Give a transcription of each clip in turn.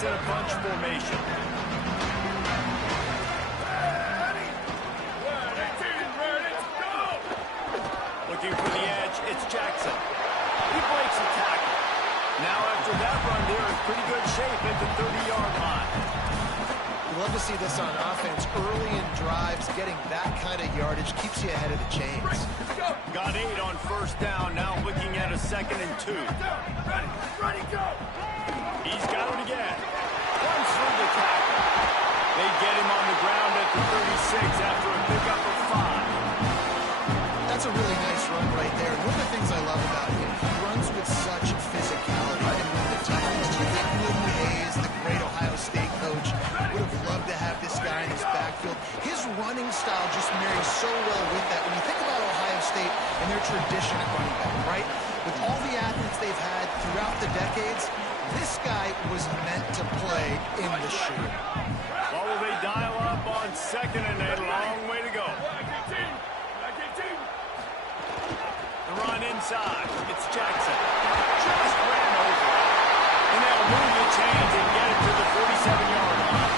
defense in a bunch formation. Looking for the edge, it's Jackson. He breaks the tackle. Now after that run, they're in pretty good shape at the 30-yard line. You love to see this on offense. Early in drives, getting that kind of yardage keeps you ahead of the chains. Got 8 on first down, now looking at a 2nd and 2. Ready, go! He's got it again. Runs through the tackle. They get him on the ground at the 36 after a pickup of 5. That's a really nice run right there. One of the things I love about him, he runs with such physicality and with the toughness. Do you think Willie Hayes, the great Ohio State coach, would have loved to have this guy in his backfield? His running style just marries so well with that. When you think about Ohio State and their tradition at running back, right? With all the athletes they've had throughout the decades, this guy was meant to play in the shoe. Well, will they dial up on 2nd and a long way to go? The run inside. It's Jackson. Just ran over it. And they'll move the chains and get it to the 47-yard line.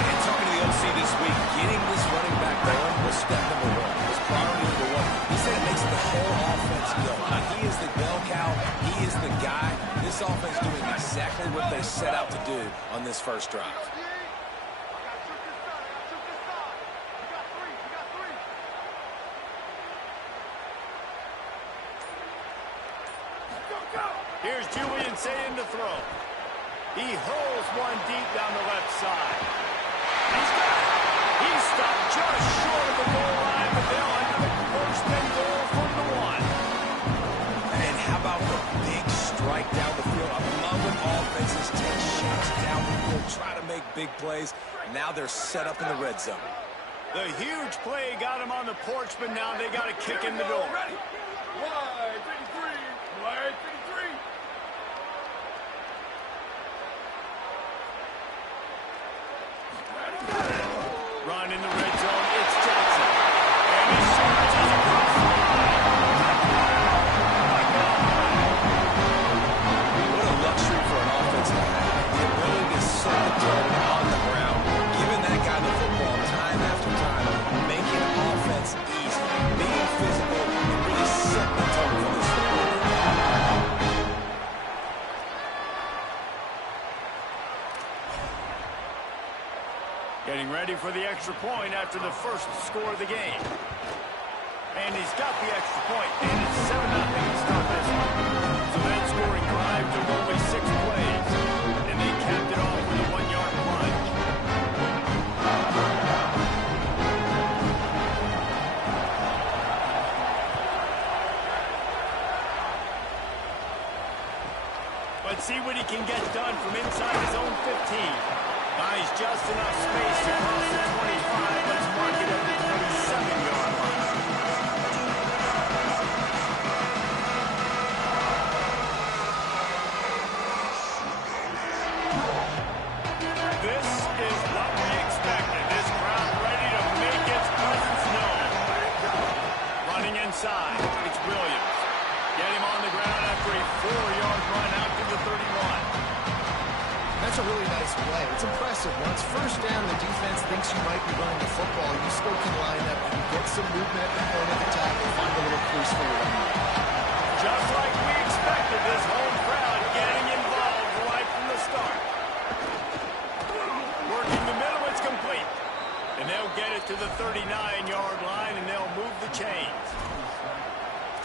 And talking to the OC this week, getting this running back going was step number 1. Was priority number 1. He said it makes the whole offense go. He is the bell cow. He is the guy. This offense doing exactly what they set out to do on this first drive. Here's Julian saying to throw. He hurls one deep down the left side. He's got it. He's stopped just short of the goal line, but they'll enter the first and goal from the 1. And how about the big strike down the field? I love when offenses take shots down the field, try to make big plays. Now they're set up in the red zone. The huge play got him on the porch, but now they got a kick in the door. Ready. Wide 53. Wide 53. Run in the red zone. It's Jackson. And he surges across the line. What a luxury for an offense to have. The ability to set the tone on the ground, giving that guy the football time after time, making offense easy, being physical, and really setting the tone for this football. Getting ready for the extra point after the first score of the game. And he's got the extra point, and it's 7-0 to start this one. So that scoring drive took only 6 plays, and they capped it off with a 1-yard plunge. Let's see what he can get done from inside his own 15. Buys just enough space to cross the 25. Let's mark it at the 27-yard line. This is what we expected. This crowd ready to make its presence known. Running inside, it's Williams. Get him on the ground after a 4-yard run out to the 31. That's a really nice play. It's impressive. Once first down, the defense thinks you might be running the football. You still can line up and get some movement at the point of the tackle, find a little crease for your running. Just like we expected, this home crowd getting involved right from the start. Working the middle, it's complete. And they'll get it to the 39-yard line, and they'll move the chains.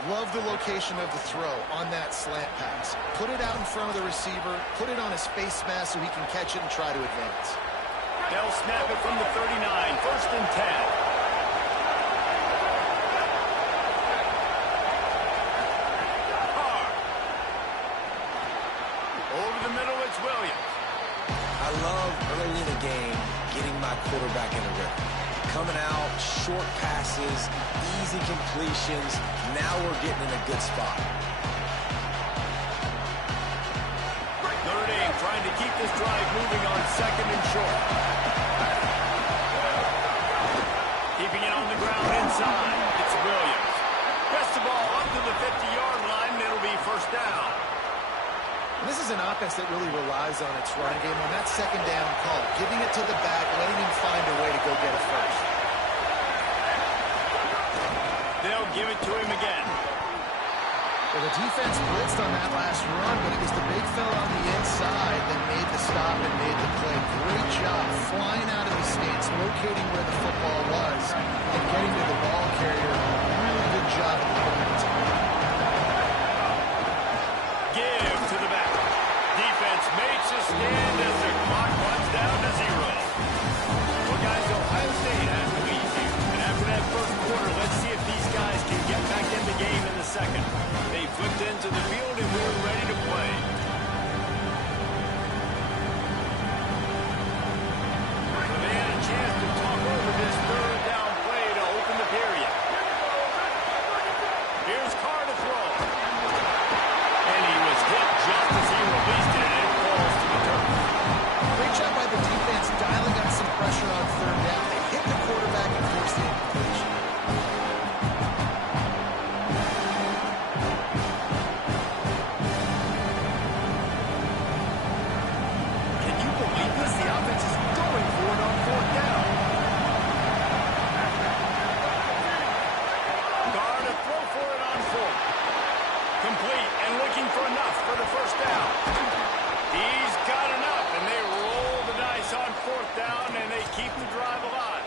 Love the location of the throw on that slant pass. Put it out in front of the receiver, put it on his face mask so he can catch it and try to advance. They'll snap it from the 39, first and 10. Carr. Over the middle, it's Williams. I love early in the game getting my quarterback in a rhythm. Coming out, short passes, easy completions. Now we're getting in a good spot. Notre Dame trying to keep this drive moving on 2nd and short. Keeping it on the ground inside. It's Williams. Gets the ball up to the 50-yard line, and it'll be first down. This is an offense that really relies on its running game on that second down call, giving it to the back, letting him find a way to go get it first. They'll give it to him again. Well, the defense blitzed on that last run, but it was the big fella on the inside that made the stop and made the play. Great job flying out of his stance, locating where the football was, and getting to the ball carrier. Really good job at the point. Give to the back. Defense makes a stand as the clock runs down to 0. Well, guys, Ohio State has the lead here. And after that first quarter, let's see if these guys can get back in the game in the second. They flipped into the field and we're ready to play. So they had a chance to talk over this third down play to open the period. Here's Carr to throw. And he was hit just as he released it, and it falls to the turf. Great job by the defense dialing up some pressure on third down. They hit the quarterback and forced the incompletion. Can you believe this? The offense is going for it on fourth down. Carr to throw for it on fourth. Complete and looking for enough for the first down. He's got enough, and they roll the dice on fourth down, and they keep the drive alive.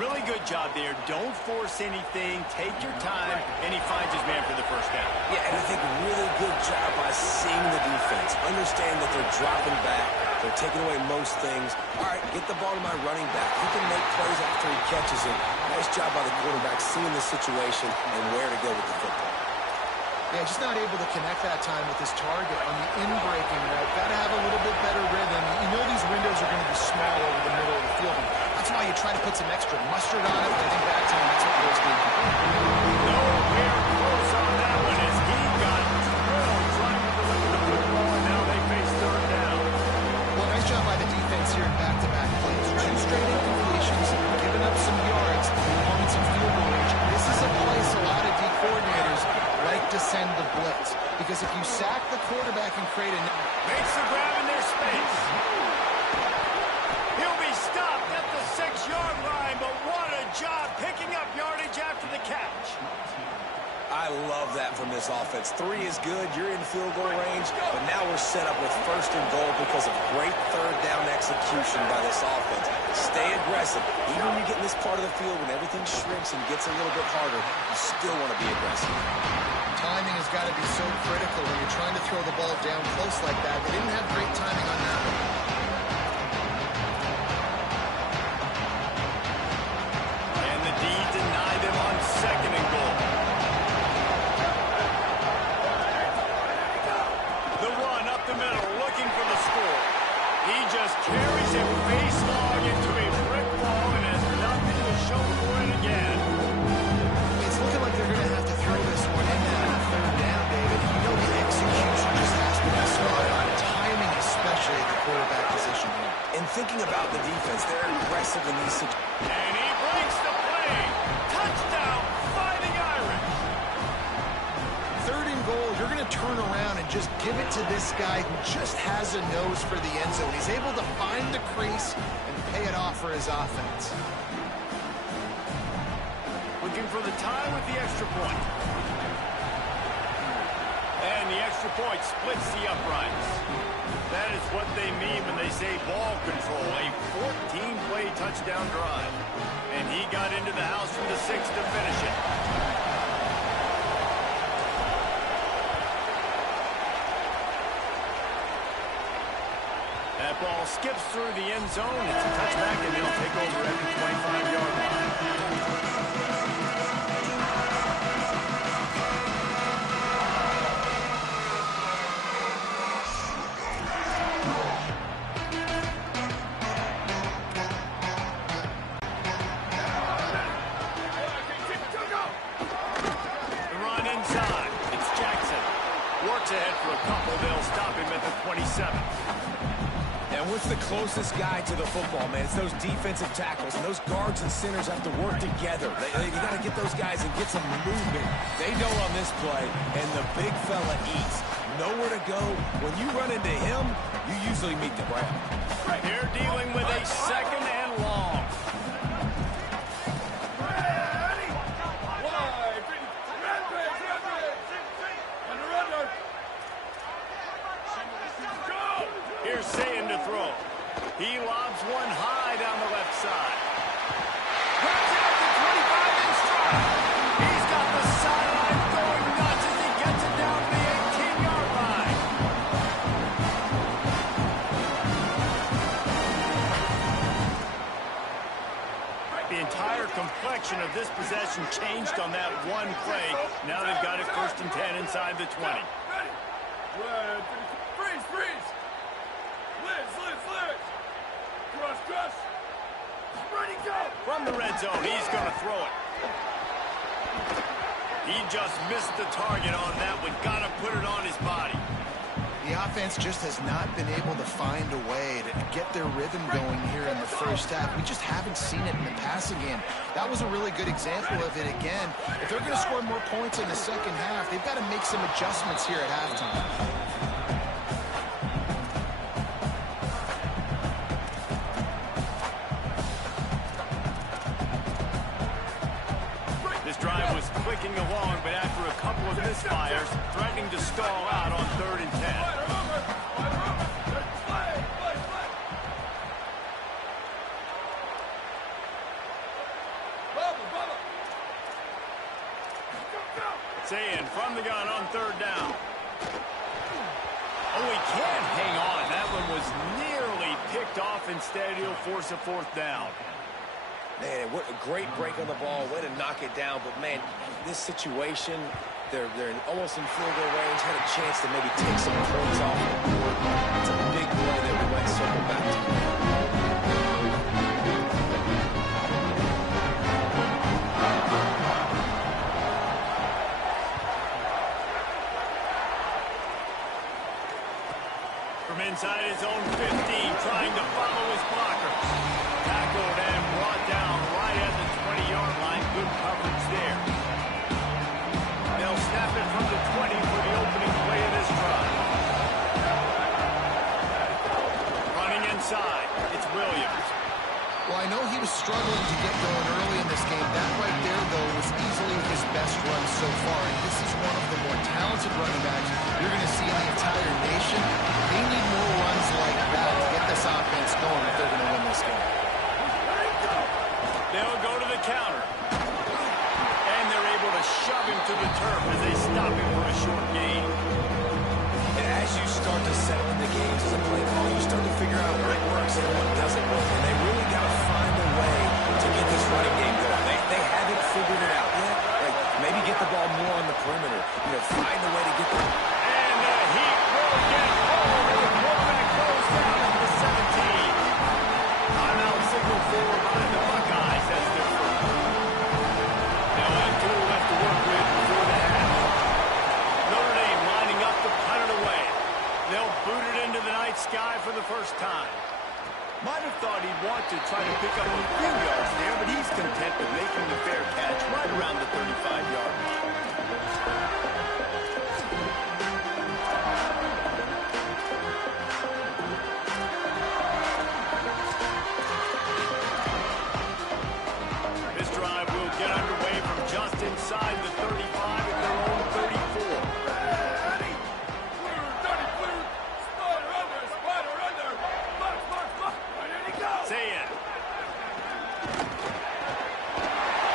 Really good job there. Don't force anything. Take your time, and he finds his man for the first down. Yeah, and I think really good job by seeing the defense. Understand that they're dropping back. They're taking away most things. All right, get the ball to my running back. He can make plays after he catches it. Nice job by the quarterback seeing the situation and where to go with the football. Yeah, just not able to connect that time with his target on the in-breaking route. Got to have a little bit better rhythm. You know these windows are going to be small over the middle of the field. That's why you try to put some extra mustard on it. I think that time that's what goes game. Nowhere close on that one as he got drilled trying to deliver the football, and now they face third down. Well, nice job by the defense here in back-to-back plays. 2 straight incompletions, giving up some yards, moving some field goal range. This is a place a lot of D coordinators like to send the blitz, because if you sack the quarterback and create a... Makes the grab in their space. He'll be stopped at the 6-yard line, but what a job picking up yardage after the catch. I love that from this offense. 3 is good. You're in field goal range, but now we're set up with first and goal because of great third down execution by this offense. Stay aggressive. Even when you get in this part of the field when everything shrinks and gets a little bit harder, you still want to be aggressive. Timing has got to be so critical when you're trying to throw the ball down close like that. They didn't have great timing on that one. And the D denied them on second and goal. The run up the middle, looking for the score. He just carries it face long into a brick wall and has nothing to show for it again. It's looking like they're going to have to throw this one in there on third down, David. You know the execution just has to be spot on. Timing, especially at the quarterback position here. And thinking about the defense, they're aggressive in these situations. And he breaks the play. Touchdown, Fighting Irish. Third and goal, you're going to turn around and just give it to this guy who just has a nose for the end zone. He's able to find the crease and pay it off for his offense. Looking for the tie with the extra point. And the extra point splits the uprights. That is what they mean when they say ball control, a 14-play touchdown drive. And he got into the house from the 6 to finish it. That ball skips through the end zone. It's a touchback, and they'll take over at the 25-yard line. Ahead for a couple. They'll stop him at the 27. And what's the closest guy to the football, man? It's those defensive tackles, and those guards and centers have to work together. You got to get those guys and get some movement. They don't on this play, and the big fella eats. nowhere to go. When you run into him, you usually meet the ground. They're dealing with a second and long. Here's Sayin to throw. He lobs one high down the left side. Grabs it up to 25 in stride. He's got the sideline going nuts as he gets it down to the 18-yard line. The entire complexion of this possession changed on that one play. Now they've got it 1st and 10 inside the 20. Freeze, freeze! Liz! Cross! Ready, go! From the red zone, he's going to throw it. He just missed the target on that one. Got to put it on his body. The offense just has not been able to find a way to get their rhythm going here in the first half. We just haven't seen it in the passing game. That was a really good example of it again. If they're going to score more points in the second half, they've got to make some adjustments here at halftime. Clicking along, but after a couple of misfires, threatening to stall out on 3rd and 10. Sayin from the gun on 3rd down. Oh, he can't hang on. That one was nearly picked off. Instead, he'll force a 4th down. Man, what a great break on the ball. Way to knock it down. But, man, this situation, they're almost in field goal range. Had a chance to maybe take some points off the board. It's a big play that we might circle back to. From inside his own 15, trying to follow his blocker. Tackled and brought down right at the 20-yard line. Good coverage there. They'll snap it from the 20 for the opening play of this drive. Running inside, it's Williams. Well, I know he was struggling to get going early in this game. That right there, though, was easily his best run so far. And this is one of the more talented running backs you're going to see in the entire nation. They need more runs like that to get this offense going if they're going to win this game. They'll go to the counter. And they're able to shove him to the turf as they stop him for a short gain. And as you start to settle in the games as a play call, you start to figure out what works and what doesn't work. And they really got to find a way to get this running game going. They haven't figured it out yet. Like maybe get the ball more on the perimeter. You know, find a way to get the... And the Heat will get home. They're going to close down at the 17. Timeout signal for by the Buckeyes as they're first. They'll have 2 left to work with before the half. Notre Dame lining up to punt it away. They'll boot it into the night sky for the first time. Might have thought he'd want to try to pick up a few yards there, but he's content with making the fair catch right around the 35-yard line. This drive will get underway from just inside the 35 at their own 34. Sayin.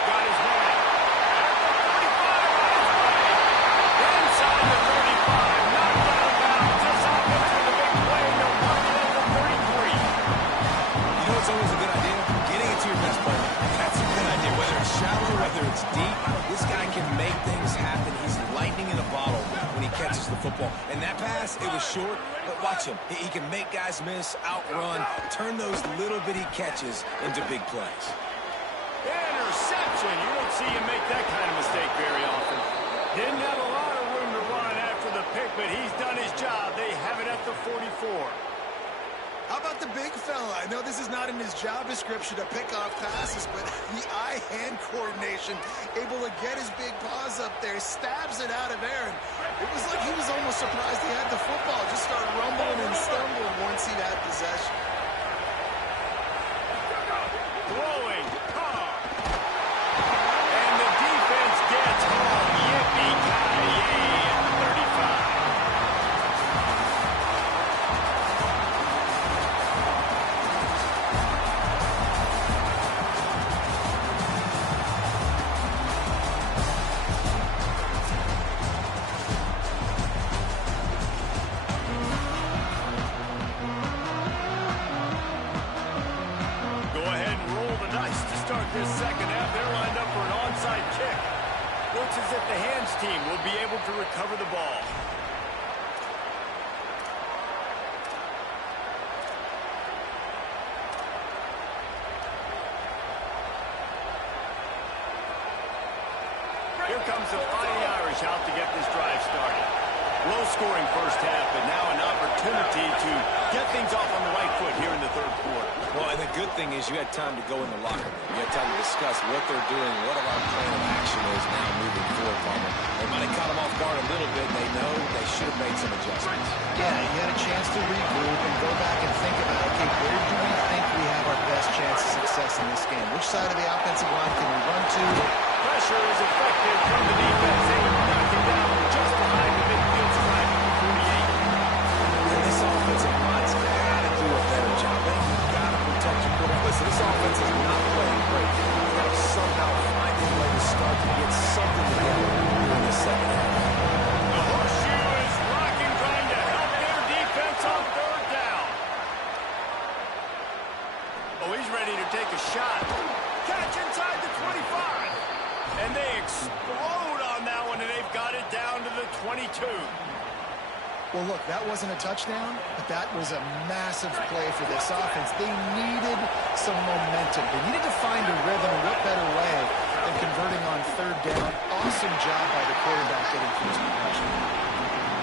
Got his man. At the 35, inside the 35, knocked out of bounds. This offense with a big play. They'll mark it at the 33. You know what's always a good idea? Getting it to your best player. That's a good idea. Whether it's shallow, whether it's deep, this guy can make things happen. He's lightning in a bottle when he catches the football. And that pass, it was short, but watch him. He can make guys miss, outrun, turn those little bitty catches into big plays. Interception. You don't see him make that kind of mistake very often. Didn't have a lot of room to run after the pick, but he's done his job. They have it at the 44. How about the big fella? I know this is not in his job description to pick off passes, but the eye-hand coordination, able to get his big paws up there, stabs it out of air. And it was like he was almost surprised he had the football. Just started rumbling and stumbling once he'd had possession. Throwing. And the defense gets home. Yippee-ki-yay at the 35. This second half, they're lined up for an onside kick. Looks as if the hands team will be able to recover the ball. Here comes the Fighting Irish out to get this drive started. Low-scoring first half, but now an opportunity to get things off on the right foot here in the third quarter. Well, and the good thing is you had time to go in the locker room. You had time to discuss what they're doing, what our plan of action is now moving forward, Palmer. They might have caught them off guard a little bit. They know they should have made some adjustments. Yeah, you had a chance to regroup and go back and think about, okay, where do we think we have our best chance of success in this game? Which side of the offensive line can we run to? Pressure is effective from the defense. They knock him down just behind the midfield stripe at the 48. And this offensive line's got to do a better job. They've got to protect your quarterback. Listen, this offense is not playing great. They've got to somehow find a way to start to get something together in the second half. The horseshoe is rocking, trying to help their defense on third down. Oh, he's ready to take a shot. Catch inside the 25. And they explode on that one, and they've got it down to the 22. Well, look, that wasn't a touchdown, but that was a massive play for this offense. They needed some momentum. They needed to find a rhythm, and what better way than converting on third down. Awesome job by the quarterback getting through his progression.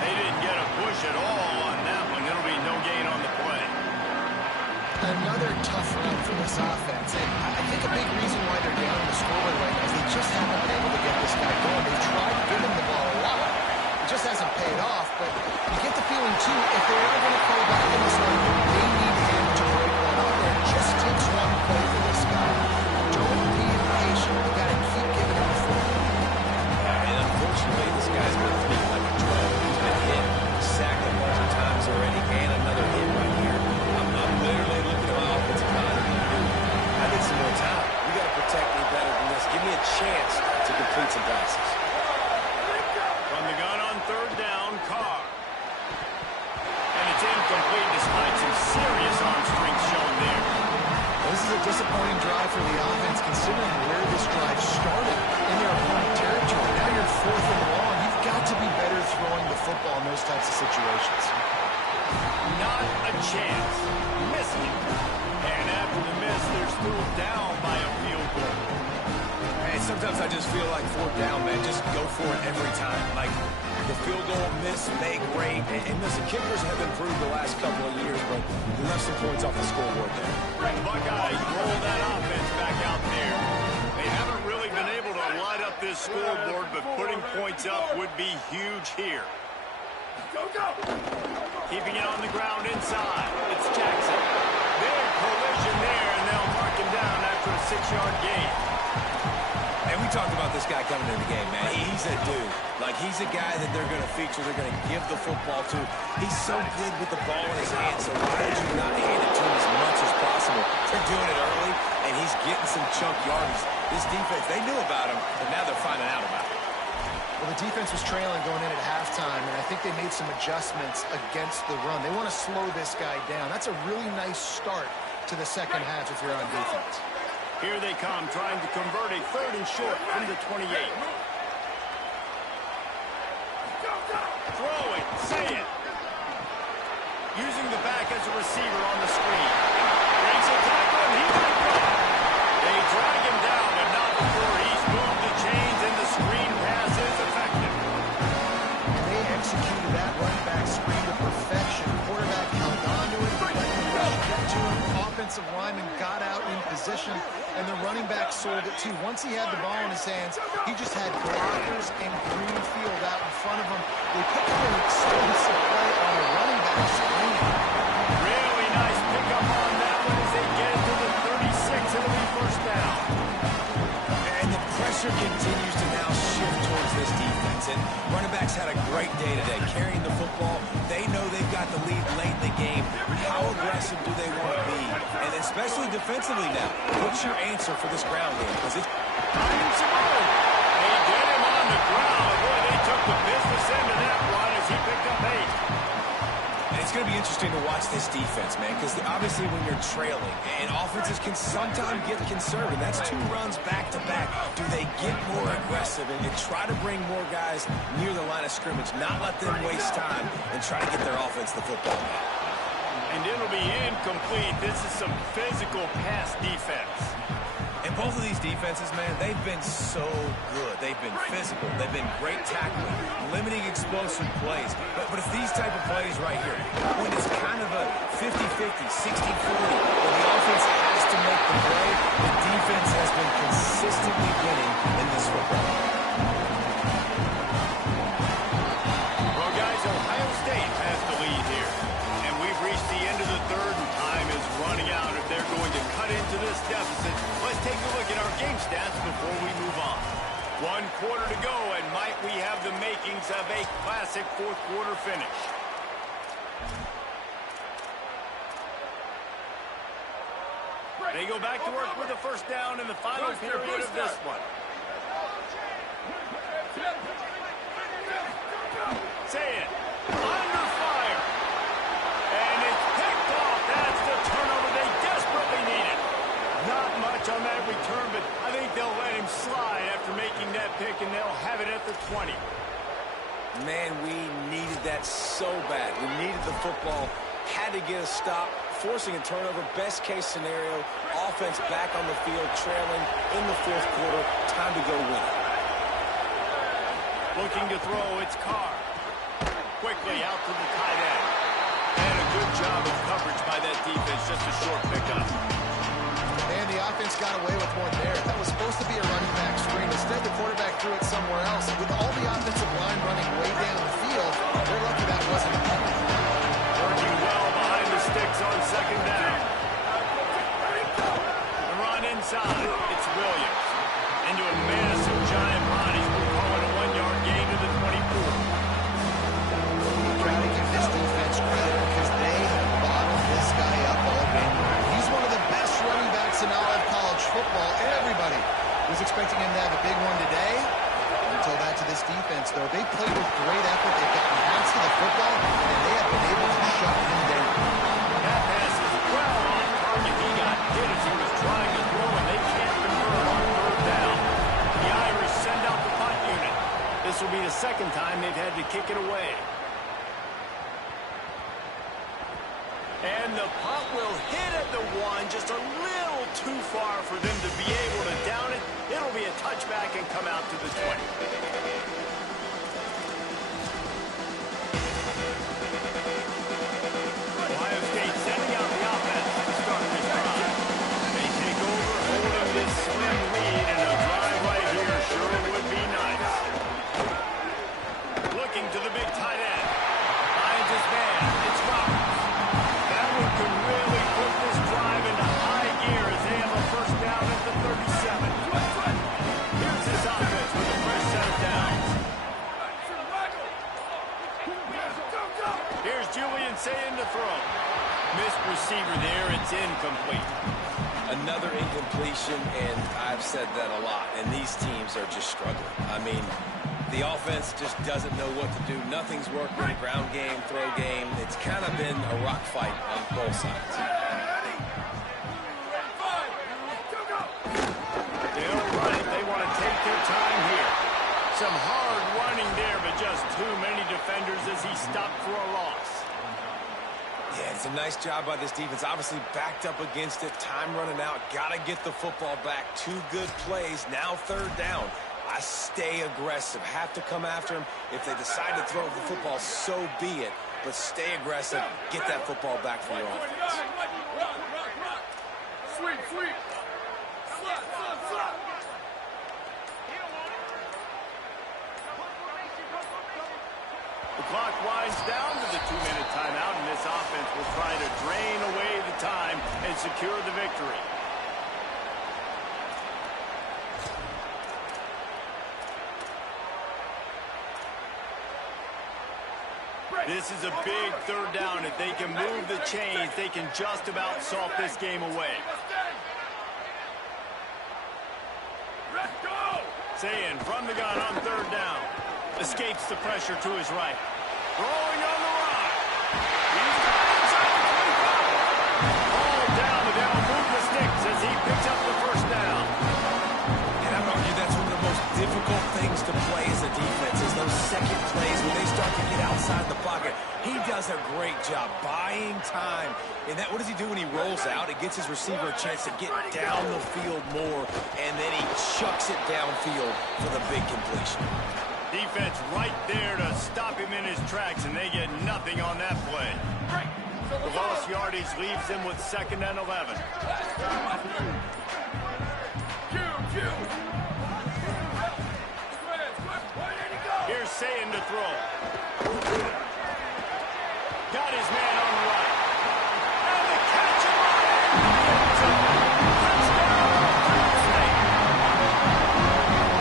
They didn't get a push at all on that one. It'll be no gain on the play. Another tough run for this offense, and I think a big reason why they're down in the scoreboard right now is they just haven't been able to get this guy going. They've tried to give him the ball a lot. It just hasn't paid off, but you get the feeling, too, if they're ever going to call back in this one, they need him to break one up. It just takes one play for this guy. Don't be impatient. You got to keep giving him the football. And unfortunately, this guy's been treated like a drug. He's been hit, sacked a bunch of times already, and another hit right here. I'm literally looking at my offensive line. I need some more time. You got to protect me better than this. Give me a chance to complete some passes. From the gun on third down, Carr. And it's incomplete despite some serious arm strength shown there. This is a disappointing drive for the offense, considering where this drive started in their opponent territory. Now you're fourth and long. You've got to be better throwing the football in those types of situations. Not a chance. Missed it. And after the miss, they're still down by a field goal. And sometimes I just feel like fourth down, man. Just go for it every time. Like the field goal, miss, make, great. And listen, kickers have improved the last couple of years, but we left some points off the scoreboard there. Buckeyes roll that offense back out there. They haven't really been able to light up this scoreboard, but putting points up would be huge here. Go, go! Keeping it on the ground inside. It's Jackson. Big collision there, and they'll mark him down after a 6-yard gain. And we talked about this guy coming in the game, man. He's a dude. Like, he's a guy that they're going to feature, they're going to give the football to. He's so good with the ball in his hands, so why did you not hand it to him as much as possible? They're doing it early, and he's getting some chunk yardage. This defense, they knew about him, but now they're finding out about him. Well, the defense was trailing going in at halftime, and I think they made some adjustments against the run. They want to slow this guy down. That's a really nice start to the second half if you're on defense. Here they come, trying to convert a third and short from the 28. Throw it, say it. Using the back as a receiver on the screen. Breaks a tackle, and he might go. They drag him down, and not before he's moved the chains, and the screen pass is effective. They executed that running back screen to perfection. Quarterback held on to it, let the pressure offensive lineman got out in position, and the running back sold it too. Once he had the ball in his hands, he just had blockers and green field out in front of him. They put an explosive play on a running back screen. Really nice pickup on that one as they get it to the 36. It'll be first down. And the pressure continues to now shift towards this defense. And running backs had a great day today, carrying the football. They know they've got the lead late in the game. How aggressive do they want to be? And especially defensively now. What's your answer for this ground game? Because it's Finding some room. They get him on the ground. Boy, they took the business end of that one as he picked up 8. And it's going to be interesting to watch this defense, man, because obviously when you're trailing, and offenses can sometimes get conservative. That's 2 runs back-to-back. Do they get more aggressive and try to bring more guys near the line of scrimmage, not let them waste time, and try to get their offense the football back? And it'll be incomplete. This is some physical pass defense. And both of these defenses, man, they've been so good. They've been physical. They've been great tackling, limiting explosive plays. But it's these type of plays right here, when it's kind of a 50-50, 60-40, when the offense has to make the play, the defense has been consistently winning in this football. Well, guys, Ohio State has the lead here. And we've reached the end of the third, and time is running out. If they're going to cut into this deficit, let's take a look at our game stats before we move on. 1 quarter to go, and might we have the makings of a classic fourth-quarter finish. They go back to work with a first down in the final period of this one. Say it. Under fire. And it's picked off. That's the turnover they desperately needed. Not much on that return, but I think they'll let him slide after making that pick, and they'll have it at the 20. Man, we needed that so bad. We needed the football. Had to get a stop, forcing a turnover. Best case scenario, offense back on the field, trailing in the fourth quarter. Time to go win it. Looking to throw, it's Carr. Quickly out to the tight end. And a good job of coverage by that defense, just a short pickup. And the offense got away with one there. That was supposed to be a running back screen. Instead, the quarterback threw it somewhere else. With all the offensive line running way down the field, they're lucky that wasn't a penalty. Working well behind the sticks on second down. The run inside. It's Williams. Into a massive giant body. We'll call it a 1-yard gain to the 24. Try to give this defense credit because they have bottled this guy up all game. He's one of the best running backs in all of college football. Everybody was expecting him to have a big one today. Until that to this defense, though. They played with great effort. They've gotten hands to the football, and they have been able to shut him down. That pass is well on target. He got hit as he was trying to throw, and they can't convert on third down. The Irish send out the punt unit. This will be the second time they've had to kick it away. And the punt will hit at the 1, just a little too far for them to be able to down it. It'll be a touchback and come out to the 20. Ohio State sending out the offense to start this drive. They take over, holding this slim lead, and a drive right here sure would be nice. Looking to the big tight end. Finds his man. It's Roberts. That one could really put this drive into high gear as they have a first down at the 37. Here's his offense with a fresh set of downs. Here's Julian saying to throw. Missed receiver there. It's incomplete. Another incompletion, and I've said that a lot, and these teams are just struggling. I mean, the offense just doesn't know what to do. Nothing's working. Ground game, throw game. It's kind of been a rock fight on both sides. They'll run it. They want to take their time here. Some hard running there, but just too many defenders as he stopped for a loss. Yeah, it's a nice job by this defense. Obviously backed up against it. Time running out. Got to get the football back. 2 good plays. Now third down. I stay aggressive. Have to come after him. If they decide to throw the football, so be it. But stay aggressive. Get that football back for your offense. Sweep, sweep. Slap, slap, slap. The clock winds down to the 2-minute timeout, and this offense will try to drain away the time and secure the victory. This is a big third down. If they can move the chains, they can just about salt this game away. Let's go. Sayin from the gun on third down. Escapes the pressure to his right. Throwing on the run. He's got inside the 25. All down, and they'll move the sticks as he picks up the first down. And I would argue that's one of the most difficult things to play as a defense is those second plays when they start to get outside the pocket. He does a great job buying time. And that, what does he do when he rolls out? It gets his receiver a chance to get down the field more, and then he chucks it downfield for the big completion. Defense right there to stop him in his tracks, and they get nothing on that play. The lost yardage leaves him with 2nd and 11. Here's Sayin to throw. Got his man on the right. And the catch and run in the end zone. Touchdown, Ohio State.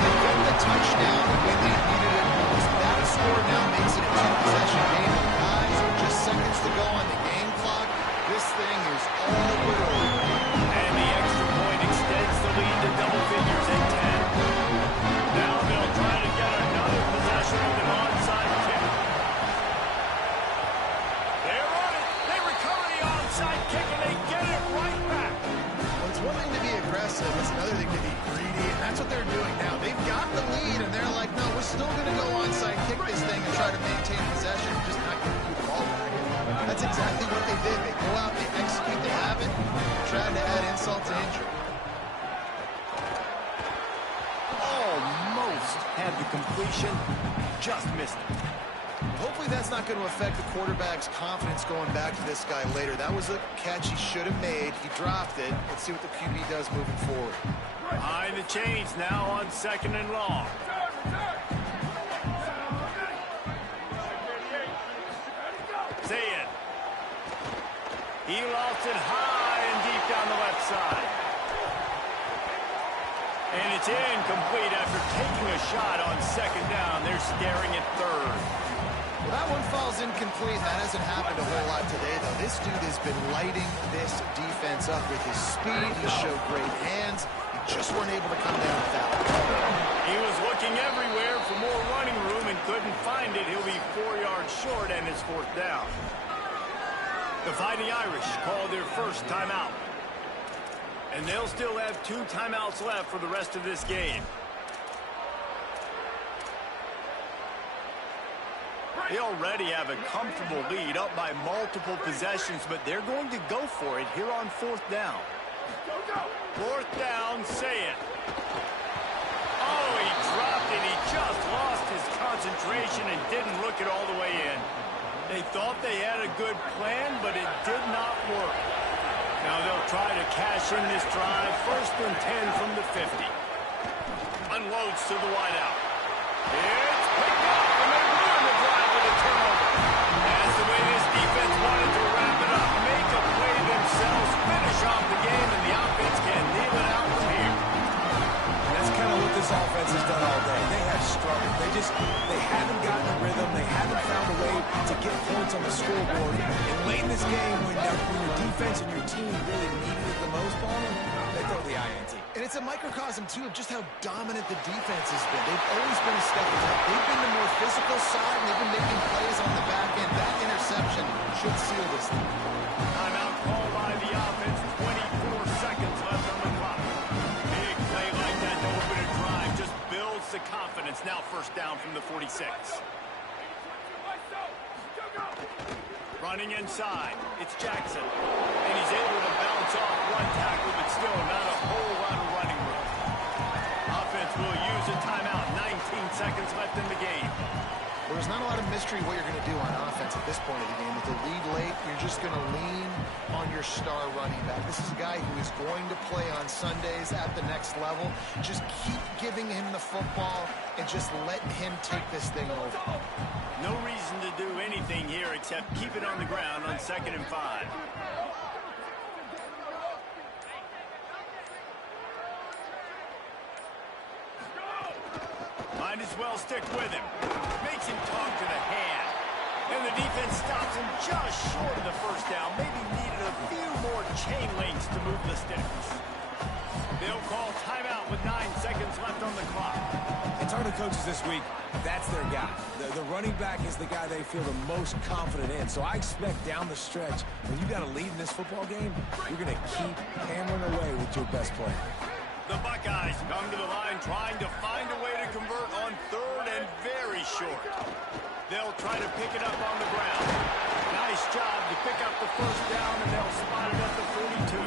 They get the touchdown when they needed it most. That score now makes it a 2-possession game. Guys, just seconds to go on the game clock. This thing is all but over. And the extra point extends the lead to double figures at 10. Now they'll try to get another possession with an onside kick. They're on it. They recover the onside kick, and they get it right back. Well, it's one thing to be aggressive. It's another thing to be greedy, and that's what they're doing now. They've got the lead, and they're like, no, we're still going to go onside kick this thing and try to maintain possession, just not give you the ball back. That's exactly what they did. They go out, they execute, they have it, trying to add insult to injury. Almost had the completion, just missed it. Hopefully that's not going to affect the quarterback's confidence going back to this guy later. That was a catch he should have made. He dropped it. Let's see what the QB does moving forward. Behind the chains now on 2nd and long. Sayin. He lost it high and deep down the left side. And it's incomplete after taking a shot on 2nd down. They're staring at 3rd. Well, that one falls incomplete. That hasn't happened a whole lot today, though. This dude has been lighting this defense up with his speed. He showed great hands. He just weren't able to come down with that one. He was looking everywhere for more running room and couldn't find it. He'll be 4 yards short and it's 4th down. The Fighting Irish call their first timeout. And they'll still have 2 timeouts left for the rest of this game. They already have a comfortable lead up by multiple possessions, but they're going to go for it here on 4th down. 4th down, Sayin. Oh, he dropped it. He just lost his concentration and didn't look it all the way in. They thought they had a good plan, but it did not work. Now they'll try to cash in this drive. 1st and 10 from the 50. Unloads to the wideout. It's picked up, and they ruin the drive with a turnover. That's the way this defense wanted to wrap it up. Make a play themselves, finish off the game, and the offense can kneel it out from here. That's kind of what this offense has done all day. They have struggled. They haven't gotten a rhythm. They haven't found a way to get points on the scoreboard. And late in this game, when your defense and your team really needed it the most, Palmer, they throw the INT. And it's a microcosm, too, of just how dominant the defense has been. They've always been a step ahead. They've been the more physical side, and they've been making plays on the back end. That interception should seal this thing. Timeout called by the offense. 24 seconds left on the clock. Big play like that to open a drive just builds the confidence. Now 1st down from the 46. Running inside, it's Jackson. And he's able to bounce off one tackle, but still not a whole lot of running room. Offense will use a timeout. 19 seconds left in the game. Well, there's not a lot of mystery what you're going to do on offense at this point of the game. With the lead late, you're just going to lean on your star running back. This is a guy who is going to play on Sundays at the next level. Just keep giving him the football and just let him take this thing over. No reason to do anything here except keep it on the ground on 2nd and 5. Might as well stick with him. Makes him talk to the hand. And the defense stops him just short of the first down. Maybe needed a few more chain links to move the sticks. They'll call timeout with 9 seconds left on the clock. It's hard to coaches this week. That's their guy. The running back is the guy they feel the most confident in. So I expect down the stretch, when you got a lead in this football game, you're going to keep hammering away with your best player. The Buckeyes come to the line trying to find a way to convert on 3rd and very short. They'll try to pick it up on the ground. Nice job to pick up the first down, and they'll spot it at the 42.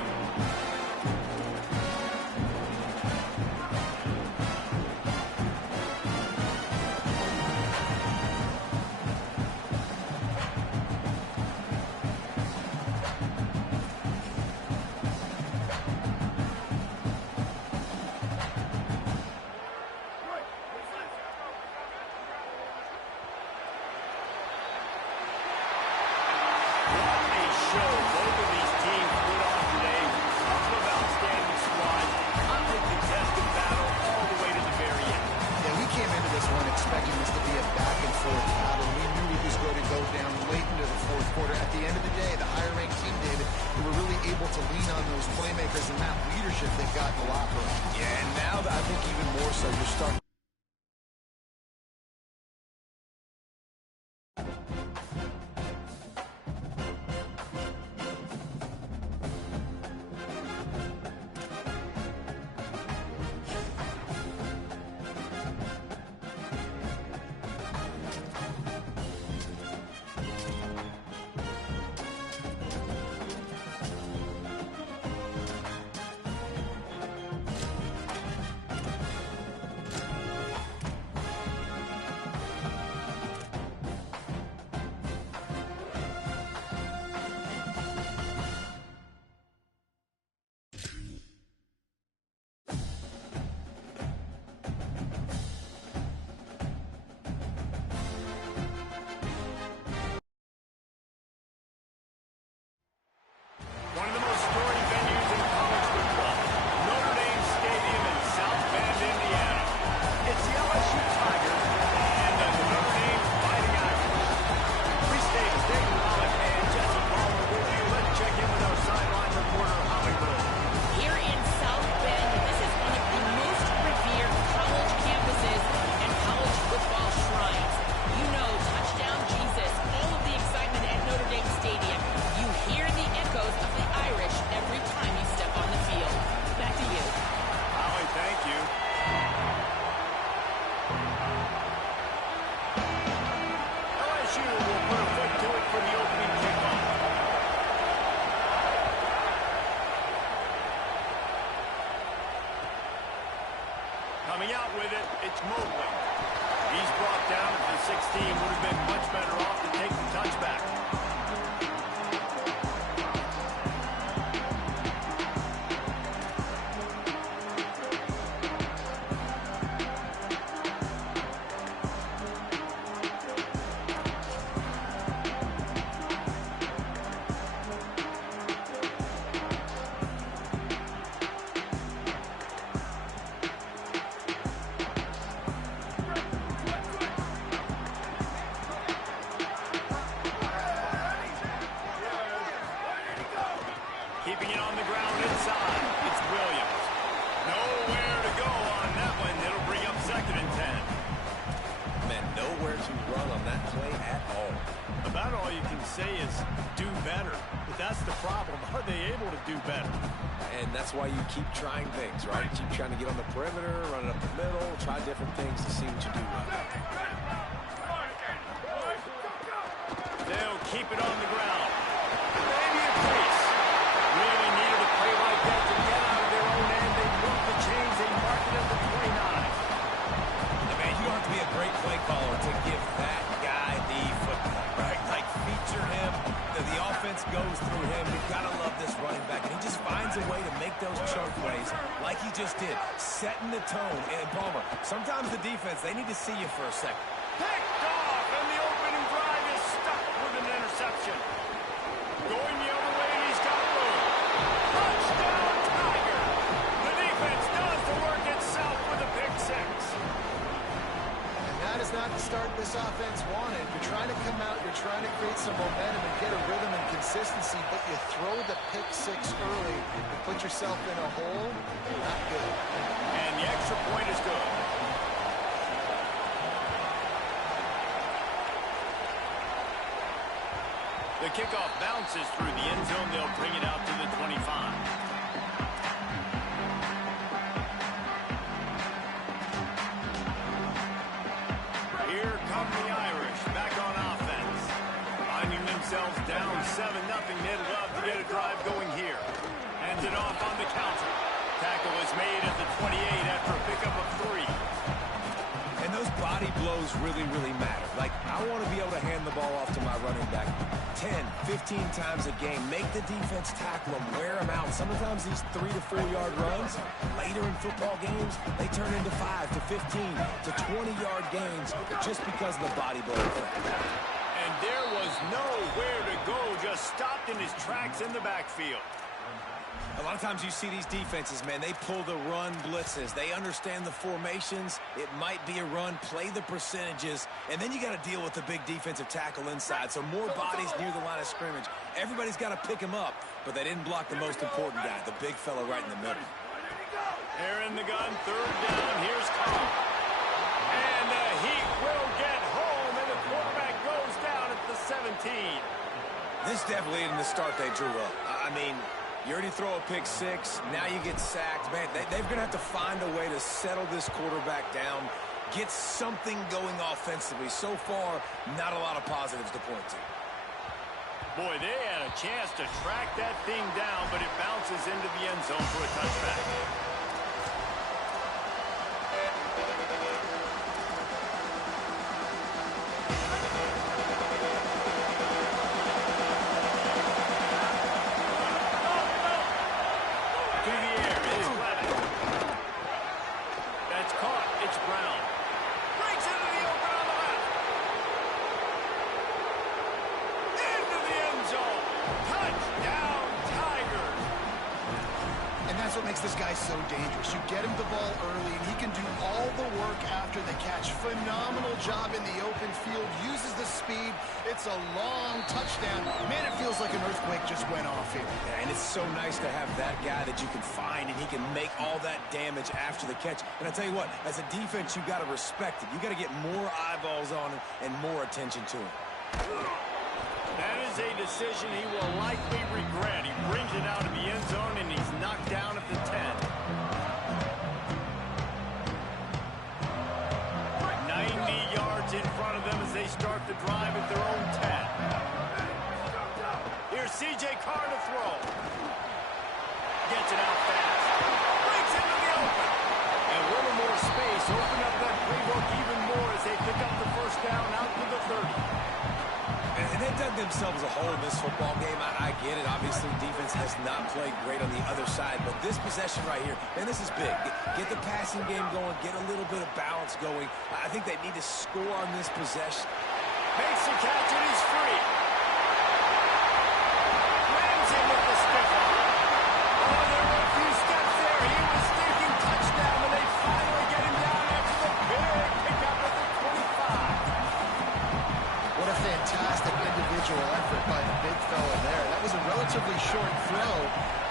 Expecting this to be a back-and-forth battle. We knew it was going to go down late into the 4th quarter. At the end of the day, the higher-ranked team, David, they were really able to lean on those playmakers and that leadership they've got in the locker room. Yeah, and now I think even more so, you're starting. One of the most storied venues in college football, Notre Dame Stadium in South Bend, Indiana. It's the LSU Tigers and the Notre Dame Fighting Irish. Free State College and Jesse Palmer with you. Let's check in with our sideline reporter, Holly Rose. Here in South Bend, this is one of the most revered college campuses and college football shrines. You know, touchdown Jesus, all of the excitement at Notre Dame Stadium. You hear the echoes of the Irish every time you step on the field. Back to you. Holly, thank you. LSU will put a foot to it for the opening kickoff. Coming out with it, it's Mobley. He's brought down at the 16. Would have been much better off to take the touchback. Keeping it on the ground inside. It's Williams. Nowhere to go on that one. It'll bring up 2nd and 10. Man, nowhere to run on that play at all. About all you can say is do better. But that's the problem. Are they able to do better? And that's why you keep trying things, right? Keep trying to get on the perimeter, run it up the middle, try different things to see what you do well. They'll keep it on the ground. Maybe a piece. Really needed a play like that to get out of their own end. They move the chains. They mark it at the 29. Yeah, man, you don't have to be a great play caller to give that offense goes through him. You've got to love this running back. And he just finds a way to make those chunk plays like he just did, setting the tone. And Palmer, sometimes the defense, they need to see you for a second. Picked off, and the opening drive is stuck with an interception. Going the other way, and he's got room. Touchdown, Tiger! The defense does the work itself with a pick six. And that is not the start this offense wanted. You're trying to come out, you're trying to create some momentum and get a rhythm and consistency, but you throw the pick six early, you put yourself in a hole, not good. And the extra point is good. The kickoff bounces through the end zone. They'll bring it out to the 25. Here come the Irish back on offense. Finding themselves down 7-0. They'd love to get a drive going here. Hands it off on the counter. Tackle is made at the 28 after a pickup of 3. And those body blows really, really matter. Like, I want to be able to hand the ball off to my running back 10, 15 times a game. Make the defense tackle them, wear them out. Sometimes these 3 to 4 yard runs, later in football games, they turn into 5 to 15 to 20-yard gains just because of the body blow effect. And there was nowhere to go, just stopped in his tracks in the backfield. A lot of times you see these defenses, man, they pull the run blitzes. They understand the formations. It might be a run, play the percentages, and then you got to deal with the big defensive tackle inside. So more bodies near the line of scrimmage. Everybody's got to pick him up, but they didn't block the most important guy, the big fella right in the middle. They're in the gun, third down, here's Carr. And the Heat will get home, and the quarterback goes down at the 17. This definitely isn't the start they drew up. I mean, you already throw a pick six, now you get sacked. Man, they're going to have to find a way to settle this quarterback down, get something going offensively. So far, not a lot of positives to point to. Boy, they had a chance to track that thing down, but it bounces into the end zone for a touchback. What makes this guy so dangerous. You get him the ball early, and he can do all the work after the catch. Phenomenal job in the open field. Uses the speed. It's a long touchdown. Man, it feels like an earthquake just went off here. Yeah, and it's so nice to have that guy that you can find, and he can make all that damage after the catch. And I tell you what, as a defense, you got to respect it. You got to get more eyeballs on him and more attention to him. That is a decision he will likely regret. He brings it out of the end zone, and he's knocked down at the 10. 90 yards in front of them as they start the drive at their own 10. Here's C.J. Carr to throw. Gets it out fast. Breaks into the open. And a little more space. Open up that playbook even more as they pick up the first down out to the 30. And they dug themselves a hole in this football game. I get it. Obviously, defense has not played great on the other side. But this possession right here, man, this is big. Get the passing game going. Get a little bit of balance going. I think they need to score on this possession. Makes the catch, and he's free. Ramsey with the stiff arm. Oh, there were a few steps there. He was thinking touchdown, and they finally get him down after the big pickup at the 25. What a fantastic individual effort by the big fella there. That was a relatively short throw,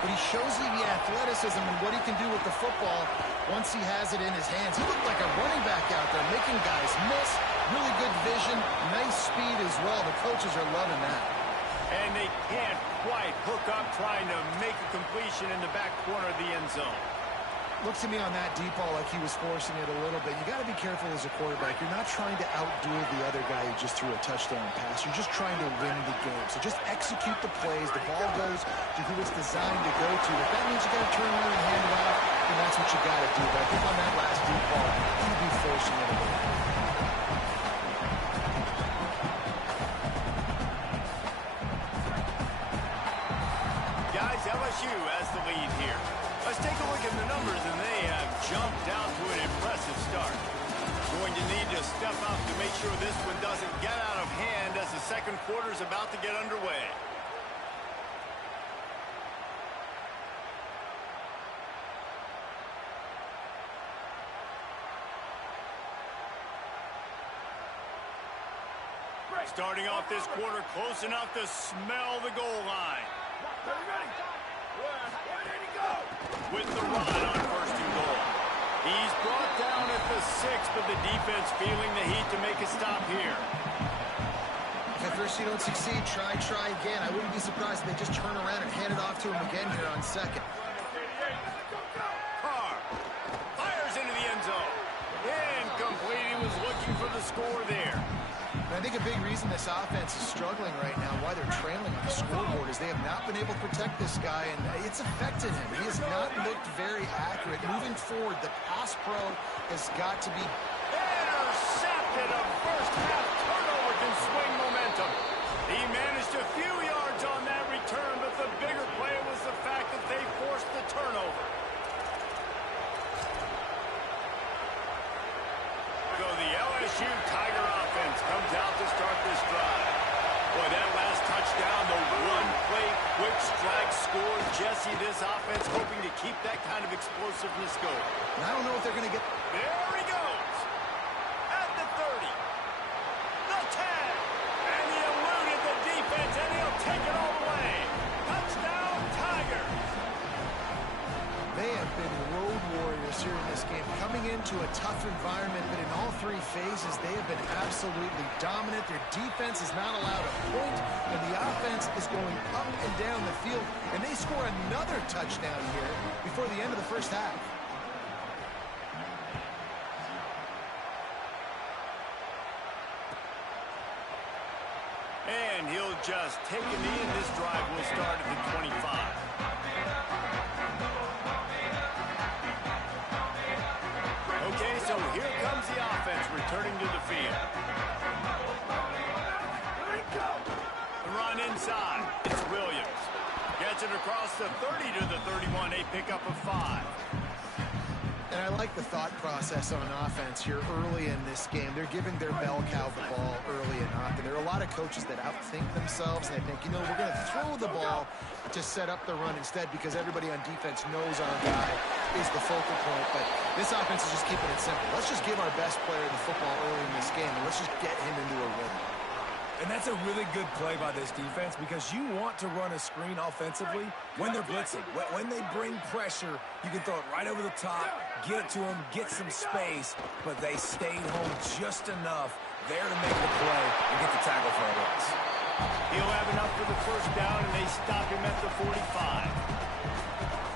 but he shows you the athleticism and what he can do with the football once he has it in his hands. He looked like a running back out there, making guys miss, really good vision, nice speed as well. The coaches are loving that. And they can't quite hook up trying to make a completion in the back corner of the end zone. Looks to me on that deep ball like he was forcing it a little bit. You got to be careful as a quarterback. You're not trying to outduel the other guy who just threw a touchdown pass. You're just trying to win the game. So just execute the plays. The ball goes to who it's designed to go to. If that means you got to turn around and hand it off, then that's what you got to do. But I think on that last deep ball, he'd be forcing it a little bit. LSU has the lead here. Let's take a look at the numbers, and they have jumped out to an impressive start. Going to need to step up to make sure this one doesn't get out of hand as the second quarter is about to get underway. Starting off this quarter close enough to smell the goal line. With the run on first and goal. He's brought down at the 6, but the defense feeling the heat to make a stop here. If at first you don't succeed, try again. I wouldn't be surprised if they just turn around and hand it off to him again here on second. Carr fires into the end zone. Incomplete. He was looking for the score there. And I think a big reason this offense is struggling right now, why they're trailing on the scoreboard, is they have not been able to protect this guy, and it's affected him. He has not looked very accurate. Moving forward, the pass pro has got to be intercepted. A first-half turnover can swing momentum. He managed a few yards on that return, but the bigger play was the fact that they forced the turnover. So the LSU Tiger offense comes out to start this drive. Boy, that last touchdown, the one-play quick strike score. Jesse, this offense hoping to keep that kind of explosiveness going. And I don't know if they're going to get... There he goes. At the 30. The 10. And he eluded the defense, and he'll take it all the way. Touchdown, Tigers. They have been road warriors here in this game, coming into a tough environment, but in all three phases, they have been absolutely dominant. Their defense is not allowed a point, and the offense is going up and down the field, and they score another touchdown here before the end of the first half. And he'll just take a knee, and this drive will start at the 25. Okay, so here comes the offense returning to the field. The run inside. It's Williams. Gets it across the 30 to the 31, a pickup of 5. And I like the thought process on offense here early in this game. They're giving their bell cow the ball early enough. And there are a lot of coaches that outthink themselves, and they think, you know, we're going to throw the ball to set up the run instead because everybody on defense knows our guy is the focal point. But this offense is just keeping it simple. Let's just give our best player the football early in this game, and let's just get him into a rhythm. And that's a really good play by this defense because you want to run a screen offensively when they're blitzing. When they bring pressure, you can throw it right over the top, get it to them, get some space, but they stayed home just enough there to make the play and get the tackle for a loss. He'll have enough for the first down, and they stop him at the 45.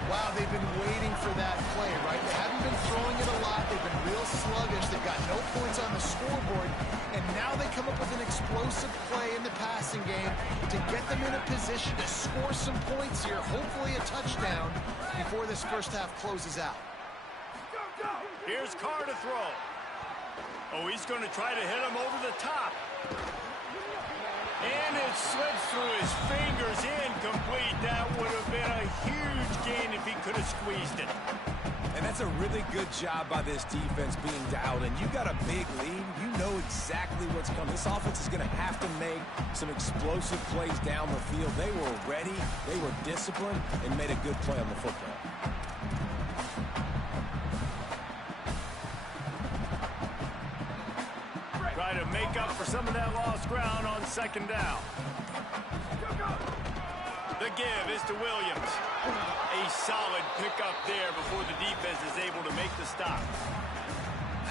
Wow, they've been waiting for that play, right? They haven't been throwing it a lot. They've been real sluggish. They've got no points on the scoreboard. And now they come up with an explosive play in the passing game to get them in a position to score some points here, hopefully a touchdown, before this first half closes out. Here's Carr to throw. Oh, he's going to try to hit him over the top. And it slips through his fingers, incomplete. That would have been a huge gain if he could have squeezed it. And that's a really good job by this defense being dialed in. You got a big lead. You know exactly what's coming. This offense is going to have to make some explosive plays down the field. They were ready, they were disciplined, and made a good play on the football. Try to make up for some of that lost ground on second down. The give is to Williams. A solid pickup there before the defense is able to make the stop.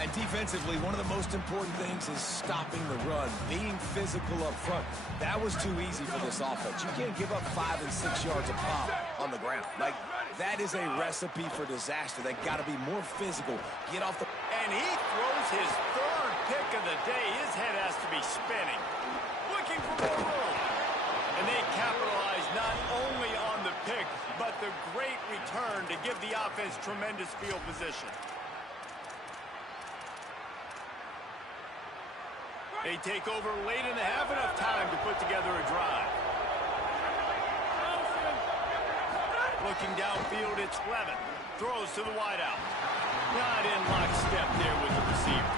And defensively, one of the most important things is stopping the run, being physical up front. That was too easy for this offense. You can't give up 5 and 6 yards a pop on the ground. Like, that is a recipe for disaster. They got to be more physical. Get off the... And he throws his third pick of the day. His head has to be spinning. Looking for more room. And they capitalize not only on the pick, but the great return to give the offense tremendous field position. They take over late in the half, enough time to put together a drive. Looking downfield, it's Levin. Throws to the wideout. Not in lockstep there with the receiver.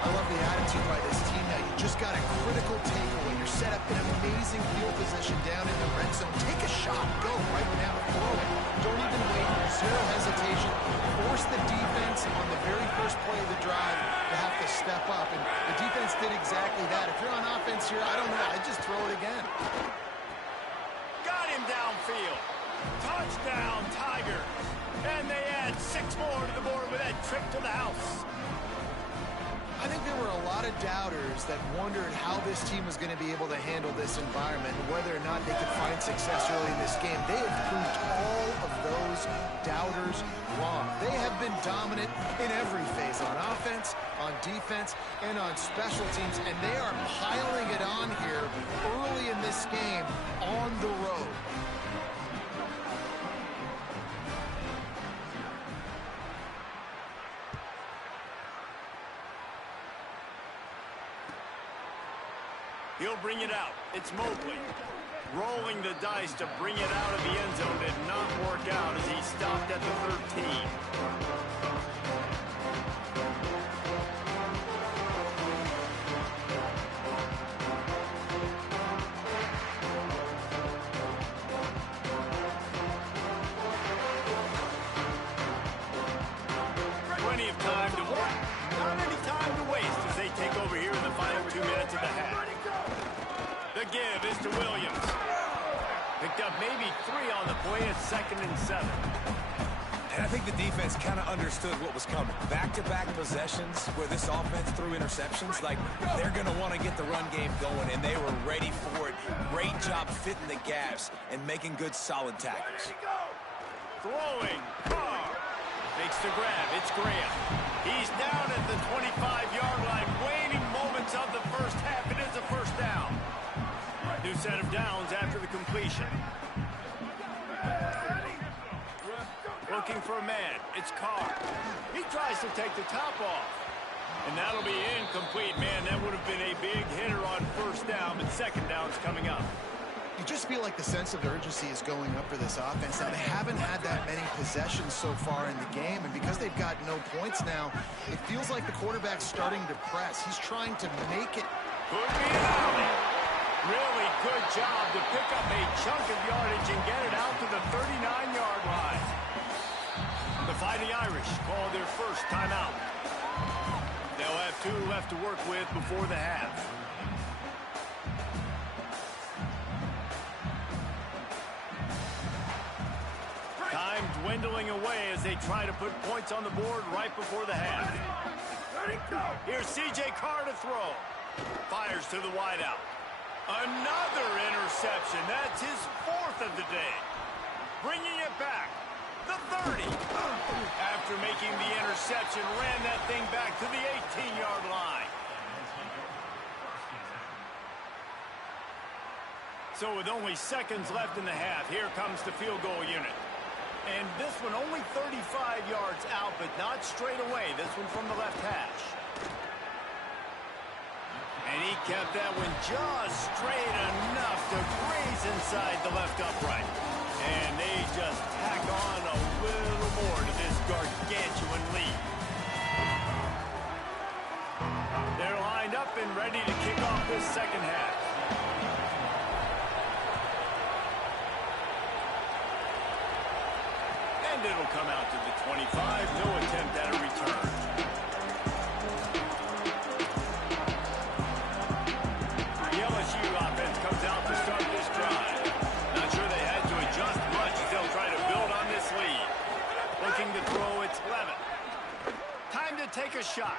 I love the attitude by this team now. You just got a critical takeaway. You're set up in amazing field position down in the red zone. Take a shot. Go right now. Throw it. Don't even wait. Zero hesitation. Force the defense on the very first play of the drive to have to step up. And the defense did exactly that. If you're on offense here, I don't know. I'd just throw it again. Got him downfield. Touchdown, Tiger. And they add 6 more to the board with that trip to the house. I think there were a lot of doubters that wondered how this team was going to be able to handle this environment and whether or not they could find success early in this game. They have proved all of those doubters wrong. They have been dominant in every phase, on offense, on defense, and on special teams, and they are piling it on here early in this game on the road. He'll bring it out. It's Mobley. Rolling the dice to bring it out of the end zone did not work out as he stopped at the 13. Plenty of time to work. Not any time to waste as they take over here in the final 2 minutes of the half. The give is to Williams. Picked up maybe 3 on the play at 2nd and 7. And I think the defense kind of understood what was coming. Back-to-back possessions where this offense threw interceptions, like they're going to want to get the run game going, and they were ready for it. Great job fitting the gaps and making good, solid tackles. Throwing. Carr. Makes the grab. It's Graham. He's down at the 25-yard line. Waning moments of the first half. It is a first down. New set of downs after the completion. Looking for a man. It's Carr. He tries to take the top off. And that'll be incomplete. Man, that would have been a big hitter on first down, but second down's coming up. You just feel like the sense of urgency is going up for this offense. Now, they haven't had that many possessions so far in the game, and because they've got no points now, it feels like the quarterback's starting to press. He's trying to make it. Could be an alley. Really good job to pick up a chunk of yardage and get it out to the 39-yard line. The Fighting Irish call their first timeout. They'll have 2 left to work with before the half. Time dwindling away as they try to put points on the board right before the half. Here's C.J. Carr to throw. Fires to the wideout. Another interception. That's his 4th of the day. Bringing it back. The 30. After making the interception, ran that thing back to the 18-yard line. So with only seconds left in the half, here comes the field goal unit. And this one only 35 yards out, but not straight away. This one from the left hash. And he kept that one just straight enough to graze inside the left upright. And they just tack on a little more to this gargantuan lead. They're lined up and ready to kick off this second half. And it'll come out to the 25. No attempt at a return. The LSU offense comes out to start this drive. Not sure they had to adjust much as they'll try to build on this lead. Looking to throw, it's Levin. Time to take a shot.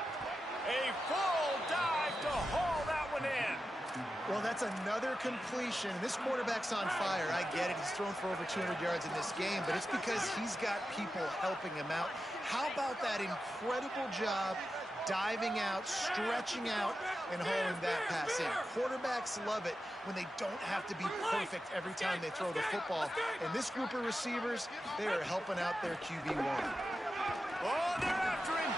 A full dive to haul that one in. Well, that's another completion. This quarterback's on fire. I get it. He's thrown for over 200 yards in this game, but it's because he's got people helping him out. How about that incredible job diving out, stretching out, and hauling that pass in? Quarterbacks love it when they don't have to be perfect every time they throw the football. And this group of receivers, they are helping out their QB1. Oh, they're after him.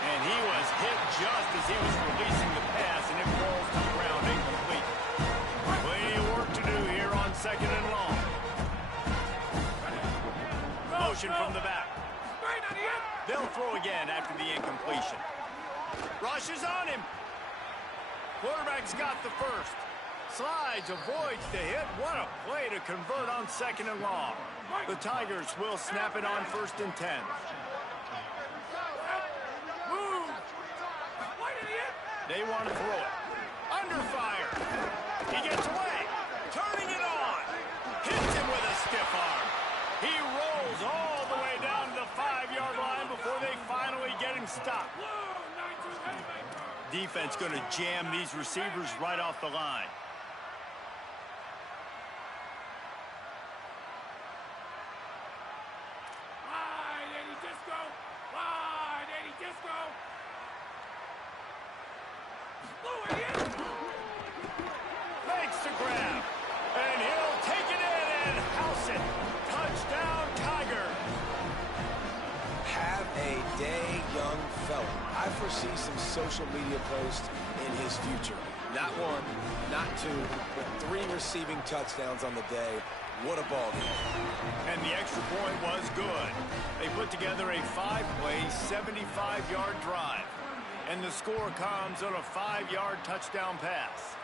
And he was hit just as he was releasing the pass, and it falls to the ground incomplete. Plenty of work to do here on 2nd and long. throw again after the incompletion. Rushes on him. Quarterback's got the first. Slides, avoids the hit. What a play to convert on 2nd and long. The Tigers will snap it on 1st and 10. Move! They want to throw it. Under fire. He gets away. Turning it on. Hits him with a stiff arm. He rolls all the way down to the 5-yard line before they finally get him stopped. Defense going to jam these receivers right off the line. Wide, Eddie Disco! Wide, Eddie Disco! Makes the grab. And he'll take it in and house it. Touchdown, Tigers. Have a day, young fella. I foresee some social media posts in his future. Not 1, not 2, but 3 receiving touchdowns on the day. What a ball game. And the extra point was good. They put together a 5-play, 75-yard drive. And the score comes on a 5-yard touchdown pass.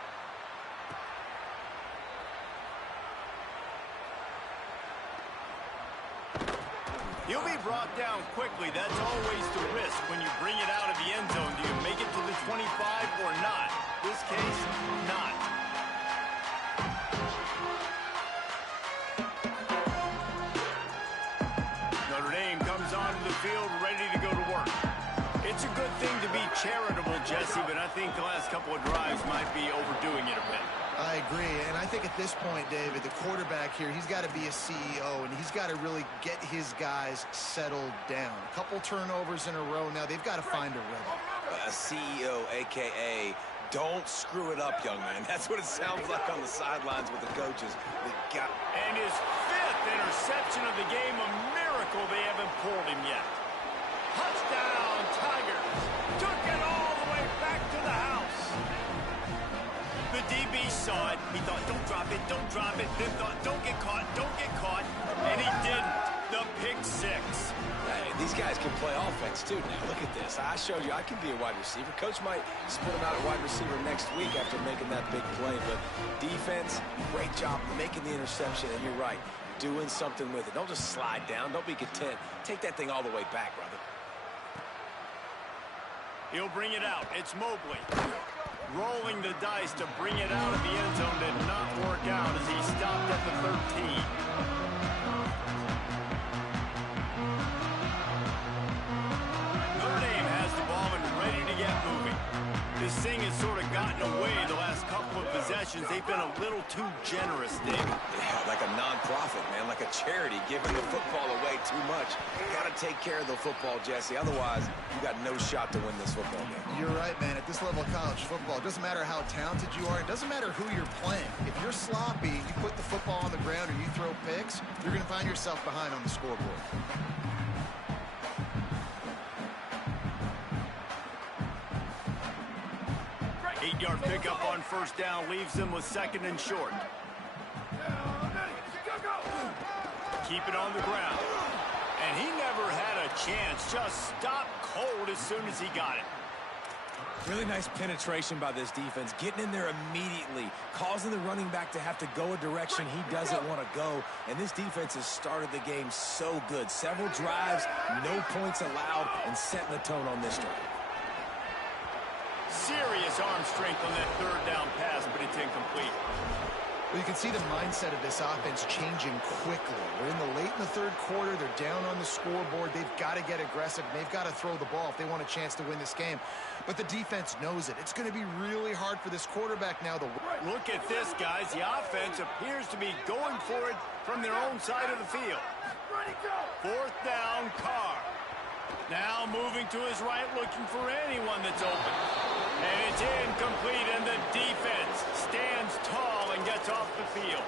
He'll be brought down quickly. That's always the risk when you bring it out of the end zone. Do you make it to the 25 or not? This case, not. Notre Dame comes onto the field ready to go to work. It's a good thing to be charitable, Jesse, but I think the last couple of drives might be overdoing it a bit. I agree, and I think at this point, David, the quarterback here, he's got to be a CEO, and he's got to really get his guys settled down. A couple turnovers in a row now. They've got to find a rhythm. A CEO, a.k.a. don't screw it up, young man. That's what it sounds like on the sidelines with the coaches. And his 5th interception of the game, a miracle they haven't pulled him yet. Touchdown, Tigers. Took it all the way back to the house. The DB saw it. He thought, don't drop it, don't drop it. Then thought, don't get caught, don't get caught. And he didn't. The pick 6. Hey, these guys can play offense, too, now. Look at this. I showed you I can be a wide receiver. Coach might split him out at wide receiver next week after making that big play. But defense, great job making the interception. And you're right, doing something with it. Don't just slide down. Don't be content. Take that thing all the way back, brother. He'll bring it out. It's Mobley. Rolling the dice to bring it out of the end zone did not work out as he stopped at the 13. Notre Dame has the ball and ready to get moving. This thing has sort of gotten away the last couple of possessions. They've been a little too generous, David. Yeah, like a non-profit, man, like a charity, giving the football away too much. You got to take care of the football, Jesse. Otherwise, you got no shot to win this football game. You're right, man. At this level of college football, it doesn't matter how talented you are. It doesn't matter who you're playing. If you're sloppy, you put the football on the ground or you throw picks, you're going to find yourself behind on the scoreboard. Eight-yard pickup on 1st down leaves them with 2nd and short. Keep it on the ground. And he never had a chance. Just stopped cold as soon as he got it. Really nice penetration by this defense, getting in there immediately, causing the running back to have to go a direction he doesn't want to go. And this defense has started the game so good. Several drives, no points allowed, and setting the tone on this drive. Serious arm strength on that 3rd down pass, but it's incomplete. Well, you can see the mindset of this offense changing quickly. We're in the late in the 3rd quarter. They're down on the scoreboard. They've got to get aggressive. They've got to throw the ball if they want a chance to win this game. But the defense knows it. It's going to be really hard for this quarterback now to... Look at this, guys. The offense appears to be going for it from their own side of the field. 4th down, Carr. Now moving to his right, looking for anyone that's open. And it's incomplete, and the defense stands tall and gets off the field.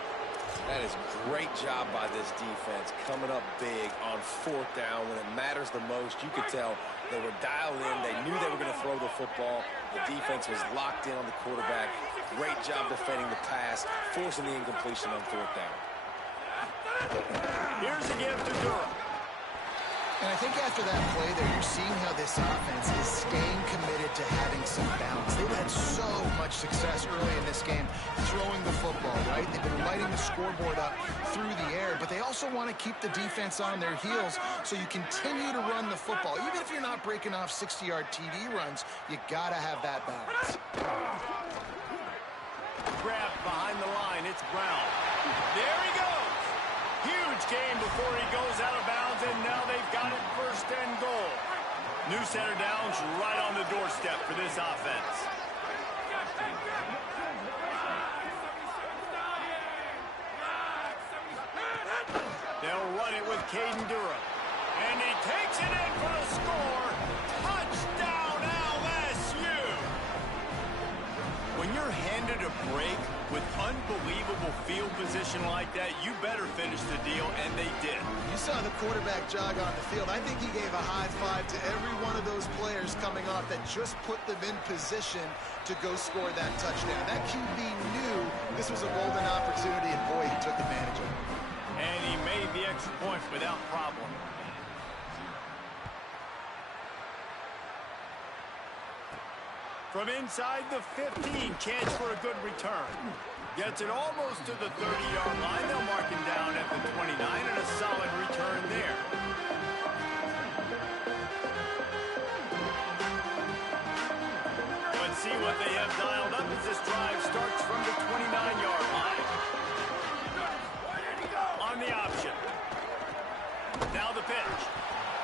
That is a great job by this defense, coming up big on 4th down when it matters the most. You could tell they were dialed in. They knew they were going to throw the football. The defense was locked in on the quarterback. Great job defending the pass, forcing the incompletion on 4th down. Here's a give to Durham. And I think after that play there, you're seeing how this offense is staying committed to having some balance. They've had so much success early in this game throwing the football, right? They've been lighting the scoreboard up through the air, but they also want to keep the defense on their heels so you continue to run the football. Even if you're not breaking off 60-yard TD runs, you got to have that balance. Grab behind the line. It's Brown. There he goes. Huge gain before he goes out of bounds, and now they've got it first and goal. New center downs right on the doorstep for this offense. They'll run it with Caden Durham. And he takes it in for the score. Touchdown, LSU! When you're handed a break with unbelievable field position like that, you better finish the deal, and they did. You saw the quarterback jog on the field. I think he gave a high five to every one of those players coming off that just put them in position to go score that touchdown. That QB knew this was a golden opportunity, and boy, he took advantage of it. And he made the extra point without problem. From inside the 15, chance for a good return. Gets it almost to the 30-yard line. They'll mark him down at the 29, and a solid return there. Let's see what they have dialed up as this drive starts from the 29-yard line. On the option. Now the pitch.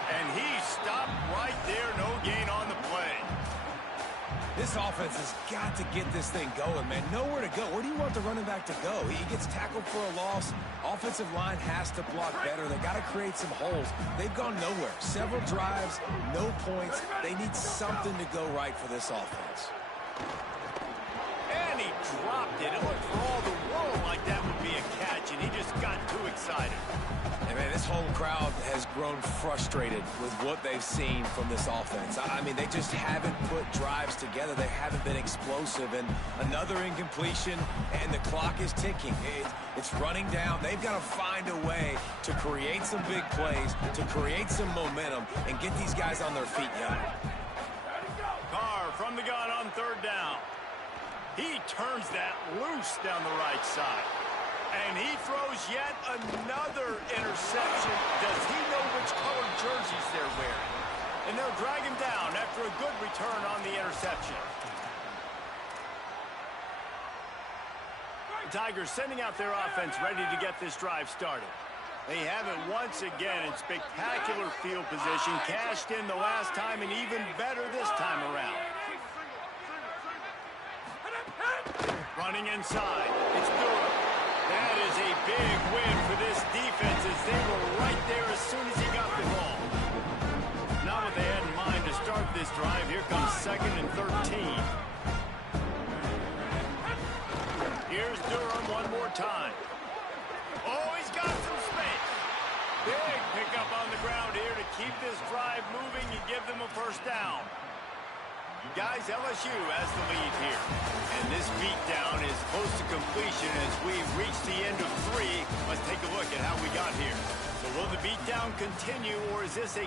And he stopped right there. No gain on the play. This offense has got to get this thing going, man. Nowhere to go. Where do you want the running back to go? He gets tackled for a loss. Offensive line has to block better. They got to create some holes. They've gone nowhere. Several drives, no points. They need something to go right for this offense. And he dropped it. It looked for all the world like that would be a catch, and he just got too excited. And man, this whole crowd has grown frustrated with what they've seen from this offense. I mean, they just haven't put drives together. They haven't been explosive. And another incompletion, and the clock is ticking. It's running down. They've got to find a way to create some big plays, to create some momentum, and get these guys on their feet young. Carr from the gun on third down. He turns that loose down the right side. And he throws yet another interception. Does he know which colored jerseys they're wearing? And they'll drag him down after a good return on the interception. The Tigers sending out their offense ready to get this drive started. They have it once again in spectacular field position. Cashed in the last time and even better this time around. Running inside. It's Durham. That is a big win for this defense as they were right there as soon as he got the ball. Not what they had in mind to start this drive. Here comes 2nd and 13. Here's Durham one more time. Oh, he's got some space. Big pickup on the ground here to keep this drive moving and give them a first down. Guys, LSU has the lead here. And this beatdown is close to completion as we reach the end of 3. Let's take a look at how we got here. So will the beatdown continue, or is this a...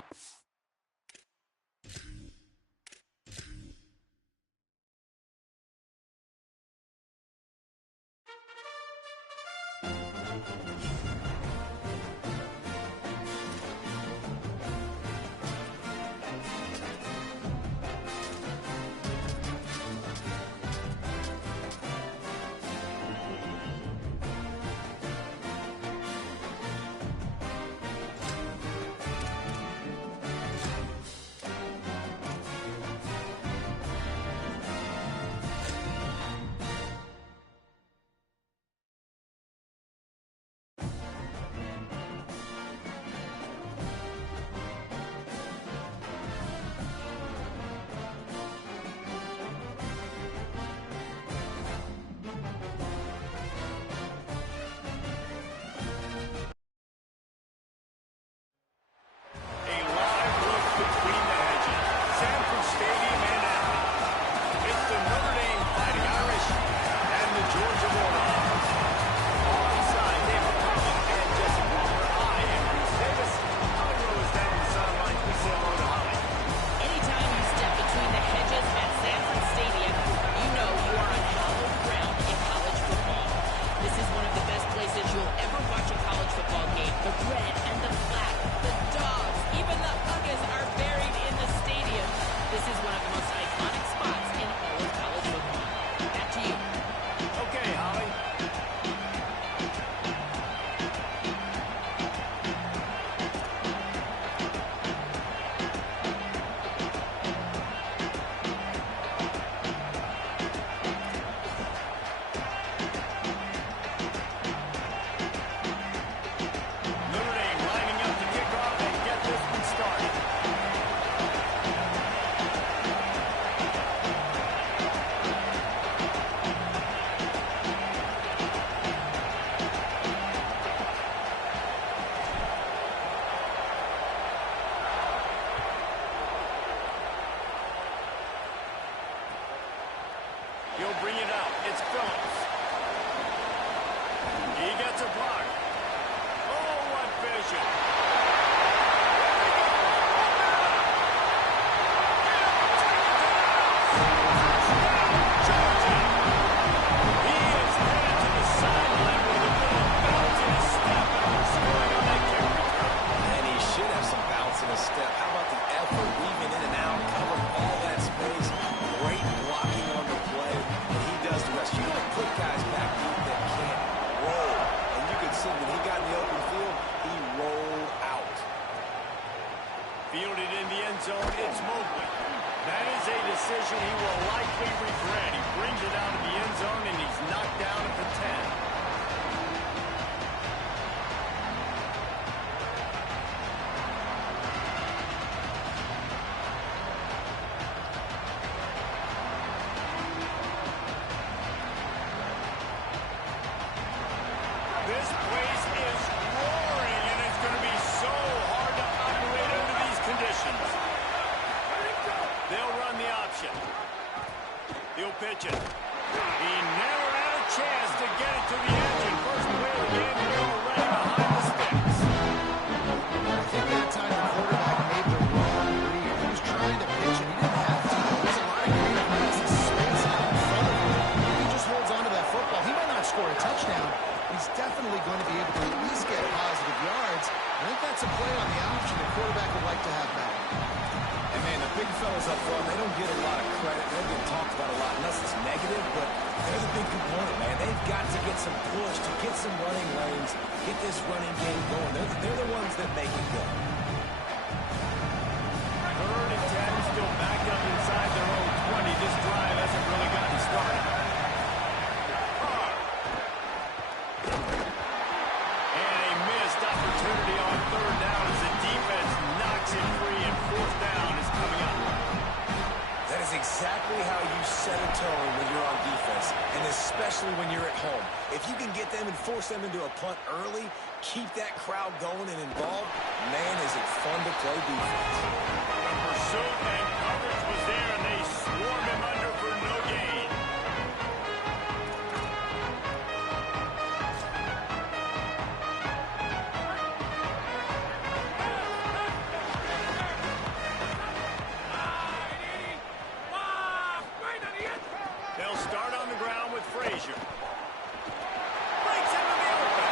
decision he will likely regret. He brings it out of the end zone, and he's knocked down at the 10. This place is roaring, and it's going to be so hard to operate under these conditions. They'll run the option. He'll pitch it. He never had a chance to get it to the edge, and first play of the game, they're already behind the sticks. I think that time the quarterback made the wrong read. He was trying to pitch it. He didn't have to. There's a lot of green grass and space out in front of him. If he just holds onto that football, he might not score a touchdown. He's definitely going to be able to at least get positive yards. I think that's a play on the option the quarterback would like to have back. And, man, the big fellas up front, they don't get a lot of credit. They don't get talked about a lot unless it's negative, but they're the big component, man. They've got to get some push, to get some running lanes, get this running game going. They're the ones that make it go. 3rd and 10, still back up inside their own 20. This drive hasn't really gotten started. Opportunity on 3rd down as the defense knocks it free, and 4th down is coming up. That is exactly how you set a tone when you're on defense, and especially when you're at home. If you can get them and force them into a punt early, keep that crowd going and involved, man, is it fun to play defense. Pursuit and coverage was there, and they swarm him under for no gain. They'll start on the ground with Frazier. Breaks into the open.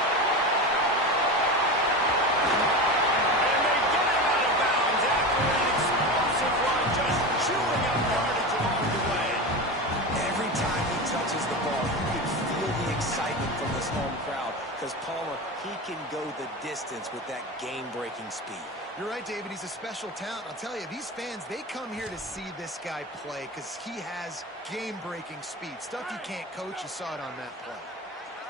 And they get him out of bounds after an explosive run, just chewing up yardage along the way. Every time he touches the ball, you can feel the excitement from this home crowd because Palmer, he can go the distance with that game-breaking speed. You're right, David. He's a special talent. I'll tell you, these fans, they come here to see this guy play because he has game-breaking speed. Stuff you can't coach. You saw it on that play.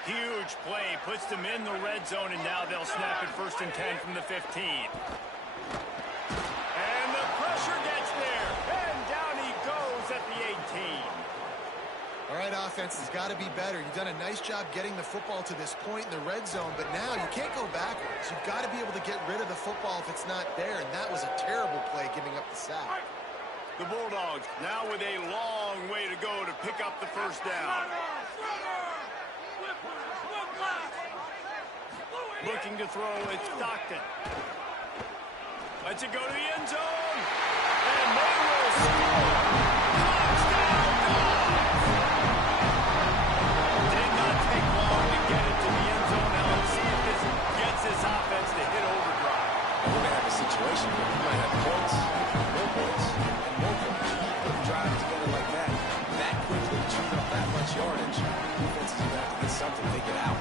Huge play. Puts them in the red zone, and now they'll snap it 1st and 10 from the 15. And the pressure gets there. And down he goes at the 18. All right, offense has got to be better. You've done a nice job getting the football to this point in the red zone, but now you can't go backwards. You've got to be able to get rid of the football if it's not there, and that was a terrible play giving up the sack. The Bulldogs now with a long way to go to pick up the 1st down. Looking to throw, it's Stockton. Lets it go to the end zone. And they will score. Touchdown, Dogs! Did not take long to get it to the end zone. Now let's see if this gets this offense to hit overdrive. We're going to have a situation where we might have points, more points, and more points. You put drives together like that quickly, chewing up that much yardage, defense is going to have to get something figured out.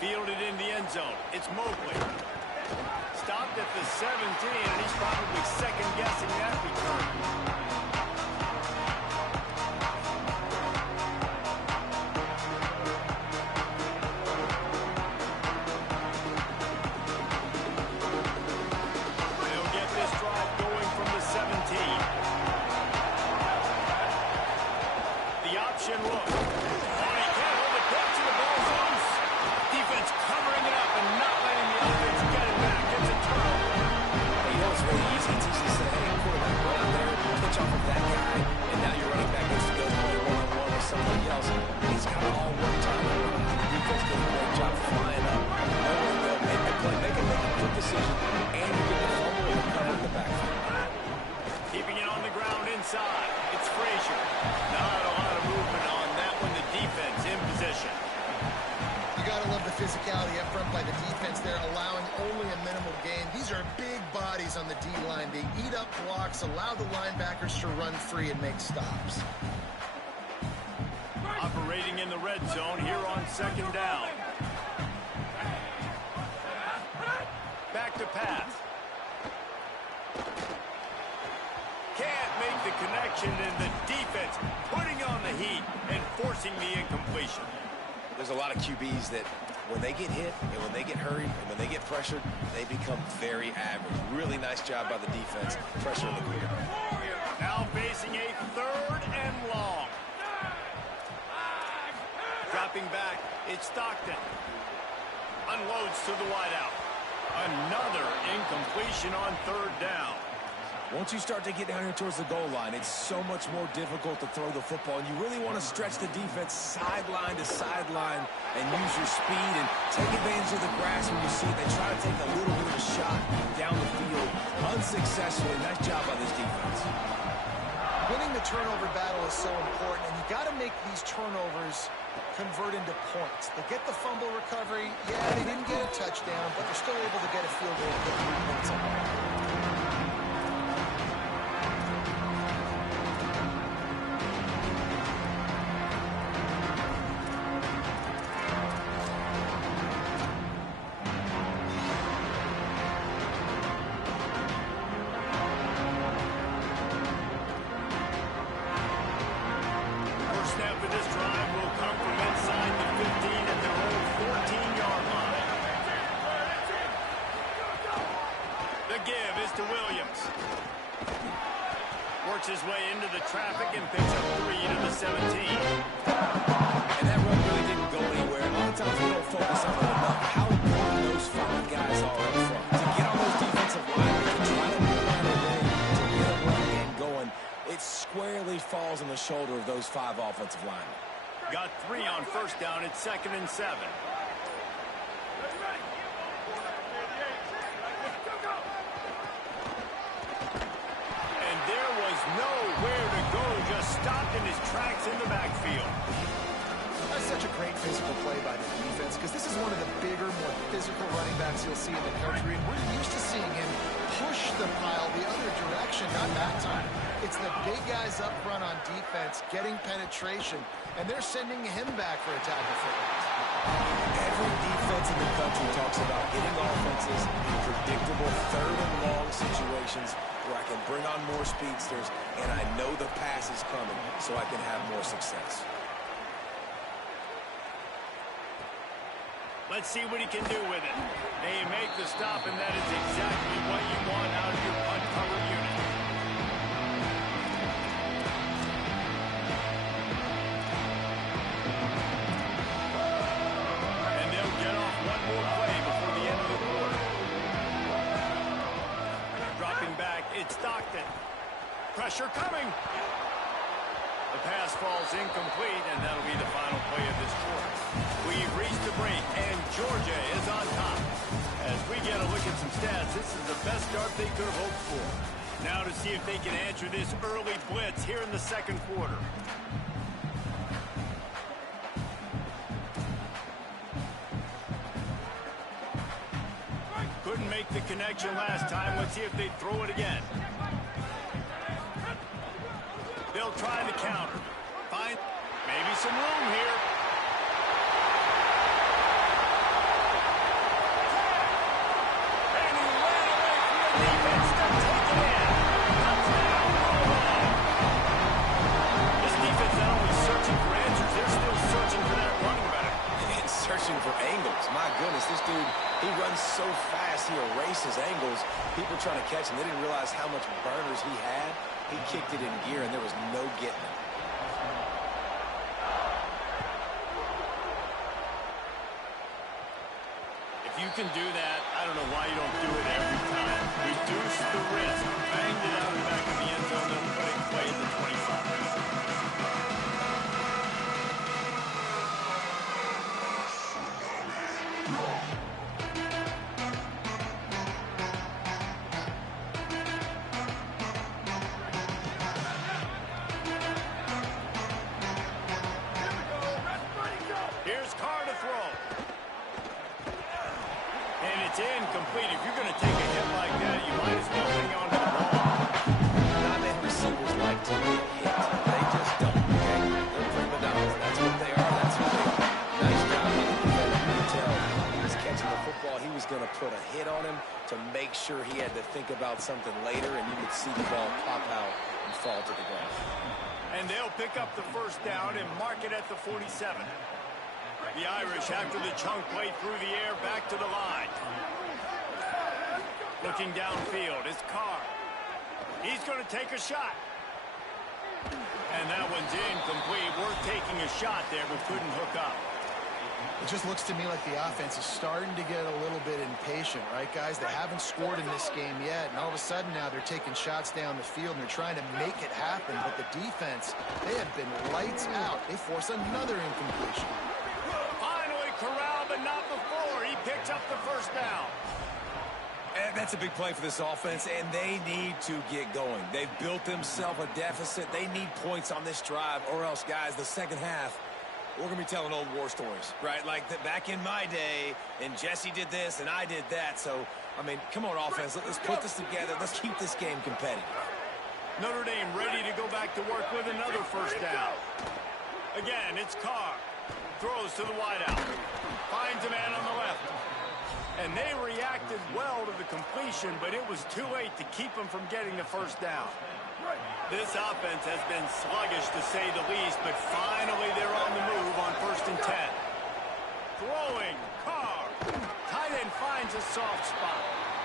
Fielded in the end zone. It's Mobley. Stopped at the 17, and he's probably second-guessing that return. They'll get this drive going from the 17. The option look. Oh, he can't hold the pitch, and the ball's loose. Defense covering it up and not letting the offense get it back. It's a turnover. You know, it's really easy. It's easy to say, hey, quarterback, run out there, pitch off of that guy, and now your running back needs to go play one-on-one with somebody else. He's got it all one time. The defense did a great job flying up, knowing they'll make the play, make a quick decision, and you get the fumble and cover in the backfield. Keeping it on the ground inside. It's Frazier. Not a lot of movement on that one. The defense in position. You got to love the physicality up front by the defense there, allowing only a minimal gain. These are big bodies on the D-line. They eat up blocks, allow the linebackers to run free and make stops. A operating in the red zone here on second down. Back to pass. Can't make the connection, and the defense putting on the heat and forcing the incompletion. There's a lot of QBs that when they get hit and when they get hurried and when they get pressured, they become very average. Really nice job by the defense, pressuring the quarterback. Now facing a third and long. Dropping back, it's Stockton. Unloads to the wideout. Another incompletion on third down. Once you start to get down here towards the goal line, it's so much more difficult to throw the football, and you really want to stretch the defense sideline to sideline and use your speed and take advantage of the grass when you see it. They try to take a little bit of a shot down the field unsuccessfully. Nice job by this defense. Winning the turnover battle is so important, and you got to make these turnovers convert into points. They get the fumble recovery. Yeah, they didn't get a touchdown, but they're still able to get a field goal and get 3 points on it. His way into the traffic and picks up 3 to the 17. And that run really didn't go anywhere. A lot of times we don't focus on it enough. How important those 5 guys are up front. To get on those defensive linemen, to try to move around the way, to get a run game going, it squarely falls on the shoulder of those 5 offensive linemen. Got 3 on first down. It's 2nd and 7. Nowhere to go, just stopped in his tracks in the backfield. That's such a great physical play by the defense, because this is one of the bigger, more physical running backs you'll see in the country, and we're used to seeing him push the pile the other direction, not that time. It's the big guys up front on defense getting penetration, and they're sending him back for a tackle for loss. Every defense in the country talks about getting offenses in predictable third and long situations where I can bring on more speedsters and I know the pass is coming so I can have more success. Let's see what he can do with it. They make the stop, and that is exactly what you want out of your punt-covered unit. And they'll get off one more play before the end of the quarter. Dropping back, it's Stockton. Pressure coming. The pass falls incomplete, and that'll be the final play of this quarter. We've reached the break, and Georgia is on top. As we get a look at some stats, this is the best start they could have hoped for. Now to see if they can answer this early blitz here in the second quarter. Couldn't make the connection last time. Let's see if they throw it again. They'll try the counter. Find maybe some room here. And he ran away from the defense to take it in. This defense not only searching for answers, they're still searching for that running back. And searching for angles. My goodness, this dude, he runs so fast, he erases angles. People trying to catch him, they didn't realize how much burners he had. He kicked it in gear, and there was no getting it. If you can do that, I don't know why you don't do it every time. Reduce the risk. Banged it out of the back of the end zone. They'll put it play at the 25. Incomplete. If you're going to take a hit like that, you might as well hang on to the ball. Not many receivers like to get hit. They just don't. Okay? They're prima donnas. That's what they sure he had to think about something later, and you could see the ball pop out and fall to the ground. And they'll pick up the first down and mark it at the 47. The Irish, after the chunk play through the air, back to the line. Looking downfield is Carr. He's going to take a shot. And that one's incomplete. Worth taking a shot there, but couldn't hook up. It just looks to me like the offense is starting to get a little bit impatient, right, guys? They haven't scored in this game yet, and all of a sudden now they're taking shots down the field, and they're trying to make it happen. But the defense, they have been lights out. They force another incompletion. Finally corralled, but not before. He picks up the first down. And that's a big play for this offense, and they need to get going. They've built themselves a deficit. They need points on this drive, or else, guys, the second half, we're going to be telling old war stories, right? Like back in my day, and Jesse did this, and I did that. So, I mean, come on, offense. Let's put this together. Let's keep this game competitive. Notre Dame ready to go back to work with another first down. Again, it's Carr. Throws to the wideout. Finds a man on the left. And they reacted well to the completion, but it was too late to keep them from getting the first down. This offense has been sluggish, to say the least, but finally they're on the move on 1st and 10. Throwing, Carr. Tight end finds a soft spot.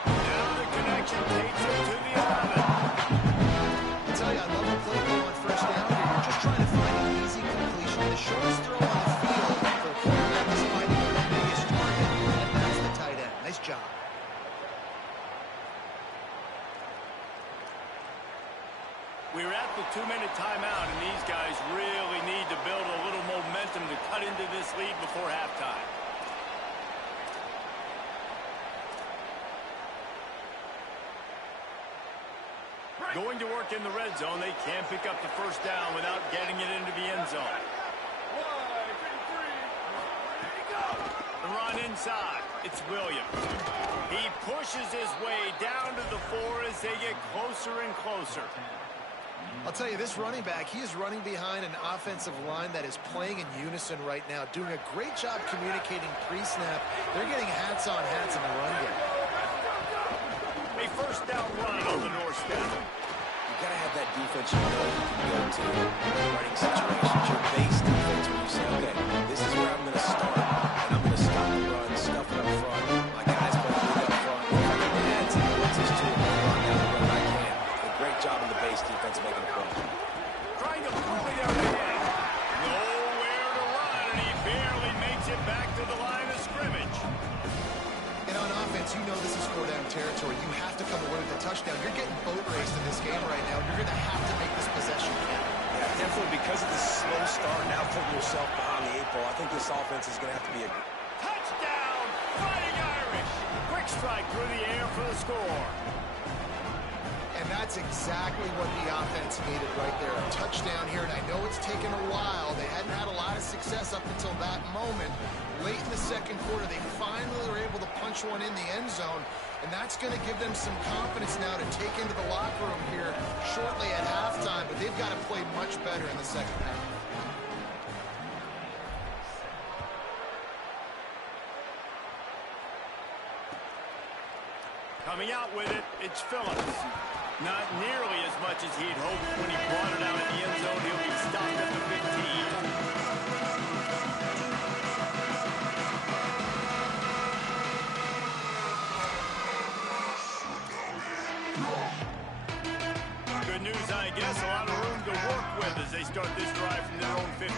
Now the connection takes him to the 11. I tell you, I love the play call on 1st down here. You're just trying to find an easy completion. The shortest throw on the field for a quarterback is finding your biggest target, and that's the tight end. Nice job. We're at the 2-minute timeout, and these guys really need to build a little momentum to cut into this lead before halftime. Going to work in the red zone, they can't pick up the first down without getting it into the end zone. The run inside. It's Williams. He pushes his way down to the 4 as they get closer and closer. I'll tell you, this running back, he is running behind an offensive line that is playing in unison right now, doing a great job communicating pre-snap. They're getting hats on hats in the run game. A first down run on the doorstep. You got to have that defense you know you can go to in running situations. Your base defense where you say, okay, this is where I'm going to start, and I'm going to stop the run, stuff it up front. My guys play big up front. If I can add some blitzes to it and run down the road, I can. A great job in the base defense making a play. Trying to pull it out again. Nowhere to run, and he barely makes it back to the line of scrimmage. And on offense, you know this is 4-down territory. You have to come away with a touchdown. You're getting boat raced in this game right now, and you're going to have to make this possession count. Yeah, definitely because of the slow start, now putting yourself behind the 8 ball. I think this offense is going to have to be a Touchdown, Fighting Irish. Quick strike through the air for the score. And that's exactly what the offense needed right there. A touchdown here, and I know it's taken a while. They hadn't had a lot of success up until that moment. Late in the second quarter, they finally were able to punch one in the end zone, and that's going to give them some confidence now to take into the locker room here shortly at halftime, but they've got to play much better in the second half. Coming out with it, it's Phillips. Not nearly as much as he'd hoped when he brought it out in the end zone. He'll be stopped at the 15. Good news, I guess. A lot of room to work with as they start this drive from their own 15.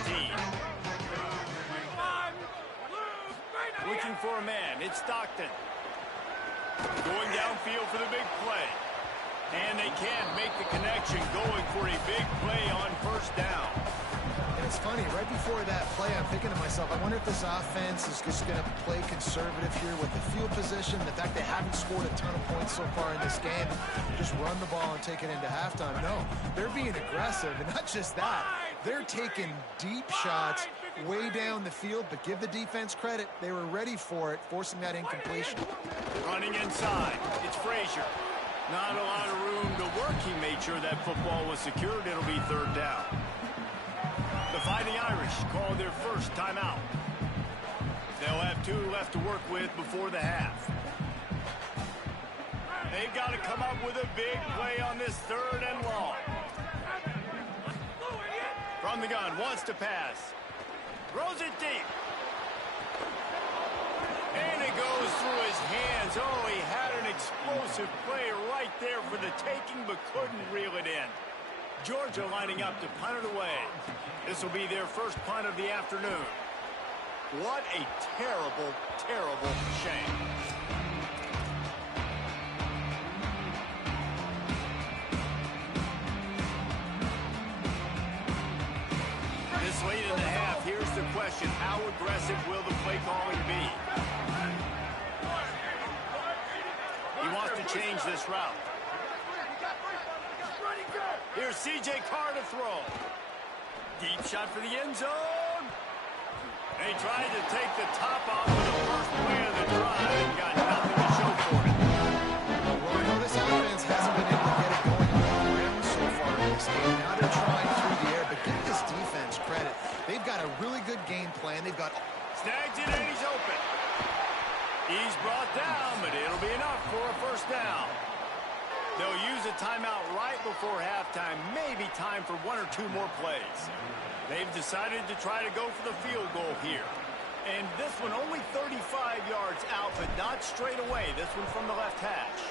Looking for a man. It's Stockton. Going downfield for the big play. And they can't make the connection, going for a big play on first down. And it's funny, right before that play, I'm thinking to myself, I wonder if this offense is just going to play conservative here with the field position, the fact they haven't scored a ton of points so far in this game, just run the ball and take it into halftime. No, they're being aggressive, and not just that, they're taking deep shots way down the field, but give the defense credit. They were ready for it, forcing that incompletion. Running inside, it's Frazier. Not a lot of room to work. He made sure that football was secured. It'll be third down. The Fighting Irish call their first timeout. They'll have 2 left to work with before the half. They've got to come up with a big play on this 3rd and long. From the gun, wants to pass. Throws it deep. And it goes through his hands. Oh, he had an explosive play right there for the taking, but couldn't reel it in. Georgia lining up to punt it away. This will be their first punt of the afternoon. What a terrible, terrible shame. This late in the half, here's the question. How aggressive will the play calling be? He wants to change this route. Here's C.J. Carr to throw. Deep shot for the end zone. They tried to take the top off with the first play of the drive and got nothing to show for it. Well, I know this offense hasn't been able to get it going on the ground so far in this game. Now they're trying through the air, but give this defense credit. They've got a really good game plan. They've got... Snags it and he's open. He's brought down, but it'll be enough for a first down. They'll use a timeout right before halftime. Maybe time for 1 or 2 more plays. They've decided to try to go for the field goal here. And this one only 35 yards out, but not straight away. This one from the left hash.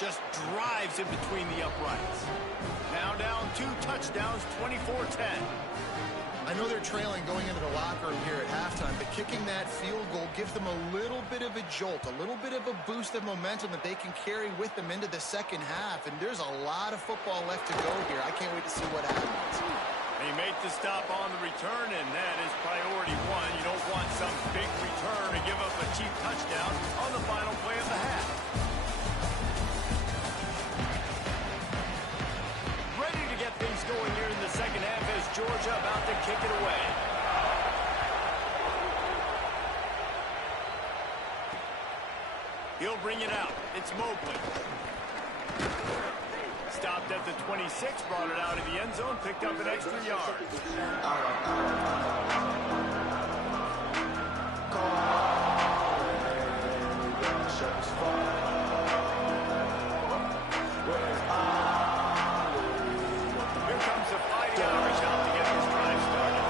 Just drives in between the uprights. Now down 2 touchdowns, 24-10. I know they're trailing going into the locker room here at halftime, but kicking that field goal gives them a little bit of a jolt, a little bit of a boost of momentum that they can carry with them into the second half. And there's a lot of football left to go here. I can't wait to see what happens. They make the stop on the return, and that is priority 1. You don't want some big return to give up a cheap touchdown on the final play of the half. Ready to get things going here in the second half as Georgia about to kick it away. He'll bring it out. It's Mobley. Stopped at the 26, brought it out of the end zone, picked up an extra yard. Here comes the Fighting Irish out to get this drive started.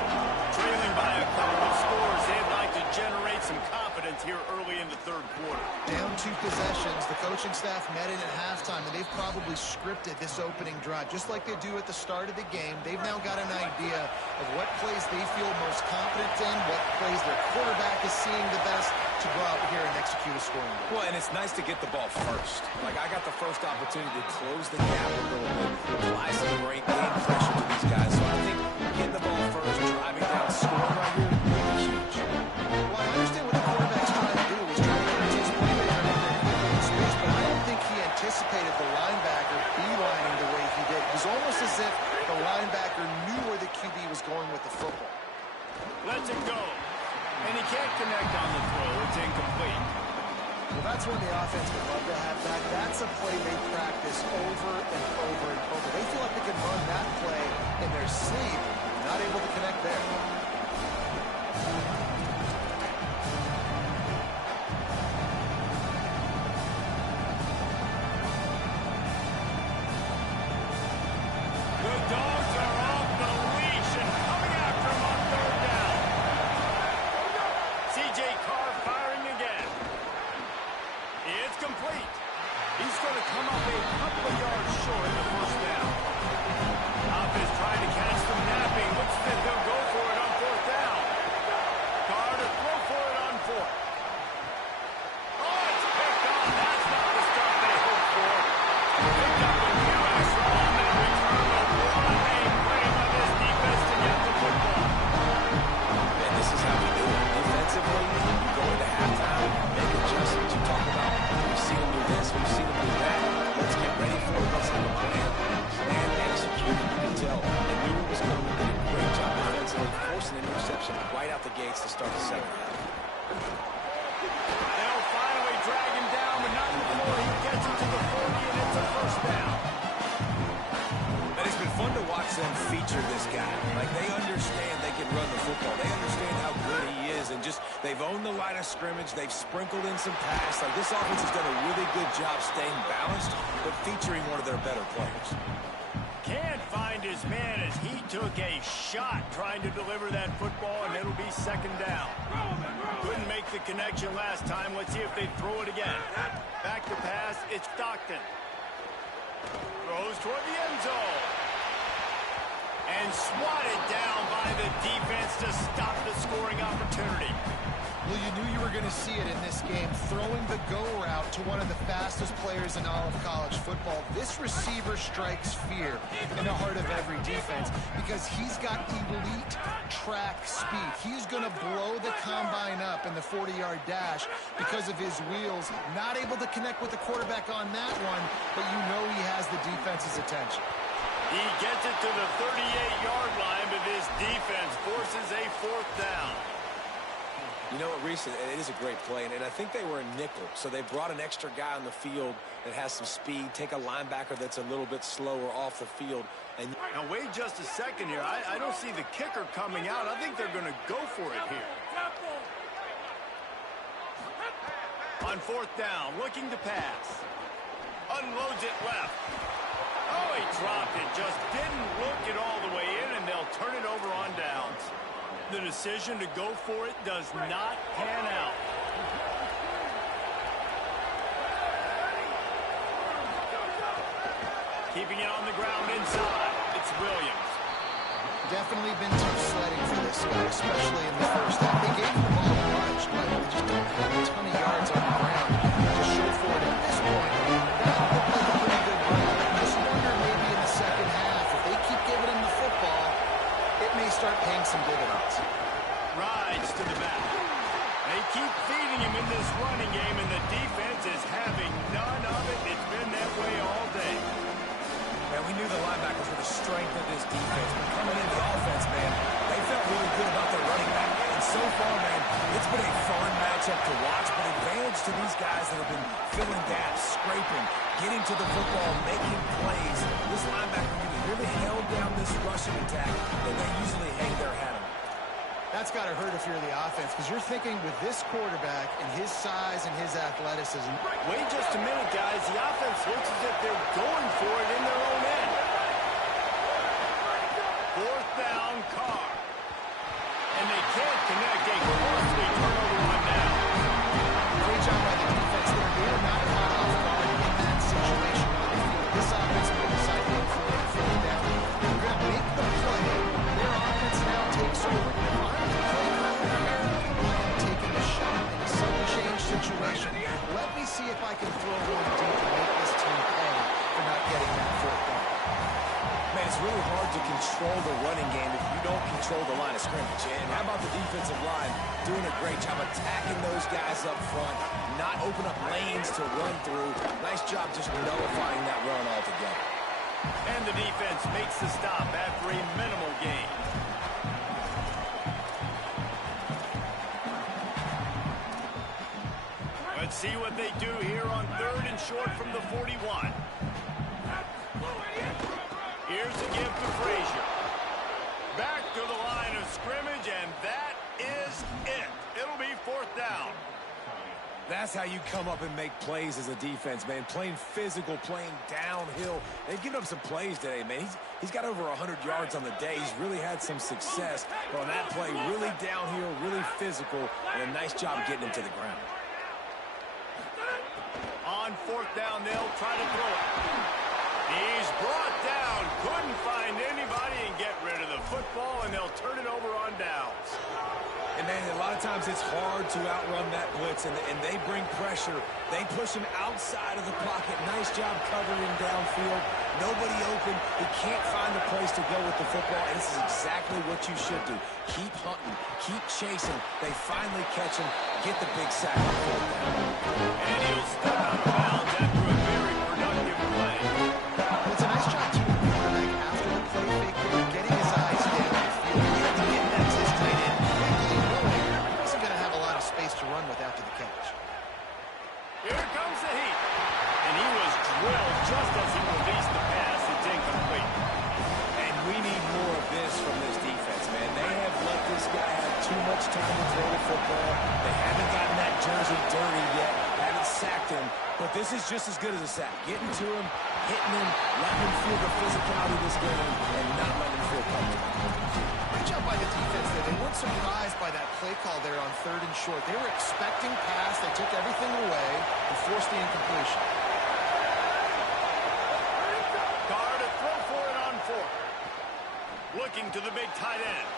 Trailing by a couple of scores, they'd like to generate some confidence here early in the 3rd quarter. Down 2 possessions, the coaching staff met in at halftime, and they've probably scripted this opening drive. Just like they do at the start of the game, they've now got an idea of what plays they feel most confident in, what plays their quarterback is seeing the best to go out here and execute a scoring goal. Well, and it's nice to get the ball first. Like, I got the first opportunity to close the gap a little bit, apply some great game pressure to these guys. So I think getting the ball first, driving down, scoring right here, really huge. Well, I understand what the quarterback's trying to do. He's trying to get his playmaker in there quickly in space, but I don't think he anticipated the linebacker beelining the way he did. It was almost as if the linebacker knew where the QB was going with the football. Lets it go. And he can't connect on the throw. It's incomplete. Well, that's when the offense would love to have that. That's a play they practice over and over and over. They feel like they can run that play in their sleep. Not able to connect there. The Dogs are off the leash and coming after him on 3rd down. C.J. Carr firing again. It's complete. He's going to come up a couple of yards short of the first down. Offense trying to catch them napping. Looks as if they'll go for it on 4th down. Carr to throw for it on 4th. Oh, it's picked off. That's not the stop they hoped for. Picked up a few extra on that return. But what a play by this defense to get the football. And this is how we do it. Defensively, you go into halftime, make adjustments. You talk about, we've seen them do this, we've seen them do that. Let's get ready for it. Let's have a plan. And execute. You can tell. They knew it was coming. They did a great job defensively, forcing an interception right out the gates to start the second half. They'll finally drag him down, but not before he gets it to the 40, and it's a first down. And it's been fun to watch them feature this guy. Like, they understand they can run the football. They understand how good he is is, and just they've owned the line of scrimmage. They've sprinkled in some pass. Like, this offense has done a really good job staying balanced, but featuring one of their better players. Can't find his man as he took a shot trying to deliver that football, and it'll be second down. Couldn't make the connection last time. Let's see if they throw it again. Back to pass. It's Stockton. Throws toward the end zone. And swatted down by the defense to stop the scoring opportunity. Well, you knew you were going to see it in this game, throwing the go route to one of the fastest players in all of college football. This receiver strikes fear in the heart of every defense because he's got elite track speed. He's going to blow the combine up in the 40-yard dash because of his wheels. Not able to connect with the quarterback on that one, but you know he has the defense's attention. He gets it to the 38-yard line, but this defense forces a fourth down. You know what, Reese, it is a great play, and I think they were a nickel, so they brought an extra guy on the field that has some speed, take a linebacker that's a little bit slower off the field. And now, wait just a second here. I don't see the kicker coming out. I think they're going to go for it here. On fourth down, looking to pass. Unloads it left. Oh, he dropped it. Just didn't look it all the way in, and they'll turn it over on downs. The decision to go for it does not pan out. Keeping it on the ground inside. It's Williams. Definitely been tough sledding for this guy, especially in the first half. They gave him the ball a bunch, but they just don't have a ton of yards on the ground to show for it at this point. That looked like a pretty good run. I just wonder maybe in the second half, if they keep giving him the football, it may start paying some dividends. Rides to the back. They keep feeding him in this running game, and the defense is having none of it. It's been that way all day. Man, we knew the linebackers were the strength of this defense, but coming into the offense, man, they felt really good about their running back. And so far, man, it's been a fun matchup to watch, but advantage to these guys that have been filling gaps, scraping, getting to the football, making plays. This linebacker really held down this rushing attack that they usually hang their hat on. That's got to hurt if you're the offense, because you're thinking with this quarterback and his size and his athleticism. Wait just a minute, guys. The offense looks as if they're going for it in their own end. Fourth down, Carr. And they can't connect. A costly turnover on down. Great job by the defense there. They are not caught off guard in that situation on the field. This offense will decide to go for it and fill it down. They're going to make the play. Their offense now takes over. Situation. Let me see if I can throw one deep and make this team pay for not getting that fourth down. Man, it's really hard to control the running game if you don't control the line of scrimmage. And how about the defensive line doing a great job attacking those guys up front, not open up lanes to run through. Nice job just nullifying that run altogether. And the defense makes the stop after a minimal gain. Let's see what they do here on third and short from the 41. Here's the give to Frazier. Back to the line of scrimmage, and that is it. It'll be fourth down. That's how you come up and make plays as a defense, man. Playing physical, playing downhill. They've given up some plays today, man. He's got over 100 yards on the day. He's really had some success. But on that play, really downhill, really physical, and a nice job getting him to the ground. On fourth down, they'll try to throw it. He's brought down. Couldn't find anybody and get rid of the football, and they'll turn it over on downs. And, man, a lot of times it's hard to outrun that blitz, and they bring pressure. They push him outside of the pocket. Nice job covering downfield. Nobody open. He can't find a place to go with the football, and this is exactly what you should do. Keep hunting. Keep chasing. They finally catch him. Get the big sack. And he'll step out of bounds after a very productive play. It's a nice job, too, after the play fake, getting his eyes down the field. Getting that to his tight end. He wasn't going to have a lot of space to run with after the catch. Here comes the heat. And he was drilled just as he released the pass. It's incomplete. And we need more of this from this defense, man. They have let this guy have too much time to throw the football. They haven't gotten that jersey dirty yet, haven't sacked him, but this is just as good as a sack. Getting to him, hitting him, letting him feel the physicality of this game, and not letting him feel comfortable. Great job by the defense there. They weren't surprised by that play call there on 3rd and short. They were expecting pass. They took everything away and forced the incompletion. Carr to throw for it on 4th. Looking to the big tight end.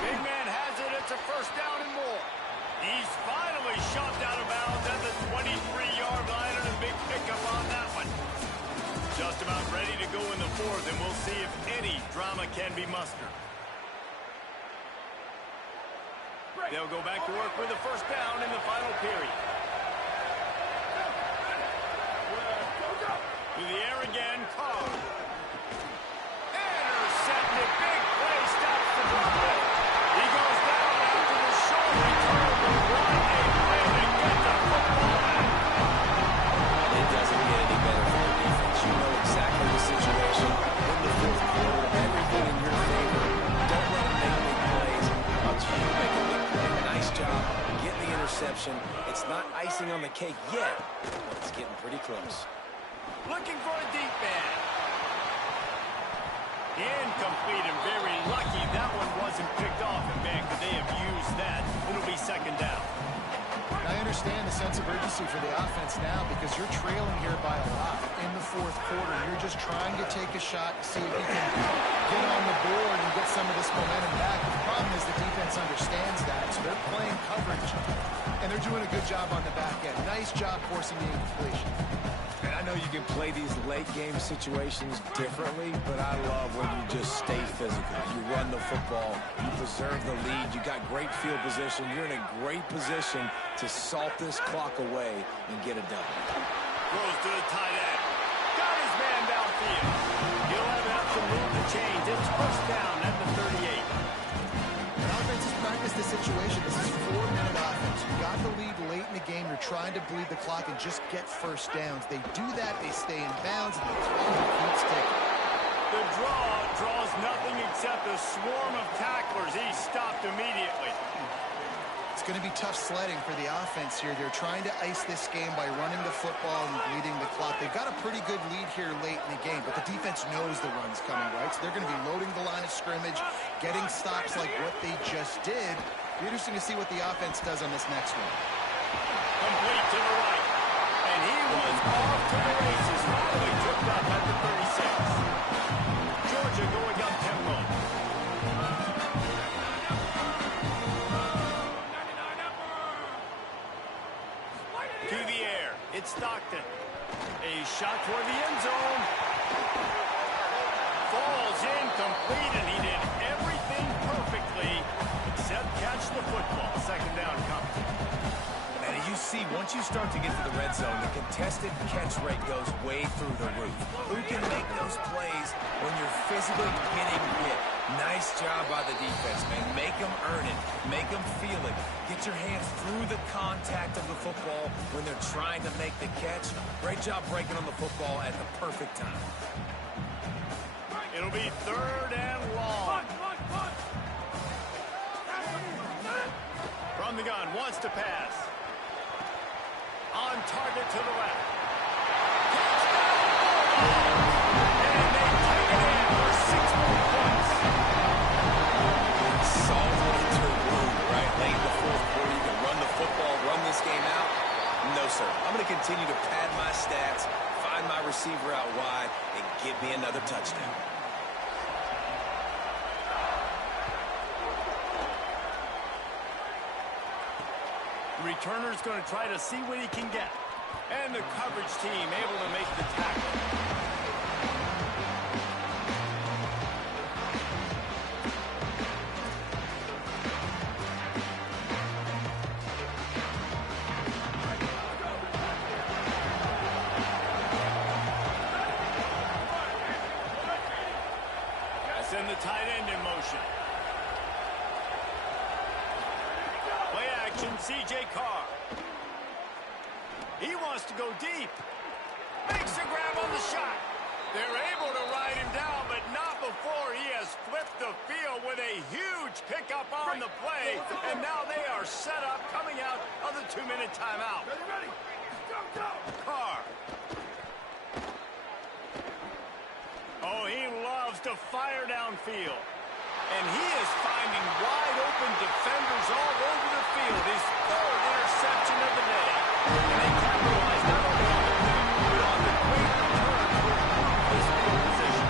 Big man has it. It's a first down and more. He's finally shoved out of bounds at the 23-yard line, and a big pickup on that one. Just about ready to go in the 4th, and we'll see if any drama can be mustered. They'll go back to work with a first down in the final period. To the air again, Carr. Intercepted, big play, stops the run. He goes down after the short return. What a play to get the football back. It doesn't get any better for the defense. You know exactly the situation. In the 4th quarter, everything in your favor. Don't let them make big plays. Watch you make a big play. Nice job getting the interception. It's not icing on the cake yet, but it's getting pretty close. Looking for a deep man. Incomplete, and very lucky that one wasn't picked off. And man, could they have used that? It'll be 2nd down. I understand the sense of urgency for the offense now because you're trailing here by a lot in the 4th quarter. You're just trying to take a shot to see if you can get on the board and get some of this momentum back. The problem is the defense understands that, so they're playing coverage, and they're doing a good job on the back end. Nice job forcing the incompletion. And I know you can play these late-game situations differently, but I love when you just stay physical. You run the football, you preserve the lead, you got great field position, you're in a great position to salt this clock away and get it done. Throws to the tight end. Got his man downfield. He'll have some room to change. It's first down at the 38. And offense has practiced this situation. This is 4-minute offense. You got the lead late in the game. You're trying to bleed the clock and just get first downs. They do that, they stay in bounds, and the clock keeps ticking. The draw draws nothing except a swarm of tacklers. He's stopped immediately. It's going to be tough sledding for the offense here. They're trying to ice this game by running the football and bleeding the clock. They've got a pretty good lead here late in the game, but the defense knows the run's coming, right? So they're going to be loading the line of scrimmage, getting stops like what they just did. Be interesting to see what the offense does on this next one. Complete to the right. And he was off to the races. Finally tripped up at the 36. Georgia going up tempo. To the air. It's Stockton. A shot toward the end zone. Falls incomplete, and he did everything perfectly except catch the football. 2nd down coming. And you see, once you start to get to the red zone, the contested catch rate goes way through the roof. Who can make those plays when you're physically getting hit? Nice job by the defense, man. Make them earn it. Make them feel it. Get your hands through the contact of the football when they're trying to make the catch. Great job breaking on the football at the perfect time. It'll be 3rd and long. From the gun, wants to pass. On target to the left. And they take it in for 6 more points. Salt into room, right? Late in the 4th quarter, you can run the football, run this game out. No, sir. I'm going to continue to pad my stats, find my receiver out wide, and give me another touchdown. Returner's going to try to see what he can get. And the coverage team able to make the tackle. Send the tight end in motion. Play action, C.J. Carr. He wants to go deep. Makes a grab on the shot. They're able to ride him down, but not before he has flipped the field with a huge pick up on the play, and now they are set up coming out of the 2-minute timeout. Ready. Go. Carr. Oh, he loves to fire downfield. And he is finding wide open defenders all over the field. His 3rd interception of the day. And they capitalize not only on the pick, but on the great return to improve this field position.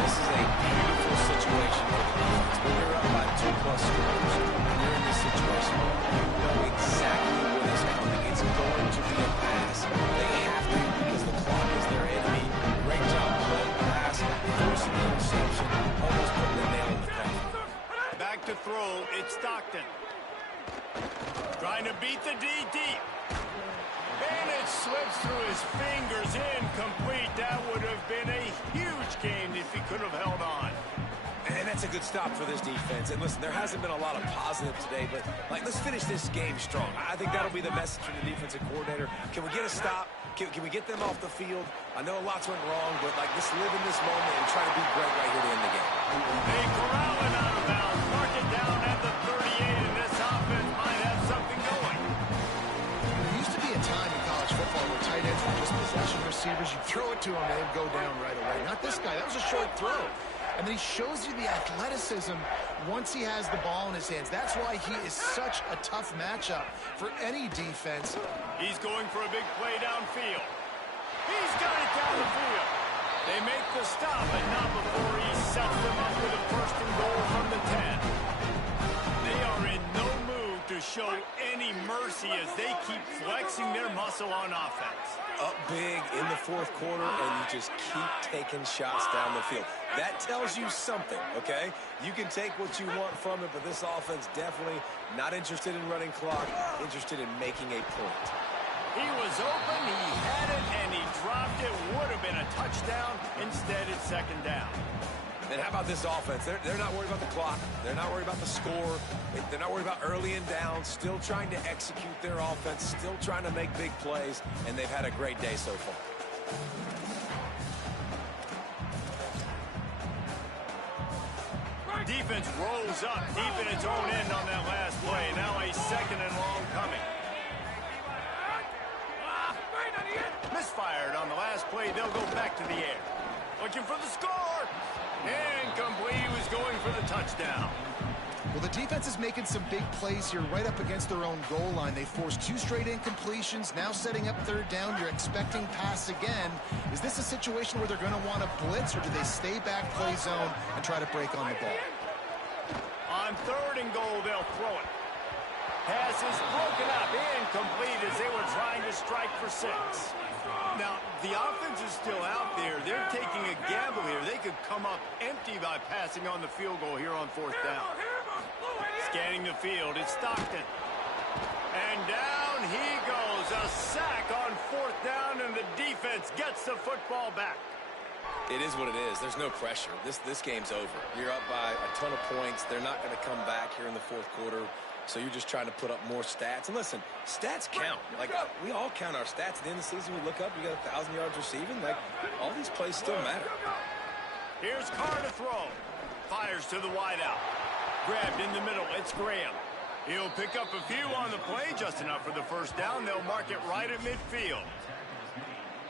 This is a beautiful situation for the defense. When you're up by 2+ scores, and you're in this situation, you know exactly what is coming. It's going to be a pass. They have to because the clock is their enemy. Great job playing pass, forcing the interception, almost putting the nail in the coffin. Back to throw, it's Stockton. Trying to beat the D deep. And it slips through his fingers, incomplete. That would have been a huge game if he could have held on. And that's a good stop for this defense. And listen, there hasn't been a lot of positive today, but let's finish this game strong. I think that'll be the message from the defensive coordinator. Can we get a stop? Can we get them off the field? I know lots went wrong, but let's live in this moment and try to be great right here to end the game. They corral it out of bounds. Mark it down at the 38, and this offense might have something going. There used to be a time in college football where tight ends were just possession receivers. You throw it to him, and they'd go down right away. Not this guy. That was a short throw. And then he shows you the athleticism once he has the ball in his hands. That's why he is such a tough matchup for any defense. He's going for a big play downfield. He's got it down the field. They make the stop, but not before he sets them up with a 1st and goal from the 10. They are in no mood to show any mercy as they keep flexing their muscle on offense. Up big in the 4th quarter, and you just keep taking shots down the field. That tells you something, okay? You can take what you want from it, but this offense definitely not interested in running clock, interested in making a point. He was open, he had it, and he dropped it. Would have been a touchdown. Instead, it's 2nd down. And how about this offense? They're not worried about the clock. They're not worried about the score. They're not worried about early and down. Still trying to execute their offense. Still trying to make big plays. And they've had a great day so far. Defense rolls up deep in its own end on that last play. Now a 2nd and long coming. Misfired on the last play. They'll go back to the air. Looking for the score. Incomplete. He was going for the touchdown. Well, the defense is making some big plays here right up against their own goal line. They forced 2 straight incompletions, now setting up 3rd down. You're expecting pass again. Is this a situation where they're going to want to blitz, or do they stay back, play zone, and try to break on the ball? On 3rd and goal, they'll throw it. Pass is broken up, incomplete as they were trying to strike for 6. Now, the offense is still out there. They're taking a gamble here. They could come up empty by passing on the field goal here on 4th down. Scanning the field, it's Stockton. And down he goes. A sack on 4th down, and the defense gets the football back. It is what it is. There's no pressure. This game's over. You're up by a ton of points. They're not going to come back here in the 4th quarter. So you're just trying to put up more stats. And listen, stats count. We all count our stats. At the end of the season, we look up, you got 1,000 yards receiving. All these plays still matter. Here's Carr to throw. Fires to the wideout. Grabbed in the middle. It's Graham. He'll pick up a few on the play, just enough for the 1st down. They'll mark it right at midfield.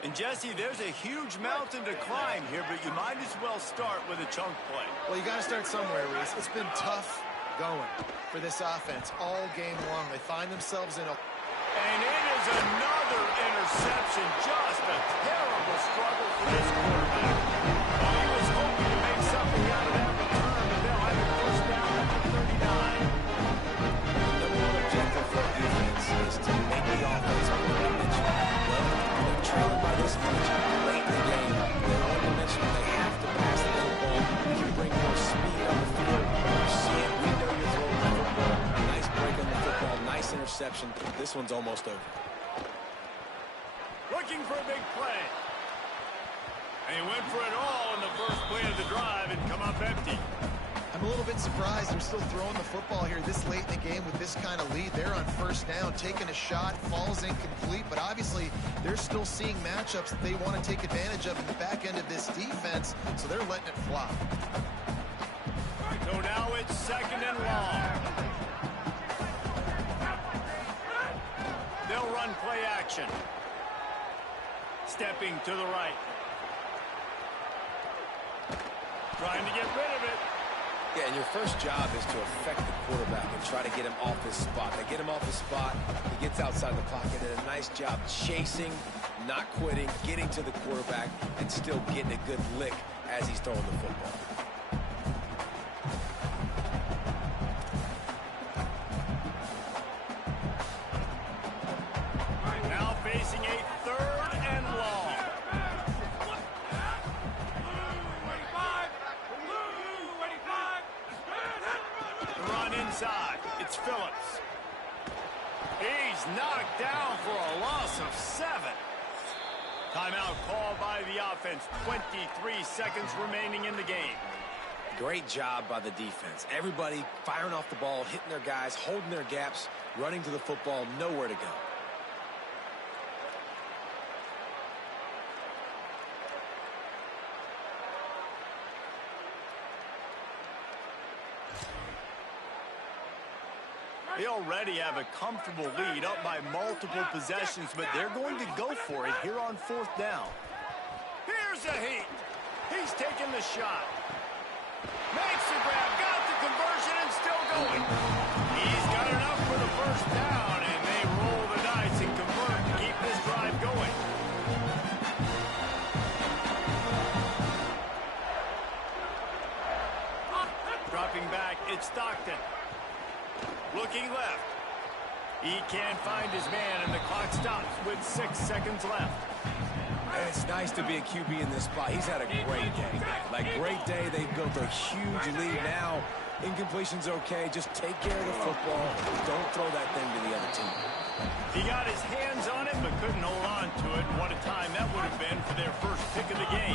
And, Jesse, there's a huge mountain to climb here, but you might as well start with a chunk play. Well, you got to start somewhere, Reese. It's been tough going for this offense all game long. They find themselves in a... And it is another interception. Just a terrible struggle for this quarterback. Well, he was hoping to make something out of that return, but they'll have it pushed down at the 39. The one objective for the defense is to make the offense one-dimensional. Well, they're trailing by this much late in the game. They're one-dimensional. They have to pass the football. You can bring more speed on the field. You see it. We know you're throwing the football. Nice break on the football. Nice interception. This one's almost over. Looking for a big play. And he went for it all in the first play of the drive and come up empty. I'm a little bit surprised they're still throwing the football here this late in the game with this kind of lead. They're on 1st down, taking a shot, falls incomplete, but obviously they're still seeing matchups that they want to take advantage of in the back end of this defense, so they're letting it fly. So now it's action. Stepping to the right. Trying to get rid of it. Yeah, and your first job is to affect the quarterback and try to get him off his spot. They get him off his spot, he gets outside the pocket, and a nice job chasing, not quitting, getting to the quarterback, and still getting a good lick as he's throwing the football. Now facing a 3rd and long. The run inside. It's Phillips. He's knocked down for a loss of 7. Timeout called by the offense. 23 seconds remaining in the game. Great job by the defense. Everybody firing off the ball, hitting their guys, holding their gaps, running to the football, nowhere to go. They already have a comfortable lead up by multiple possessions, but they're going to go for it here on 4th down. Here's a heat. He's taking the shot. Makes the grab, got the conversion, and still going. He's got enough for the 1st down, and they roll the dice and convert to keep this drive going. Dropping back, it's Stockton. Looking left. He can't find his man, and the clock stops with 6 seconds left. And it's nice to be a QB in this spot. He's had a great day. Like, great day. They've built a huge lead now. Incompletion's okay. Just take care of the football. Don't throw that thing to the other team. He got his hands on it, but couldn't hold on to it. What a time that would have been for their first pick of the game.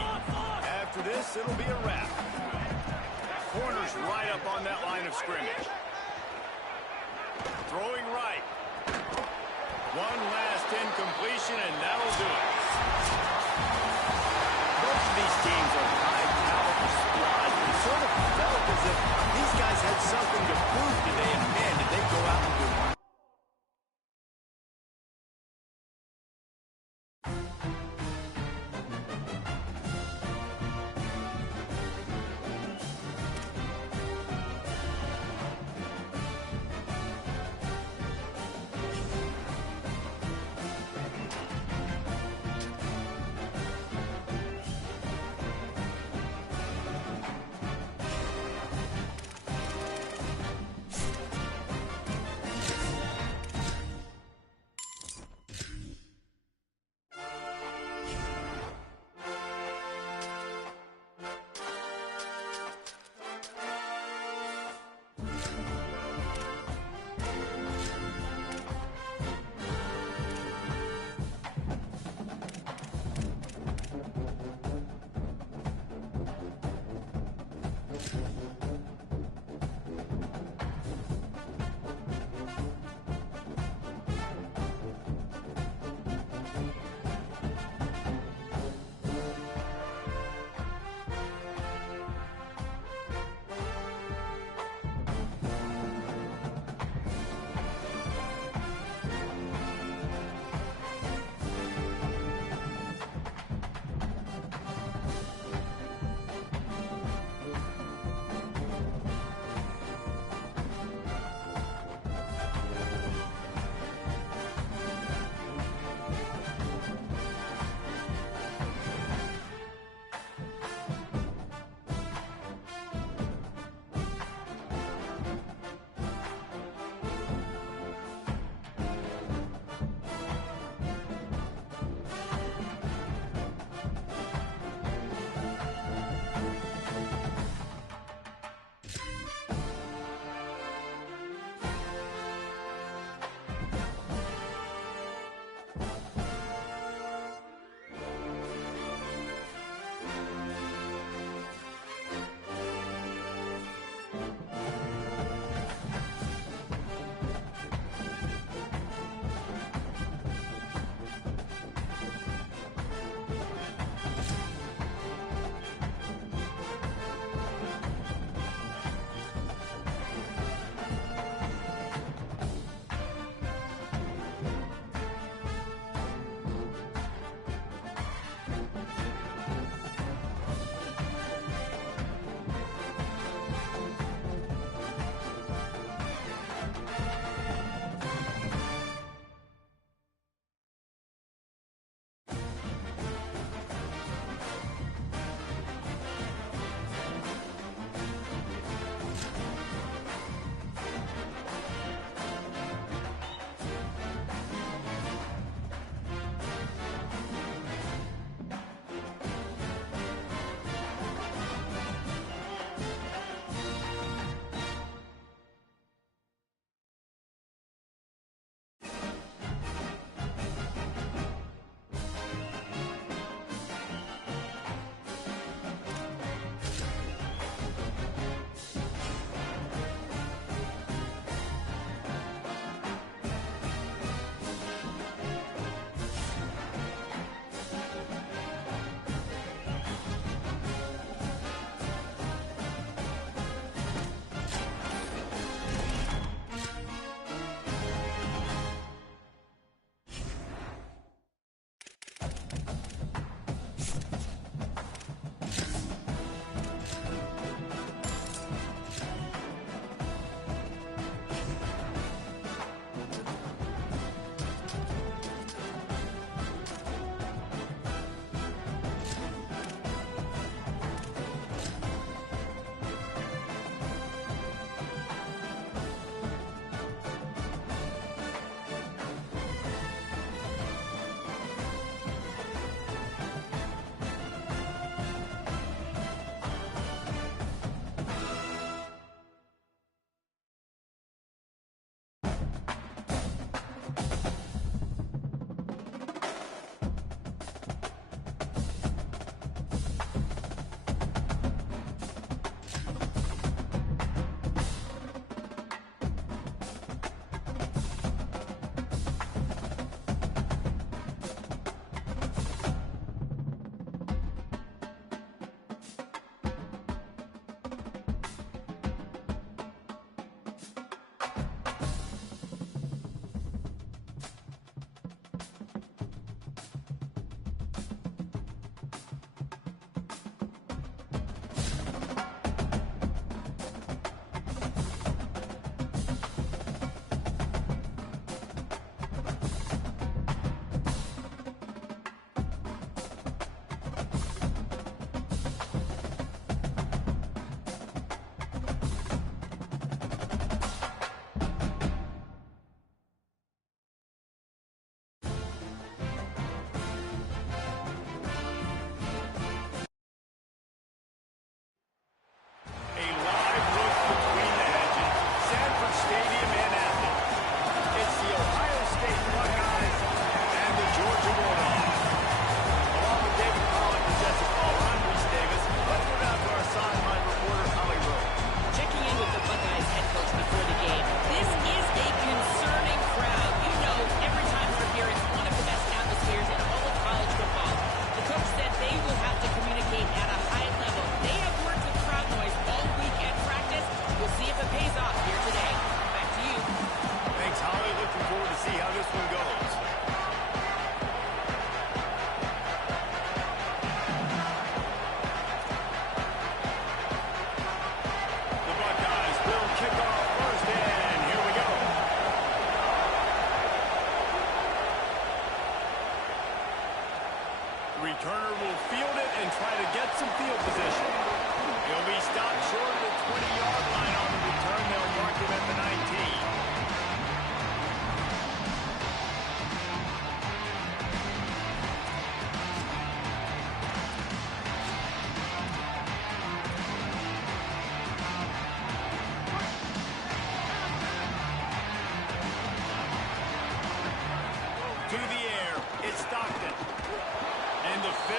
After this, it'll be a wrap. Corner's right up on that line of scrimmage. Throwing right. One last incompletion, and that'll do it. Both of these teams are high-caliber squads. It sort of felt as if these guys had something to prove today, and man, did they go out and do it.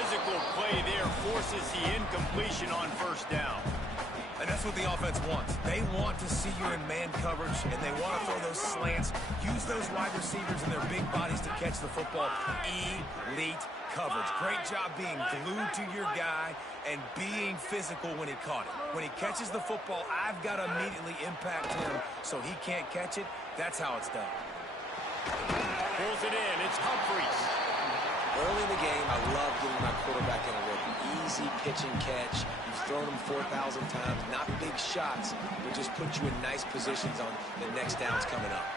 physical play there forces the incompletion on first down. And that's what the offense wants. They want to see you in man coverage, and they want to throw those slants, use those wide receivers and their big bodies to catch the football. Elite coverage. Great job being glued to your guy and being physical when he caught it. When he catches the football, I've got to immediately impact him so he can't catch it. That's how it's done. Pulls it in. It's Humphries. Early in the game, I love getting my quarterback in a rhythm. Easy pitch and catch. You've thrown him 4,000 times. Not big shots, but just put you in nice positions on the next downs coming up.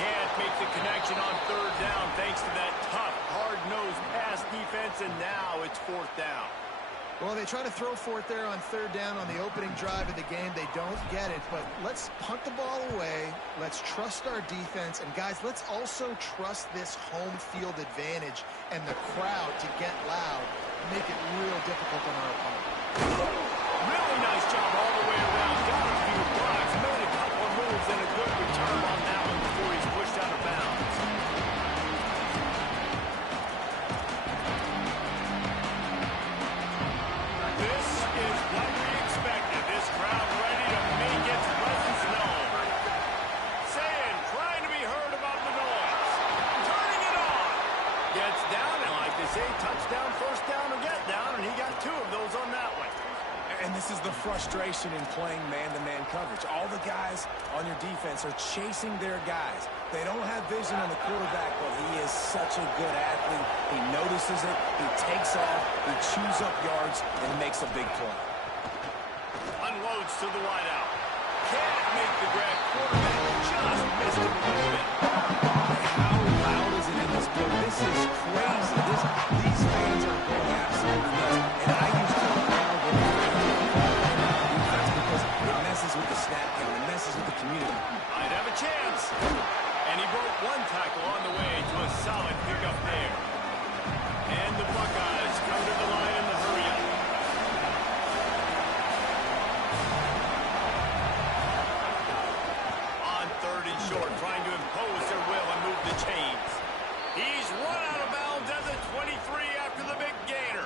Can't make the connection on third down thanks to that tough, hard-nosed pass defense, and now it's fourth down. Well, they try to throw for it there on third down on the opening drive of the game. They don't get it, but let's punt the ball away. Let's trust our defense. And, guys, let's also trust this home field advantage and the crowd to get loud and make it real difficult on our opponent. Really nice job all the way around. Got a few blocks, made a couple of moves, and a good return on that one before he's pushed out of bounds. This is what we expected. This crowd ready to make its presence known. Saying, trying to be heard about the noise. Turning it on. Gets down, and like they say, touchdown, first down, or get down, and he got two of those on that one. And this is the frustration in playing man-to-man coverage. All the guys on your defense are chasing their guys. They don't have vision on the quarterback, but he is such a good athlete. He notices it, he takes off, he chews up yards, and makes a big play. Unloads to the wideout. Can't make the grab. Quarterback just missed him a little bit. How loud is it in this building? This is crazy. These fans are going absolutely nuts. And I used to crowd when they defense because it messes with the snap count. It messes with the community. Might have a chance. And he broke one tackle on the way to a solid pickup there. And the Buckeyes come to the line in the hurry-up. On third and short, trying to impose their will and move the chains. He's run out of bounds at the 23 after the big gainer.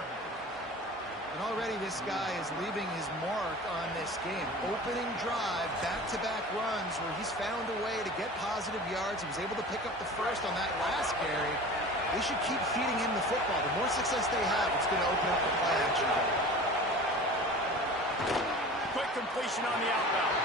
And already this guy is leaving his mark on this game. Opening drive, back-to-back runs where he's found a way to get positive yards. He was able to pick up the first on that last carry. They should keep feeding him the football. The more success they have, it's going to open up the play action. Quick completion on the outbound.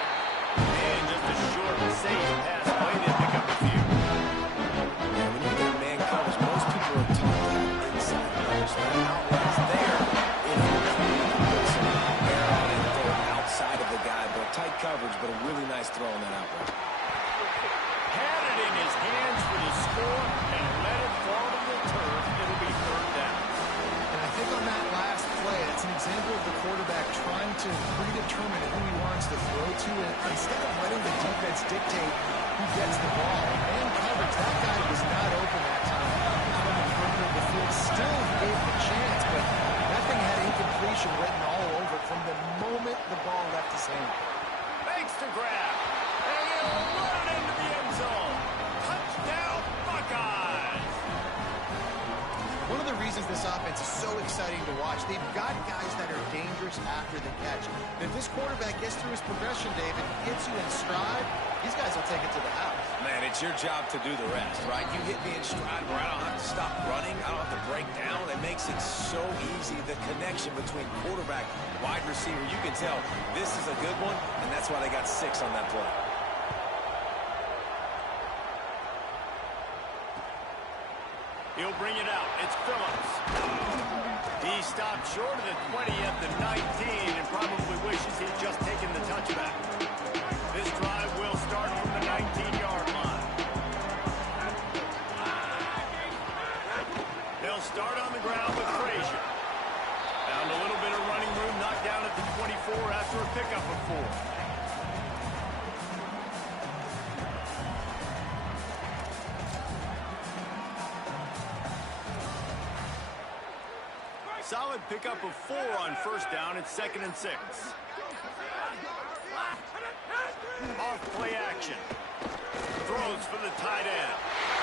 And just a short, safe pass play. They pick up a few. Yeah, when you get man coverage, most people are taught that inside coverage. So that outlet's there. If you put some air on it, throw it outside of the guy. But tight coverage, but a really nice throw on that outlet. Had it in his hands for the score and let it fall to the turf. It'll be third down. And I think on that last play, it's an example of the quarterback trying to predetermine who he wants to throw to. And instead of letting the defense dictate who gets the ball, man coverage, that guy was not open that time. Out on the perimeter of the field, still gave the chance, but that thing had incompletion written all over it from the moment the ball left his hand. Thanks to grab. And he'll run it into the end zone. Touchdown, Buckeyes. One of the reasons this offense is so exciting to watch, they've got guys that are dangerous after the catch. And if this quarterback gets through his progression, David, gets you in stride, these guys will take it to the house. Man, it's your job to do the rest, right? You hit me in stride where I don't have to stop running. I don't have to break down. It makes it so easy, the connection between quarterback, wide receiver. You can tell this is a good one, and that's why they got 6 on that play. He'll bring it out. It's Phillips. He stopped short of the 20 at the 19 and probably wishes he'd just taken the touchback. This drive will start from the 19-yard line. They'll start on the ground with Frazier. Found a little bit of running room, knocked down at the 24 after a pickup of 4. Solid pickup of 4 on first down. It's 2nd and 6. Off play action. Throws for the tight end.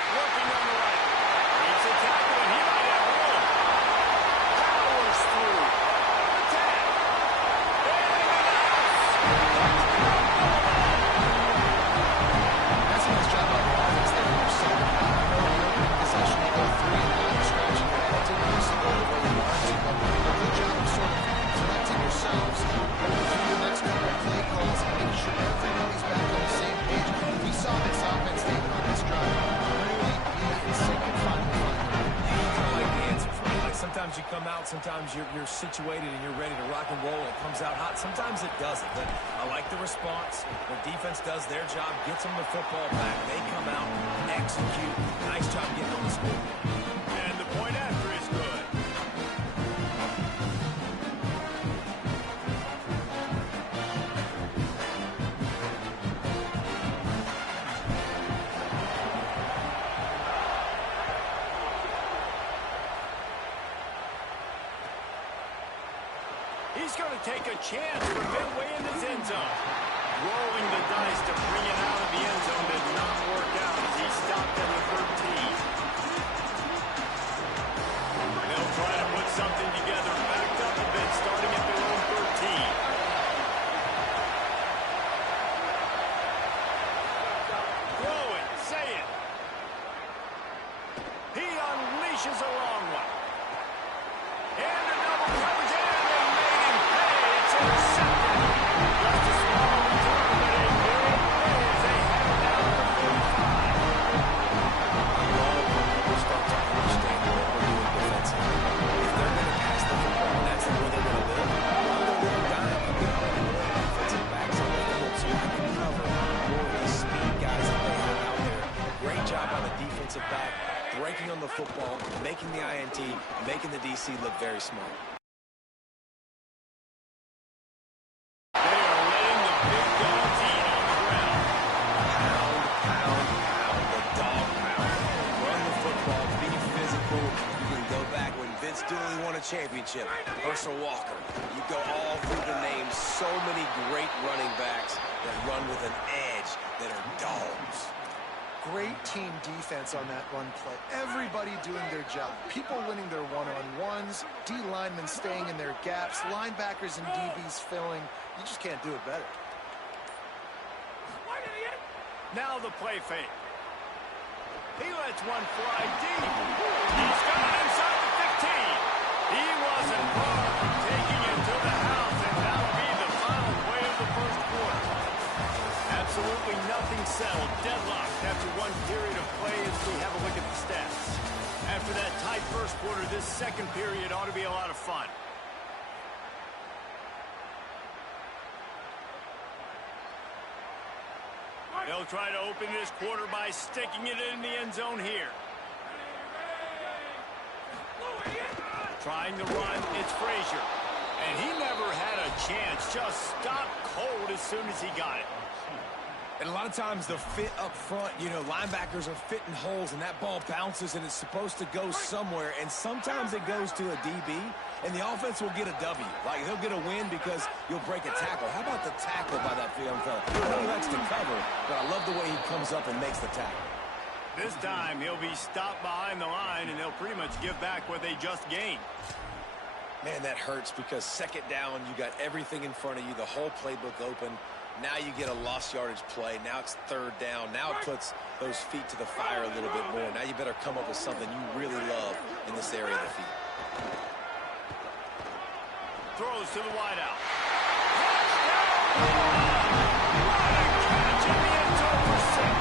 Working on the right. Needs a tackle, and he might have room. Powers through. Attack. Bailing in the house. That's a nice job by the offense there in your second half. I know in the opening possession you go 3 and out, you're scratching your head. It didn't necessarily go the way you wanted to, but a good job of sort of collecting yourselves, going through the next couple of play calls and making sure everybody's back on the same page. We saw this offense, David, on this drive really be in sync and finally find their way. You kind of like the answer for me. Like sometimes you come out, sometimes you're situated and you're ready to rock and roll. It comes out hot. Sometimes it doesn't. But I like the response. The defense does their job, gets them the football back. They come out, execute. Nice job getting on the scoreboard. And the point after is good. He's going to take a chance from midway in his end zone. Rolling the dice to bring it out of the end zone did not work out as he stopped at the 13. They'll try to put something together, backed up a bit, starting at their own 13. Throw it, say it. He unleashes a long one. And a double coverage, and they made him pay. It's intercepted. Just a small return, but a big play as they head it down to the 45. I love when people start to understand what we're doing defensively. If they're going to pass the football and that's the way they're going to live, run the little dime. I'm going to run more defensive backs on the field so you can cover more of these speed guys that they have out there. Great job on the defensive back, breaking on the football, making the INT, making the DC look very smart. They are letting the big dogs eat on the ground. Pound, pound, pound, the dog pound. Run the football, be physical. You can go back when Vince Dooley won a championship. Herschel Walker. You go all through the names. So many great running backs that run with an edge that are dogs. Great team defense on that run play. Everybody doing their job. People winning their one-on-ones, D linemen staying in their gaps, linebackers and DBs filling. You just can't do it better. Now the play fake. He lets one fly deep. He's got it inside the 15. He wasn't far from taking it to the house, and that'll be the final play of the first quarter. Absolutely nothing settled. Deadlocked after one period of play as we have a look at the stats. After that tight first quarter, this second period ought to be a lot of fun. They'll try to open this quarter by sticking it in the end zone here. Trying to run, it's Frazier. And he never had a chance, just stopped cold as soon as he got it. And a lot of times the fit up front, you know, linebackers are fitting holes and that ball bounces and it's supposed to go somewhere. And sometimes it goes to a DB and the offense will get a W. Like they'll get a win because you'll break a tackle. How about the tackle by that young fella? He likes to cover, but I love the way he comes up and makes the tackle. This time he'll be stopped behind the line and they'll pretty much give back what they just gained. Man, that hurts because second down, you got everything in front of you, the whole playbook open. Now you get a lost yardage play. Now it's third down. Now it puts those feet to the fire a little bit more. Now you better come up with something you really love in this area of the field. Throws to the wideout. What a catch in the end zone for 6.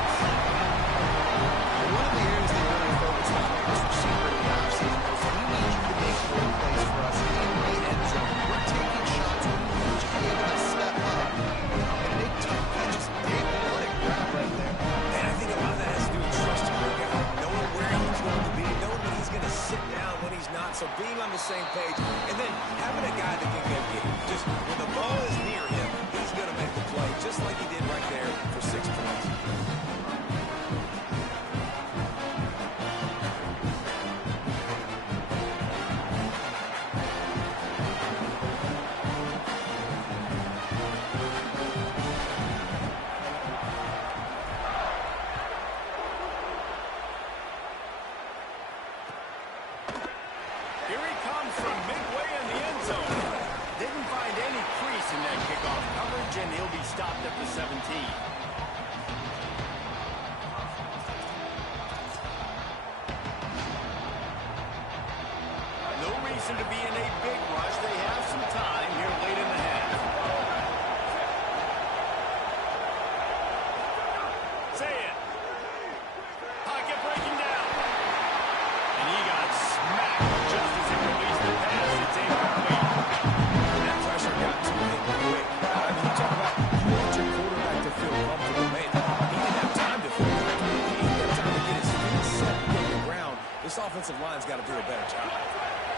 One of the areas they really focused on this receiver in the offseason was we need you to make more plays for us in the end zone. We're taking shots. We need you to be able to step up and make tough catches. David, what a grab right there. And I think a lot of that has to do with trusting your guy, knowing where he's going to be, knowing when he's going to sit down, when he's not. So being on the same page, and then having a guy that can go get it. Just when the ball is near him, he's going to make the play, just like he did right there for 6 points. to be in a big rush. They have some time here late in the half. Say it. Pocket breaking down. And he got smacked just as he released the pass. It's incomplete. That pressure got to him quick. I mean, you talk about you want your quarterback to feel comfortable, man. He didn't have time to feel comfortable. He didn't have time to get his feet set and get on the ground. This offensive line's got to do a better job.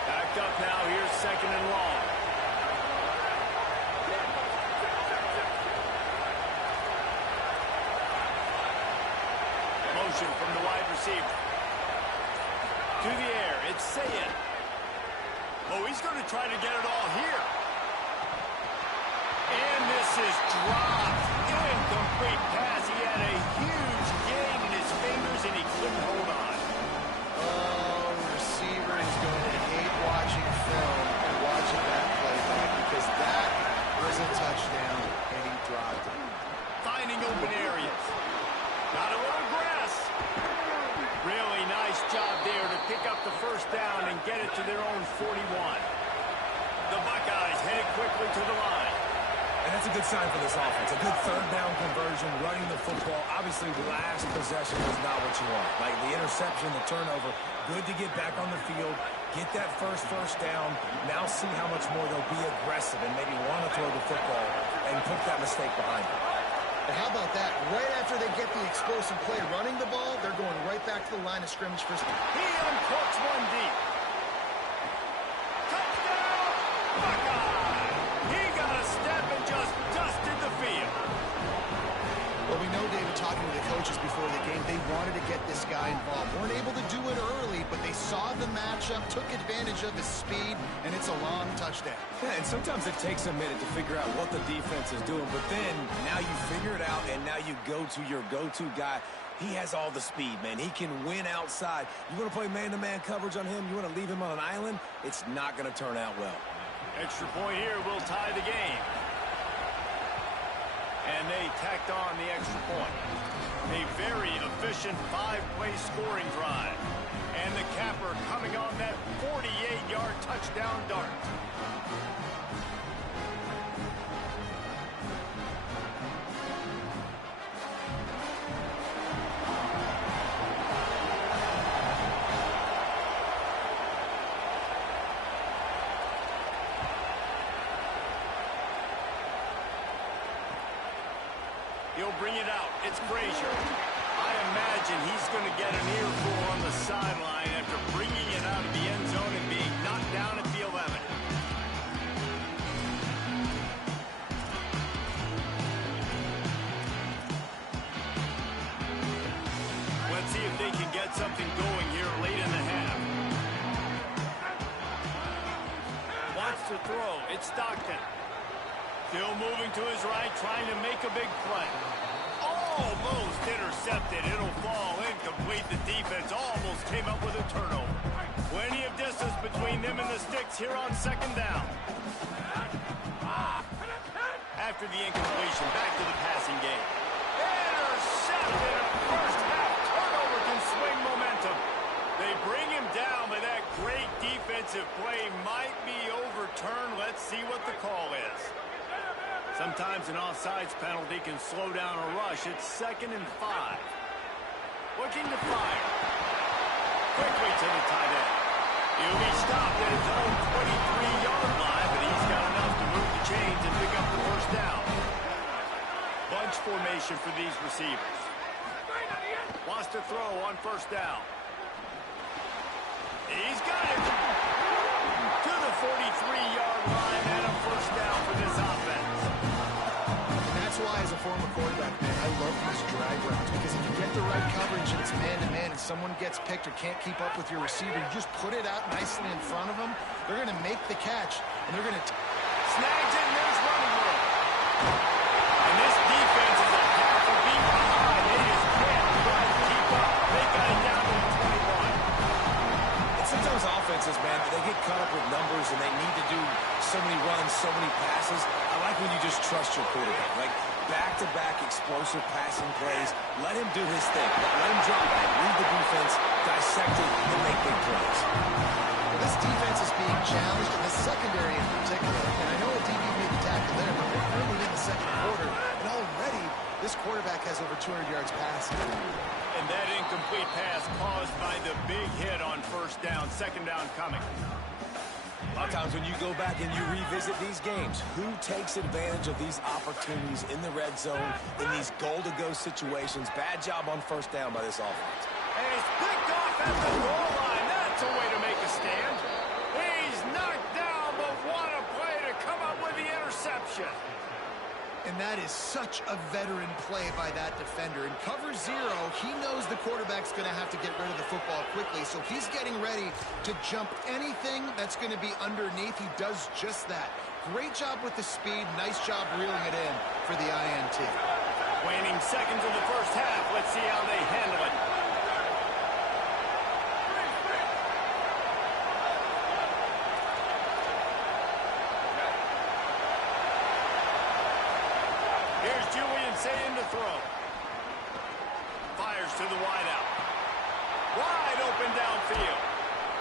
Backed up now. Here's second and long. Motion from the wide receiver. To the air. It's Sayed. Oh, he's going to try to get it all here. And this is dropped. Incomplete pass. He had a huge gain in his fingers, and he couldn't hold on. Oh, the receiver is going to hate watching film and watching that play back because that was a touchdown, and he dropped it. Finding open areas. Got a little grass. Really nice job there to pick up the first down and get it to their own 41. The Buckeyes headed quickly to the line. And that's a good sign for this offense. A good third down conversion, running the football. Obviously, the last possession was not what you want. Like the interception, the turnover. Good to get back on the field, get that first down. Now see how much more they'll be aggressive and maybe want to throw the football and put that mistake behind them. And how about that? Right after they get the explosive play running the ball, they're going right back to the line of scrimmage for speed. He uncorks one deep. Touchdown, Buckeye! He got a step and just dusted the field. Well, we know, David, talking to the coaches before the game, they wanted to get this guy involved. Weren't able to do it early, but they saw the matchup, took advantage of his speed, and it's a long touchdown. Yeah, and sometimes it takes a minute to figure out what the defense is doing, but then now you figure it out, and now you go to your go-to guy. He has all the speed, man. He can win outside. You want to play man-to-man coverage on him? You want to leave him on an island? It's not going to turn out well. Extra point here will tie the game. And they tacked on the extra point. A very efficient 5-play scoring drive. And the capper coming on that 48-yard touchdown dart. He'll bring it out. It's Frazier. I imagine he's going to get an earful on the sideline after bringing it out of the end zone and being knocked down at the 11. Let's see if they can get something going here late in the half. Wants to throw. It's Stockton. Still moving to his right, trying to make a big play. Almost intercepted. It'll fall incomplete. The defense almost came up with a turnover. Plenty of distance between them and the sticks here on second down. After the incompletion, back to the passing game. Intercepted. A first half turnover can swing momentum. They bring him down, but that great defensive play might be overturned. Let's see what the call is. Sometimes an offsides penalty can slow down a rush. It's 2nd and 5. Looking to fire. Quickly to the tight end. He'll be stopped at his own 23-yard line, but he's got enough to move the chains and pick up the first down. Bunch formation for these receivers. Wants to throw on first down. He's got it. To the 43-yard line and a first down for this offense. That's why, as a former quarterback, man, I love these drag routes because if you get the right coverage and it's man-to-man and someone gets picked or can't keep up with your receiver, you just put it out nicely in front of them. They're going to make the catch, and they're going to... Snags it, and there's running room. And this defense is a half a beat behind. They just can't quite keep up. They got it down to the 21. And sometimes offenses, man, they get caught up with numbers and they need to do so many runs, so many passes. I like when you just trust your quarterback. Like back-to-back explosive passing plays. Let him do his thing. Let him drop back, read the defense, dissect it, and make big plays. This defense is being challenged, in the secondary in particular. And I know a DB made the tackle there, but we're early in the second quarter, and already this quarterback has over 200 yards passing. And that incomplete pass caused by the big hit on first down. Second down coming. A lot of times when you go back and you revisit these games, who takes advantage of these opportunities in the red zone, in these goal-to-go situations? Bad job on first down by this offense. And he's picked off at the goal line. That's a way to make a stand. He's knocked down, but what a play to come up with the interception. And that is such a veteran play by that defender. In cover zero, he knows the quarterback's going to have to get rid of the football quickly, so he's getting ready to jump anything that's going to be underneath. He does just that. Great job with the speed. Nice job reeling it in for the INT. Waning seconds in the first half. Let's see how they handle it. Saying to throw. Fires to the wideout. Wide open downfield.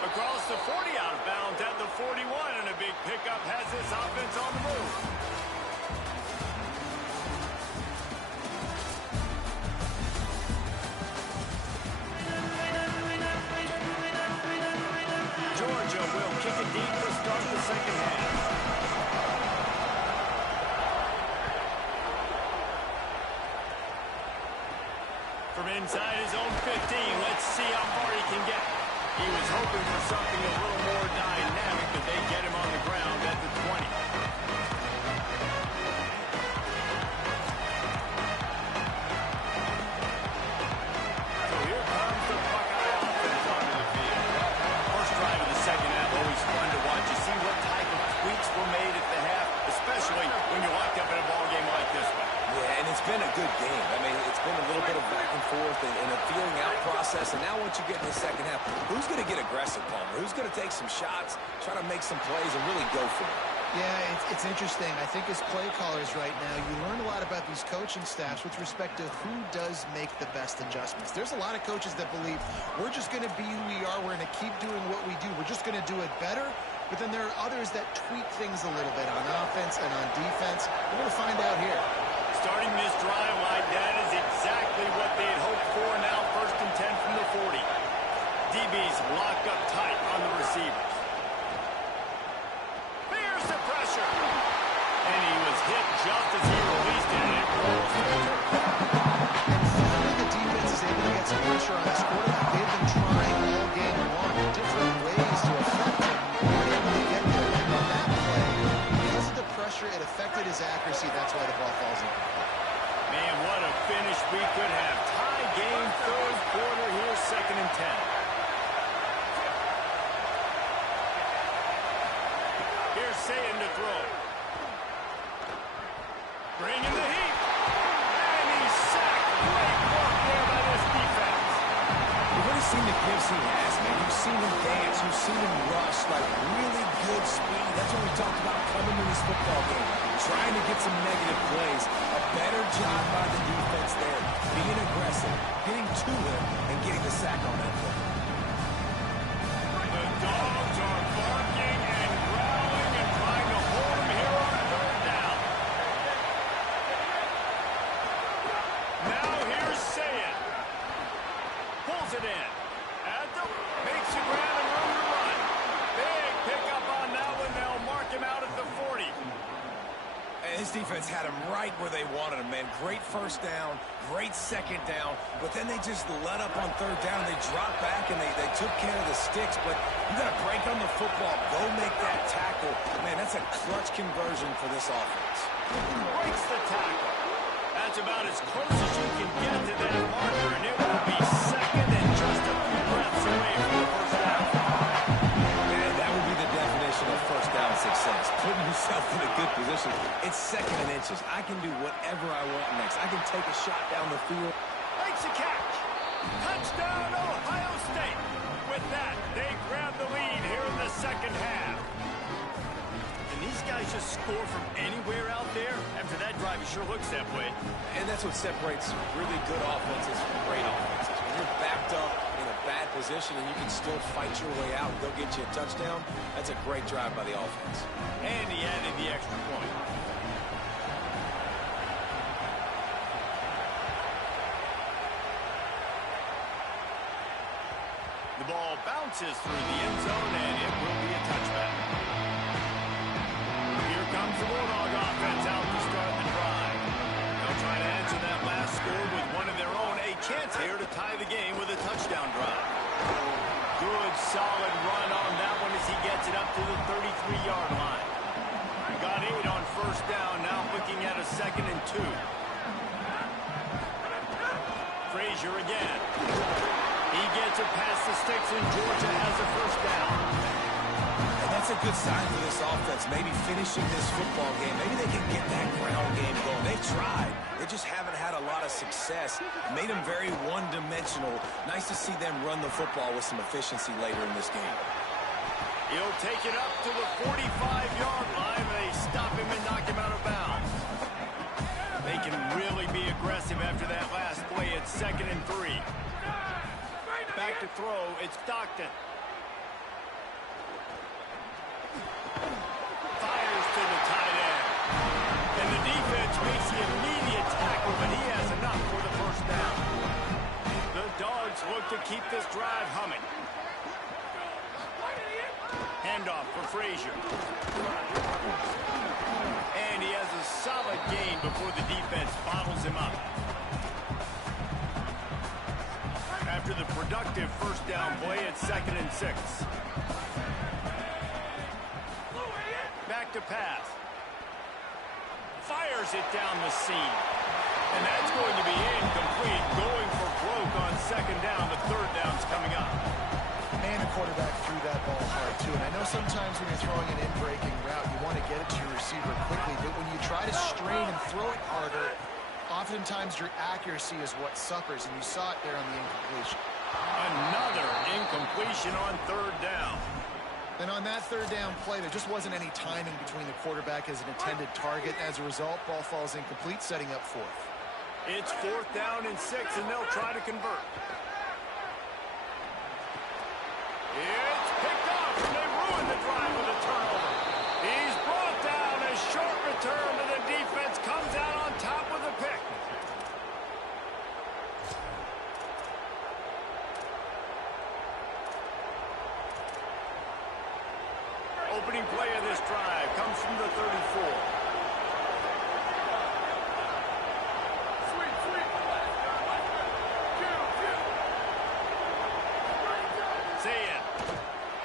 Across the 40, out of bounds at the 41, and a big pickup has this offense on the move. Georgia will kick it deep to start the second half. From inside his own 15, let's see how far he can get. He was hoping for something a little more dynamic, but they get him on the ground at the 20. So here comes the Buckeye offense onto the field. First drive of the second half, always fun to watch. You see what type of tweaks were made at the half, especially when you're locked up in a ball game like this one. Yeah, and it's been a good game. I mean, it's been a little bit of back and forth and a feeling out process. And now once you get in the second half, who's going to get aggressive, Palmer? Who's going to take some shots, try to make some plays, and really go for it? Yeah, it's interesting. I think as play callers right now, you learn a lot about these coaching staffs with respect to who does make the best adjustments. There's a lot of coaches that believe we're just going to be who we are. We're going to keep doing what we do. We're just going to do it better. But then there are others that tweak things a little bit on offense and on defense. We're going to find out here. Starting this drive like that is exactly what they had hoped for. Now 1st and 10 from the 40. DB's locked up tight on the receivers. There's the pressure. And he was hit just as he released it. And it rolls to the turf. And finally the defense is able to get some pressure on this quarterback. They've been trying all game long different ways to affect him. We're able to get there. And on that play, because of the pressure, it affected his accuracy. That's why the ball falls in. Man, what a finish we could have. Tie game, third quarter here, 2nd and 10. Here's Sayin to throw. Bringing the heat. And he's sacked. Great work there by this defense. You've already seen the gifts he has, man. You've seen him dance. You've seen him rush, like really good speed. That's what we talked about coming to this football game. Trying to get some negative plays. A better job by the defense there. Being aggressive, getting to him, and getting the sack on that play. The dogs are barking and growling and trying to hold him here on 3rd down. Now here's Sayin. Pulls it in. Makes the ground and room to run. Big pickup on that one. They'll mark him out at the 40. And his defense had him right where they wanted him, man. Great first down, great second down, but then they just let up on 3rd down. They dropped back and they took care of the sticks, but you got to break on the football, go make that tackle. Man, that's a clutch conversion for this offense. Breaks the tackle. That's about as close as you can get to that marker, and it will be 2nd and just a few breaths away from the first down. Man, that would be the definition of first down success. Putting yourself in a good position. It's 2nd and inches. I can do whatever I want next. I can take a shot down the field. Makes a catch. Touchdown, Ohio State. With that, they grab the lead here in the second half. And these guys just score from anywhere out there? After that drive, it sure looks that way. And that's what separates really good offenses from great offenses. When you're backed up in a bad position and you can still fight your way out and go get you a touchdown, that's a great drive by the offense. And he added the extra point. The ball bounces through the end zone, and it will be a touchback. Here comes the Bulldog offense out to start the drive. They'll try to answer that last score with one of their own. A chance here to tie the game with a touchdown drive. Good, solid run on that one as he gets it up to the 33-yard line. Got 8 on first down, now looking at a 2nd and 2. Frazier again. He gets it past the sticks, and Georgia has a first down. And that's a good sign for this offense, maybe finishing this football game. Maybe they can get that ground game going. They've tried. They just haven't had a lot of success. Made them very one-dimensional. Nice to see them run the football with some efficiency later in this game. He'll take it up to the 45-yard line. They stop him and knock him out of bounds. They can really be aggressive after that last play. It's 2nd and 3. Back to throw, it's Stockton. Fires to the tight end. And the defense makes the immediate tackle, but he has enough for the first down. The Dogs look to keep this drive humming. Handoff for Frazier. And he has a solid gain before the defense bottles him up. After the productive first down play, it's 2nd and 6. Back to pass. Fires it down the seam. And that's going to be incomplete. Going for broke on 2nd down. The 3rd down's coming up. And the quarterback threw that ball hard, too. And I know sometimes when you're throwing an in-breaking route, you want to get it to your receiver quickly. But when you try to strain and throw it harder, oftentimes your accuracy is what suffers, and you saw it there on the incompletion. Another incompletion on 3rd down. And on that 3rd down play, there just wasn't any timing between the quarterback as an intended target. As a result, ball falls incomplete, setting up 4th. It's 4th down and 6, and they'll try to convert. It's picked off, and they ruin the drive with a turnover. He's brought down. A short return, and the defense comes out on top with a pick. Opening play of this drive comes from the 34. See it.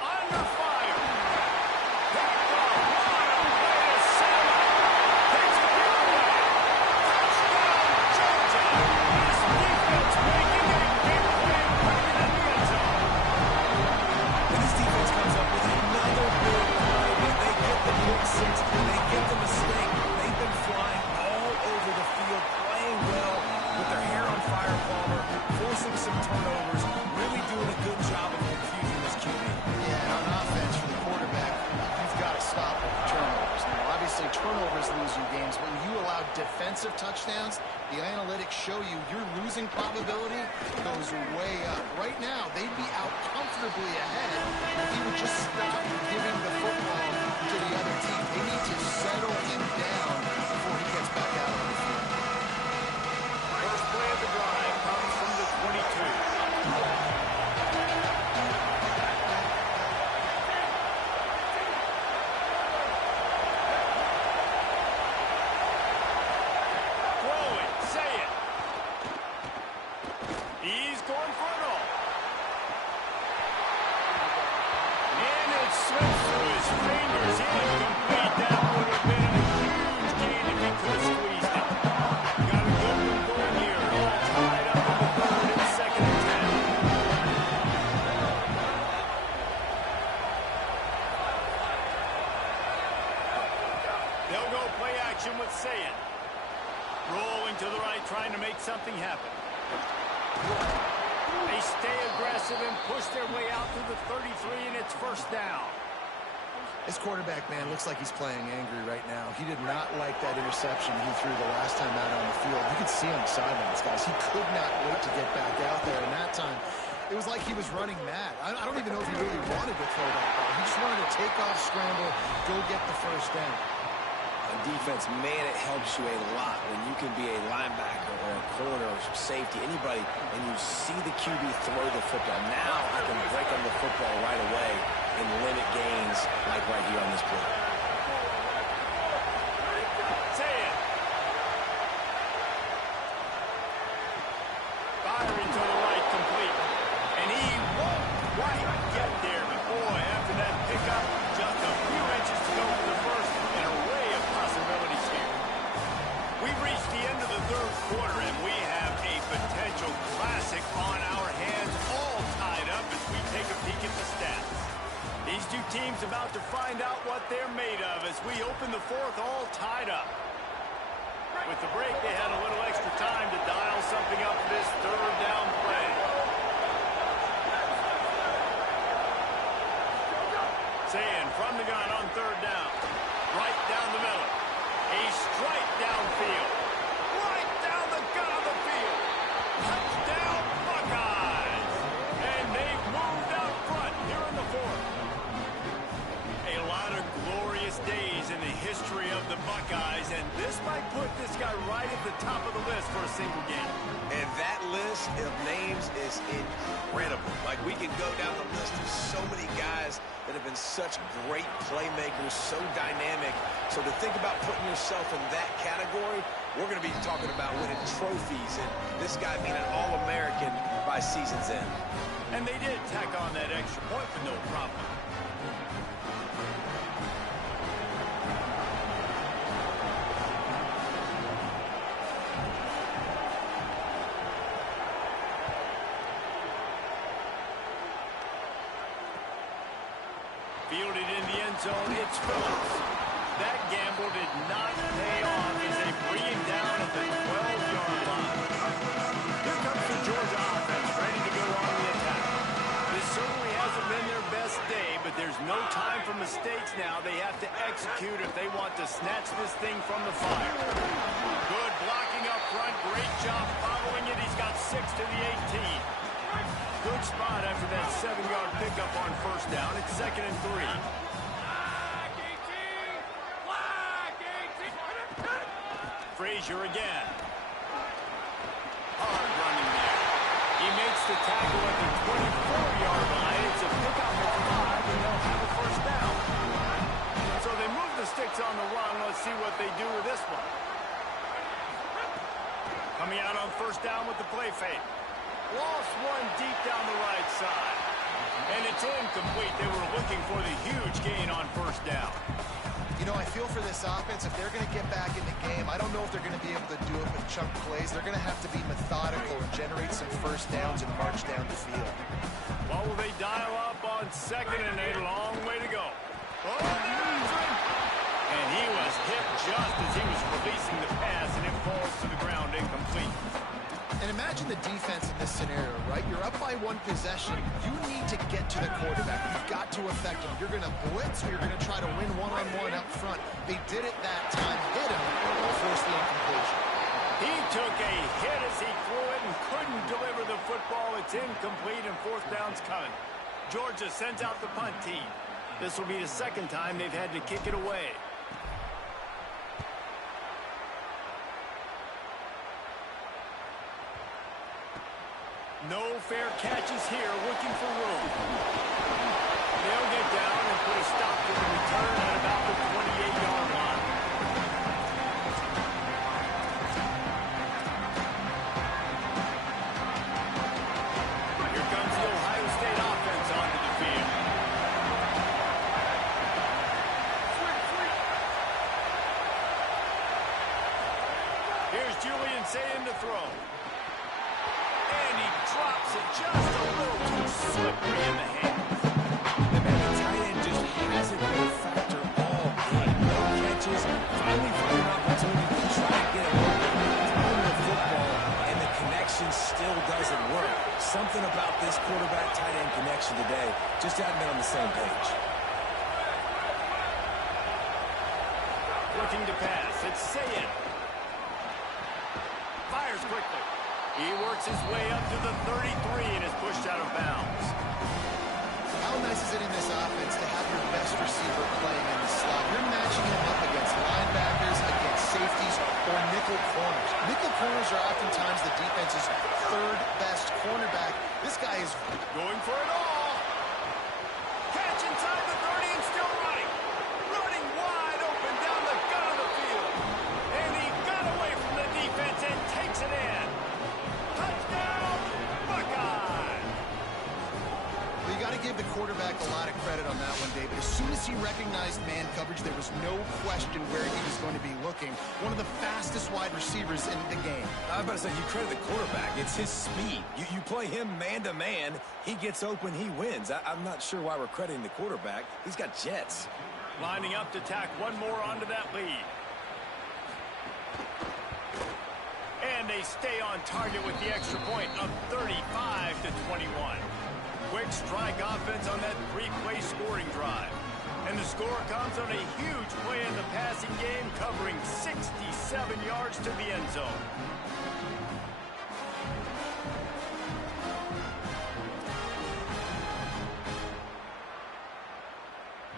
Under fire. Picked off. What a play to Sama. Takes it away. Touchdown, Georgia. This defense making a big play and putting it in the end zone. And this defense comes up with another big play, and they get the pick 6, and they get the mistake. They've been flying all over the field, playing well with their hair on fire, Palmer, forcing some turnovers, really doing a good job of confusing this QB. Yeah, and on offense for the quarterback, you've got to stop with the turnovers. Now, obviously, turnovers lose you games. When you allow defensive touchdowns, the analytics show you your losing probability goes way up. Right now, they'd be out comfortably ahead if you would just stop giving the football to the other team. They need to settle him down before he gets back out on the field. First play of the drive comes from the 22. Trying to make something happen. They stay aggressive and push their way out to the 33, and it's first down. This quarterback, man, looks like he's playing angry right now. He did not like that interception he threw the last time out on the field. You could see on the sidelines, guys. He could not wait to get back out there, and that time It was like he was running mad. I don't even know if he really wanted to throw that ball. He just wanted to take off, scramble, go get the first down. On defense, man, it helps you a lot when you can be a linebacker or a corner or safety, anybody, and you see the QB throw the football. Now I can break on the football right away and limit gains like right here on this play. Say it. Firing to the right, complete. And he won't quite get there. But boy, after that pickup, just a few inches to go for the first, and an array of possibilities here. We've reached the end of the third quarter, and we have a potential classic on our hands, all tied up as we take a peek at the stats. These two teams about to find out what they're made of as we open the fourth, all tied up. With the break, they had a little extra time to dial something up for this third down play. Saying from the gun on third down. Right down the middle. A strike downfield. Right down the gut of the field. Touchdown Buckeyes. And they've moved out front here in the fourth. A lot of glorious days in the history of the Buckeyes, and this might put this guy right at the top of the list for a single game. And that list of names is incredible. Like, we can go down the list of so many guys that have been such great playmakers, so dynamic. So to think about putting yourself in that category, we're going to be talking about winning trophies and this guy being an All-American by season's end. And they did tack on that extra point with no problem. Fielded in the end zone, it's Phillips. That gamble did not pay off as they bring him down at the 12-yard line. Here comes the Georgia offense, ready to go on the attack. This certainly hasn't been their best day, but there's no time for mistakes now. They have to execute if they want to snatch this thing from the fire. Good blocking up front, great job following it. He's got 6 to the 18. Good spot after that 7-yard pickup on first down. It's 2nd and 3. Frazier again. Hard running there. He makes the tackle at the 24-yard line. It's a pickup at 5, and they'll have a first down. So they move the sticks on the run. Let's see what they do with this one. Coming out on first down with the play fake. Lost one deep down the right side. And it's incomplete. They were looking for the huge gain on first down. You know, I feel for this offense, if they're going to get back in the game, I don't know if they're going to be able to do it with chunk plays. They're going to have to be methodical and generate some first downs and march down the field. What will they dial up on 2nd and a long way to go? Oh, there's him! And he was hit just as he was releasing the pass, and it falls to the ground incomplete. And imagine the defense in this scenario, right? You're up by one possession. You need to get to the quarterback. You've got to affect him. You're going to blitz or you're going to try to win one-on-one up front. They did it that time, hit him, and forced the incompletion. He took a hit as he threw it and couldn't deliver the football. It's incomplete and fourth down's coming. Georgia sends out the punt team. This will be the second time they've had to kick it away. No fair catches here, looking for room. They'll get down and put a stop to the return at about the 28-yard line. Here comes the Ohio State offense onto the field. Here's Julian Sayin to throw. And he drops it just a little too slippery in the hands. The tight end just hasn't been a factor all game. No catches, finally find an opportunity to try to get a little bit of football, and the connection still doesn't work. Something about this quarterback-tight end connection today just haven't been on the same page. Looking to pass. It's Sayin. Fires quickly. He works his way up to the 33 and is pushed out of bounds. How nice is it in this offense to have your best receiver playing in the slot? You're matching him up against linebackers, against safeties, or nickel corners. Nickel corners are oftentimes the defense's third best cornerback. This guy is going for it all. Catch inside the 30 and still running. Running wide open down the gut of the field. And he got away from the defense and takes it in. Touchdown, Buckeye! You got to give the quarterback a lot of credit on that one, David. As soon as he recognized man coverage, there was no question where he was going to be looking. One of the fastest wide receivers in the game. I was about to say, you credit the quarterback. It's his speed. You play him man-to-man, he gets open, he wins. I'm not sure why we're crediting the quarterback. He's got jets. Lining up to tack one more onto that lead. And they stay on target with the extra point of 35-21. Quick strike offense on that three-play scoring drive. And the score comes on a huge play in the passing game, covering 67 yards to the end zone.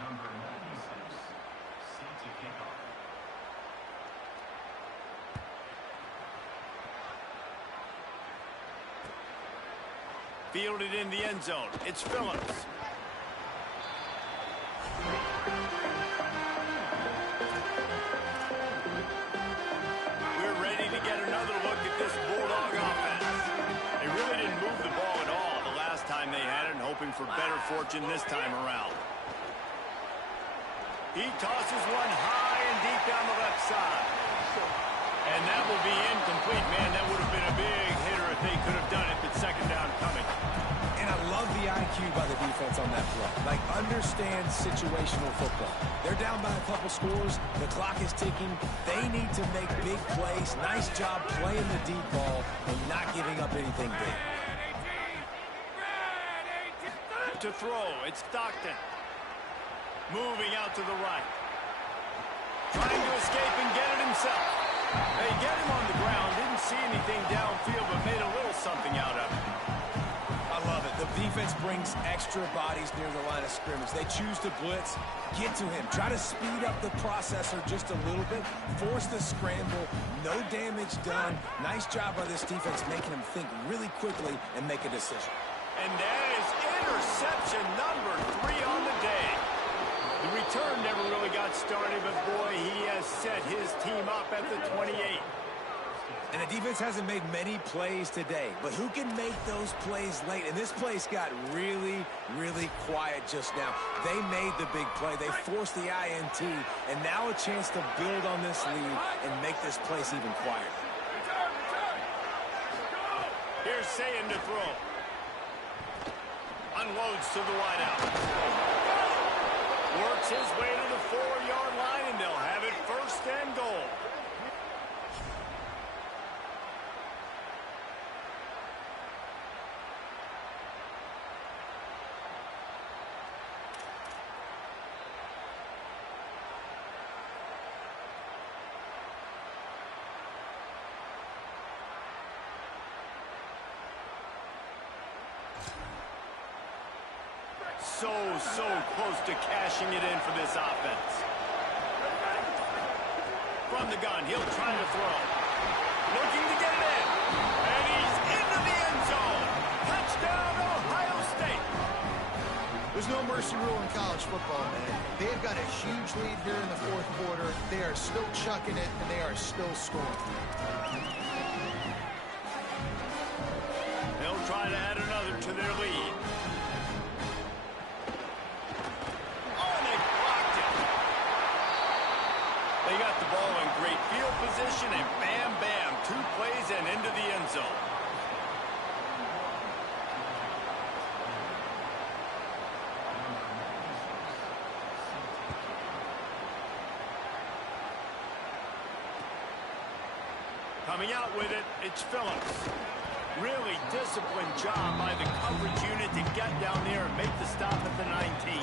Number 96, set to kick off. Fielded in the end zone. It's Phillips. We're ready to get another look at this Bulldog offense. They really didn't move the ball at all the last time they had it, and hoping for better fortune this time around. He tosses one high and deep down the left side. And that will be incomplete. Man, that would have been a big hitter if they could have done it, but second down coming. And I love the IQ by the defense on that play. Like, understand situational football. They're down by a couple scores. The clock is ticking. They need to make big plays. Nice job playing the deep ball and not giving up anything big. To throw, it's Stockton. Moving out to the right. Trying to escape and get it himself. They get him on the ground. Didn't see anything downfield, but made a little something out of it. I love it. The defense brings extra bodies near the line of scrimmage. They choose to blitz, get to him, try to speed up the processor just a little bit, force the scramble, no damage done. Nice job by this defense making him think really quickly and make a decision. And that is interception number 3 on the day. The return never really got started, but boy, he has set his team up at the 28. And the defense hasn't made many plays today, but who can make those plays late? And this place got really, really quiet just now. They made the big play. They forced the INT, and now a chance to build on this lead and make this place even quieter. Here's Sayin to throw. Unloads to the wideout. Works his way to the 4-yard line, and they'll have it first and goal. So close to cashing it in for this offense. From the gun, he'll try to throw. Looking to get it in. And he's into the end zone. Touchdown, Ohio State. There's no mercy rule in college football, man. They've got a huge lead here in the fourth quarter. They are still chucking it, and they are still scoring. They'll try to add another to their lead. They got the ball in great field position, and bam, bam, 2 plays and into the end zone. Coming out with it, it's Phillips. Really disciplined job by the coverage unit to get down there and make the stop at the 19.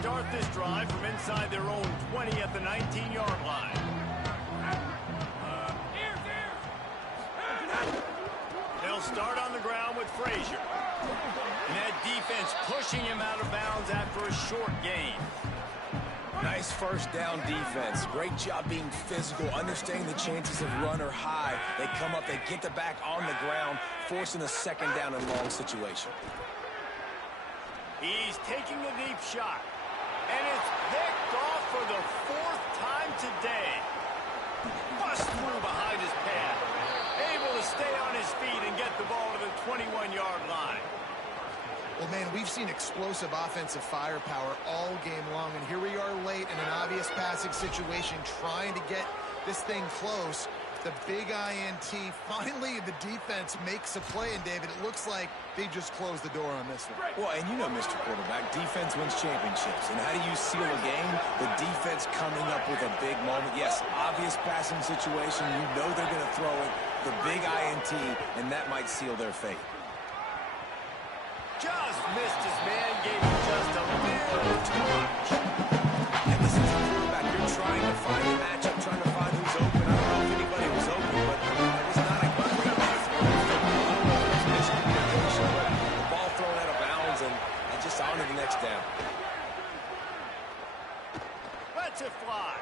start this drive from inside their own 20 at the 19-yard line. They'll start on the ground with Frazier. And that defense pushing him out of bounds after a short gain. Nice first down defense. Great job being physical, understanding the chances of run or high. They come up, they get the back on the ground, forcing a second down and long situation. He's taking a deep shot. And it's picked off for the 4th time today. Bust through behind his pad. Able to stay on his feet and get the ball to the 21-yard line. Well, man, we've seen explosive offensive firepower all game long, and here we are late in an obvious passing situation trying to get this thing close. The big INT, finally the defense makes a play, and David, it looks like they just closed the door on this one. Well, and you know, Mr. Quarterback, defense wins championships. And how do you seal a game? The defense coming up with a big moment. Yes, obvious passing situation. You know they're going to throw it. The big INT, and that might seal their fate. Just missed his man, gave him just a little too much. And this is the quarterback. You're trying to find a matchup, trying to find who's open. I don't know if anybody was open, but it was not a great pass. I don't know if it was miscommunication, but the ball thrown out of bounds and just on to the next down. Lets it fly.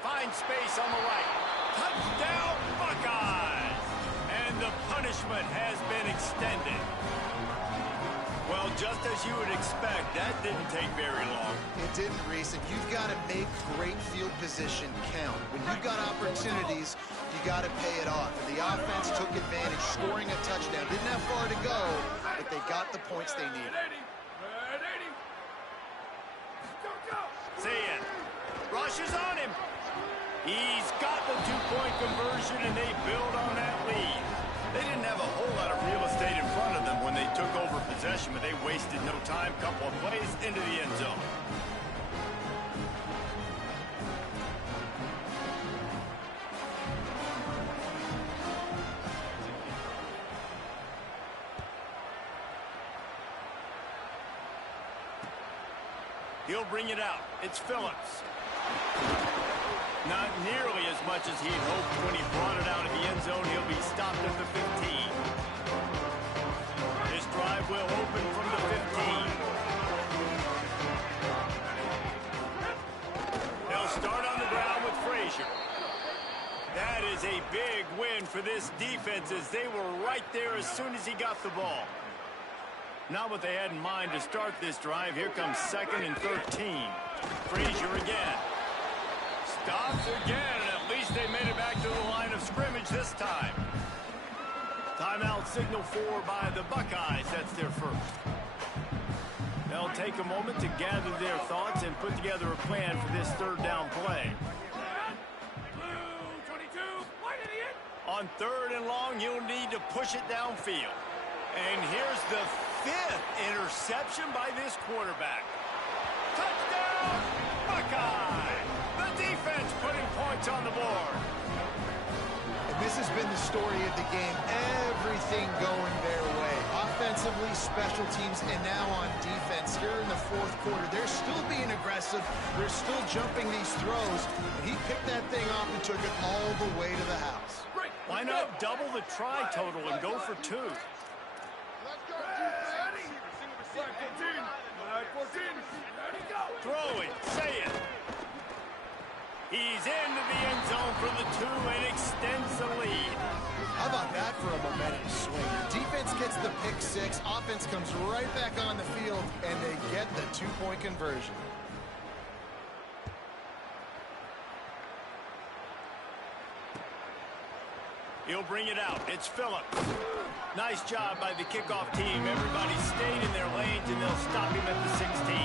Finds space on the right. Touchdown, Buckeyes! And the punishment has been extended. Well, just as you would expect, that didn't take very long. It didn't, Reese, and you've got to make great field position count. When you've got opportunities, you got to pay it off. And the offense took advantage, scoring a touchdown. Didn't have far to go, but they got the points they needed. Saying, rushes on him. He's got the two-point conversion, and they build on that lead. They didn't have a whole lot of real estate in front of them when they took over possession, but they wasted no time. Couple of plays into the end zone. He'll bring it out. It's Phillips. Not nearly as much as he'd hoped when he brought it out of the end zone. He'll be stopped at the 15. This drive will open from the 15. They'll start on the ground with Frazier. That is a big win for this defense as they were right there as soon as he got the ball. Not what they had in mind to start this drive. Here comes 2nd and 13. Frazier again. Stops again, and at least they made it back to the line of scrimmage this time. Timeout signal for by the Buckeyes. That's their first. They'll take a moment to gather their thoughts and put together a plan for this 3rd down play. On 3rd and long, you'll need to push it downfield. And here's the 5th interception by this quarterback. Touchdown, Buckeyes! The defense putting points on the board. And this has been the story of the game. Everything going their way. Offensively, special teams, and now on defense. Here in the 4th quarter, they're still being aggressive. They're still jumping these throws. And he picked that thing off and took it all the way to the house. Why not double the try total and go for 2? Throwing, say it. He's into the end zone for the 2 and extends the lead. How about that for a momentum swing? Defense gets the pick 6. Offense comes right back on the field, and they get the 2-point conversion. He'll bring it out. It's Phillips. Nice job by the kickoff team. Everybody stayed in their lanes, and they'll stop him at the 16.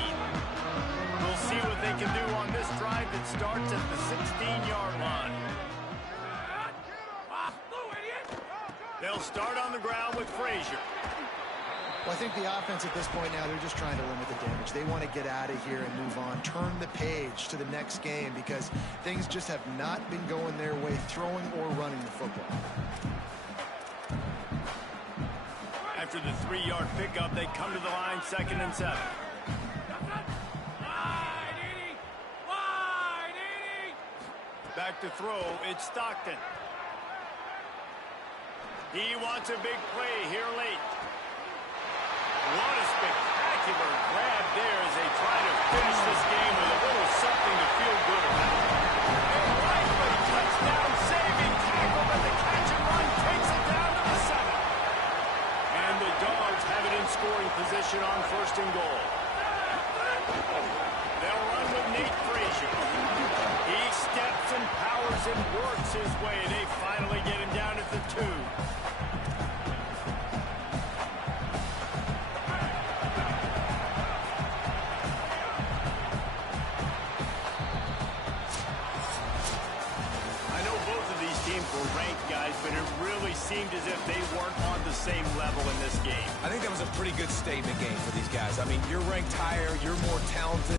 We'll see what they can do on this drive that starts at the 16-yard line. They'll start on the ground with Frazier. Well, I think the offense at this point now, they're just trying to limit the damage. They want to get out of here and move on, turn the page to the next game because things just have not been going their way, throwing or running the football. After the 3-yard pickup, they come to the line 2nd and 7. back to throw. It's Stockton. He wants a big play here late. What a spectacular grab there as they try to finish this game with a little something to feel good about. A likely touchdown saving tackle, but the catch and run takes it down to the 7. And the Dogs have it in scoring position on 1st and goal. They'll run with Nate Frazier. He steps and powers and works his way. They finally get him down at the 2. Were ranked guys, but it really seemed as if they weren't on the same level in this game. I think that was a pretty good statement game for these guys. I mean, you're ranked higher, you're more talented.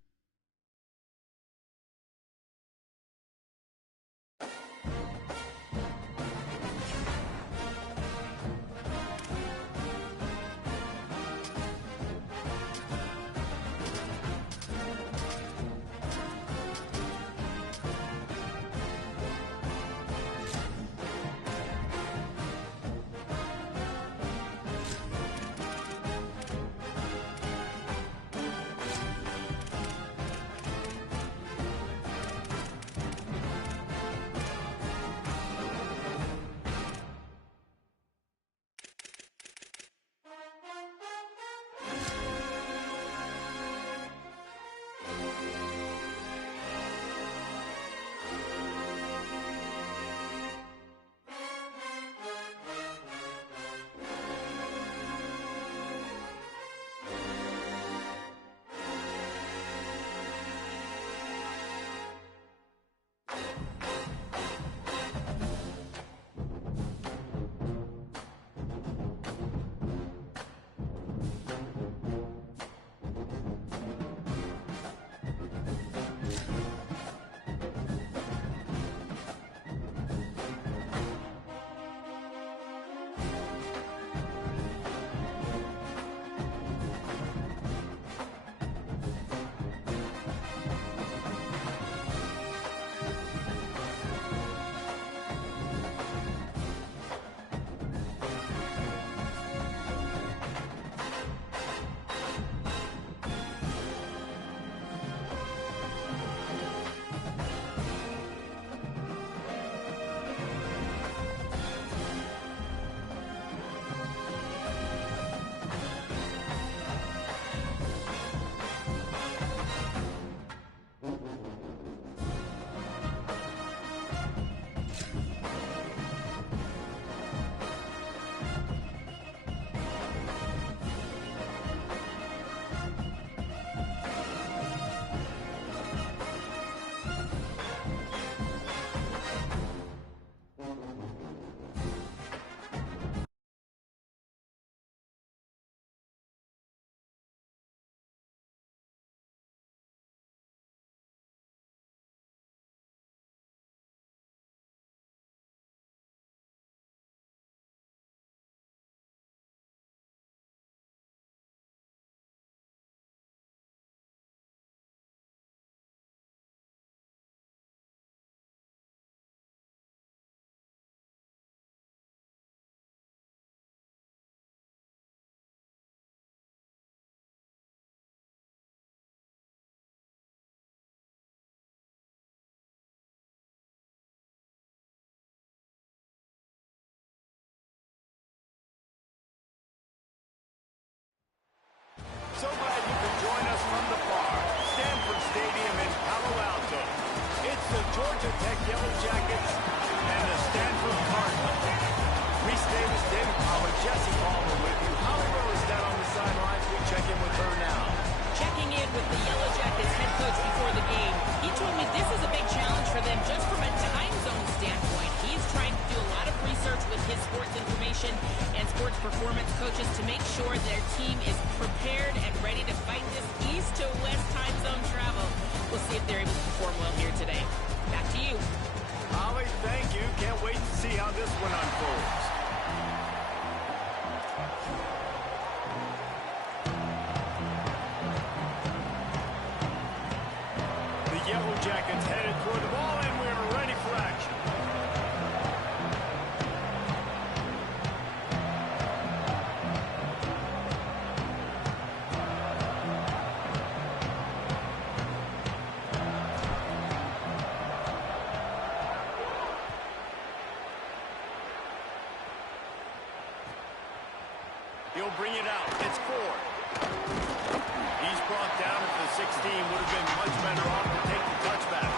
So glad you could join us from the bar, Stanford Stadium in Palo Alto. It's the Georgia Tech Yellow Jackets and the Stanford Cardinals. Reese Davis, David Pollard, Jesse Palmer with you. Holly Rose down on the sidelines. We check in with her now. Checking in with the Yellow Jackets head coach before the game. He told me this is a big challenge for them just from a time zone standpoint. He's trying to do a lot of research with his sports information and sports performance coaches to make sure their team is prepared and ready to fight this east to west time zone travel. We'll see if they're able to perform well here today. Back to you. Holly, thank you. Can't wait to see how this one unfolds. The Yellow Jackets headed toward the ball, and we're ready for He'll bring it out. It's 4. He's brought down at the 16. Would have been much better off to take the touchback.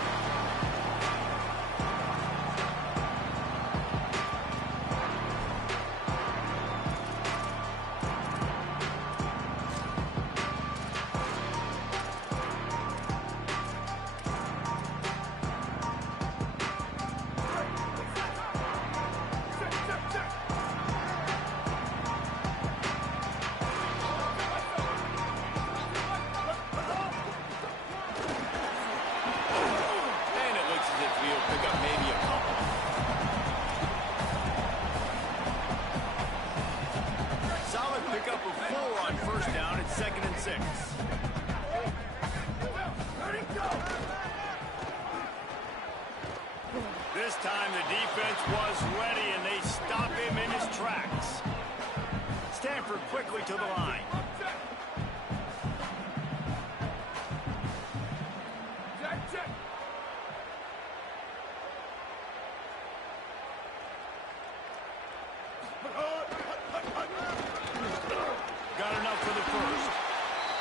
This time the defense was ready, and they stop him in his tracks. Stanford quickly to the line. Got enough for the first.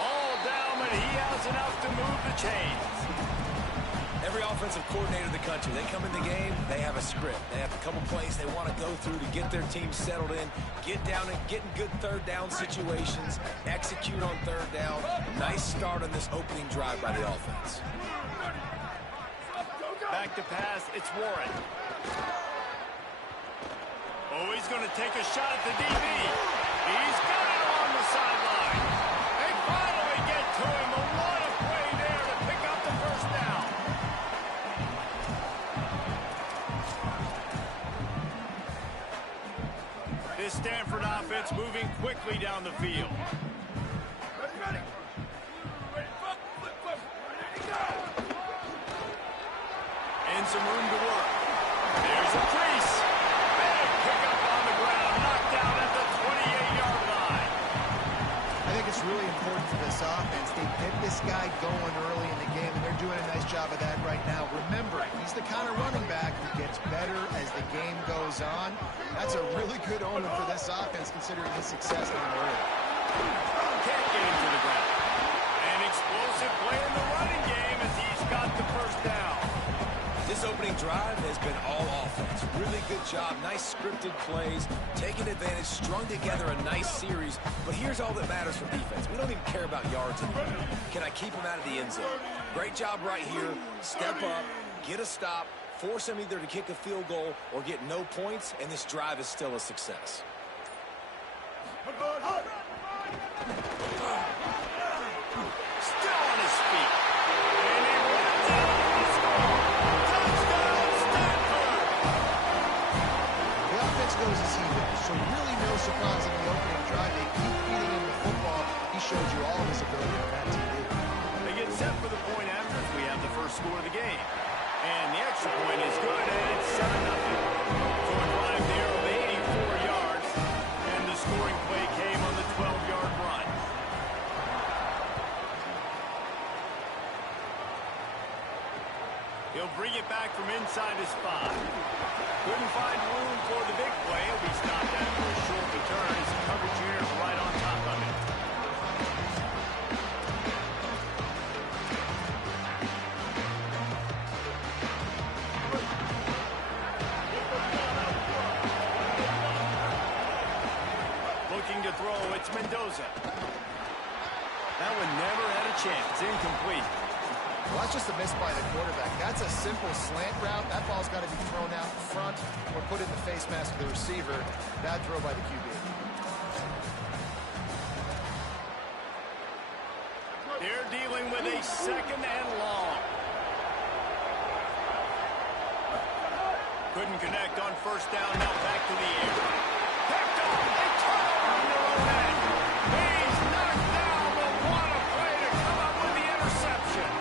All down, but he has enough to move the chains. Every offensive coordinator in the country, they come in the game, they have a script. They have a couple plays they want to go through to get their team settled in, get down and get in good third down situations, execute on third down. Nice start on this opening drive by the offense. Back to pass, it's Warren. Oh, he's going to take a shot at the DB. He's got it on the sideline. They finally get to him. A lot of play there to pick up the first down. This Stanford offense moving quickly down the field. And some room to work. There's a crease. Big pickup on the ground. Knocked down at the 28-yard line. I think it's really important for this offense. They get this guy going early in the game, and they're doing a nice job of that right now. Remember, he's the kind of running back who gets better as the game goes on. That's a really good omen for this offense, considering his success down the road. Can't get him to the ground. An explosive play in the running game as he's got the first down. This opening drive has been all offense. Really good job. Nice scripted plays, taking advantage, strung together a nice series. But here's all that matters for defense. We don't even care about yards anymore. Can I keep him out of the end zone? Great job right here. Step up, get a stop, force him either to kick a field goal or get no points, and this drive is still a success. Still on his feet. And he runs out for the score. Touchdown, Stanford! The offense goes as he does, so really no surprise in the opening drive. They keep feeding him the football. He showed you all of his ability on that TV. They get set for the point after as we have the first score of the game. And the extra point is good, and it's 7-0. So a drive there of 84 yards, and the scoring play came on the 12-yard run. He'll bring it back from inside his 5. Couldn't find room for the big play. He'll be stopped after a short return as the coverage unit is right on top of it. Looking to throw, it's Mendoza. That one never had a chance. Incomplete. Well, that's just a miss by the quarterback. That's a simple slant route. That ball's got to be thrown out in front or put in the face mask of the receiver. Bad throw by the QB. They're dealing with a second and long. Couldn't connect on first down. Now back to the air. Picked off. They turn over on their own end. He's knocked down, but what a play to come up with the interception.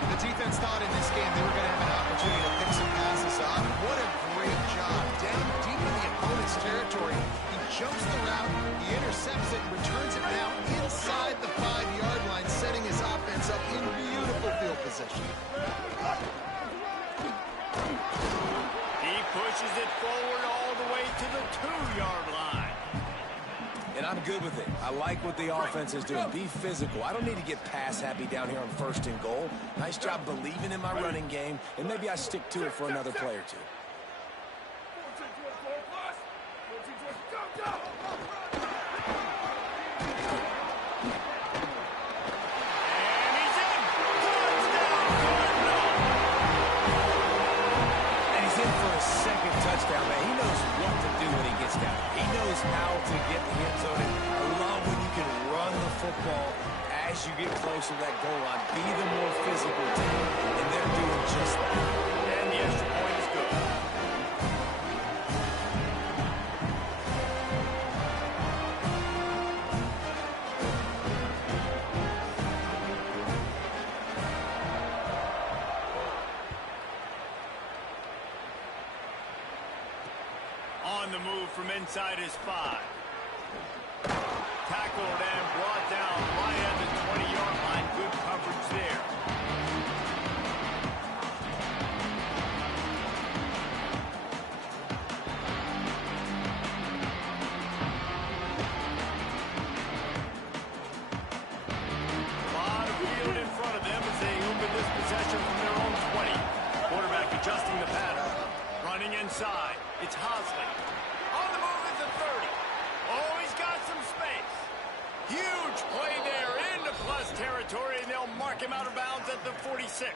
The defense thought in this game they were going to have an opportunity to pick some passes off. What a great job. Down deep in the opponent's territory. He jumps the route, he intercepts it, and returns it now inside the 5-yard line, setting his offense up in beautiful field position. He pushes it forward all the way to the 2-yard line. And I'm good with it. I like what the offense is doing. Be physical. I don't need to get pass happy down here on 1st and goal. Nice job believing in my running game, and maybe I stick to it for another play or two. Touchdown, man. He knows what to do when he gets down. He knows how to get the end zone. And I love when you can run the football as you get close to that goal line. Be the more physical team, and they're doing just that. And the extra point is good. On the move from inside his 5. Tackled and brought down right at the 20-yard line. Good coverage there. A lot of field in front of them as they open this possession from their own 20. Quarterback adjusting the pattern. Running inside. It's Hosley. On the move is the 30. Oh, he's got some space. Huge play there into plus territory, and they'll mark him out of bounds at the 46.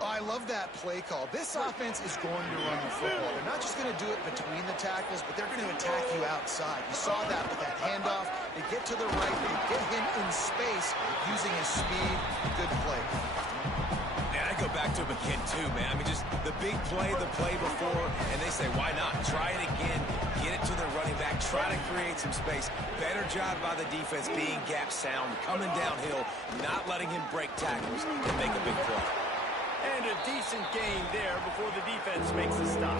Oh, I love that play call. This offense is going to run the football. They're not just going to do it between the tackles, but they're going to attack you outside. You saw that with that handoff. They get to the right. They get him in space using his speed. Good play. Go back to him again, too, man. I mean, just the big play, the play before, and they say, why not? Try it again. Get it to their running back. Try to create some space. Better job by the defense being gap sound, coming downhill, not letting him break tackles and make a big play. And a decent gain there before the defense makes a stop.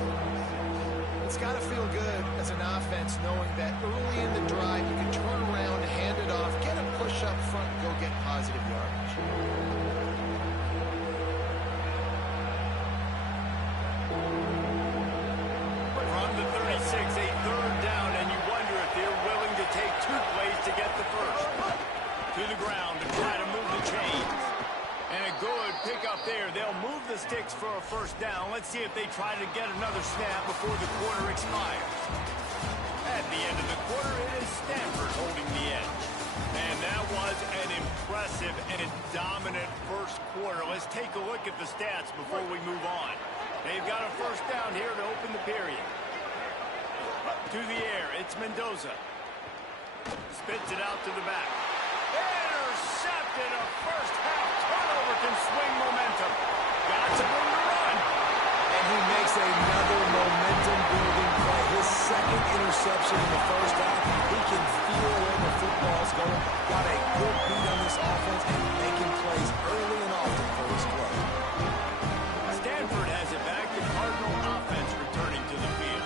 It's got to feel good as an offense knowing that early in the drive you can turn around, hand it off, get a push up front, and go get positive yardage. A 3rd down, and you wonder if they're willing to take 2 plays to get the first. To the ground to try to move the chains. And a good pickup there. They'll move the sticks for a 1st down. Let's see if they try to get another snap before the quarter expires. At the end of the quarter, it is Stanford holding the edge. And that was an impressive and a dominant 1st quarter. Let's take a look at the stats before we move on. They've got a 1st down here to open the period. To the air, it's Mendoza. Spits it out to the back. Intercepted. A 1st half turnover can swing momentum. Got some room to run. And he makes another momentum-building play. His 2nd interception in the 1st half. He can feel where the football's going. Got a good beat on this offense and making plays early and often for his club. Stanford has it back. The Cardinal offense returning to the field.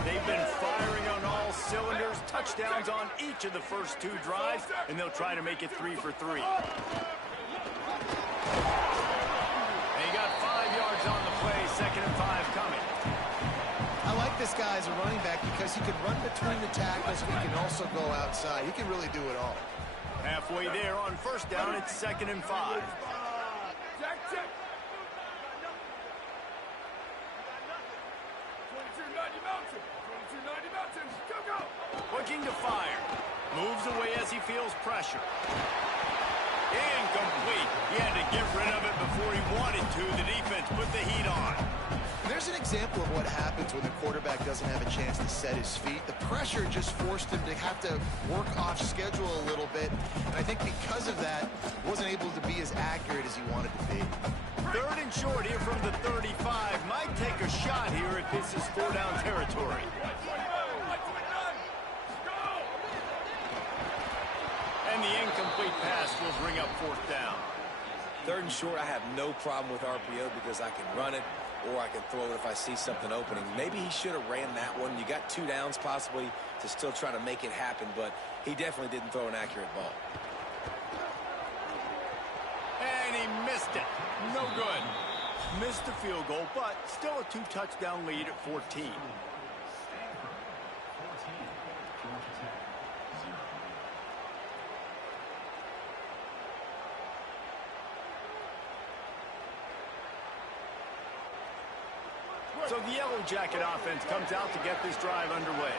They've been firing on all cylinders, touchdowns on each of the first 2 drives, and they'll try to make it 3 for 3. They got 5 yards on the play, 2nd and 5 coming. I like this guy as a running back because he can run between the tackles, but he can also go outside. He can really do it all. Halfway there on 1st down, it's 2nd and 5. Check, check. 22-90 Mountain. 22-90 Mountain. Go, go. Looking to fire. Moves away as he feels pressure. Incomplete. He had to get rid of it before he wanted to. The defense put the heat on. There's an example of what happens when the quarterback doesn't have a chance to set his feet. The pressure just forced him to have to work off schedule a little bit. And I think because of that, wasn't able to be as accurate as he wanted to be. 3rd and short here from the 35. Might take a shot here if this is 4-down territory. And the incomplete pass will bring up 4th down. 3rd and short, I have no problem with RPO because I can run it or I can throw it if I see something opening. Maybe he should have ran that one. You got 2 downs possibly to still try to make it happen, but he definitely didn't throw an accurate ball. And he missed it. No good. Missed the field goal, but still a 2-touchdown lead at 14. So the Yellow Jacket offense comes out to get this drive underway.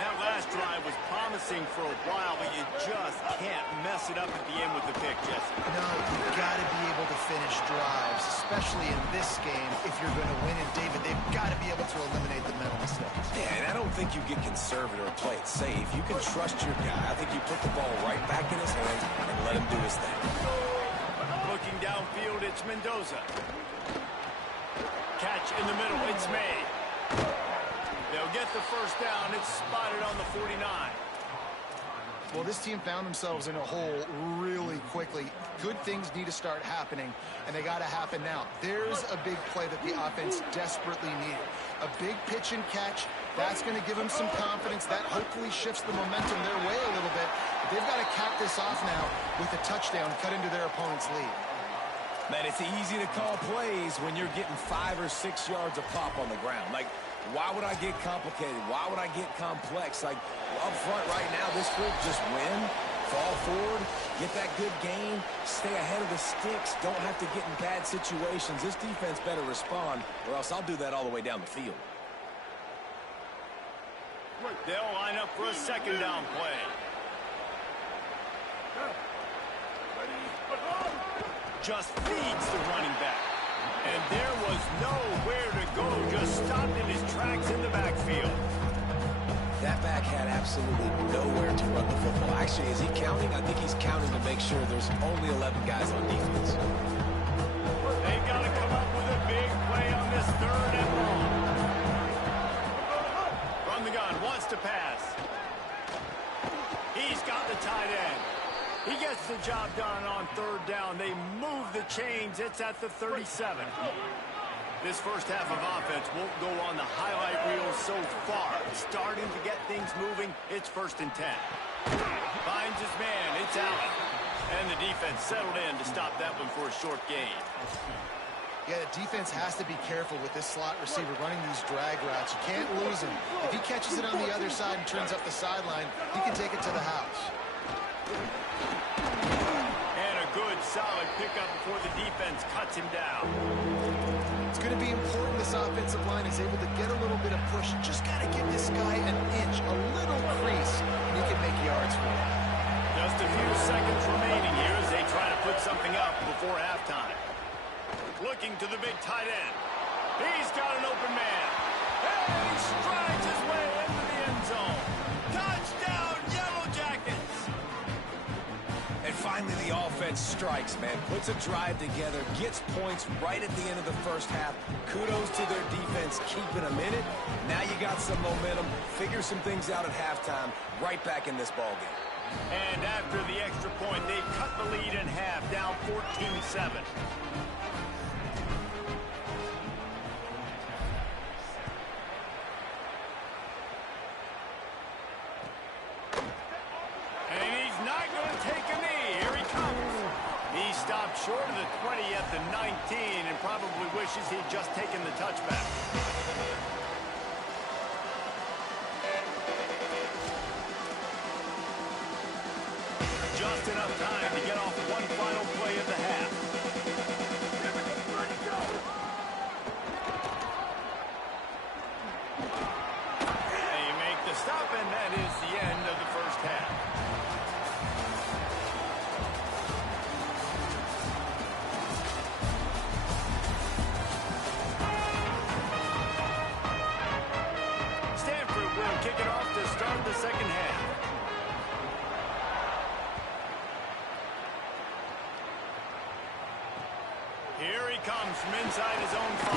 That last drive was promising for a while, but you just can't mess it up at the end with the pick, Jesse. No, you've got to be able to finish drives, especially in this game if you're going to win. And, David, they've got to be able to eliminate the mental mistakes. Yeah, and I don't think you get conservative or play it safe. You can trust your guy. I think you put the ball right back in his hands and let him do his thing. Looking downfield, it's Mendoza. Catch in the middle, it's May. They'll get the first down. It's spotted on the 49. Well, this team found themselves in a hole really quickly. Good things need to start happening, and they got to happen now. There's a big play that the offense desperately needed. A big pitch and catch. That's going to give them some confidence. That hopefully shifts the momentum their way a little bit. But they've got to cap this off now with a touchdown cut into their opponent's lead. Man, it's easy to call plays when you're getting 5 or 6 yards of pop on the ground. Like, why would I get complicated? Why would I get complex? Like, up front right now, this group just win, fall forward, get that good gain, stay ahead of the sticks, don't have to get in bad situations. This defense better respond, or else I'll do that all the way down the field. They'll line up for a second down play. Just feeds the running back. And there was nowhere to go, just stopped in his tracks in the backfield. That back had absolutely nowhere to run the football. Actually, is he counting? I think he's counting to make sure there's only 11 guys on defense. They've got to come up with a big play on this third and long. From the gun, wants to pass. He's got the tight end. He gets the job done on third down. They move the chains. It's at the 37. This first half of offense won't go on the highlight reel so far. Starting to get things moving. It's 1st and 10. Finds his man. It's out. And the defense settled in to stop that one for a short gain. Yeah, the defense has to be careful with this slot receiver running these drag routes. You can't lose him. If he catches it on the other side and turns up the sideline, he can take it to the house. And a good, solid pickup before the defense cuts him down. It's going to be important this offensive line is able to get a little bit of push. Just got to give this guy an inch, a little crease, and he can make yards for it. Just a few seconds remaining here as they try to put something up before halftime. Looking to the big tight end. He's got an open man. And he strides his way into the end zone. Touchdown, Yellow Jackets! And finally, the offense strikes, man. Puts a drive together, gets points right at the end of the first half. Kudos to their defense, keeping them in it. Now you got some momentum. Figure some things out at halftime. Right back in this ballgame. And after the extra point, they cut the lead in half, down 14-7. Stopped short of the 20 at the 19 and probably wishes he'd just taken the touchback. Just enough time to get off one final play of the half. They make the stop, and that is the end of the first half. Kick it off to start the second half. Here he comes from inside his own 5.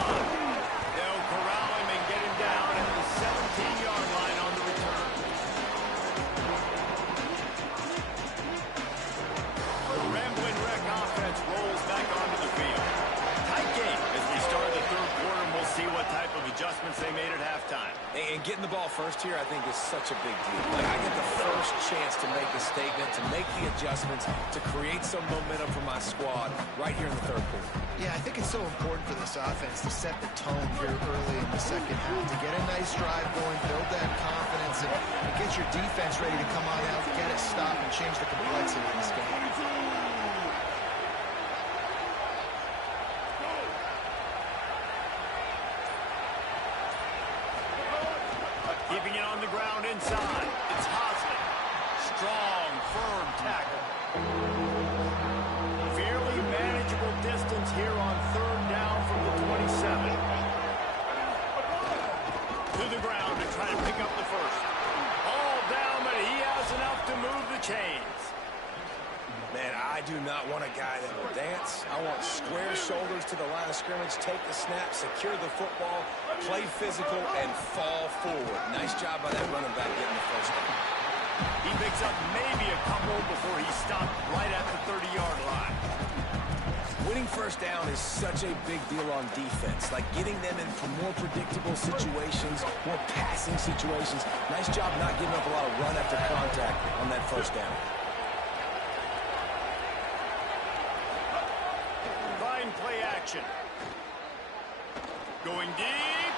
They'll corral him and get him down at the 17-yard line on the return. The Ramblin' Wreck offense rolls back onto the field. Tight game as we start the third quarter, and we'll see what type of adjustments they made at halftime. And getting the ball first here, I think, is such a big deal. Like, I get the first chance to make a statement, to make the adjustments, to create some momentum for my squad right here in the third quarter. Yeah, I think it's so important for this offense to set the tone here early in the second half, to get a nice drive going, build that confidence, and get your defense ready to come on out, get it stopped, and change the complexity of this game. inside. It's Hosley. Strong, firm tackle. Fairly manageable distance here on third down from the 27. To the ground to try to pick up the first. All down, but he has enough to move the chains. Man, I do not want a guy that will dance. I want square shoulders to the line of scrimmage, take the snap, secure the football, play physical, and fall forward. Nice job by that running back getting the first down. He picks up maybe a couple before he stopped right at the 30-yard line. Winning first down is such a big deal on defense, like getting them in for more predictable situations, more passing situations. Nice job not giving up a lot of run after contact on that first down. Fine play action. Going deep.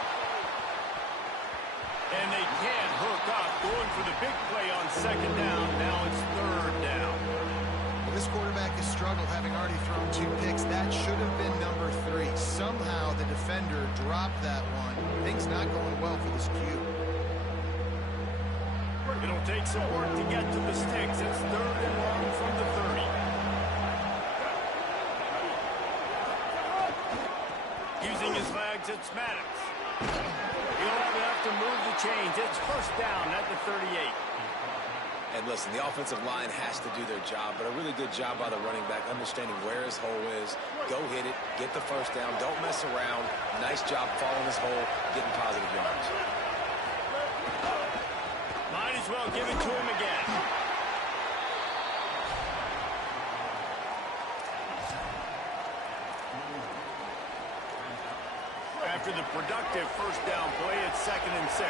And they can't hook up. Going for the big play on second down. Now it's third down. Well, this quarterback has struggled, having already thrown 2 picks. That should have been number 3. Somehow the defender dropped that one. Things not going well for this Q. It'll take some work to get to the sticks. It's third and long from the 30. Using his legs, it's Maddox. He'll have enough to move the chains. It's first down at the 38. And listen, the offensive line has to do their job, but a really good job by the running back, understanding where his hole is. Go hit it, get the first down, don't mess around. Nice job following his hole, getting positive yards. Might as well give it to him again. After the productive first down play, it's 2nd and 6.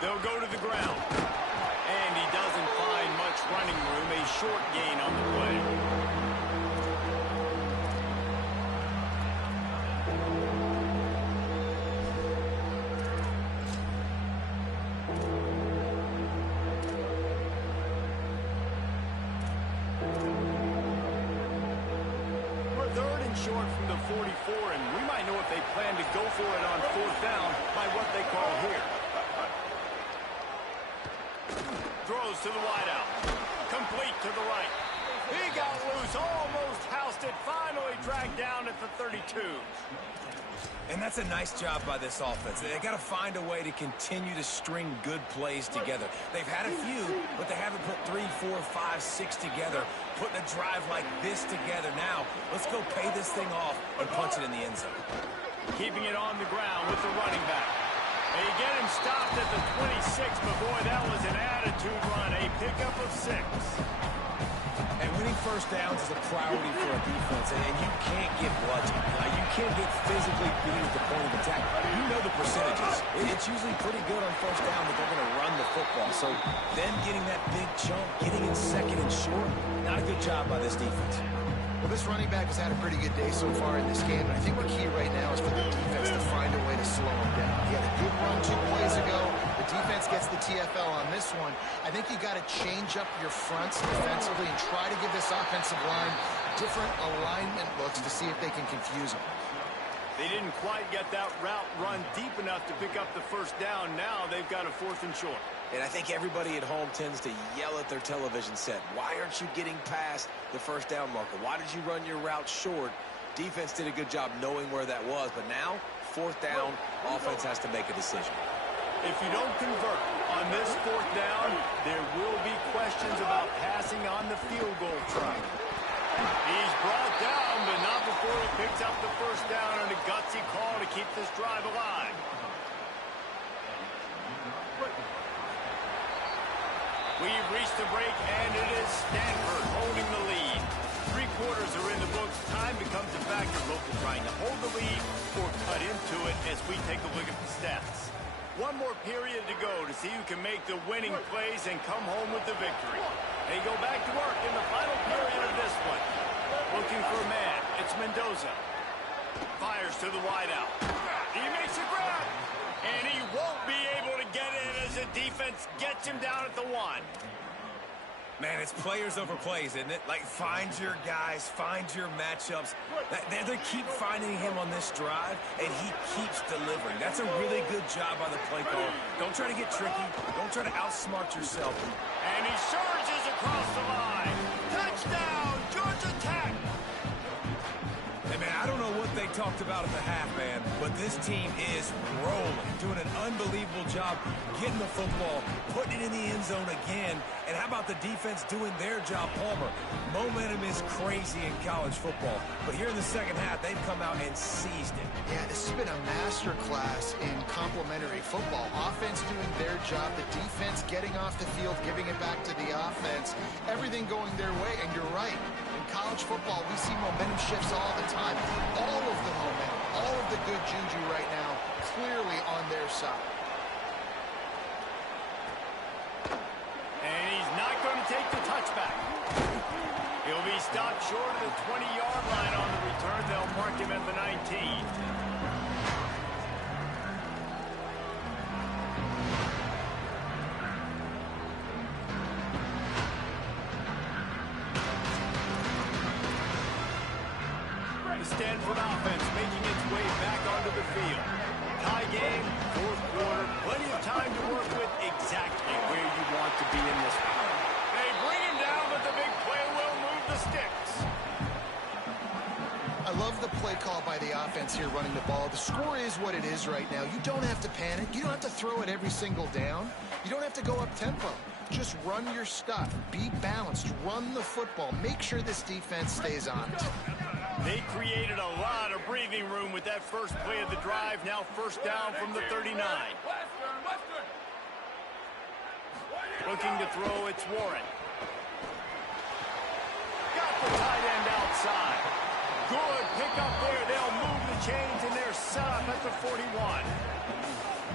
They'll go to the ground. And he doesn't find much running room. A short gain on the play. Short from the 44, and we might know if they plan to go for it on fourth down by what they call here. Throws to the wideout. Complete to the right. He got loose, almost housed it, finally dragged down at the 32. And that's a nice job by this offense. They got to find a way to continue to string good plays together. They've had a few, but they haven't put 3, 4, 5, 6 together, putting a drive like this together. Now, let's go pay this thing off and punch it in the end zone. Keeping it on the ground with the running back. They get him stopped at the 26, but boy, that was an attitude run, a pickup of 6. And winning first downs is a priority for a defense, and you can't get bludgeoned. You can't get physically beat at the point of attack. You know the percentages. It's usually pretty good on first down that they're going to run the football. So them getting that big chunk, getting in second and short, not a good job by this defense. Well, this running back has had a pretty good day so far in this game, and I think the key right now is for the defense to find a way to slow him down. He had a good run 2 plays ago. The defense gets the TFL on this one. I think you got to change up your fronts defensively and try to give this offensive line different alignment looks to see if they can confuse them. They didn't quite get that route run deep enough to pick up the first down. Now they've got a 4th and short. And I think everybody at home tends to yell at their television set. Why aren't you getting past the first down marker? Why did you run your route short? Defense did a good job knowing where that was. But now, 4th down, offense has to make a decision. If you don't convert on this 4th down, there will be questions about passing on the field goal try. He's brought down, but not before he picks up the first down and a gutsy call to keep this drive alive. We've reached the break, and it is Stanford holding the lead. 3 quarters are in the books. Time becomes a factor. Local trying to hold the lead or cut into it as we take a look at the stats. 1 more period to go to see who can make the winning plays and come home with the victory. They go back to work in the final period of this one. Looking for a man. It's Mendoza. Fires to the wideout. He makes a grab. And he won't be able to get in as the defense gets him down at the 1. Man, it's players over plays, isn't it? Like, find your guys, find your matchups. They keep finding him on this drive, and he keeps delivering. That's a really good job by the play caller. Don't try to get tricky. Don't try to outsmart yourself. And he surges across the line. Touchdown, Georgia Tech. Hey, man, I don't know what they talked about at the half, man, but this team is rolling, doing an unbelievable job getting the football, putting it in the end zone again, and how about the defense doing their job, Palmer? Momentum is crazy in college football, but here in the second half, they've come out and seized it. Yeah, this has been a masterclass in complementary football. Offense doing their job, the defense getting off the field, giving it back to the offense, everything going their way, and you're right. In college football, we see momentum shifts all the time. All of the momentum, all of the good juju right now, clearly on their side. And he's not going to take the touchback. He'll be stopped short of the 20-yard line on the return. They'll mark him at the 19. Stanford offense making its way back onto the field. Tie game, fourth quarter, plenty of time to work with, exactly where you want to be in this one. They bring him down, but the big play will move the sticks. I love the play call by the offense here running the ball. The score is what it is right now. You don't have to panic. You don't have to throw it every single down. You don't have to go up tempo. Just run your stuff. Be balanced. Run the football. Make sure this defense stays on it. They created a lot of breathing room with that first play of the drive. Now first down from the 39. Looking to throw, it's Warren. Got the tight end outside. Good pick up there. They'll move the chains, and they're set up at the 41.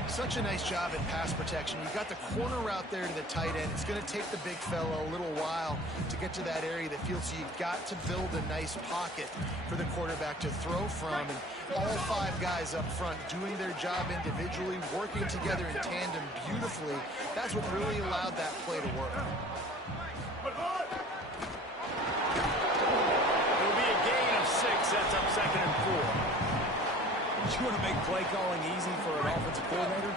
Such a nice job at pass protection. You got the corner route there to the tight end. It's going to take the big fella a little while to get to that area of the field, so you've got to build a nice pocket for the quarterback to throw from. And all five guys up front doing their job individually, working together in tandem beautifully. That's what really allowed that play to work. It'll be a gain of 6. That's up 2nd and 4. You want to make play calling easy for an offensive coordinator?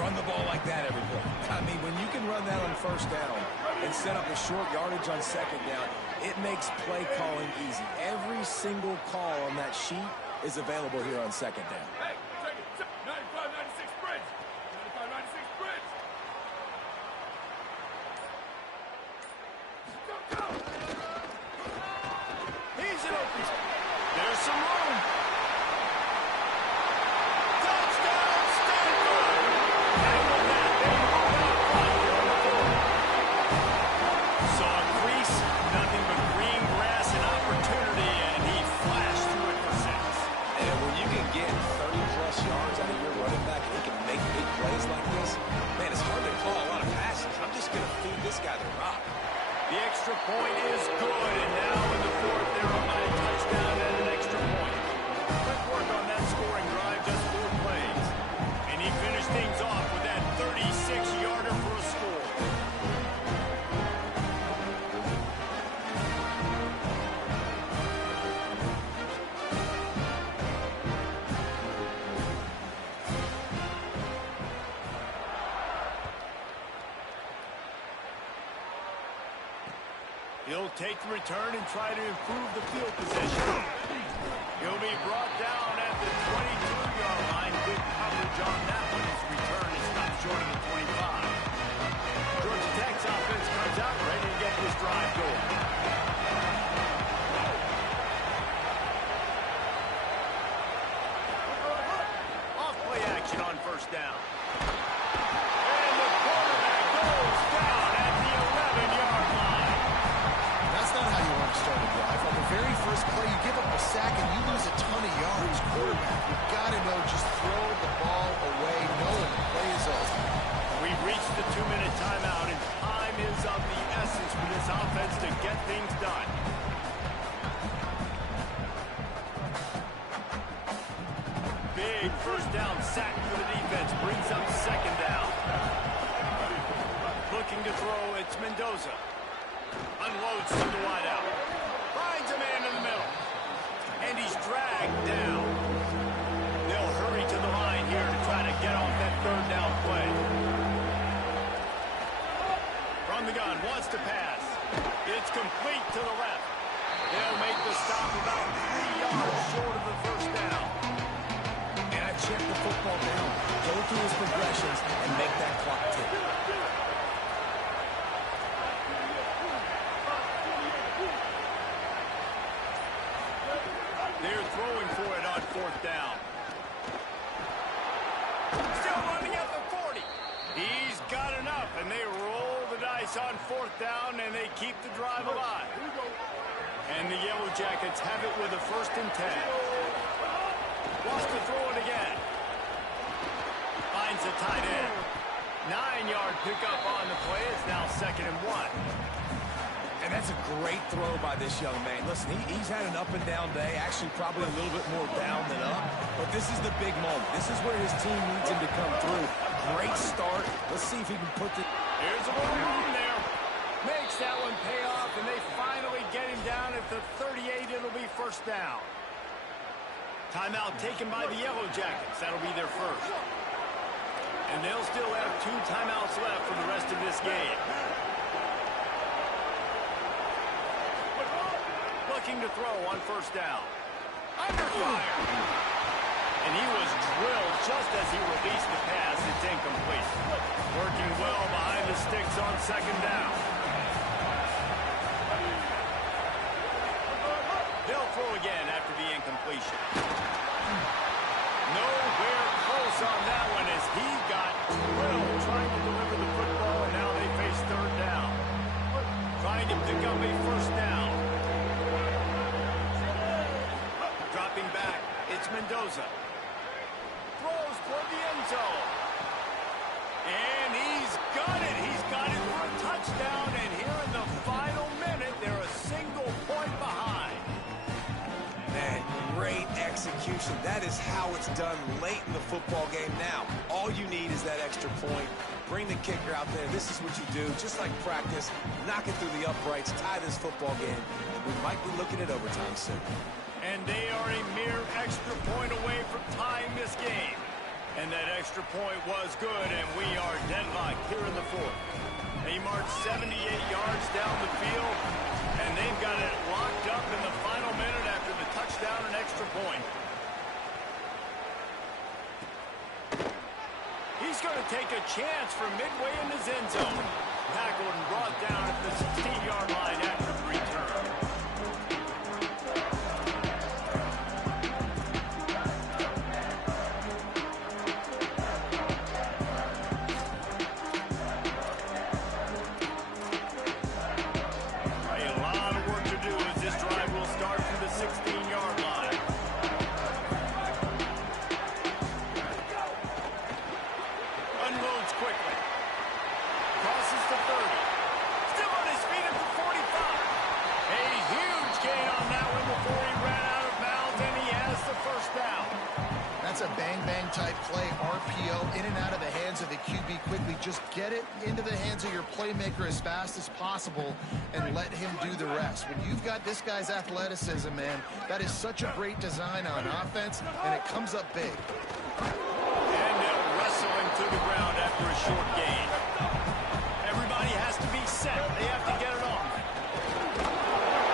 Run the ball like that every play. I mean, when you can run that on first down and set up a short yardage on second down, it makes play calling easy. Every single call on that sheet is available here on second down. Hey, take it. 95-96 bridge. 95-96 bridge. Go. He's an open. There's some room. Yards out of your running back and he can make big plays like this, man, it's hard to call a lot of passes. I'm just going to feed this guy the rock. The extra point is good, and now in the fourth, they're on a touchdown and an extra point. Quick work on that scoring drive, just 4 plays. And he finished things off with that 36-yarder for a score. He'll take the return and try to improve the field position. He'll be brought down at the 22-yard line. Good coverage on that one. His return is stopped short of the 25. Georgia Tech's offense comes out ready to get this drive going. Off play action on first down. And the quarterback goes down at the 11-yard line. That's not how you want to start a drive. On the very first play, you give up a sack and you lose a ton of yards. Quarterback, you've got to know, just throw the ball away, knowing the play is over. We've reached the 2-minute timeout, and time is of the essence for this offense to get things done. Big first down sack for the defense, brings up second down. Looking to throw, it's Mendoza. Unloads to the wideout. Finds a man in the middle. And he's dragged down. They'll hurry to the line here to try to get off that third down play. From the gun, wants to pass. It's complete to the left. They'll make the stop about 3 yards short of the first down. And I check the football down, go through his progressions, and make that clock tick. They're throwing for it on fourth down. Still running at the 40. He's got enough, and they roll the dice on fourth down, and they keep the drive alive. And the Yellow Jackets have it with a 1st and 10. Wants to throw it again. Finds the tight end. 9-yard pickup on the play. It's now 2nd and 1. And that's a great throw by this young man. Listen, he's had an up-and-down day, actually probably a little bit more down than up. But this is the big moment. This is where his team needs him to come through. Great start. Let's see if he can put the... Here's a little room there. Makes that one pay off, and they finally get him down at the 38. It'll be 1st down. Timeout taken by the Yellow Jackets. That'll be their first. And they'll still have 2 timeouts left for the rest of this game. Looking to throw on 1st down. Under fire. And he was drilled just as he released the pass. It's incomplete. Working well behind the sticks on 2nd down. They'll throw again after the incompletion. Nowhere close on that one as he got drilled trying to deliver the football, and now they face 3rd down. Trying to pick up a 1st down. Dropping back, it's Mendoza. Throws toward the end zone. And he's got it. He's got it for a touchdown, and here in the final minute, they're a single point behind. Man, great execution. That is how it's done late in the football game. Now, all you need is that extra point. Bring the kicker out there. This is what you do. Just like practice, knock it through the uprights, tie this football game, and we might be looking at overtime soon. And they are a mere extra point away from tying this game. And that extra point was good, and we are deadlocked here in the 4th. They march 78 yards down the field, and they've got it locked up in the final minute after the touchdown and extra point. He's going to take a chance from midway in his end zone. Tackled and brought down at the 16-yard line after the return. That's a bang-bang type play, RPO, in and out of the hands of the QB quickly. Just get it into the hands of your playmaker as fast as possible and let him do the rest. When you've got this guy's athleticism, man, that is such a great design on offense, and it comes up big. And they'll wrestle him to the ground after a short gain. Everybody has to be set. They have to get it off.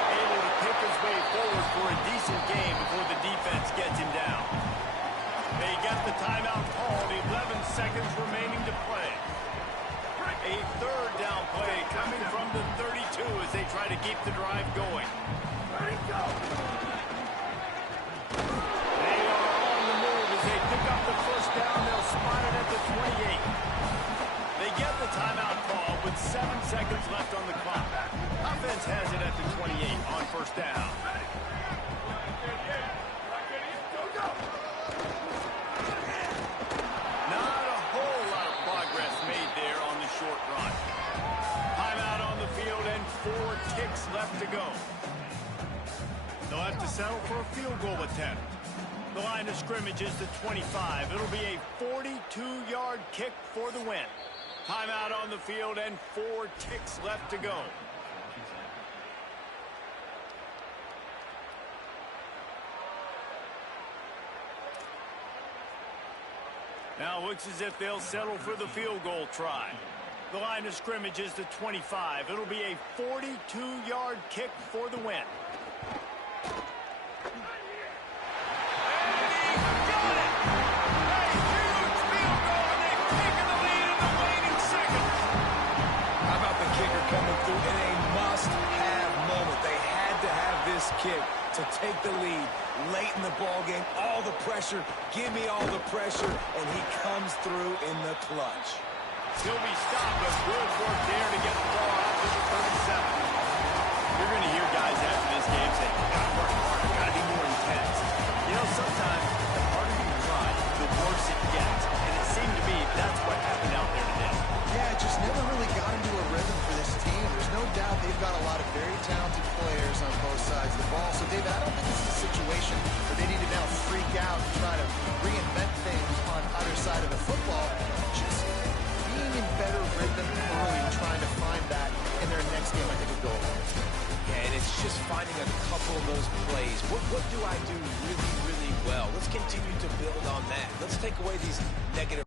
Able to pick his way forward for a decent gain before the defense gets him down. They get the timeout called, 11 seconds remaining to play. A 3rd down play coming from the 32 as they try to keep the drive going. They are on the move as they pick up the 1st down. They'll spot it at the 28. They get the timeout call with 7 seconds left on the clock. Offense has it at the 28 on 1st down. Not a whole lot of progress made there on the short run. Timeout on the field and 4 ticks left to go. They'll have to settle for a field goal attempt. The line of scrimmage is the 25. It'll be a 42-yard kick for the win. Timeout on the field and 4 ticks left to go. Now it looks as if they'll settle for the field goal try. The line of scrimmage is the 25. It'll be a 42-yard kick for the win. Coming through in a must-have moment. They had to have this kick to take the lead late in the ball game. All the pressure, give me all the pressure, and he comes through in the clutch. He'll be stopped, but good work there to get the ball out to the 37. You're going to hear guys after this game say, gotta work harder, gotta be more intense. You know, sometimes the harder you try, the worse it gets. And it seemed to me that's what happened out there today. Yeah, it just never really got into a rhythm for this team. There's no doubt they've got a lot of very talented players on both sides of the ball. So, David, I don't think this is a situation where they need to now freak out and try to reinvent things on either side of the football. Just being in better rhythm early and trying to find that in their next game, I think, will go. Yeah, and it's just finding a couple of those plays. What do I do really, really well? Let's continue to build on that. Let's take away these negative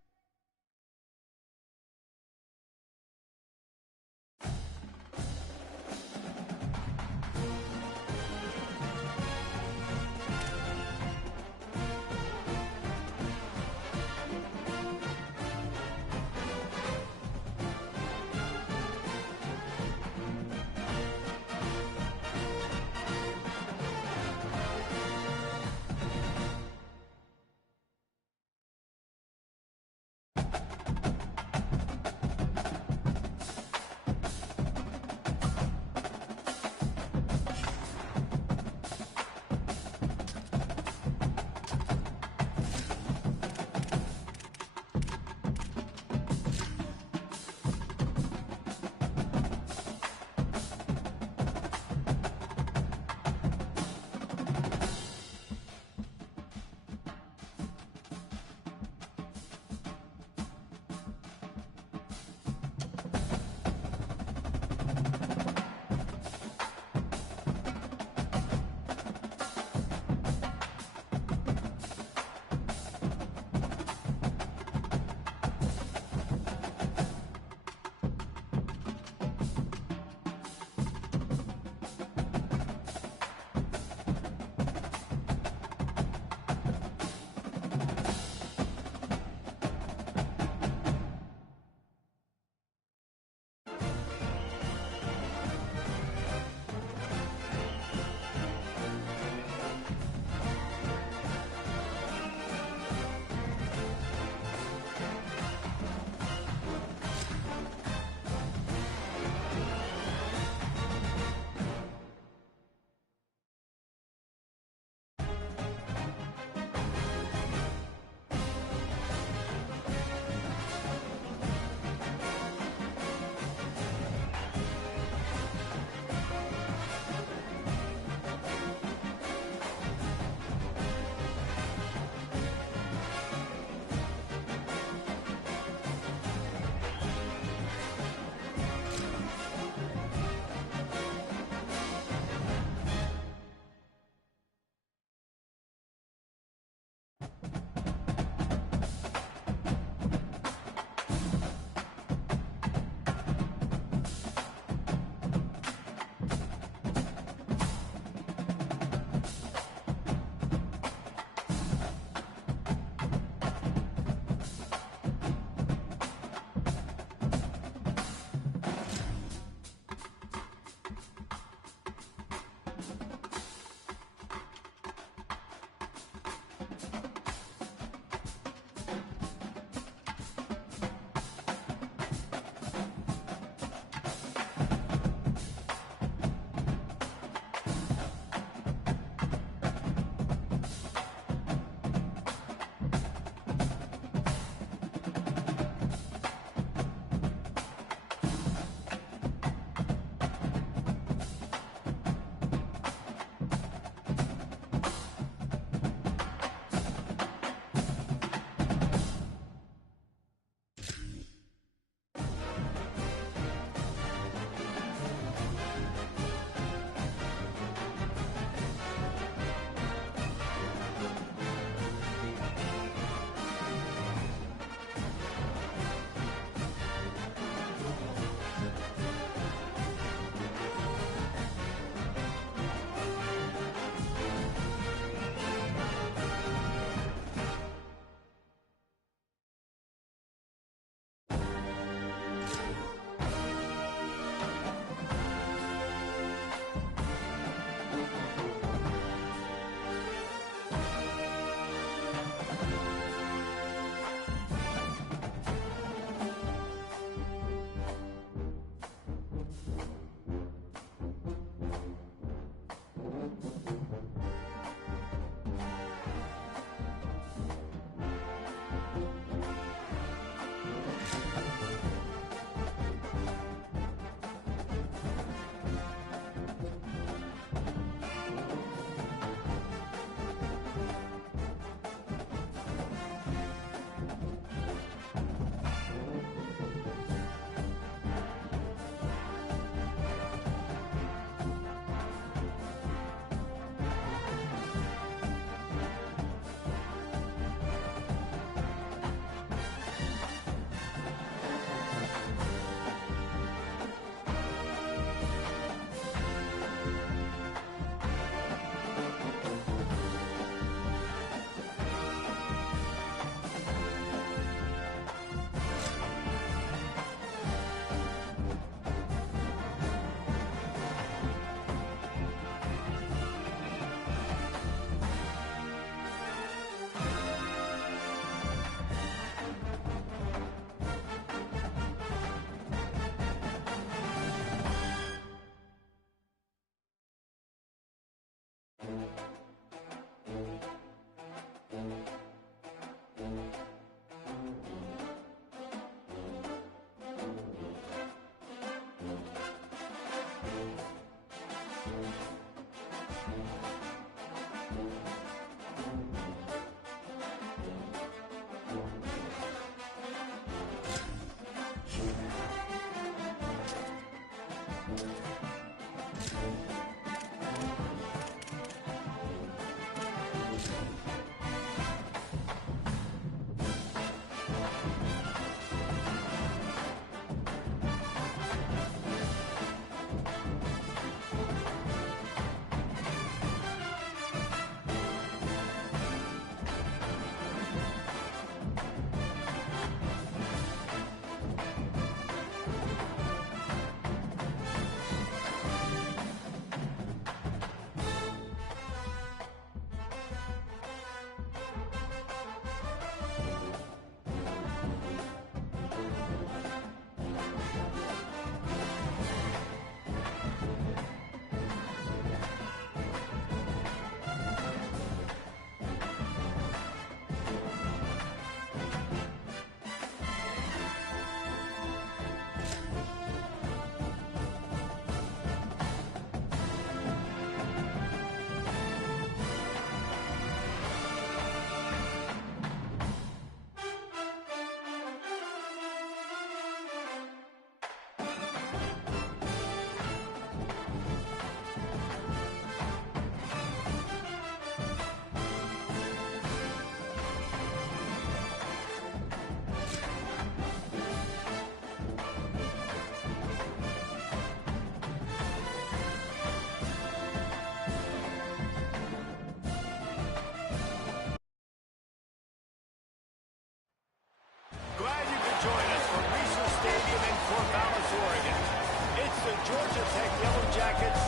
Georgia Tech Yellow Jackets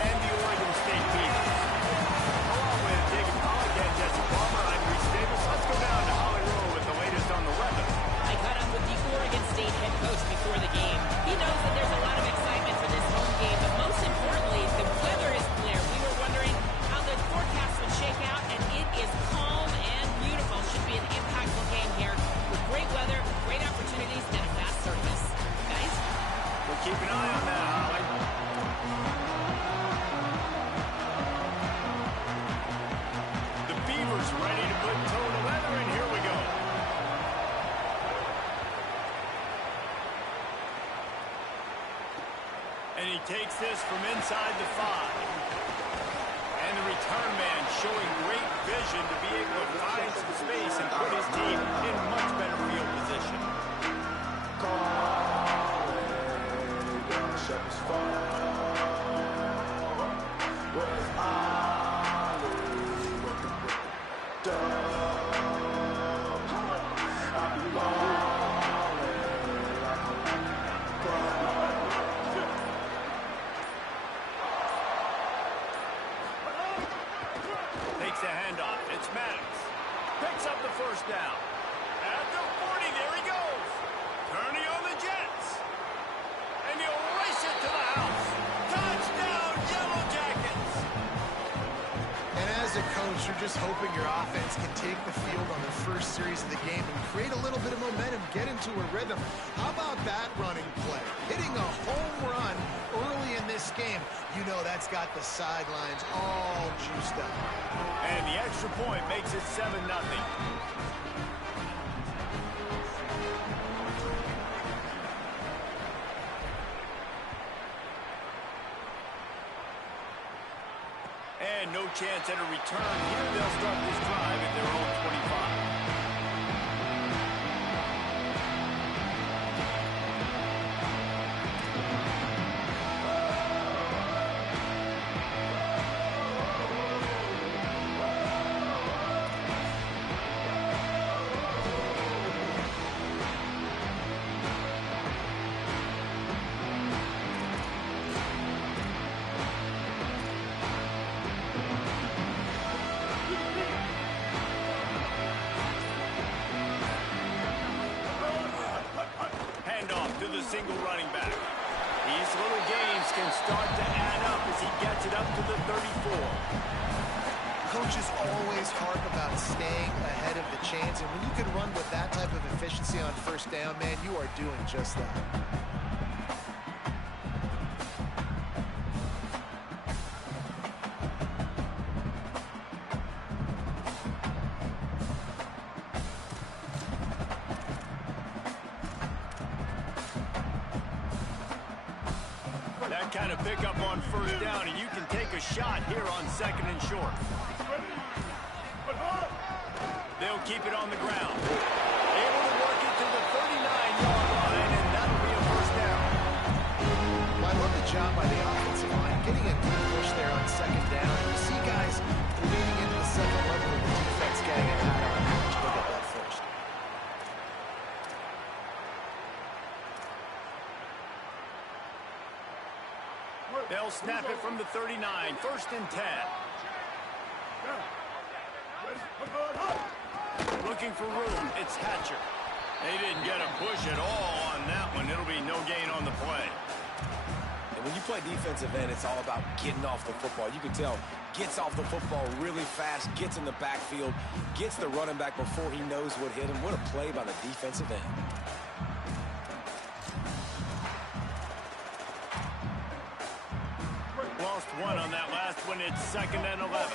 and the Oregon State Beavers. Along with David Pollack and Jesse Palmer, I'm Reese Davis. Let's go down to Hollywood with the latest on the weather. I caught up with the Oregon State head coach before the game. He knows that there's a lot of excitement for this home game, but most importantly, the weather is clear. We were wondering how the forecast would shake out, and it is calm and beautiful. Should be an impactful game here with great weather, great opportunities, and a fast surface. Guys? We'll keep an eye on that, Holly. The Beavers ready to put toe to leather, and here we go. And he takes this from inside the 5. And the return man showing great vision to be able to find some space and put his team in much better field position. Takes a handoff. It's Maddox. Picks up the first down. At the 40, there he goes. Turning on the Jets. And he'll race it to the house. Touchdown, Yellow Jackets. And as a coach, you're just hoping your offense can take the field on the first series of the game and create a little bit of momentum, get into a rhythm. How about that running play? Hitting a home run early in this game. You know that's got the sidelines all juiced up. And the extra point makes it 7-0. And no chance at a return here. They'll start this drive at their own 25. Single running back. These little gains can start to add up as he gets it up to the 34. Coaches always harp about staying ahead of the chains, and when you can run with that type of efficiency on first down, man, you are doing just that. That kind of pickup on first down, and you can take a shot here on 2nd and short. They'll keep it on the ground. Able to work it to the 39-yard line, and that'll be a first down. Well, I love the job by the offensive line, getting a good push there on 2nd down. And you see guys leading into the second level of the defense getting a hat on. Look at that first. They'll snap it from the 39, 1st and 10. Looking for room, it's Hatcher. They didn't get a push at all on that one. It'll be no gain on the play. And when you play defensive end, it's all about getting off the football. You can tell, gets off the football really fast, gets in the backfield, gets the running back before he knows what hit him. What a play by the defensive end. Lost one on that last one. It's 2nd and 11.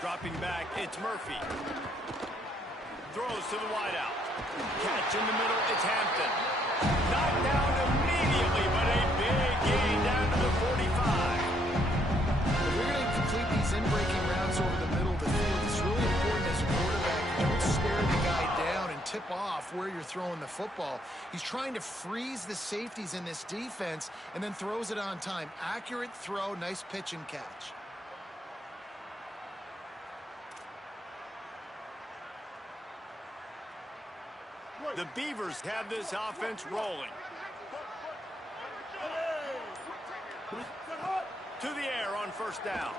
Dropping back, it's Murphy. Throws to the wideout. Catch in the middle, it's Hampton. Knocked down immediately, but a big gain down to the 45. If you're going to complete these in-breaking routes over the middle of the field, it's really important as a quarterback, don't stare the guy down and tip off where you're throwing the football. He's trying to freeze the safeties in this defense and then throws it on time. Accurate throw, nice pitch and catch. The Beavers have this offense rolling. To the air on first down.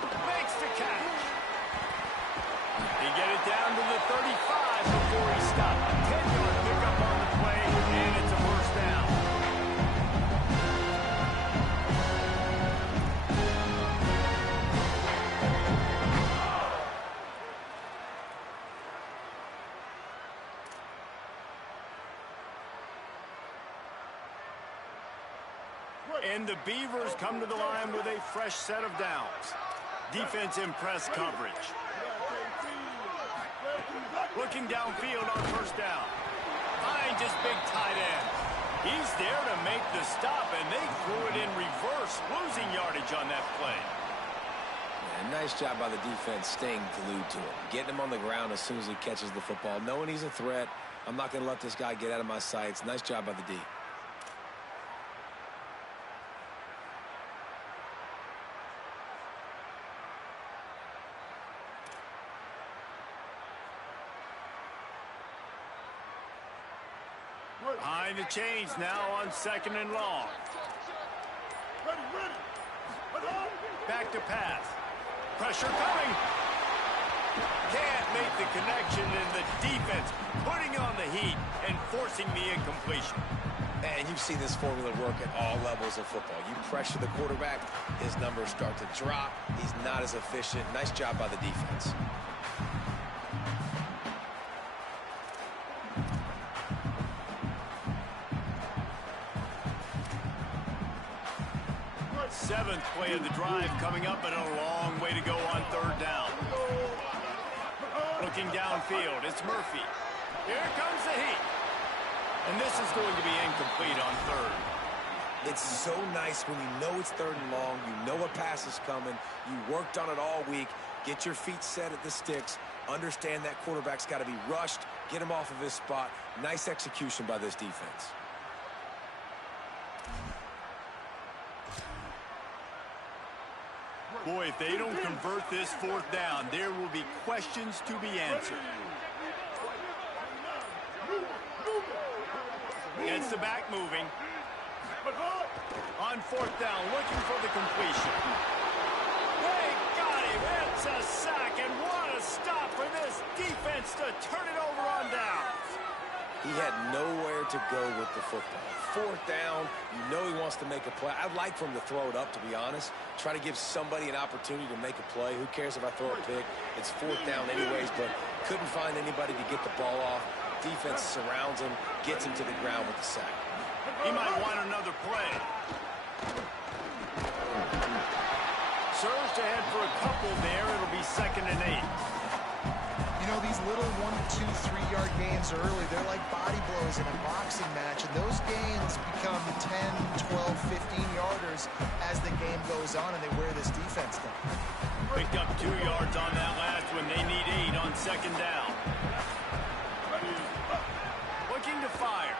Makes the catch. He get it down to the 35 before he stopped. 10-yard pickup on the play, and it's a first down. And the Beavers come to the line with a fresh set of downs. Defense in press coverage. Looking downfield on first down. Finds his big tight end. He's there to make the stop, and they threw it in reverse, losing yardage on that play. Yeah, nice job by the defense staying glued to him. Getting him on the ground as soon as he catches the football. Knowing he's a threat, I'm not going to let this guy get out of my sights. Nice job by the D. Behind the chains now on second and long. Back to pass. Pressure coming. Can't make the connection, and the defense putting on the heat and forcing the incompletion. And you've seen this formula work at all levels of football. You pressure the quarterback, his numbers start to drop. He's not as efficient. Nice job by the defense. Seventh play of the drive coming up, and a long way to go on third down. Looking downfield, it's Murphy. Here comes the heat. And this is going to be incomplete on third. It's so nice when you know it's third and long, you know a pass is coming, you worked on it all week, get your feet set at the sticks, understand that quarterback's got to be rushed, get him off of his spot. Nice execution by this defense. Boy, if they don't convert this fourth down, there will be questions to be answered. Gets the back moving. On fourth down, looking for the completion. They got him. It's a sack, and what a stop for this defense to turn it over on downs. He had nowhere to go with the football. Fourth down, you know he wants to make a play. I'd like for him to throw it up, to be honest. Try to give somebody an opportunity to make a play. Who cares if I throw a pick? It's fourth down anyways, but couldn't find anybody to get the ball off. Defense surrounds him, gets him to the ground with the sack. He might want another play. Surged ahead for a couple there. It'll be 2nd and 8. You know, these little 1, 2, 3-yard gains early, they're like body blows in a boxing match, and those gains become 10, 12, 15-yarders as the game goes on, and they wear this defense down. Picked up 2 yards on that last one. They need 8 on 2nd down. Looking to fire.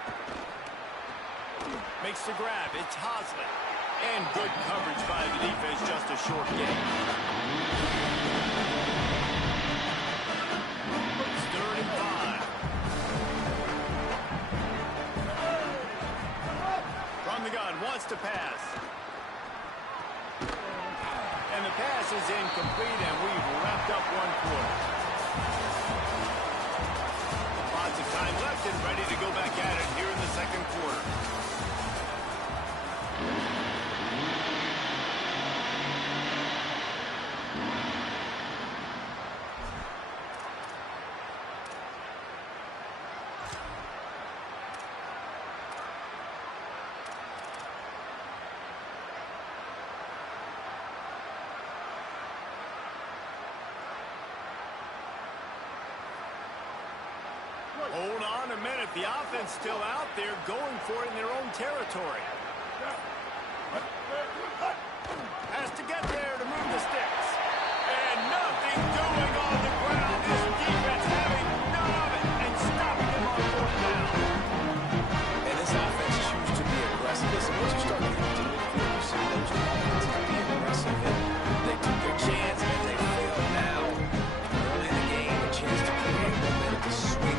Makes the grab. It's Hosley. And good coverage by the defense, just a short gain. It's 3rd and 5. From the gun, wants to pass. And the pass is incomplete, and we've wrapped up 1 quarter. Lots of time left and ready to go back at it here in the 2nd quarter. Hold on a minute. The offense still out there going for it in their own territory. Has to get there to move the sticks. And nothing doing on the ground. This defense having none of it and stopping them on 4th down. And this offense chooses to be aggressive. Listen, once you start getting to midfield, you see those offenses be aggressive. And they took their chance, and they failed now. Early in the game, a chance to create momentum, to swing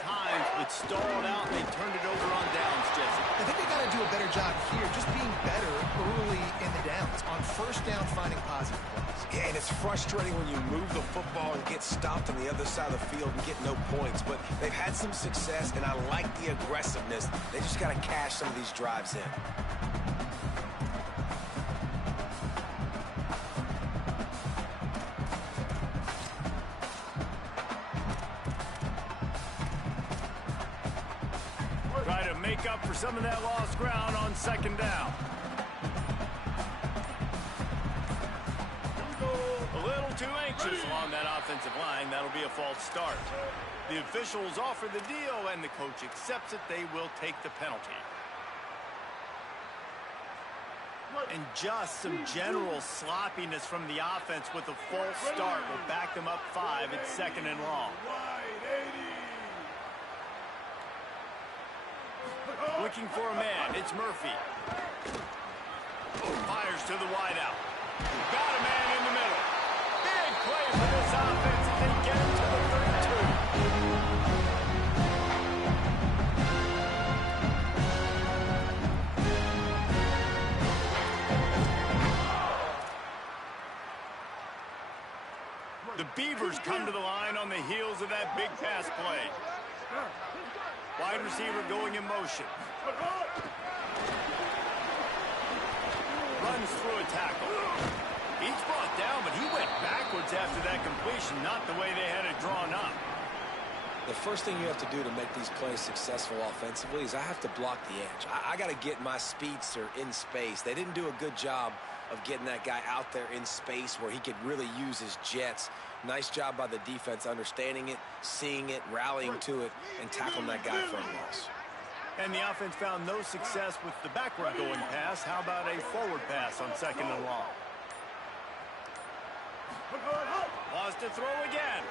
times, but stalled out, and they turned it over on downs, Jesse. I think they got to do a better job here, just being better early in the downs. On first down, finding positive plays. Yeah, and it's frustrating when you move the football and get stopped on the other side of the field and get no points. But they've had some success, and I like the aggressiveness. They just got to cash some of these drives in. Try to make up for some of that lost ground on second down. A little too anxious along that offensive line. That'll be a false start. The officials offer the deal, and the coach accepts it. They will take the penalty. And just some general sloppiness from the offense with a false start will back them up 5. It's second and long. Looking for a man. It's Murphy. Fires to the wideout. Got a man in the middle. Big play for this offense as they get him to the 32. The Beavers come to the line on the heels of that big pass play. Wide receiver going in motion. Runs through a tackle. He's brought down, but he went backwards after that completion, not the way they had it drawn up. The first thing you have to do to make these plays successful offensively is I have to block the edge. I got to get my speedster in space. They didn't do a good job of getting that guy out there in space where he could really use his jets. Nice job by the defense understanding it, seeing it, rallying to it, and tackling that guy for a loss. And the offense found no success with the backward going pass. How about a forward pass on second and long? Wants to throw again.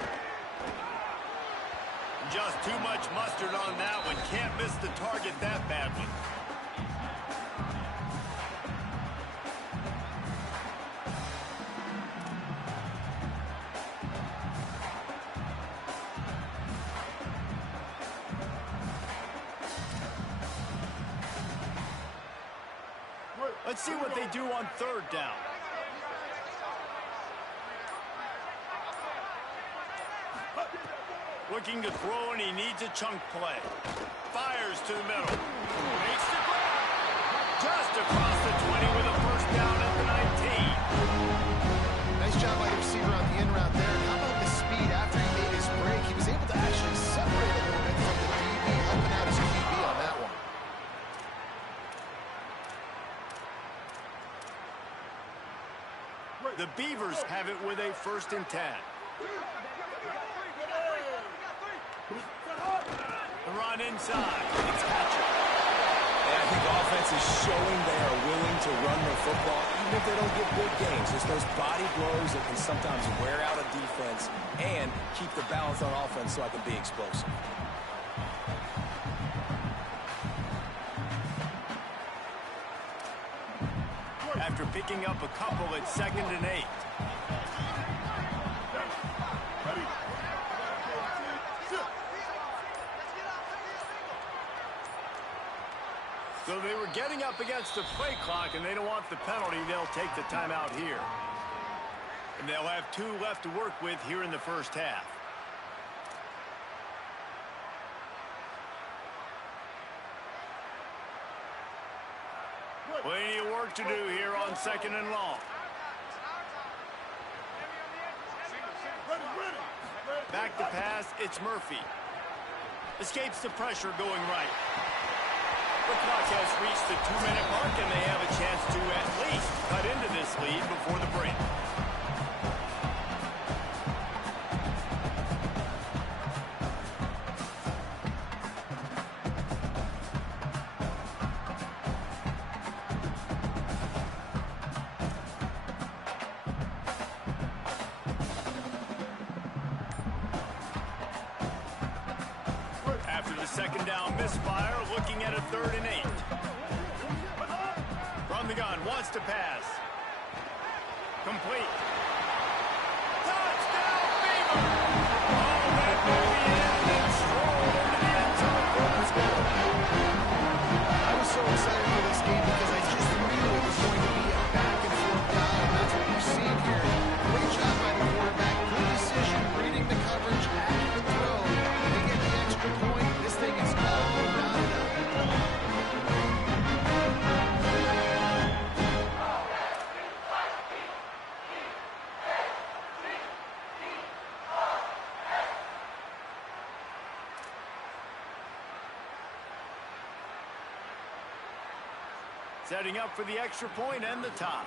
Just too much mustard on that one. Can't miss the target that badly. Let's see what they do on third down. Looking to throw, and he needs a chunk play. Fires to the middle. Makes the grab. Just across the 20 with a first down at the 19. Nice job by the receiver on the in route there. And how about the speed after he made his break? He was able to actually separate a little bit from the DB, helping out his QB on that one. The Beavers have it with a 1st and 10. The run inside. It's Hatcher. And I think offense is showing they are willing to run the football, even if they don't get big gains. Just those body blows that can sometimes wear out a defense and keep the balance on offense so I can be explosive. After picking up a couple, it's 2nd and 8. So they were getting up against the play clock, and they don't want the penalty. They'll take the timeout here. And they'll have 2 left to work with here in the first half. Plenty of work to do here on 2nd and long. Back to pass, it's Murphy. Escapes the pressure going right. The clock has reached the 2-minute mark, and they have a chance to at least cut into this lead before the break. After the 2nd down misfire, looking at a 3rd and 8. From the gun, wants to pass. Complete. Touchdown, Beaver! Oh, that may be it. And strolled into Setting up for the extra point and the tie.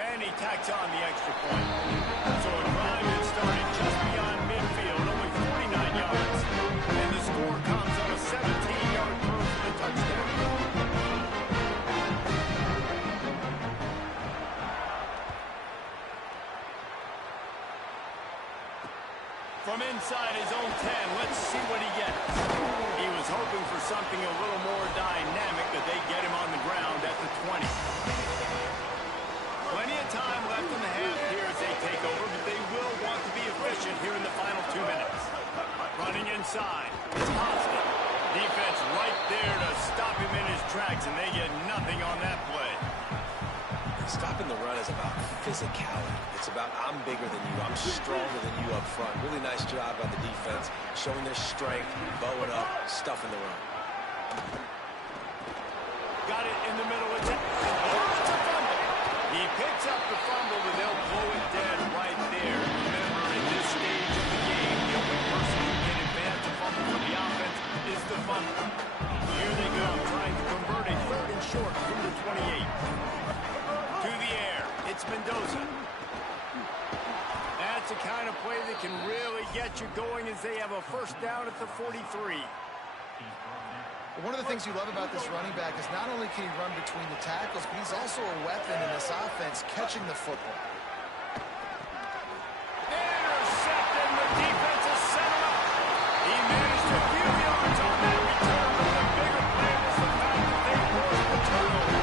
And he tacks on the extra point. So a drive is started just beyond midfield, only 49 yards. And the score comes on a 17-yard throw for the touchdown. From inside his own 10, let's see what he gets. He was hoping for something a little more dynamic, but they get him on the ground at the 20. Plenty of time left in the half here as they take over, but they will want to be efficient here in the final 2 minutes. Running inside, it's Hoskin. Defense right there to stop him in his tracks, and they get nothing on that play. Stopping the run is about physicality. It's about I'm bigger than you, I'm stronger than you up front. Really nice job by the defense, showing their strength, bowing up, stuffing the run. Got it in the middle. It's a fumble. He picks up the fumble, but they'll blow it dead right there. Remember, in this stage of the game, the only person who can advance a fumble for the offense is the fumbler. Here they go, trying to convert a 3rd and short from the 28. To the air, it's Mendoza. That's the kind of play that can really get you going as they have a first down at the 43. One of the things you love about this running back is not only can he run between the tackles, but he's also a weapon in this offense catching the football. Intercepted, and the defense has set him up. He managed a few yards on that return, but the bigger play was the fact that they forced the turnover.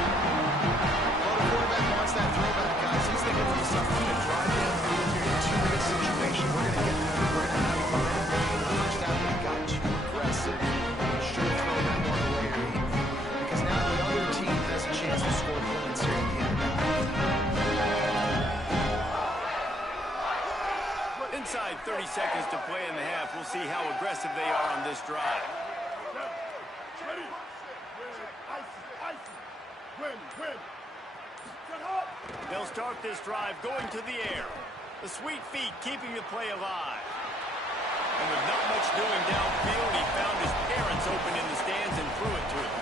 Well, the quarterback wants that throwback, guys. He's thinking to himself, I'm going to drive down the field here in a 2-minute situation. We're going to get them. We're going to have a momentum. First down, we got too aggressive. Should have thrown that one away, because now the other team has a chance to score points here at the end of the half. Inside 30 seconds to play in the half. We'll see how aggressive they are on this drive. Ready? Icy. Win. Set up. They'll start this drive going to the air. The sweet feet keeping the play alive. And with not much doing downfield, he found his parents open in the stands and threw it to him.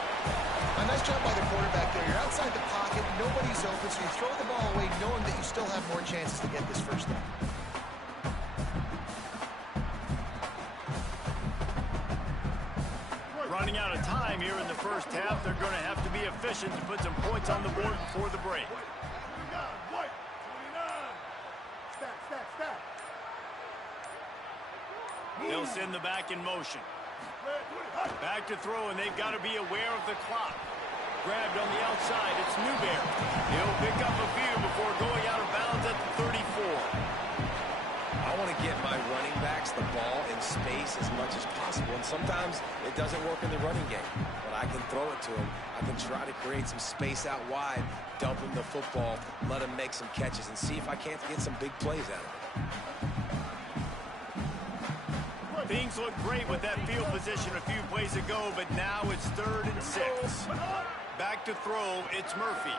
A nice job by the quarterback there. You're outside the pocket, nobody's open, so you throw the ball away knowing that you still have more chances to get this first down. Running out of time here in the first half, they're going to have to be efficient to put some points on the board before the break. White. 29. Stack. They'll send the back in motion. Back to throw, and they've got to be aware of the clock. Grabbed on the outside, it's Newberry. He'll pick up a few before going out of bounds at the 34. I want to get my running backs the ball in space as much as possible, and sometimes it doesn't work in the running game, but I can throw it to him. I can try to create some space out wide, dump him the football, let him make some catches, and see if I can't get some big plays out of it. Things look great with that field position a few plays ago, but now it's 3rd and 6. Back to throw, it's Murphy.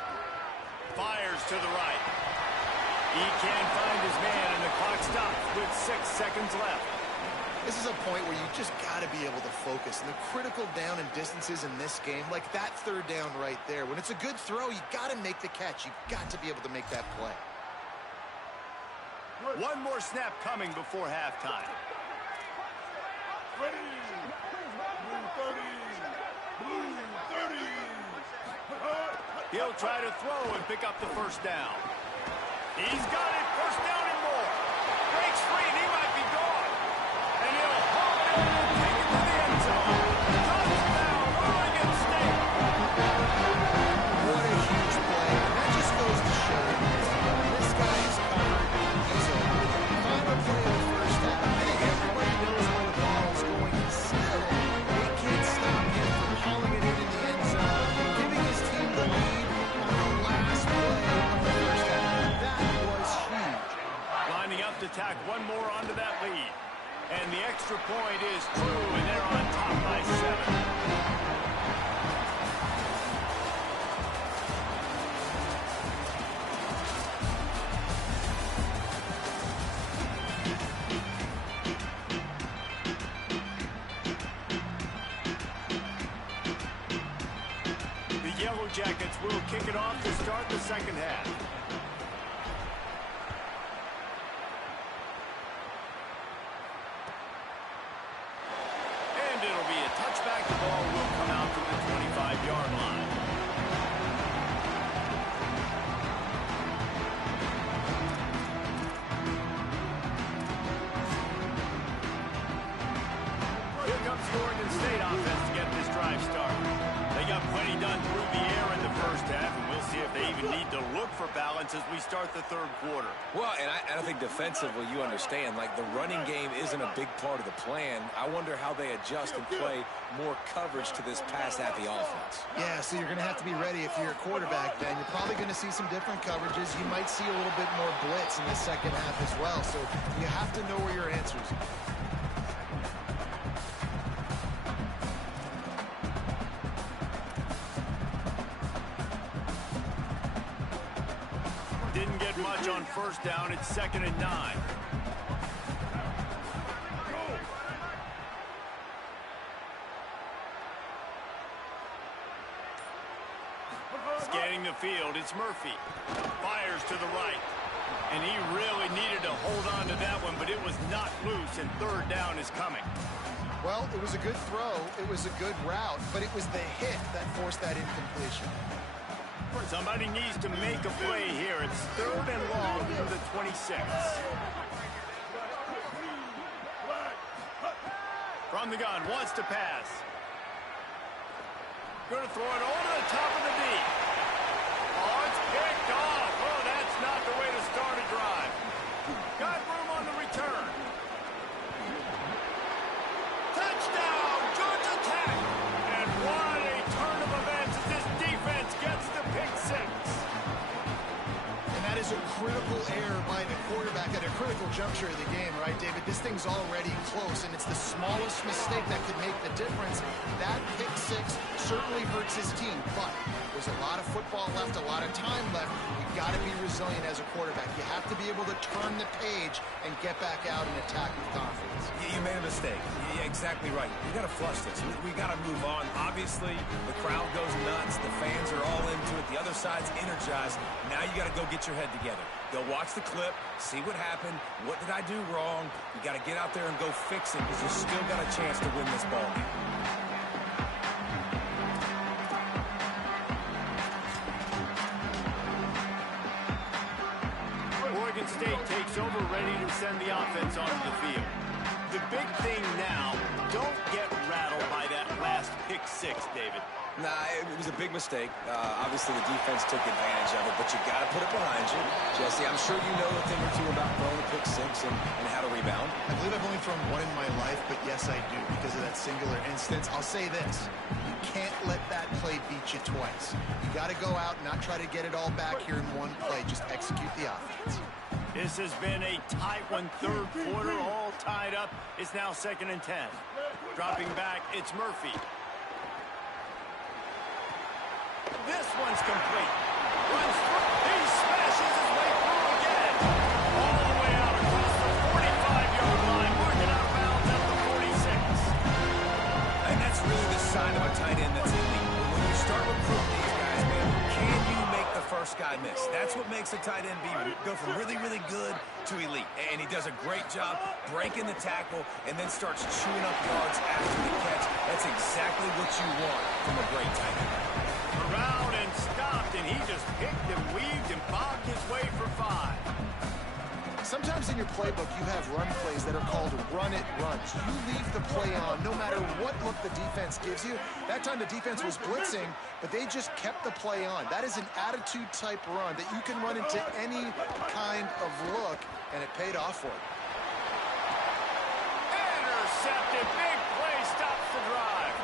Fires to the right. He can't find his man, and the clock stops with 6 seconds left. This is a point where you just got to be able to focus. And the critical down and distances in this game, like that 3rd down right there, when it's a good throw, you got to make the catch. You've got to be able to make that play. One more snap coming before halftime. Ready. Blue 30. He'll try to throw and pick up the first down. He's got it. First down and more. Breaks free, and he might be gone. And he'll haul it in and take it to the end zone. Touchdown, Oregon State. What a huge play. And that just goes to show you, this guy is covered. He's a final play of the first half. I think everybody knows where the ball is going. And still, they can't stop him from hauling it in the end zone, giving his team the lead on the last play of the first half. That was huge. Lining up to tack one more onto that lead. And the extra point is true, and they're on top by 7. seconds. We'll kick it off to start the second half. And it'll be a touchback. The ball will come out to the 25-yard line. Here comes the Oregon State offense to get this drive started. They got plenty done through the air in the first half, and we'll see if they even need to look for balance as we start the third quarter. Well, and I think defensively, you understand, like the running game isn't a big part of the plan. I wonder how they adjust and play more coverage to this pass-happy offense. Yeah, so you're going to have to be ready if you're a quarterback, Ben. You're probably going to see some different coverages. You might see a little bit more blitz in the second half as well, so you have to know where your answers are. Didn't get much on first down. It's 2nd and 9. Scanning the field, it's Murphy. Fires to the right. And he really needed to hold on to that one, but it was not loose, and third down is coming. Well, it was a good throw. It was a good route, but it was the hit that forced that incompletion. Somebody needs to make a play here. It's 3rd and long from the 26. From the gun, wants to pass. Going to throw it over the top of the D. Oh, it's picked off. Oh, that's not the way to start a drive. Got room on the return. Touchdown, Georgia Tech. And what a turn of events as this defense gets the pick 6. And that is a critical error by the quarterback at a critical juncture of the game, right, David? This thing's already close, and it's the smallest mistake that could make the difference. That pick 6 certainly hurts his team, but there's a lot of football left, a lot of time left. You've got to be resilient as a quarterback. You have to be able to turn the page and get back out and attack with confidence. You made a mistake. Yeah, exactly right. You got to flush this. We got to move on. Obviously, the crowd goes nuts. The fans are all into it. The other side's energized. Now you got to go get your head together. Go watch the clip, see what happened. What did I do wrong? You got to get out there and go fix it because you still got a chance to win this ball game. Oregon State takes over, ready to send the offense onto the field. The big thing now, don't get rattled by that last pick 6, David. Nah, it was a big mistake. Obviously, the defense took advantage of it, but you got to put it behind you. Jesse, I'm sure you know a thing or two about throwing a pick 6 and how to rebound. I believe I've only thrown one in my life, but yes, I do because of that singular instance. I'll say this. You can't let that play beat you twice. You got to go out and not try to get it all back here in one play. Just execute the offense. This has been a tight one, third quarter, all tied up. It's now 2nd and 10. Dropping back, it's Murphy. This one's complete. Runs through. He smashes his way through again. All the way out across the 45-yard line, working out of bounds at the 46. And that's really the sign of a tight end that's elite. When you start recruiting these guys, man, can you make the first guy miss? That's what makes a tight end go from really, really good to elite. And he does a great job breaking the tackle and then starts chewing up yards after the catch. That's exactly what you want from a great tight end. Around and stopped, and he just picked and weaved and bobbed his way for 5. Sometimes in your playbook, you have run plays that are called run-it runs. You leave the play on no matter what look the defense gives you. That time the defense was blitzing, but they just kept the play on. That is an attitude-type run that you can run into any kind of look, and it paid off for him. Intercepted. Big play stops the drive.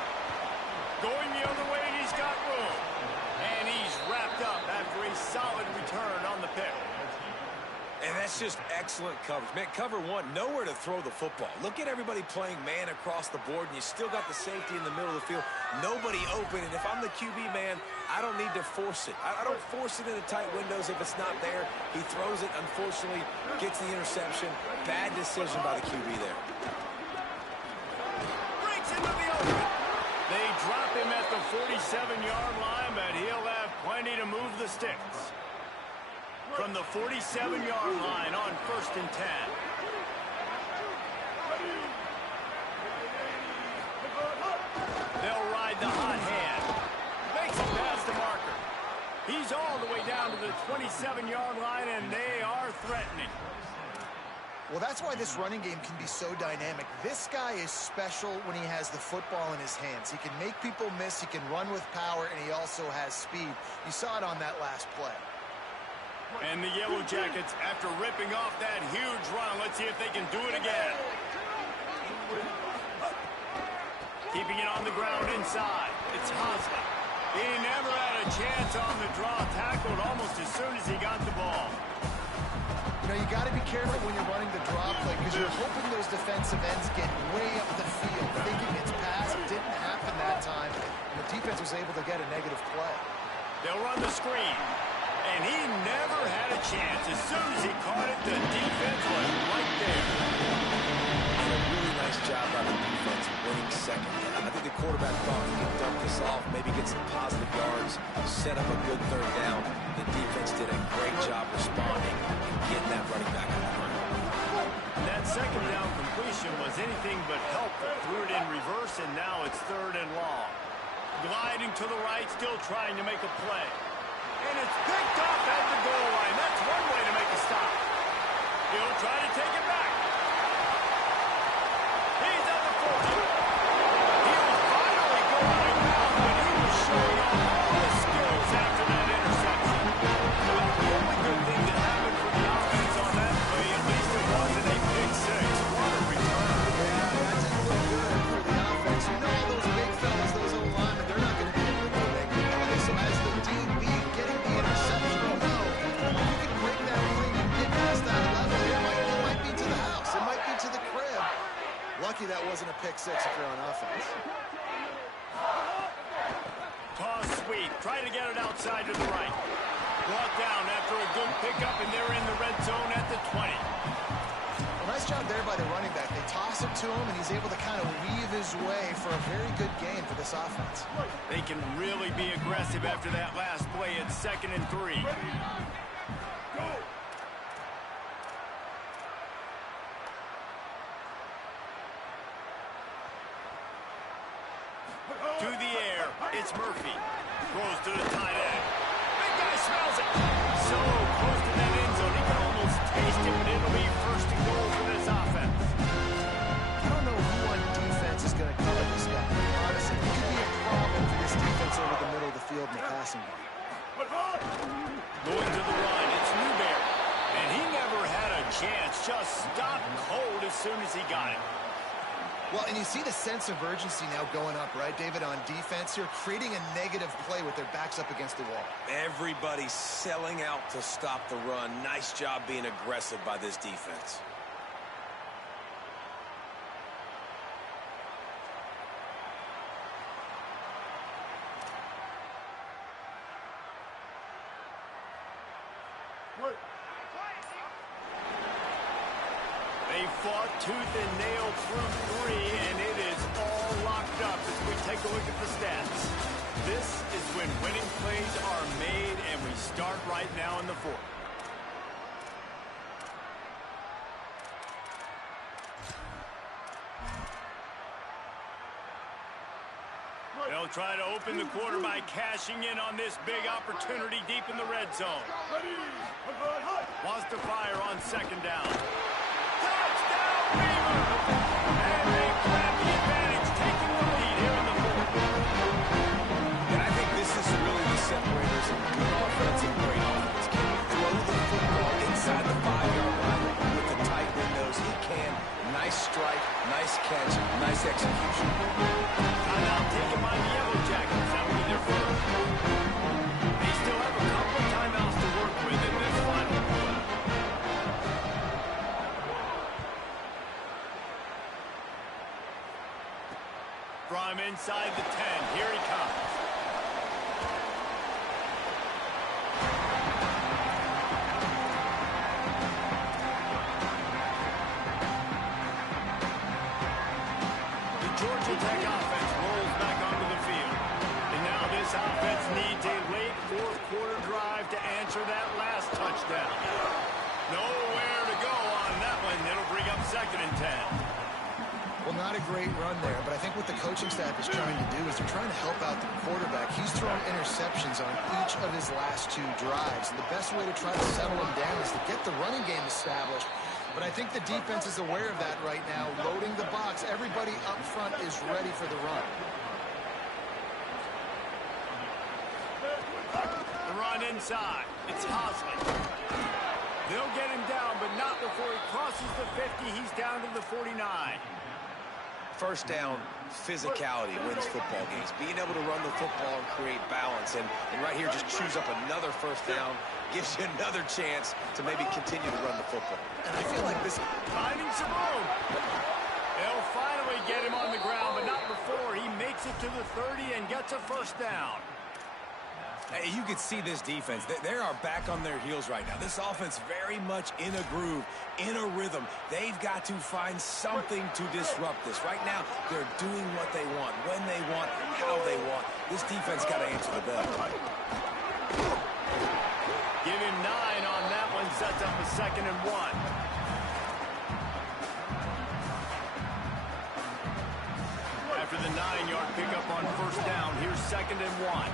Going the other way, and he's got room. And he's wrapped up after a solid return on the pick. And that's just excellent coverage. Man, cover 1, nowhere to throw the football. Look at everybody playing man across the board, and you still got the safety in the middle of the field. Nobody open, and if I'm the QB, man, I don't need to force it. I don't force it into tight windows if it's not there. He throws it, unfortunately, gets the interception. Bad decision by the QB there. Breaks into the open. They drop him at the 47-yard line, but he'll have Plenty to move the sticks. From the 47-yard line on 1st and 10. They'll ride the hot hand. Makes it past the marker. He's all the way down to the 27-yard line, and they are threatening. Well, that's why this running game can be so dynamic. This guy is special when he has the football in his hands. He can make people miss, he can run with power, and he also has speed. You saw it on that last play. And the Yellow Jackets, after ripping off that huge run, let's see if they can do it again. Keeping it on the ground inside. It's Haslett. He never had a chance on the draw, tackled almost as soon as he got the ball. You know, you got to be careful when you're running the draw play because you're hoping those defensive ends get way up the field, thinking it's passed. It didn't happen that time, and the defense was able to get a negative play. They'll run the screen, and he never had a chance. As soon as he caught it, the defense was right there. A really nice job by the defense winning second down. I think the quarterback thought he could dump this off, maybe get some positive yards, set up a good third down. The defense did a great job responding and getting that running back on the ground. That second down completion was anything but helpful. Threw it in reverse, and now it's 3rd and long. Gliding to the right, still trying to make a play. And it's picked off at the goal line. That's one way to make a stop. He'll try to take it back. He's at the 40. He was finally going out, but he was showing off all his skills after that interception. About the only good thing that happened for the offense on that play, at least it wasn't a big six. What a return. Yeah, that didn't look good for the offense. You know, those big fellas, those O-linemen, they're not going to be able to go make the play. So as the DB getting the interception, you can break that play and get past that level. It might be to the house. It might be to the crib. Lucky that wasn't a pick six if you're on offense. Toss sweep, trying to get it outside to the right. Brought down after a good pickup, and they're in the red zone at the 20. Well, nice job there by the running back. They toss it to him, and he's able to kind of weave his way for a very good gain for this offense. They can really be aggressive after that last play. It's 2nd and 3. To the air, it's Murphy. Throws to the tight end. Big guy smells it. So close to that end zone, he can almost taste it, but it'll be 1st and goal for this offense. I don't know who on defense is going to cover this guy. Honestly, he could be a problem for this defense over the middle of the field in the passing game. Going to the run, it's Newberry. And he never had a chance. Just stopped cold as soon as he got it. Well, and you see the sense of urgency now going up, right, David, on defense here, creating a negative play with their backs up against the wall. Everybody's selling out to stop the run. Nice job being aggressive by this defense. They fought tooth and nail through 3, and it is all locked up as we take a look at the stats. This is when winning plays are made, and we start right now in the 4th. They'll try to open the quarter by cashing in on this big opportunity deep in the red zone. Wants to fire on 2nd down. Touchdown, Beaver! And they grab the advantage, taking the lead here in the 4th. And I think this is really the separators of good offense and great offense. Can you throw the football inside the 5-yard line with the tight windows? He can. Nice strike, nice catch, nice execution. Timeout taken by the Yellow Jackets. That will be their 1st. They still have a couple of timeouts to work with in this final quarter. From inside the 10, here he comes. The Georgia Tech offense rolls back onto the field. And now this offense needs a late 4th answer that last touchdown. Nowhere to go on that one. It'll bring up 2nd and 10. Well, not a great run there, but I think what the coaching staff is trying to do is they're trying to help out the quarterback. He's thrown interceptions on each of his last 2 drives, and the best way to try to settle him down is to get the running game established. But I think the defense is aware of that right now, loading the box. Everybody up front is ready for the run. The run inside. It's Hosley. They'll get him down, but not before he crosses the 50. He's down to the 49. First down, physicality wins football games. Being able to run the football and create balance. And right here, just chews up another first down, gives you another chance to maybe continue to run the football. And I feel like this... Finding some room. They'll finally get him on the ground, but not before he makes it to the 30 and gets a first down. Hey, you can see this defense. They are back on their heels right now. This offense very much in a groove, in a rhythm. They've got to find something to disrupt this. Right now, they're doing what they want, when they want, how they want. This defense got to answer the bell. Give him 9 on that one. Sets up a 2nd and 1. After the 9-yard pickup on first down, here's 2nd and 1.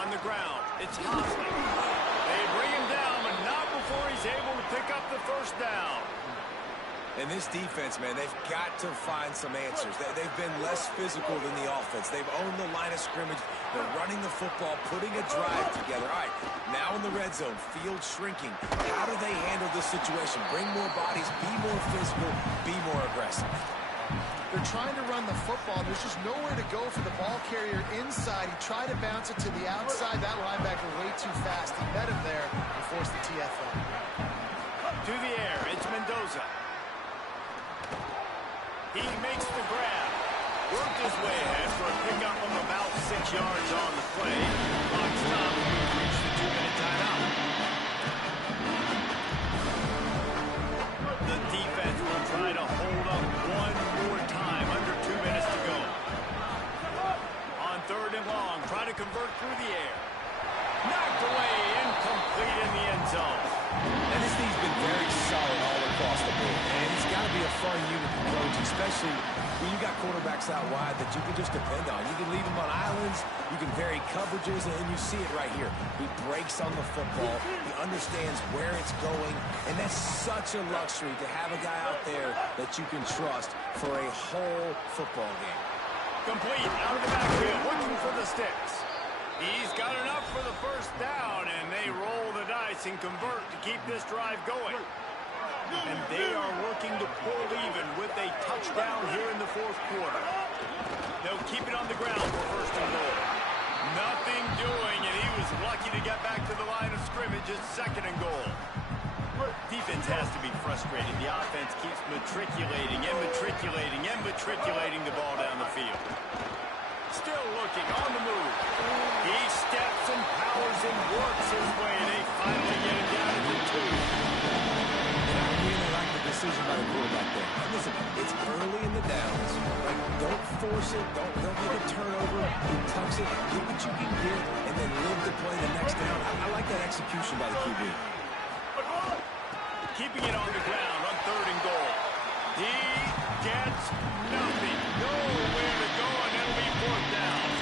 On the ground, it's Hosley. They bring him down, but not before he's able to pick up the first down. And this defense, man, they've got to find some answers. They've been less physical than the offense. They've owned the line of scrimmage. They're running the football, putting a drive together. All right, now in the red zone, field shrinking. How do they handle this situation? Bring more bodies, be more physical, be more aggressive. They're trying to run the football. There's just nowhere to go for the ball carrier inside. He tried to bounce it to the outside. That linebacker way too fast. He met him there and forced the TFL. To the air, it's Mendoza. He makes the grab. Worked his way ahead for a pickup of about 6 yards on the play. Clock stop. We've reached the 2-minute timeout. The defense will try to hold up one more time. Under 2 minutes to go. On 3rd and long, try to convert through the air. Knocked away, incomplete in the end zone. And this team's been very solid all across the board. And it's got to be a fun unit to coach, especially when you got quarterbacks out wide that you can just depend on. You can leave them on islands, you can vary coverages, and you see it right here. He breaks on the football, he understands where it's going, and that's such a luxury to have a guy out there that you can trust for a whole football game. Complete, out of the backfield, looking for the sticks. He's got enough for the first down, and they roll the dice and convert to keep this drive going. And they are working to pull even with a touchdown here in the 4th quarter. They'll keep it on the ground for 1st and goal. Nothing doing, and he was lucky to get back to the line of scrimmage at 2nd and goal. Defense has to be frustrated. The offense keeps matriculating and matriculating and matriculating the ball down the field. Still looking, on the move. He steps and powers and works his way, and they finally get him down to the 2. And I really like the decision by the quarterback there. And listen, it's early in the downs. Like, don't force it. Don't make a turnover. He tucks it. Get what you can get, and then live to play the next down. I like that execution by the QB. Keeping it on the ground on 3rd and goal. He gets nothing. Nowhere to go, and it'll be 4th down.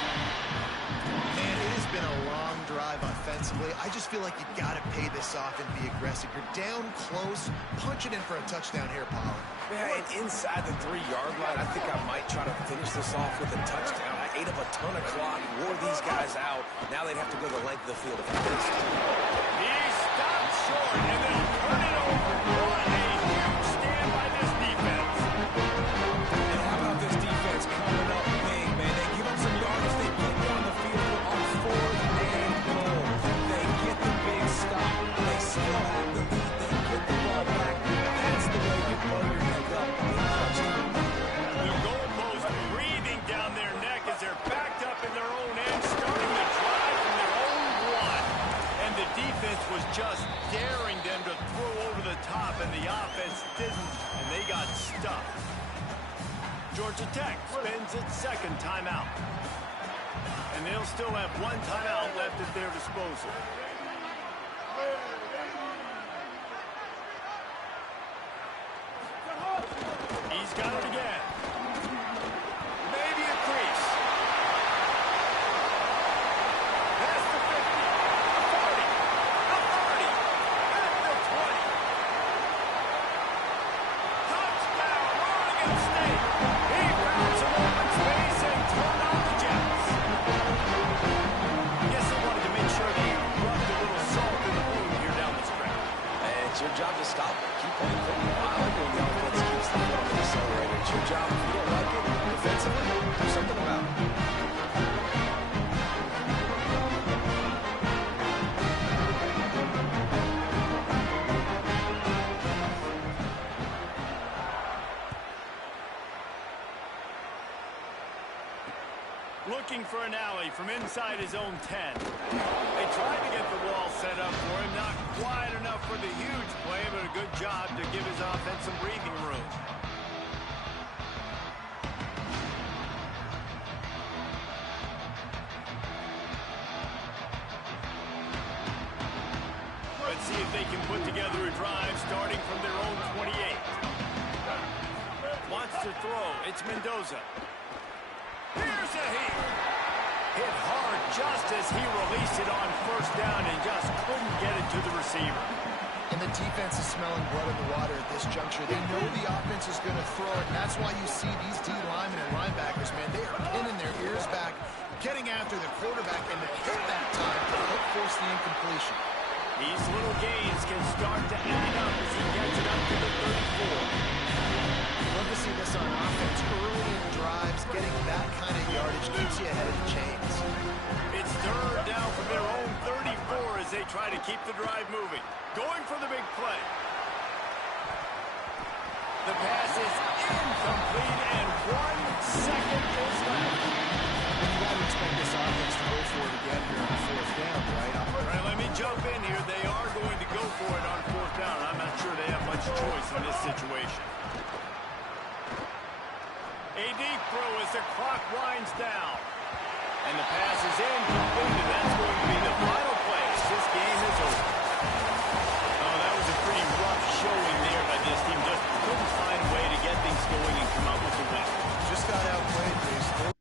Man, it has been a long drive offensively. I just feel like you got to pay this off and be aggressive. You're down close. Punch it in for a touchdown here, Pollard. Yeah, and inside the 3-yard line, I think I might try to finish this off with a touchdown. I ate up a ton of clock, wore these guys out. Now they'd have to go the length of the field if I missed. He stopped short, and they'll turn it over. What a huge stand by this defense. And how about this defense coming up big, man? They give up some yards. They get down the field on 4th and goal. They get the big stop. They still have the lead. They get the ball back. That's the way you blow your neck up in clutch time. The goalpost breathing down their neck as they're backed up in their own end, starting the drive from their own 1. And the defense was just daring them to throw over the top, and the offense didn't, and they got stuck. Georgia Tech spends its 2nd timeout. And they'll still have one timeout left at their disposal. He's got it again. Maybe a crease. Past the 50, the 40, the 30, at the 20. Touchdown, Oregon State. He found some open space and turned on the Jets. I guess they wanted to make sure they rubbed a little salt in the wound here down the stretch. Hey, it's your job to stop it. Keep playing football. I like when the offense keeps the foot on the accelerator. It's your job. If you don't like it defensively, do something about it. Looking for an alley from inside his own 10. They tried to get the wall set up for him. Not quite enough for the huge play, but a good job to give his offense some breathing room. Let's see if they can put together a drive starting from their own 28. Wants to throw. It's Mendoza. Here's a heel. Hit hard just as he released it on first down and just couldn't get it to the receiver. And the defense is smelling blood in the water at this juncture. They know the offense is going to throw it, and that's why you see these D linemen and linebackers, man, they are pinning their ears back, getting after the quarterback, and the hit that time to help force the incompletion. These little gains can start to add up as he gets it up to the 34. Love to see this on offense. Early in drives, getting that kind of yardage keeps you ahead of the chains. It's third down from their own 34 as they try to keep the drive moving. Going for the big play. The pass is incomplete, and 1 second is left. And you got to expect this offense to go for it again here on fourth down, right? All right, let me jump in here. They are going to go for it on fourth down. I'm not sure they have much choice in this situation. A deep throw as the clock winds down. And the pass is incomplete, and that's going to be the final play. This game is over. Oh, that was a pretty rough showing there by this team. Just couldn't find a way to get things going and come out with the win. Just got outplayed, Bruce.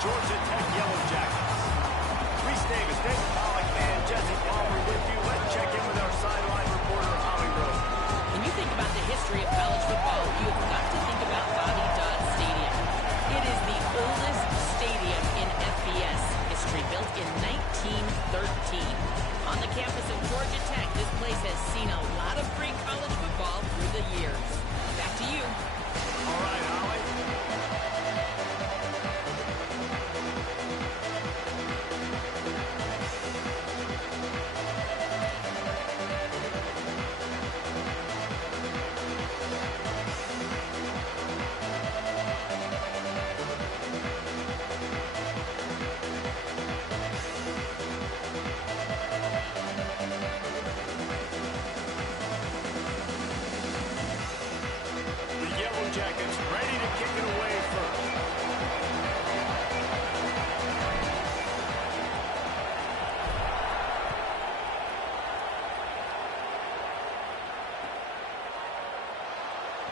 Georgia Tech Yellow Jackets. Reese Davis, David Pollack, and Jesse Palmer with you. Let's check in with our sideline reporter, Holly Rowe. When you think about the history of college football, you have got to think about Bobby Dodd Stadium. It is the oldest stadium in FBS history, built in 1913. On the campus of Georgia Tech, this place has seen a lot of great college football through the years. Back to you. All right, Holly. Jackets ready to kick it away first.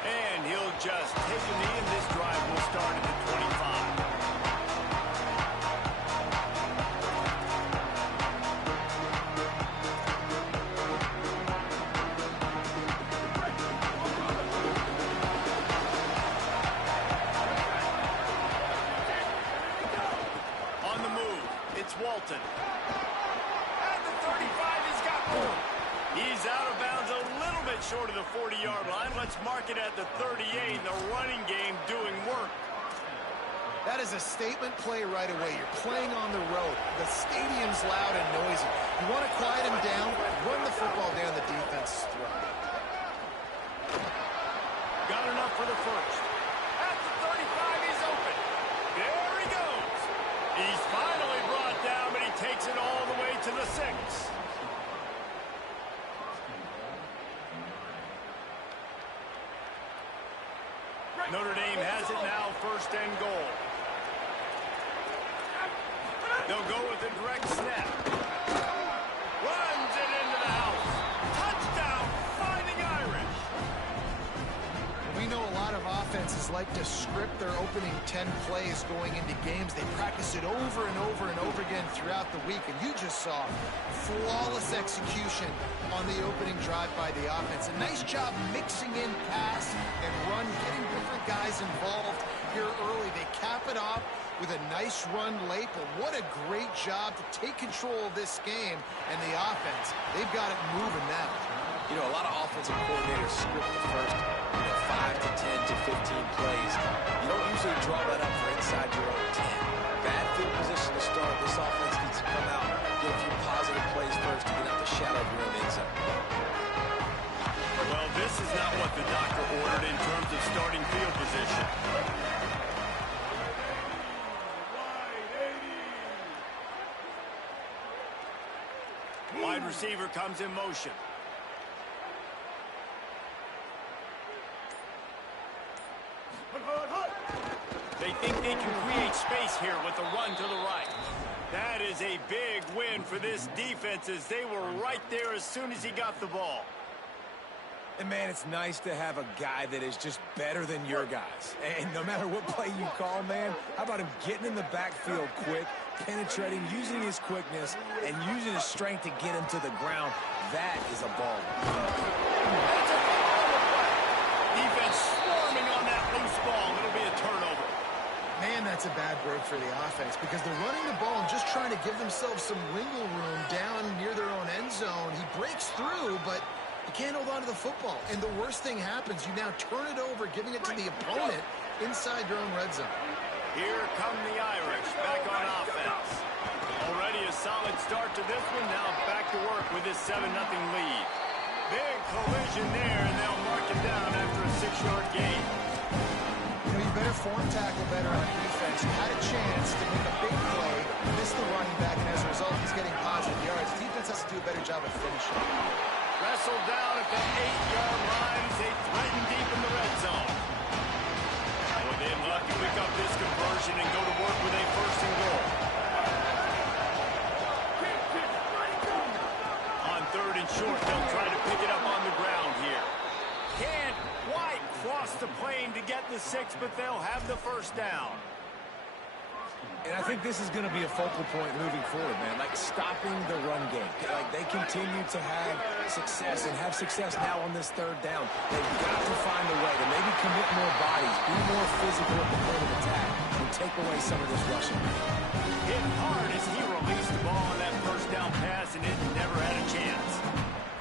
And he'll just take a knee, and this drive will start at the 25. Walton. At the 35, he's got room. He's out of bounds a little bit short of the 40-yard line. Let's mark it at the 38. The running game doing work. That is a statement play right away. You're playing on the road. The stadium's loud and noisy. You want to quiet him down, run the football down the defense's throat. Got enough for the first. At the 35, he's open. There he goes. first and goal. They'll go with a direct snap. Runs it into the house. Touchdown, Fighting Irish. We know a lot of offenses like to script their opening 10 plays going into games. They practice it over and over and over again throughout the week, and you just saw flawless execution on the opening drive by the offense. A nice job mixing in pass and run, getting different guys involved here early. They cap it off with a nice run late, but what a great job to take control of this game. And the offense, they've got it moving now. You know, a lot of offensive coordinators script the first 5 to 10 to 15 plays. You don't usually draw that up for inside your own 10. Bad field position to start. This offense needs to come out, get a few positive plays first to get out the shadow of your own end zone. Well, this is not what the doctor ordered in terms of starting field position. Wide receiver comes in motion. They think they can create space here with the run to the right. That is a big win for this defense as they were right there as soon as he got the ball. And, man, it's nice to have a guy that is just better than your guys. And no matter what play you call, man, how about him getting in the backfield quick, penetrating, using his quickness, and using his strength to get him to the ground. That is a ball. Defense swarming on that loose ball. It'll be a turnover. Man, that's a bad break for the offense because they're running the ball and just trying to give themselves some wiggle room down near their own end zone. He breaks through, but you can't hold on to the football. And the worst thing happens, you now turn it over, giving it to the opponent inside your own red zone. Here come the Irish back on offense. Already a solid start to this one. Now back to work with this 7-0 lead. Big collision there, and they'll mark it down after a 6-yard gain. You know, you better form tackle better on defense. You had a chance to make a big play, missed the running back, and as a result, he's getting positive yards. Defense has to do a better job of finishing. Wrestled down at the 8-yard line as they threaten deep in the red zone. Well, they'd love to pick up this conversion and go to work with a first and goal. On 3rd and short, they'll try to pick it up on the ground here. Can't quite cross the plane to get the 6, but they'll have the first down. And I think this is going to be a focal point moving forward, man. Like stopping the run game. Like they continue to have success and have success now on this 3rd down. They've got to find a way to maybe commit more bodies, be more physical at the point of attack, and take away some of this rushing. Hit hard as he released the ball on that first down pass, and it never had a chance.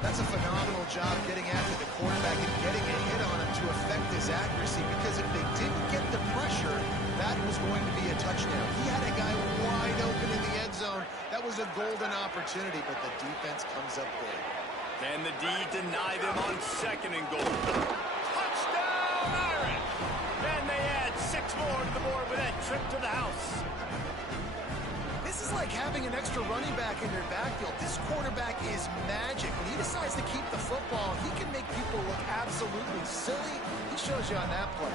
That's a phenomenal job getting after the quarterback and getting a hit on him to affect his accuracy, because if they didn't get the pressure, that was going to be a touchdown. He had a guy wide open in the end zone. That was a golden opportunity, but the defense comes up big. And the D deny them on 2nd and goal. Touchdown, Irish! And they add 6 more to the board with that trip to the house. This is like having an extra running back in your backfield. This quarterback is magic. When he decides to keep the football, he can make people look absolutely silly. He shows you on that play.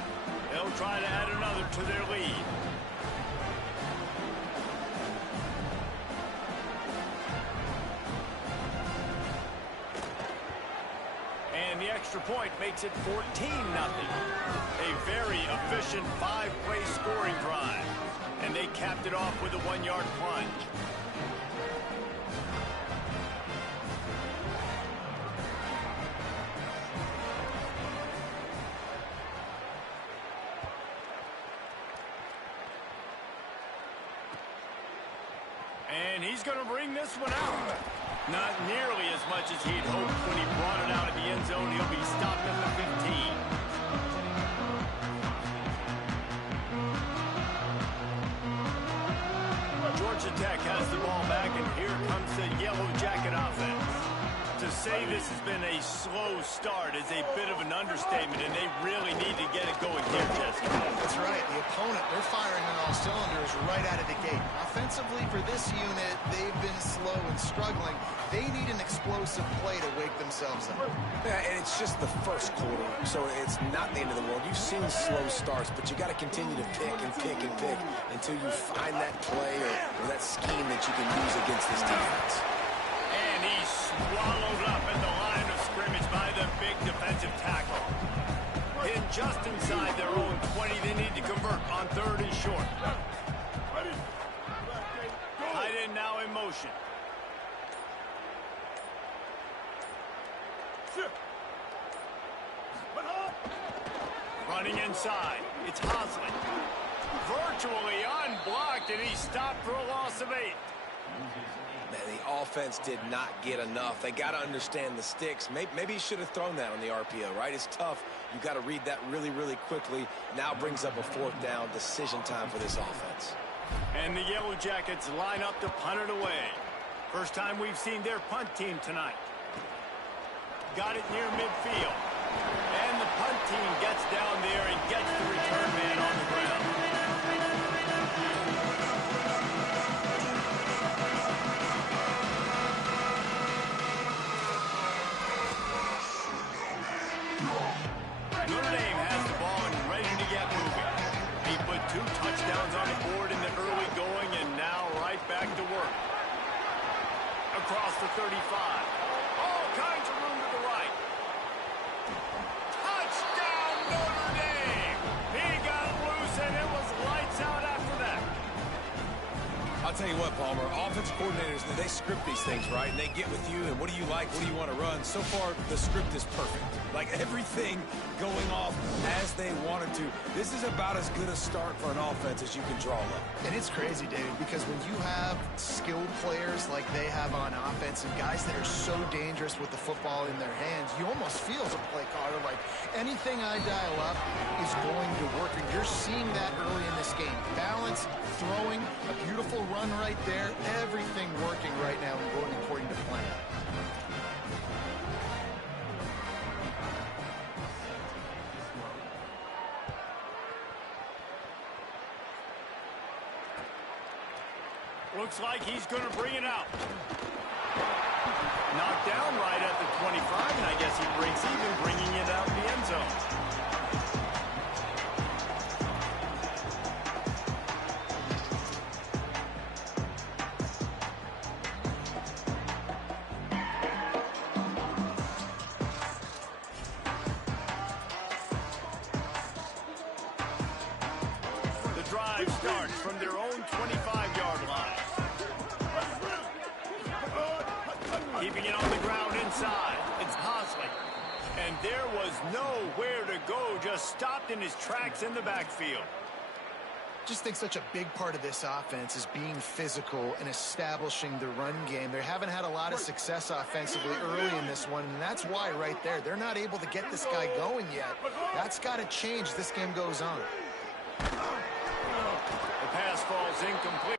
They'll try to add another to their lead. And the extra point makes it 14-0. A very efficient 5-play scoring drive. And they capped it off with a 1-yard plunge. And he's going to bring this one out. Not nearly as much as he'd hoped when he brought it out of the end zone. He'll be stopped at the 15. Georgia Tech has the ball back, and here comes the Yellow Jacket offense. To say this has been a slow start is a bit of an understatement, and they really need to get it going here, Jesse. That's right. The opponent, they're firing on all cylinders right out of the gate. Offensively, for this unit, they've been slow and struggling. They need an explosive play to wake themselves up. Yeah, and it's just the first quarter, so it's not the end of the world. You've seen slow starts, but you got to continue to pick and pick and pick until you find that play or that scheme that you can use against this defense. And he's swallowed up at the line of scrimmage by the big defensive tackle. In just inside their own 20, they need to convert on 3rd and short. Tight end now in motion. Running inside, it's Hosley. Virtually unblocked, and he stopped for a loss of 8. Man, the offense did not get enough. They got to understand the sticks. Maybe he should have thrown that on the RPO, right? It's tough. You got to read that really, really quickly. Now brings up a 4th down decision time for this offense. And the Yellow Jackets line up to punt it away. First time we've seen their punt team tonight. Got it near midfield. And the punt team gets down there and gets the return man on the ground. Notre Dame has the ball and ready to get moving. He put 2 touchdowns on the board in the early going and now right back to work. Across the 35. All kinds of room to the right. Touchdown, Notre Dame! He got loose and it was lights out after that. I'll tell you what, Palmer, offense coordinators, they script these things, right? And they get with you, and what do you like? What do you want to run? So far, the script is perfect. Like, everything going off as they wanted to. This is about as good a start for an offense as you can draw up. And it's crazy, David, because when you have skilled players like they have on offense and guys that are so dangerous with the football in their hands, you almost feel as a play caller like anything I dial up is going to work. And you're seeing that early in this game. Balance, throwing, a beautiful run right there, everything working right now and going according to plan. Looks like he's going to bring it out. Knocked down right at the 25, and I guess he breaks even, bringing it out the end zone. The drive starts from their own 25-yard line. Keeping it on the ground inside. It's Hosley. And there was nowhere to go, just stopped in his tracks in the backfield. Just think such a big part of this offense is being physical and establishing the run game. They haven't had a lot of success offensively early in this one, and that's why right there, they're not able to get this guy going yet. That's got to change as this game goes on. The pass falls incomplete.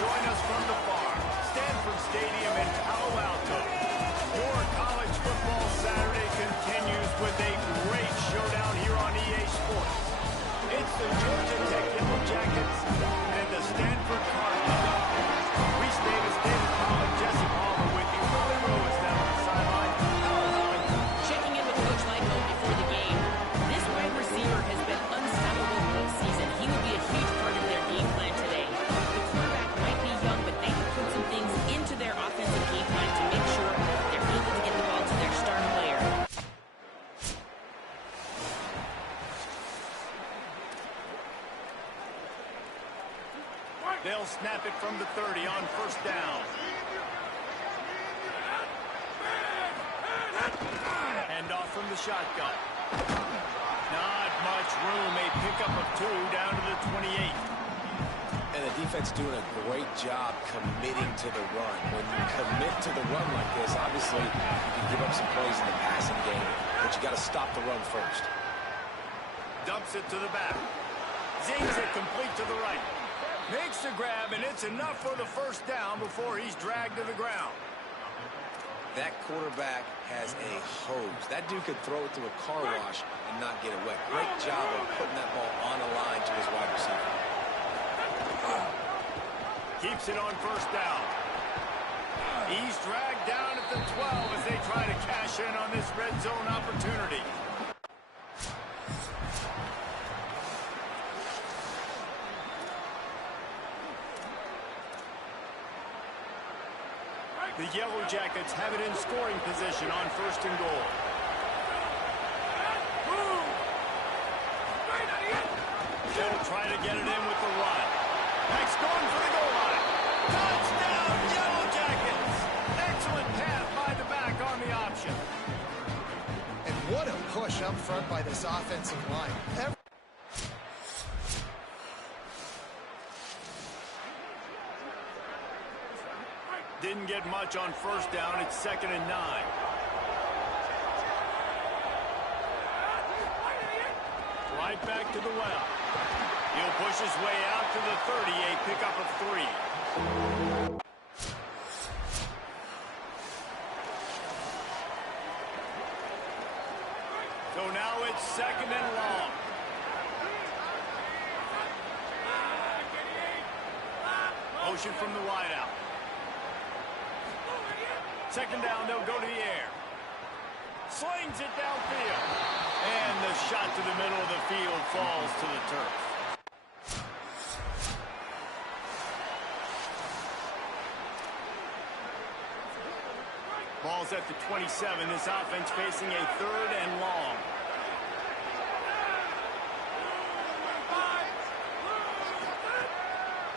join us from the farm, Stanford Stadium in Palo Alto. Your college football Saturday continues with a great showdown here on EA Sports. It's the Georgia Tech Yellow Jackets and the Stanford Cardinals. We stay to State of College. Jesse Palmer with you. Holly Rowe is down on the sideline. Hello, Holly. Checking in with Coach Michael before the game. This wide receiver has been unstoppable all season. He will be a huge part of their game plan today. The quarterback might be young, but they can put some things into their offensive game plan to make sure they're able to get the ball to their star player. They'll snap it from the 30 on first down. Hand off from the shotgun. Not much room. A pickup of 2 down to the 28. And the defense doing a great job committing to the run. When you commit to the run like this, obviously you can give up some plays in the passing game, but you got to stop the run first. Dumps it to the back. Zings it complete to the right. Makes the grab, and it's enough for the first down before he's dragged to the ground. That quarterback has a hose. That dude could throw it to a car wash and not get it wet. Great job of putting that ball on the line to his wide receiver. Keeps it on first down. He's dragged down at the 12 as they try to cash in on this red zone opportunity. The Yellow Jackets have it in scoring position on first and goal. They'll try to get it in with the run. Next going for the goal line. Touchdown, Yellow Jackets! Excellent pass by the back on the option. And what a push up front by this offensive line. Didn't get much on first down. It's 2nd and 9. Right back to the well. He'll push his way out to the 30, a pickup of 3. So now it's 2nd and long. Motion from the wideout. 2nd down, they'll go to the air. Slings it downfield. And the shot to the middle of the field falls to the turf. Ball's at the 27. This offense facing a 3rd and long.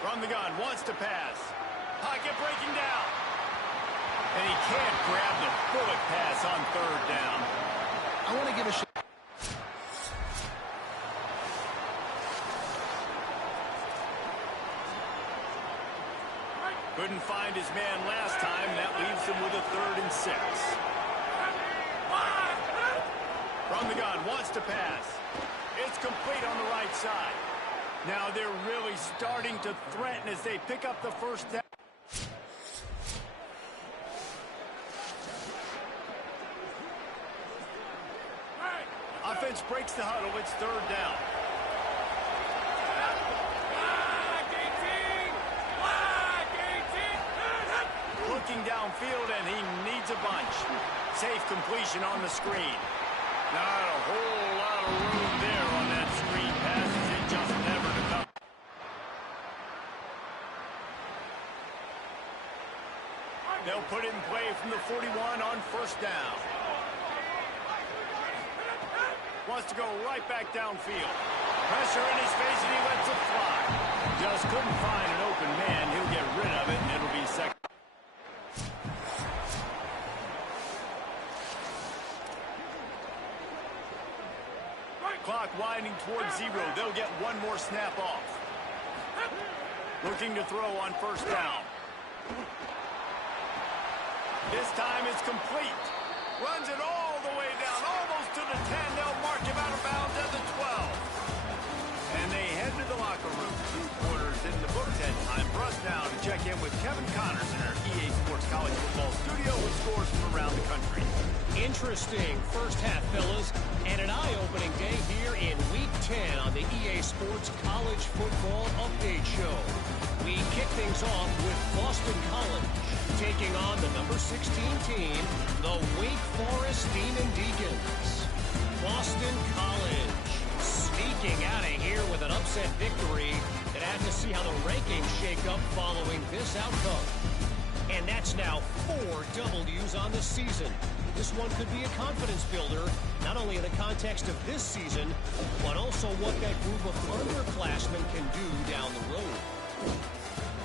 From the gun, wants to pass. Pocket breaking down. And he can't grab the bullet pass on 3rd down. I want to give a shot. Couldn't find his man last time. That leaves him with a 3rd and 6. From the gun, wants to pass. It's complete on the right side. Now they're really starting to threaten as they pick up the first down. Offense breaks the huddle. It's 3rd down. Looking downfield, and he needs a bunch. Safe completion on the screen. Not a whole lot of room there on that screen pass. It just never to come. They'll put it in play from the 41 on first down. Wants to go right back downfield. Pressure in his face, and he lets it fly. Just couldn't find an open man. He'll get rid of it, and it'll be 2nd. Clock winding towards 0. They'll get one more snap off. Looking to throw on first down. This time it's complete. Runs it all the way down, almost to the 10. They'll mark him out of bounds at the 12. And they head to the locker room. 2 quarters in the books, and time for us now to check in with Kevin Connors in our EA Sports College Football studio with scores from around the country. Interesting first half, fellas, and an eye-opening day here in Week 10 on the EA Sports College Football Update Show. We kick things off with Boston College taking on the number 16 team, the Wake Forest Demon Deacons. Boston College sneaking out of here with an upset victory. And have to see how the rankings shake up following this outcome. And that's now 4 W's on the season. This one could be a confidence builder, not only in the context of this season, but also what that group of underclassmen can do down the road.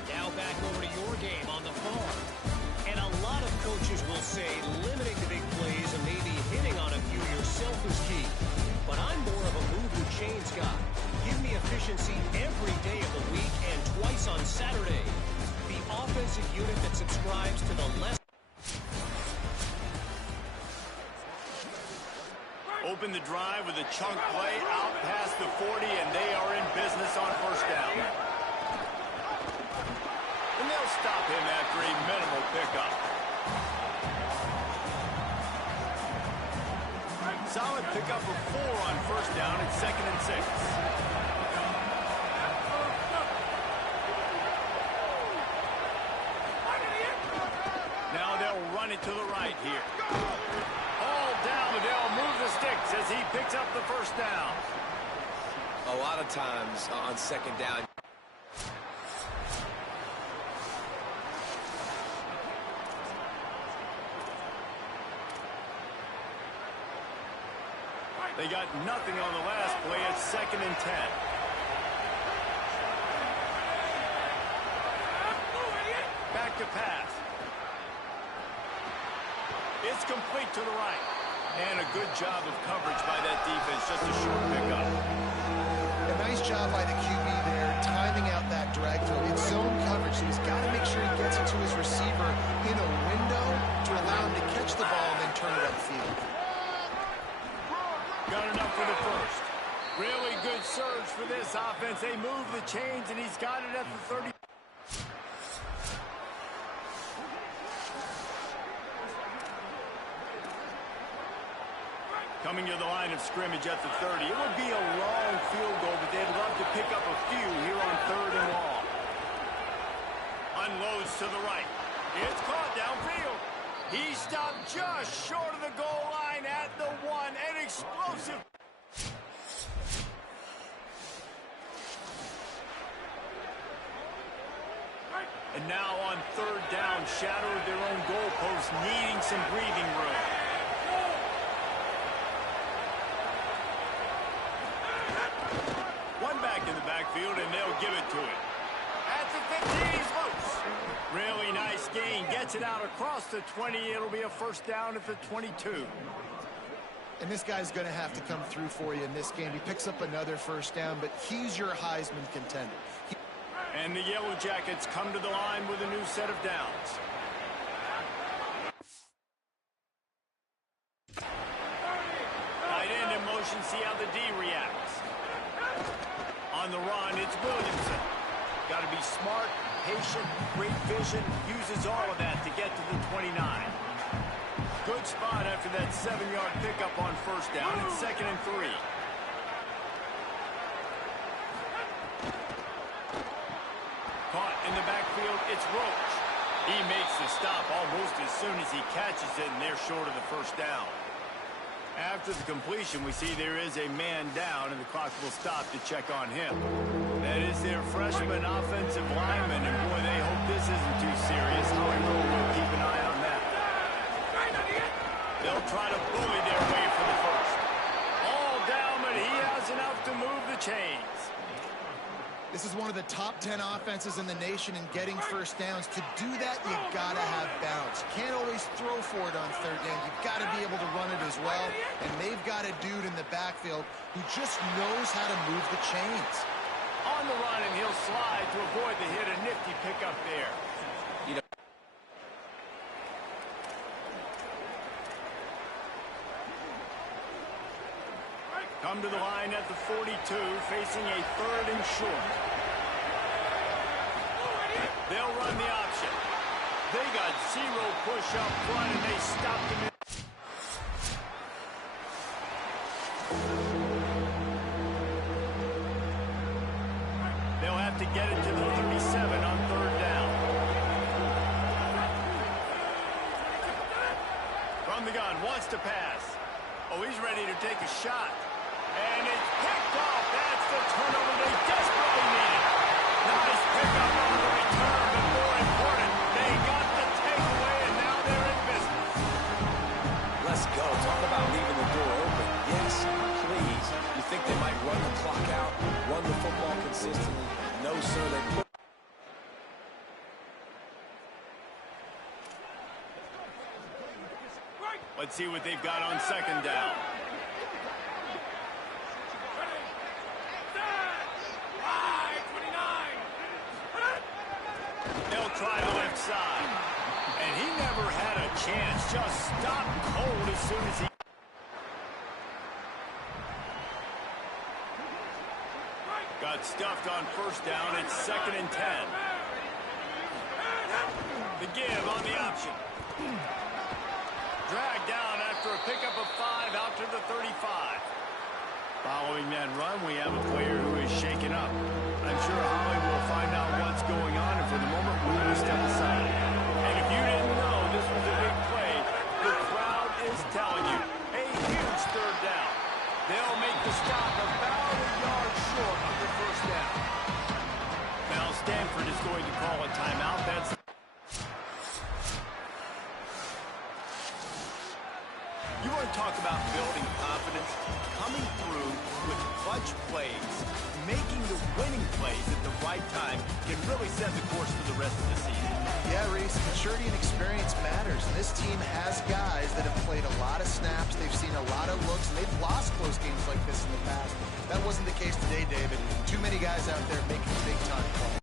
Now back over to your game on the farm. And a lot of coaches will say limiting the big plays and maybe hitting on a few yourself is key. But I'm more of a move the chains guy. Give me efficiency every day of the week and twice on Saturday. The offensive unit that subscribes to the less. Open the drive with a chunk play out past the 40, and they are in business on first down. And they'll stop him after a minimal pickup. Solid pickup of 4 on first down at 2nd and 6. Now they'll run it to the right here. All down, but they'll move the sticks as he picks up the first down. A lot of times on second down. They got nothing on the last play at 2nd and 10. Back to pass. It's complete to the right. And a good job of coverage by that defense. Just a short pickup. A nice job by the QB there, timing out that drag throw. It's zone coverage, so he's got to make sure he gets it to his receiver in a window to allow him to catch the ball and then turn it upfield. Got enough for the first. Really good surge for this offense. They move the chains, and he's got it at the 30. Coming to the line of scrimmage at the 30. It would be a long field goal, but they'd love to pick up a few here on 3rd and long. Unloads to the right. It's caught downfield. He stopped just short of the goal line at the 1. An explosive. And now on 3rd down, shadow of their own goalpost, needing some breathing room. One back in the backfield, and they'll give it to him. At the 15, he's loose. Really nice gain. Gets it out across the 20. It'll be a first down at the 22. And this guy's going to have to come through for you in this game. He picks up another first down, but he's your Heisman contender. And the Yellow Jackets come to the line with a new set of downs. Tight end in motion. See how the D reacts. On the run, it's Williamson. Got to be smart, patient, great vision. Uses all of that to get to the 29. Good spot after that 7-yard pickup on first down. It's 2nd and 3. Caught in the backfield, it's Roach. He makes the stop almost as soon as he catches it, and they're short of the first down. After the completion, we see there is a man down, and the clock will stop to check on him. That is their freshman offensive lineman, and boy, they hope this isn't too serious. However, we'll keep an eye on that. They'll try to bully their way for the first. All down, but he has enough to move the chains. This is one of the top 10 offenses in the nation in getting first downs. To do that, you got to have balance. You can't always throw for it on 3rd down. You've got to be able to run it as well. And they've got a dude in the backfield who just knows how to move the chains. On the run, and he'll slide to avoid the hit. A nifty pickup there. You know, come to the line at the 42, facing a 3rd and short. They'll run the option. They got zero push up front, and they stopped him. They'll have to get it to the 37 on third down. From the gun, wants to pass. Oh, he's ready to take a shot. And it's picked off. That's the turnover they desperately needed. Nice pickup on the return, but more important, they got the takeaway, and now they're in business. Let's go. Talk about leaving the door open. Yes, please. You think they might run the clock out, run the football consistently? No, sir. They put. Let's see what they've got on second down. They'll try the left side. And he never had a chance. Just stopped cold as soon as he... Got stuffed on first down. It's 2nd and 10. The give on the option. Dragged down after a pickup of 5 out to the 35. Following that run, we have a player who is shaken up. I'm sure Holly will find out what's going on, and for the moment, we will step aside. And if you didn't know this was a big play, the crowd is telling you. A huge third down. They'll make the stop about a yard short of the first down. Now Stanford is going to call a timeout. That's... You want to talk about building confidence? Coming through with clutch plays, making the winning plays at the right time can really set the course for the rest of the season. Yeah, Reese, maturity and experience matters. And this team has guys that have played a lot of snaps. They've seen a lot of looks, and they've lost close games like this in the past. That wasn't the case today, David. Too many guys out there making big-time plays.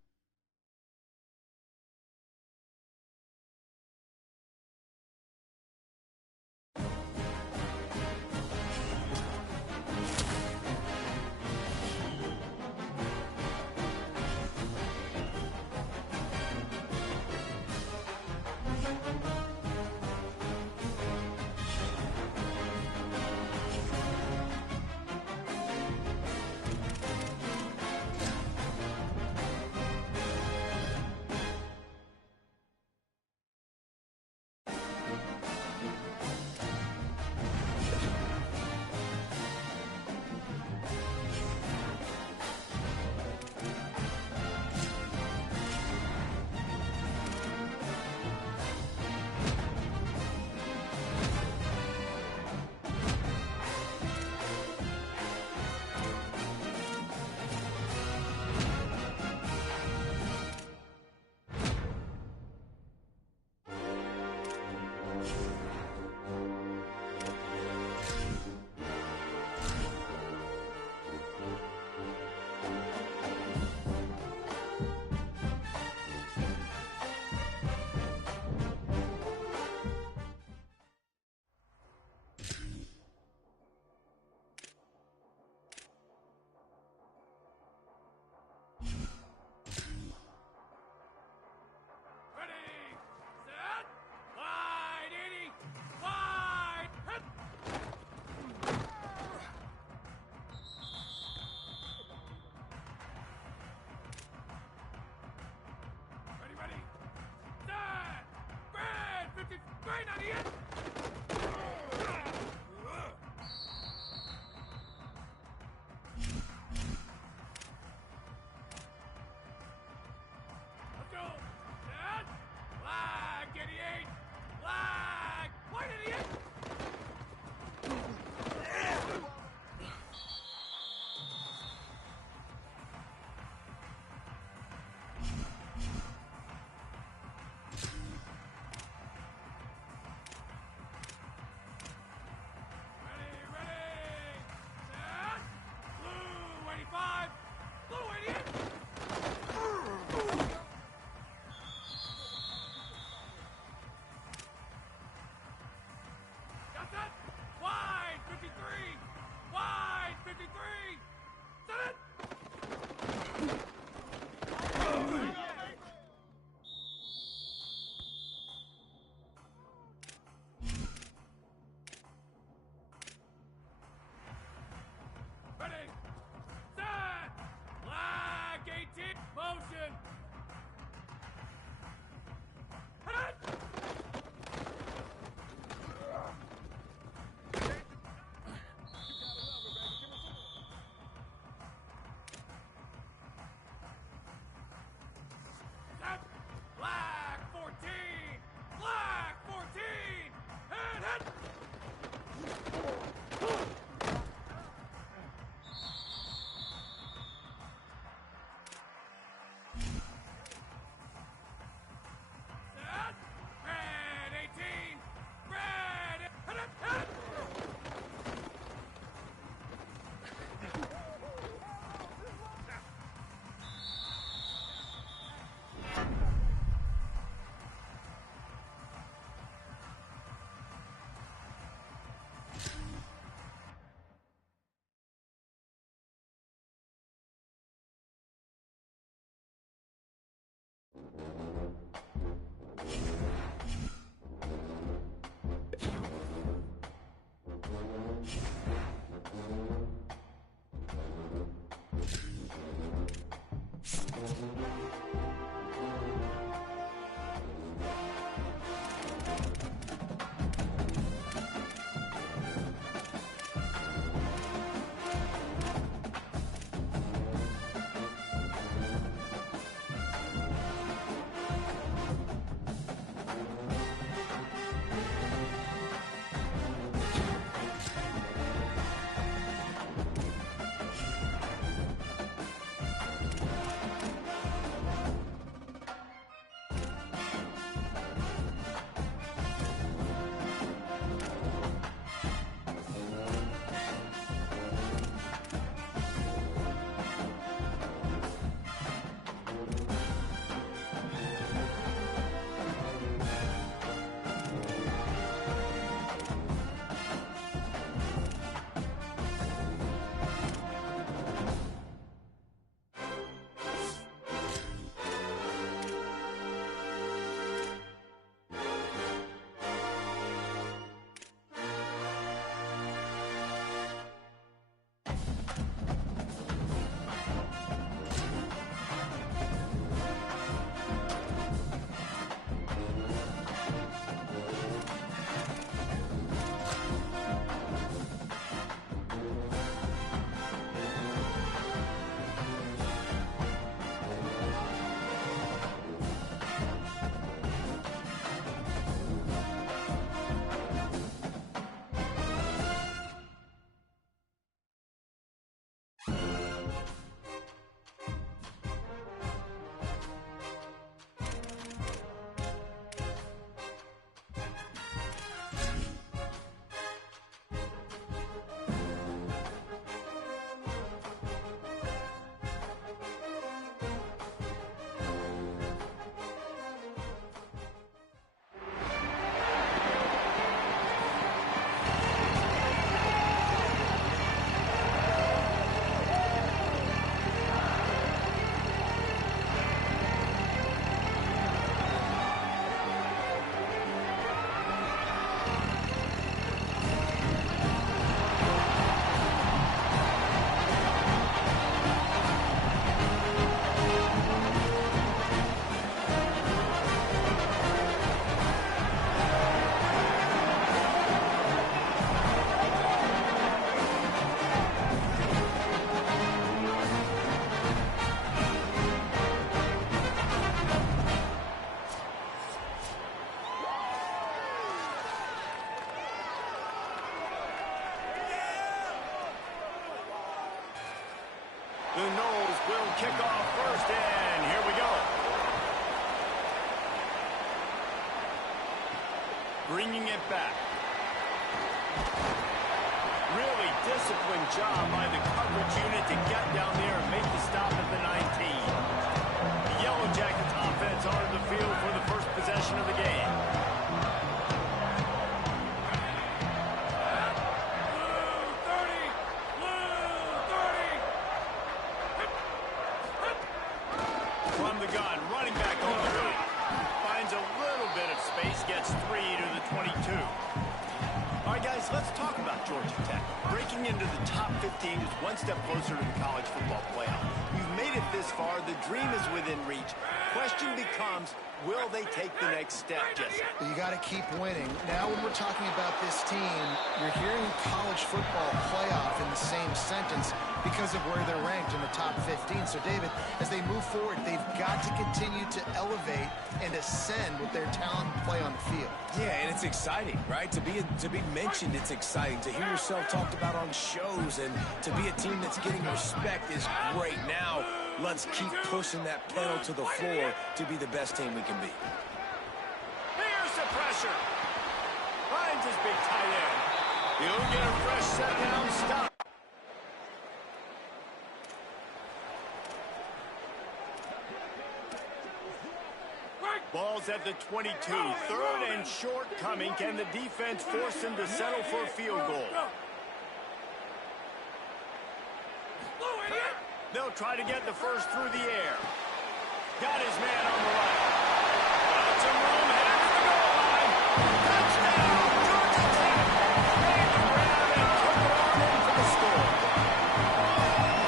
The Noles will kick off first, and here we go. Bringing it back. Really disciplined job by the coverage unit to get down there and make the stop at the 19. The Yellow Jackets offense onto the field for the first possession of the game. From the gun, running back on the move. Finds a little bit of space, gets 3 to the 22. All right, guys, let's talk about Georgia Tech. Breaking into the top 15 is one step closer to the college football playoff. You've made it this far. The dream is within reach. Question becomes, will they take the next step, Jesse? You got to keep winning. Now when we're talking about this team, you're hearing college football playoff in the same sentence because of where they're ranked in the top 15. So, David, as they move forward, they've got to continue to elevate and ascend with their talent and play on the field. Yeah, and it's exciting, right? To be mentioned, it's exciting. To hear yourself talked about on shows and to be a team that's getting respect is great. Now, let's keep pushing that pedal to the floor to be the best team we can be. Here's the pressure. Finds his big tight end. He'll get a fresh set down stop. Ball's at the 22. Third and short coming. Can the defense force him to settle for a field goal? They'll try to get the first through the air. Got his man on the right. Got some room, headed to the goal line. Touchdown, Georgia Tech. Made the grab and took it on in for the score.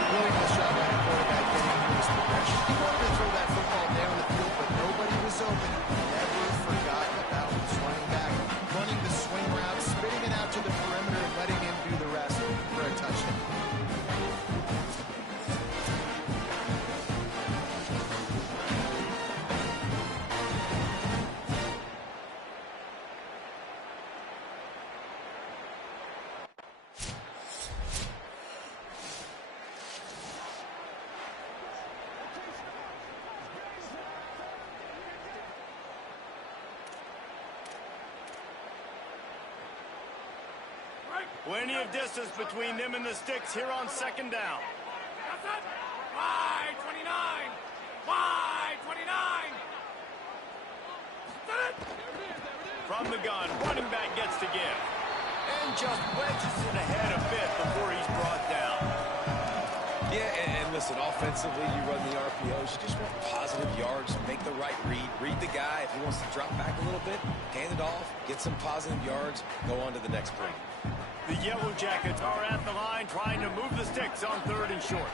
Really nice job by the quarterback getting into his progression. He wanted to throw that football down the field, but nobody was open. Never forgot about his running back. Running the swing route, spitting it out to the perimeter, and letting him do the rest for a touchdown. Plenty of distance between them and the sticks here on second down. That's it. Wide 29. Wide 29. That's it. From the gun, running back gets to give. And just wedges it ahead a bit before he's brought down. Yeah, and listen, offensively, you run the RPOs. You just want positive yards, make the right read. Read the guy. If he wants to drop back a little bit, hand it off, get some positive yards, go on to the next play. The Yellow Jackets are at the line trying to move the sticks on third and short.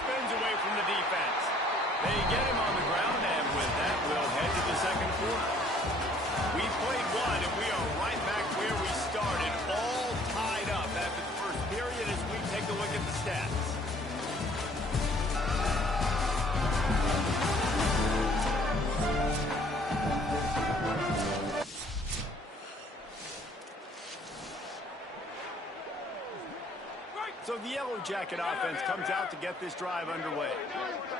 Spins away from the defense. They get him on the ground, and with that, we'll head to the second quarter. We played one, and we are right back where we started, all tied up after the first period as we take a look at the stats. So the Yellow Jacket offense comes out to get this drive underway.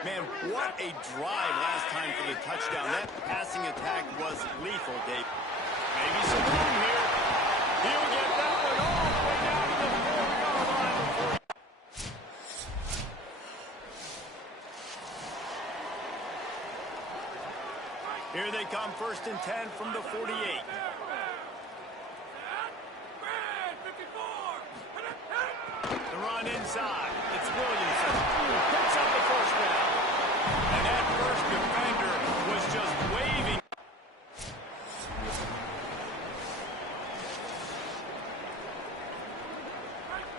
Man, what a drive last time for the touchdown. That passing attack was lethal, Dave. Maybe some room here. He'll get that one all the way down to the 4-yard line before. Here they come, 1st and 10 from the 48. The run inside. It's Williamson who picks up the first down. And that first defender was just waving.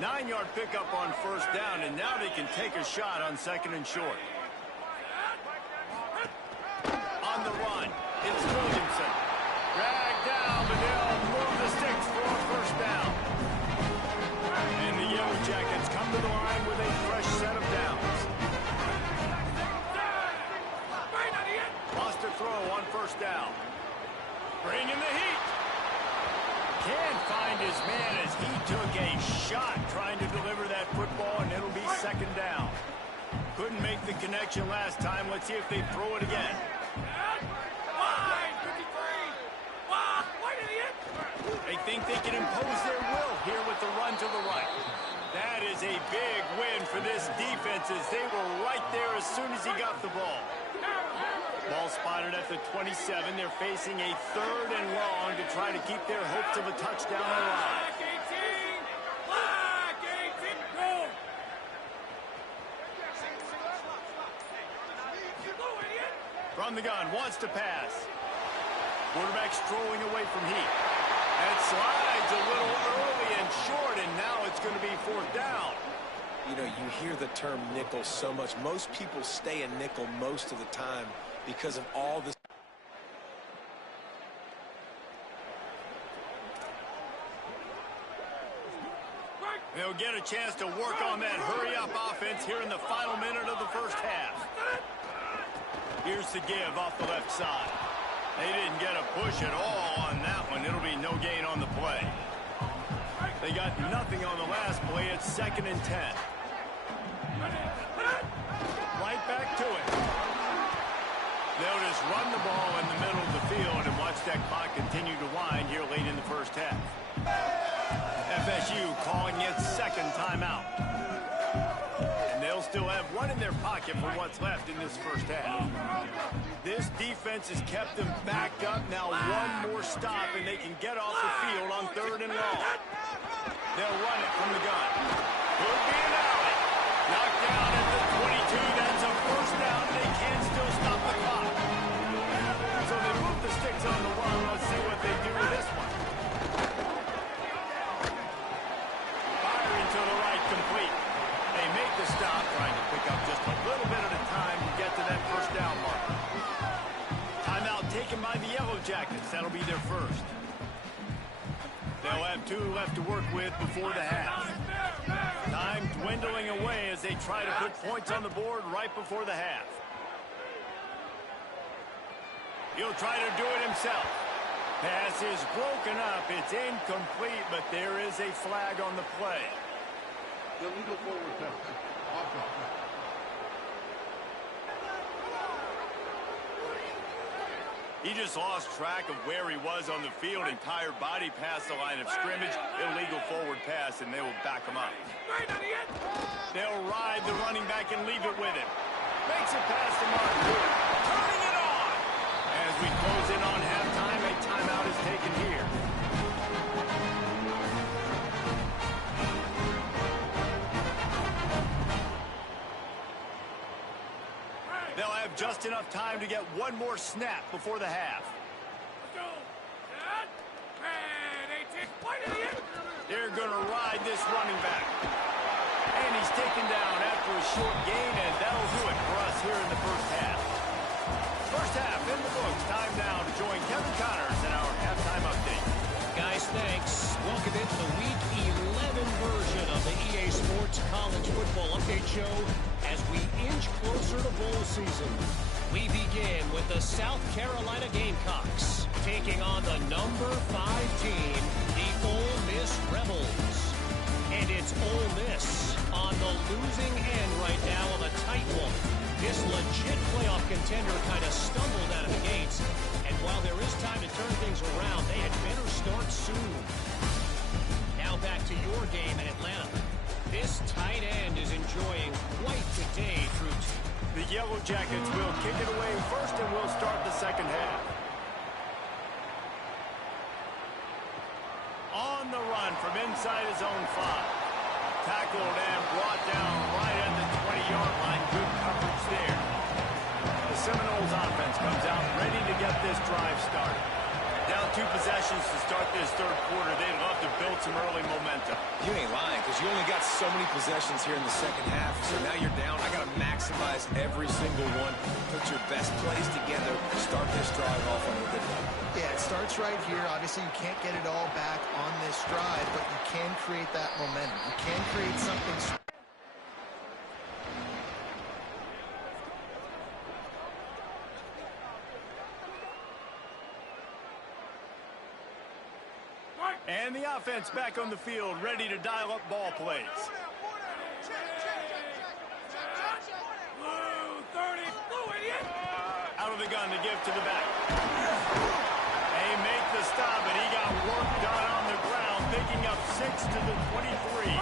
9-yard pickup on first down, and now they can take a shot on 2nd and short. On the run, it's Williamson. Dragged down, but they'll move the sticks for a first down. And the Yellow Jackets come to the line with a fresh set of downs. Lost a throw on first down. Bringing the heat. Can't find his man as He took a shot trying to deliver that football, and it'll be second down. Couldn't make the connection last time. Let's see if they throw it again. Wide, 53. Wide idiot. They think they can impose their will here with the run to the right. That is a big win for this defense as they were right there as soon as he got the ball. Ball spotted at the 27. They're facing a 3rd and long to try to keep their hopes of a touchdown alive. Black 18. Go. Go, idiot. From the gun, wants to pass. Quarterback strolling away from heat. That slides a little early and short, and now it's going to be 4th down. You know, you hear the term nickel so much. Most people stay a nickel most of the time because of all this. They'll get a chance to work on that hurry-up offense here in the final minute of the first half. Here's the give off the left side. They didn't get a push at all on that one. It'll be no gain on the play. They got nothing on the last play. It's 2nd and 10. Right back to it. They'll just run the ball in the middle of the field and watch that clock continue to wind here late in the first half. FSU calling its 2nd timeout. And they'll still have one in their pocket for what's left in this first half. This defense has kept them backed up. Now one more stop and they can get off the field on 3rd and long. They'll run it from the gun. Could be an alley. Knocked down at the 22. That's a 1st down. They can still stop the clock. So they move the sticks on the run. Let's see what they do with this one. Firing to the right, complete. They make the stop, trying to pick up just a little bit at a time to get to that 1st down mark. Timeout taken by the Yellow Jackets. That'll be their first. They'll have 2 left to work with before the half. Time dwindling away as they try to put points on the board right before the half. He'll try to do it himself. Pass is broken up. It's incomplete, but there is a flag on the play. Illegal forward pass. He just lost track of where he was on the field. Entire body past the line of scrimmage. Illegal forward pass, and they will back him up. They'll ride the running back and leave it with him. Makes it past the mark. Turning it on. As we close in on halftime, a timeout is taken here. They'll have just enough time to get one more snap before the half. Let's go. And 18. Wide idiot. They're going to ride this running back. And he's taken down after a short gain, and that'll do it for us here in the first half. First half in the books. Time now to join Kevin Connors in our halftime update. Guys, thanks. Welcome into the Week 11 version of the EA Sports College Football Update Show as we inch closer to bowl season. We begin with the South Carolina Gamecocks taking on the number 5 team, the Ole Miss Rebels. And it's Ole Miss on the losing end right now of a tight one. This legit playoff contender kind of stumbled out of the gates. And while there is time to turn things around, they had better start soon. Now back to your game in Atlanta. This tight end is enjoying quite the day through. The Yellow Jackets will kick it away first, and we'll start the second half. On the run from inside his own 5. Tackled and brought down right at the 20-yard line. Good coverage there. The Seminoles offense comes out ready to get this drive started. Down 2 possessions to start this third quarter. They'd love to build some early momentum. You ain't lying, because you only got so many possessions here in the second half, so now you're down. I got to maximize every single one. Put your best plays together. Start this drive off on a good note. Yeah, it starts right here. Obviously, you can't get it all back on this drive, but you can create that momentum. You can create something. And the offense back on the field, ready to dial up ball plays. Blue 30, blue idiot! Out of the gun to give to the back. They make the stop, and he got work done on the ground, picking up 6 to the 23.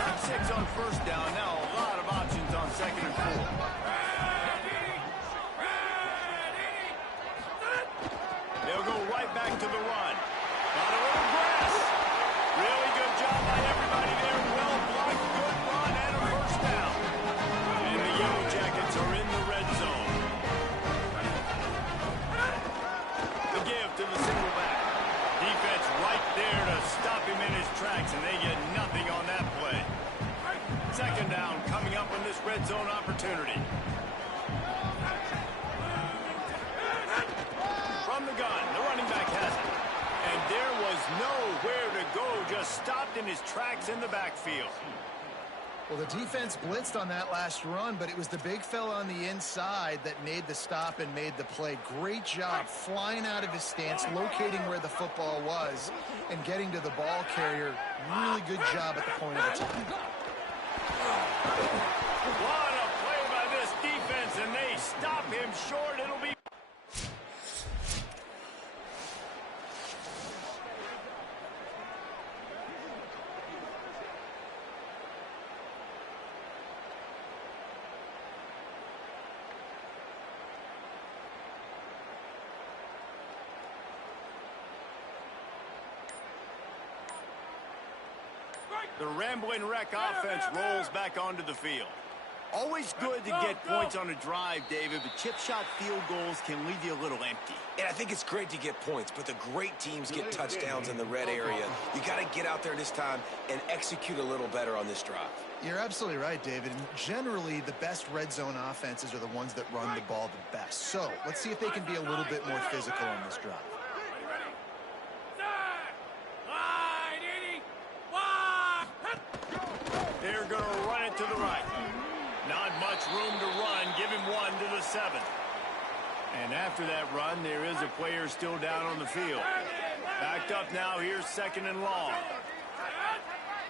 Got 6 on first down. Now a lot of options on second and 4. They'll go right back to the run. Got a little grass. Really good job by everybody there. Well blocked, good run, and a first down. And the Yellow Jackets are in the red zone. The give to the single back. Defense right there to stop him in his tracks, and they get nothing on that play. Second down coming up on this red zone opportunity. From the gun, the running back has it. And there was nowhere to go, just stopped in his tracks in the backfield. Well, the defense blitzed on that last run, but it was the big fella on the inside that made the stop and made the play. Great job flying out of his stance, locating where the football was, and getting to the ball carrier. Really good job at the point of attack. What a play by this defense, and they stop him short. It'll be... The Rambling Wreck offense rolls back onto the field. Always good to get points on a drive, David, but chip shot field goals can leave you a little empty. And I think it's great to get points, but the great teams get touchdowns in the red area. You got to get out there this time and execute a little better on this drive. You're absolutely right, David. And generally, the best red zone offenses are the ones that run the ball the best. So let's see if they can be a little bit more physical on this drive. They're going to run it to the right. Not much room to run. Give him 1 to the 7. And after that run, there is a player still down on the field. Backed up now. Here's second and long.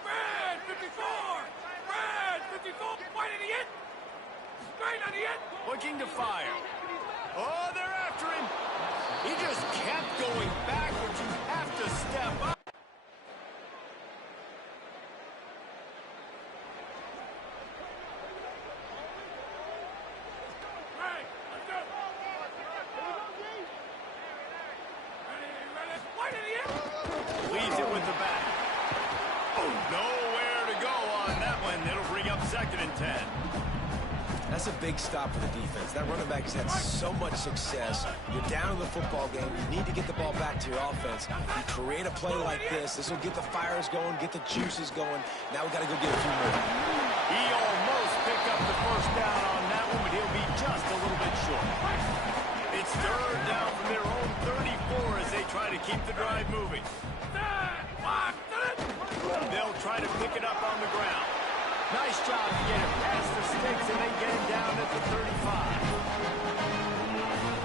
Red 54! Red 54! White idiot! Straight idiot! Looking to fire. Oh, they're after him. He just kept going backwards. You have to step up. Leaves it with the back. Oh, nowhere to go on that one. It'll bring up second and 10. That's a big stop for the defense. That running back has had so much success. You're down in the football game. You need to get the ball back to your offense. You create a play like this. This will get the fires going, get the juices going. Now we got to go get a few more. He almost picked up the first down on that one, but he'll be just a little bit short. It's third down from their own 34 as they try to keep the drive moving. They'll try to pick it up on the ground. Nice job to get it past the sticks and then get him down at the 35.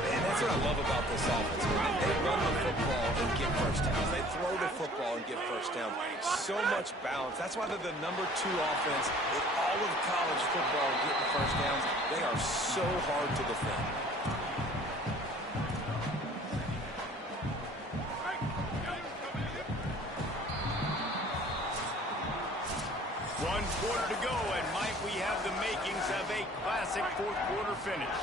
Man, that's what I love about this offense. They run the football and get first downs. They throw the football and get first down. So much balance. That's why they're the #2 offense in all of college football getting first downs. They are so hard to defend. 1 quarter to go, and might we have the makings of a classic fourth-quarter finish.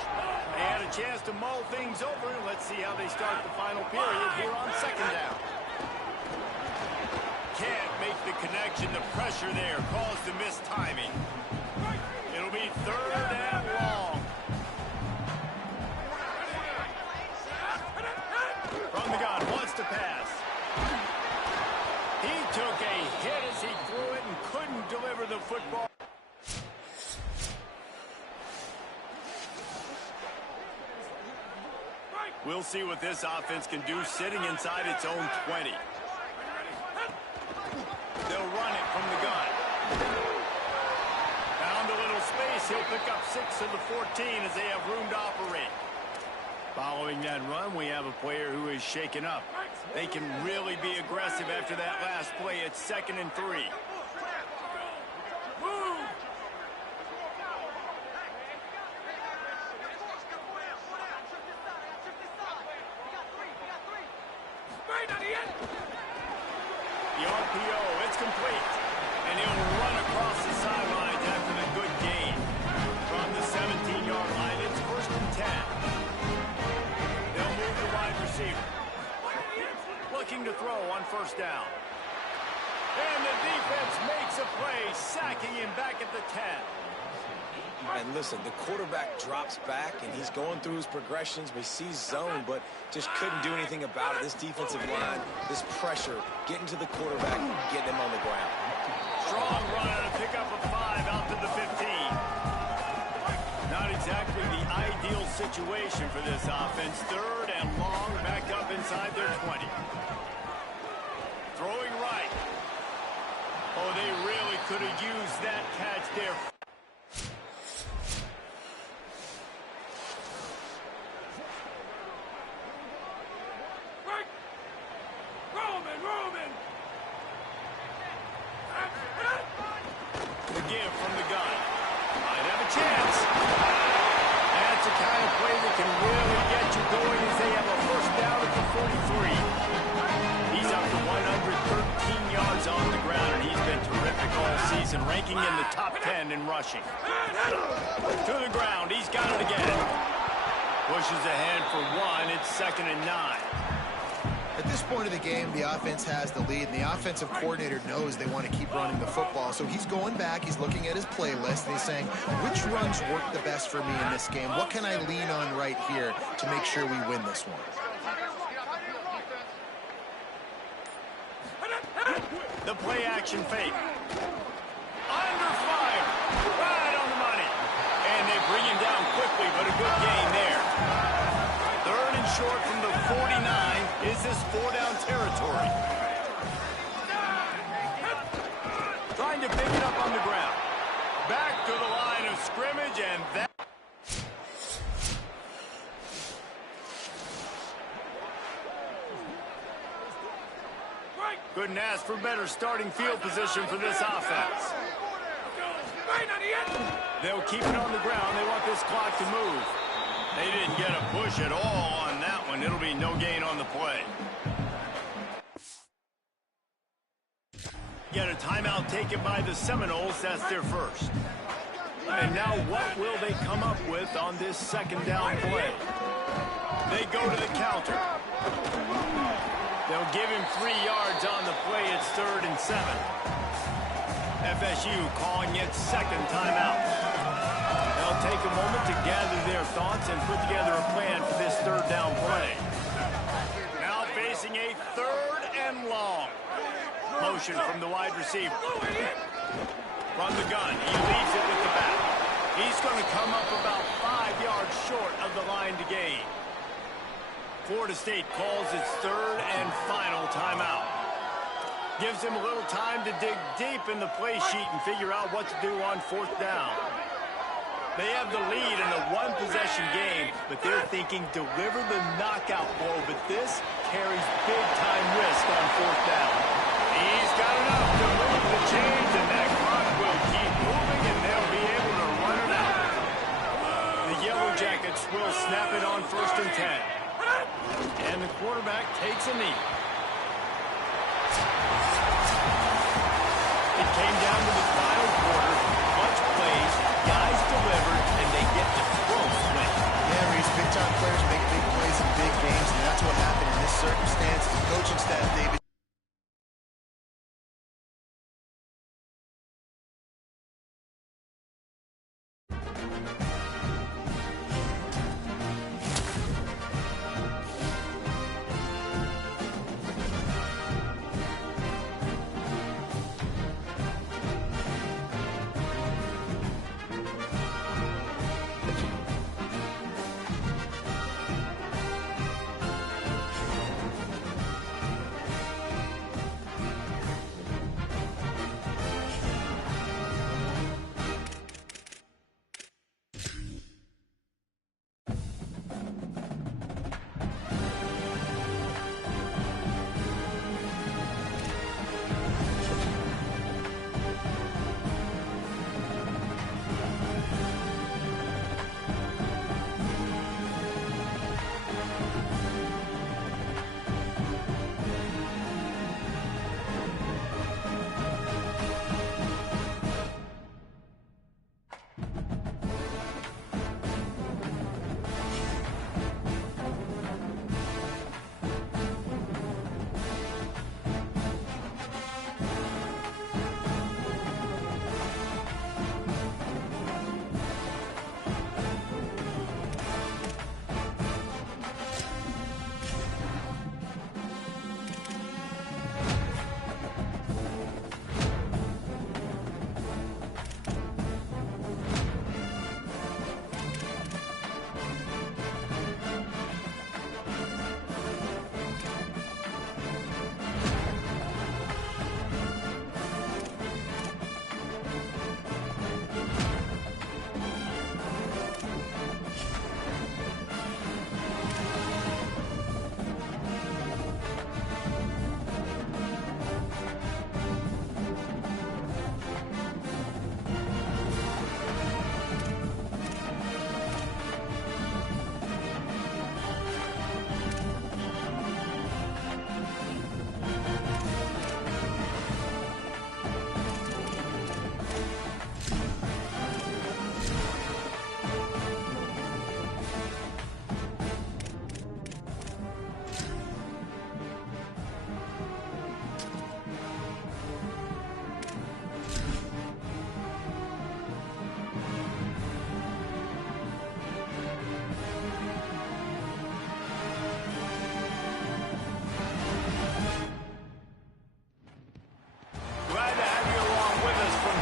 They had a chance to mull things over. Let's see how they start the final period here on second down. Can't make the connection. The pressure there caused the missed timing. It'll be third and long. From the gun, wants to pass. He took a hit as he threw it and couldn't deliver the football. We'll see what this offense can do sitting inside its own 20. They'll run it from the gun. Found a little space. He'll pick up 6 of the 14 as they have room to operate. Following that run, we have a player who is shaken up. They can really be aggressive after that last play. It's 2nd and 3. Move! Right on the end! The RPO, it's complete. And he'll run across the sidelines after the good gain. From the 17-yard line, it's 1st and 10. They'll move the wide receiver. Looking to throw on 1st down. And the defense makes a play, sacking him back at the 10. And listen, the quarterback drops back, and he's going through his progressions. We see zone, but just couldn't do anything about it. This defensive line, this pressure, getting to the quarterback, getting him on the ground. Strong run on a pickup of 5 out to the 15. Not exactly the ideal situation for this offense. 3rd and long, back up inside their 20. Throwing right. Oh, they really could have used that catch there. Right! Roman! The give from the gun. Might have a chance. That's the kind of play that can really get you going as they have a 1st down at the 43. He's up to 113 yards on the ground, and he's been terrific all season, ranking in the top 10 in rushing. To the ground. He's got it again. Pushes ahead for 1. It's 2nd and 9. At this point of the game, the offense has the lead, and the offensive coordinator knows they want to keep running the football. So he's going back, he's looking at his playlist, and he's saying, which runs work the best for me in this game? What can I lean on right here to make sure we win this one? The play action fake. Under fire. Right on the money. And they bring him down quickly, but a good gain there. 3rd and short from the 49. Is this 4-down territory? Trying to pick it up on the ground. Back to the line of scrimmage, and that... Couldn't ask for better starting field position for this offense. Right on the end! They'll keep it on the ground. They want this clock to move. They didn't get a push at all on that one. It'll be no gain on the play. Get a timeout taken by the Seminoles. That's their 1st. And now what will they come up with on this 2nd down play? They go to the counter. They'll give him 3 yards on the play. It's 3rd and 7. FSU calling it 2nd timeout. They'll take a moment to gather their thoughts and put together a plan for this 3rd down play. Now facing a 3rd and long. Motion from the wide receiver. From the gun, he leaves it with the back. He's going to come up about 5 yards short of the line to gain. Florida State calls its 3rd and final timeout. Gives him a little time to dig deep in the play sheet and figure out what to do on 4th down. They have the lead in a 1-possession game, but they're thinking deliver the knockout blow, but this carries big-time risk on 4th down. He's got enough to move the chains, and that clock will keep moving, and they'll be able to run it out. The Yellow Jackets will snap it on 1st and 10. And the quarterback takes a knee. It came down to the final quarter. Much plays, guys delivered, and they get the close win. Yeah, Reese, big-time players make big plays in big games, and that's what happened in this circumstance. The coaching staff, David,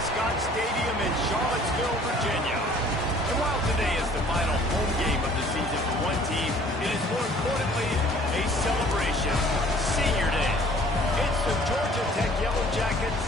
Scott Stadium in Charlottesville, Virginia. And while today is the final home game of the season for one team, it is more importantly a celebration. Senior Day. It's the Georgia Tech Yellow Jackets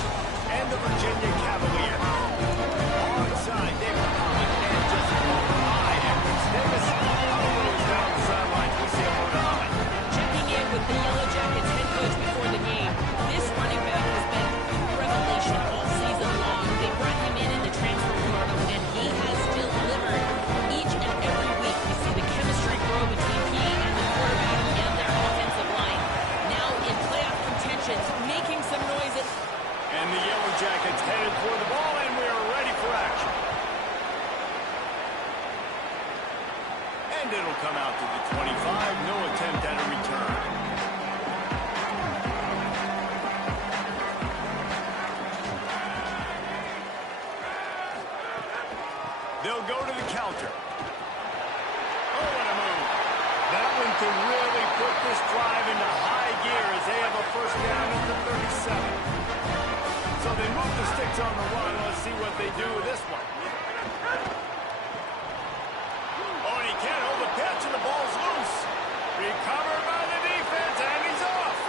and the Virginia Cavaliers. Alongside David Collins and Jessica High and Chris Davis, Holland's down the sidelines. We say hello to High. Checking in with the Yellow Jackets head coach before the game. This running back has been a revelation all season long. They brought him in the transfer portal, and he has delivered each and every week. We see the chemistry grow between he and the quarterback and their offensive line. Now in playoff contentions, making some noises. And the Yellow Jackets headed for the ball, and we are ready for action. And it'll come out to the 25. No attempt at a return. They'll go to the counter. Oh, what a move. That one could really put this drive into high gear as they have a first down at the 37. So they move the sticks on the run. Let's see what they do with this one. Oh, and he can't hold the pitch, and the ball's loose. Recovered by the defense, and he's off.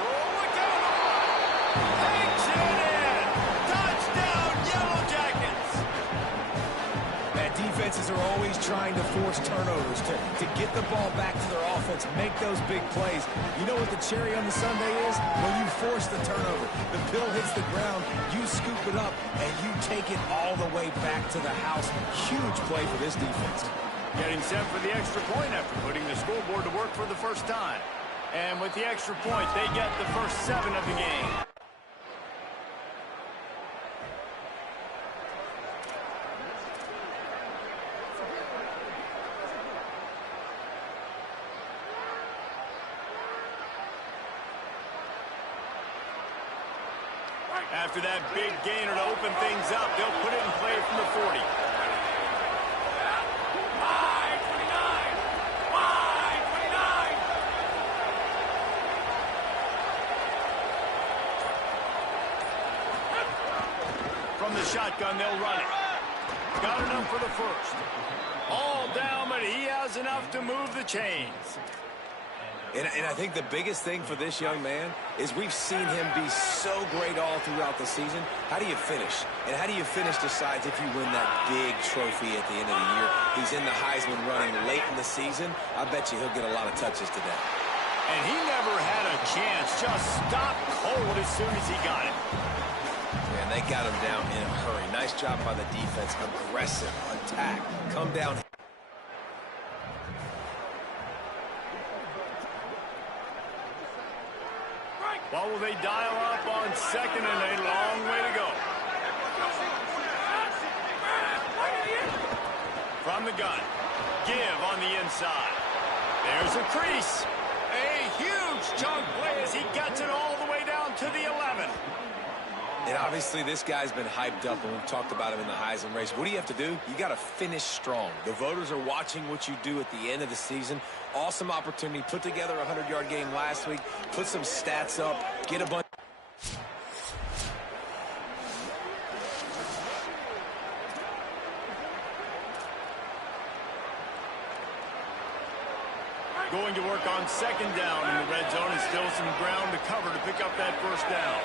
Oh, look out. Takes it in. Touchdown, Yellow Jackets. Defenses are always trying to force turnovers to get the ball back to their offense, make those big plays. You know what the cherry on the sundae is? When you force the turnover, the pill hits the ground, you scoop it up, and you take it all the way back to the house. Huge play for this defense. Getting set for the extra point after putting the scoreboard to work for the first time. And with the extra point, they get the first 7 of the game. After that big gainer to open things up, they'll put it in play from the 40. From the shotgun, they'll run it. Got enough for the first. All down, but he has enough to move the chains. And I think the biggest thing for this young man is we've seen him be so great all throughout the season. How do you finish? And how do you finish decides if you win that big trophy at the end of the year. He's in the Heisman running late in the season. I bet you he'll get a lot of touches today. And he never had a chance. Just stopped cold as soon as he got it. And they got him down in a hurry. Nice job by the defense. Aggressive attack. Come down. What will they dial up on second, and a long way to go. From the gun. Give on the inside. There's a crease. A huge chunk play as he gets it all the way down to the 11. And obviously this guy's been hyped up, and we've talked about him in the Heisman race. What do you have to do? You got to finish strong. The voters are watching what you do at the end of the season. Awesome opportunity. Put together a 100-yard game last week. Put some stats up. Get a bunch. Going to work on second down in the red zone, and still some ground to cover to pick up that first down.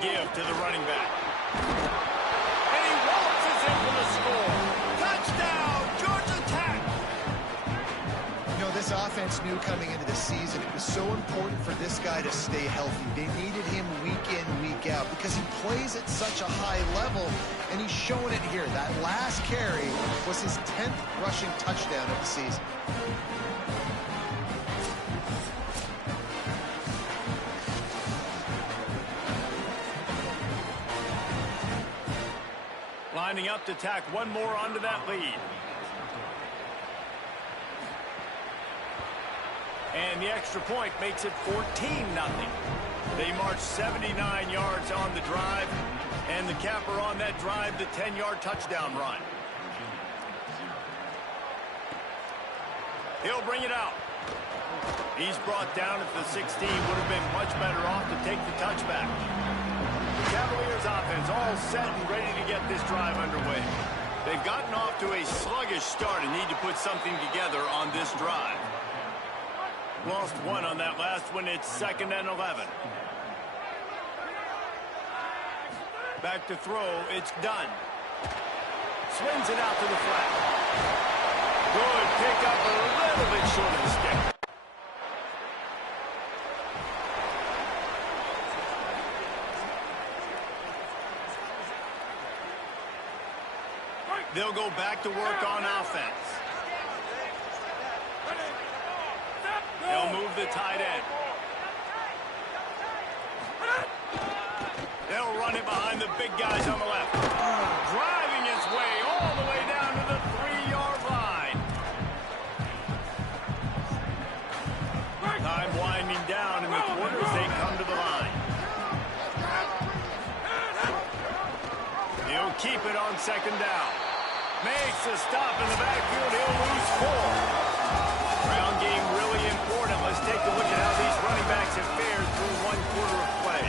Give to the running back. And he waltzes in for the score. Touchdown, Georgia Tech! You know, this offense knew coming into the season it was so important for this guy to stay healthy. They needed him week in, week out because he plays at such a high level, and he's showing it here. That last carry was his 10th rushing touchdown of the season. Lining up to tack one more onto that lead. And the extra point makes it 14-0. They march 79 yards on the drive, and the capper on that drive, the 10-yard touchdown run. He'll bring it out. He's brought down at the 16. Would have been much better off to take the touchback. Indianapolis offense all set and ready to get this drive underway. They've gotten off to a sluggish start and need to put something together on this drive. Lost one on that last one. It's 2nd and 11. Back to throw. It's done. Swings it out to the flat. Good pick up, a little bit short of the stick. They'll go back to work on offense. They'll move the tight end. They'll run it behind the big guys on the left. Driving his way all the way down to the 3-yard line. Time winding down in the quarter as they come to the line. He'll keep it on 2nd down. Makes a stop in the backfield. He'll lose 4. Ground game really important. Let's take a look at how these running backs have fared through 1 quarter of play.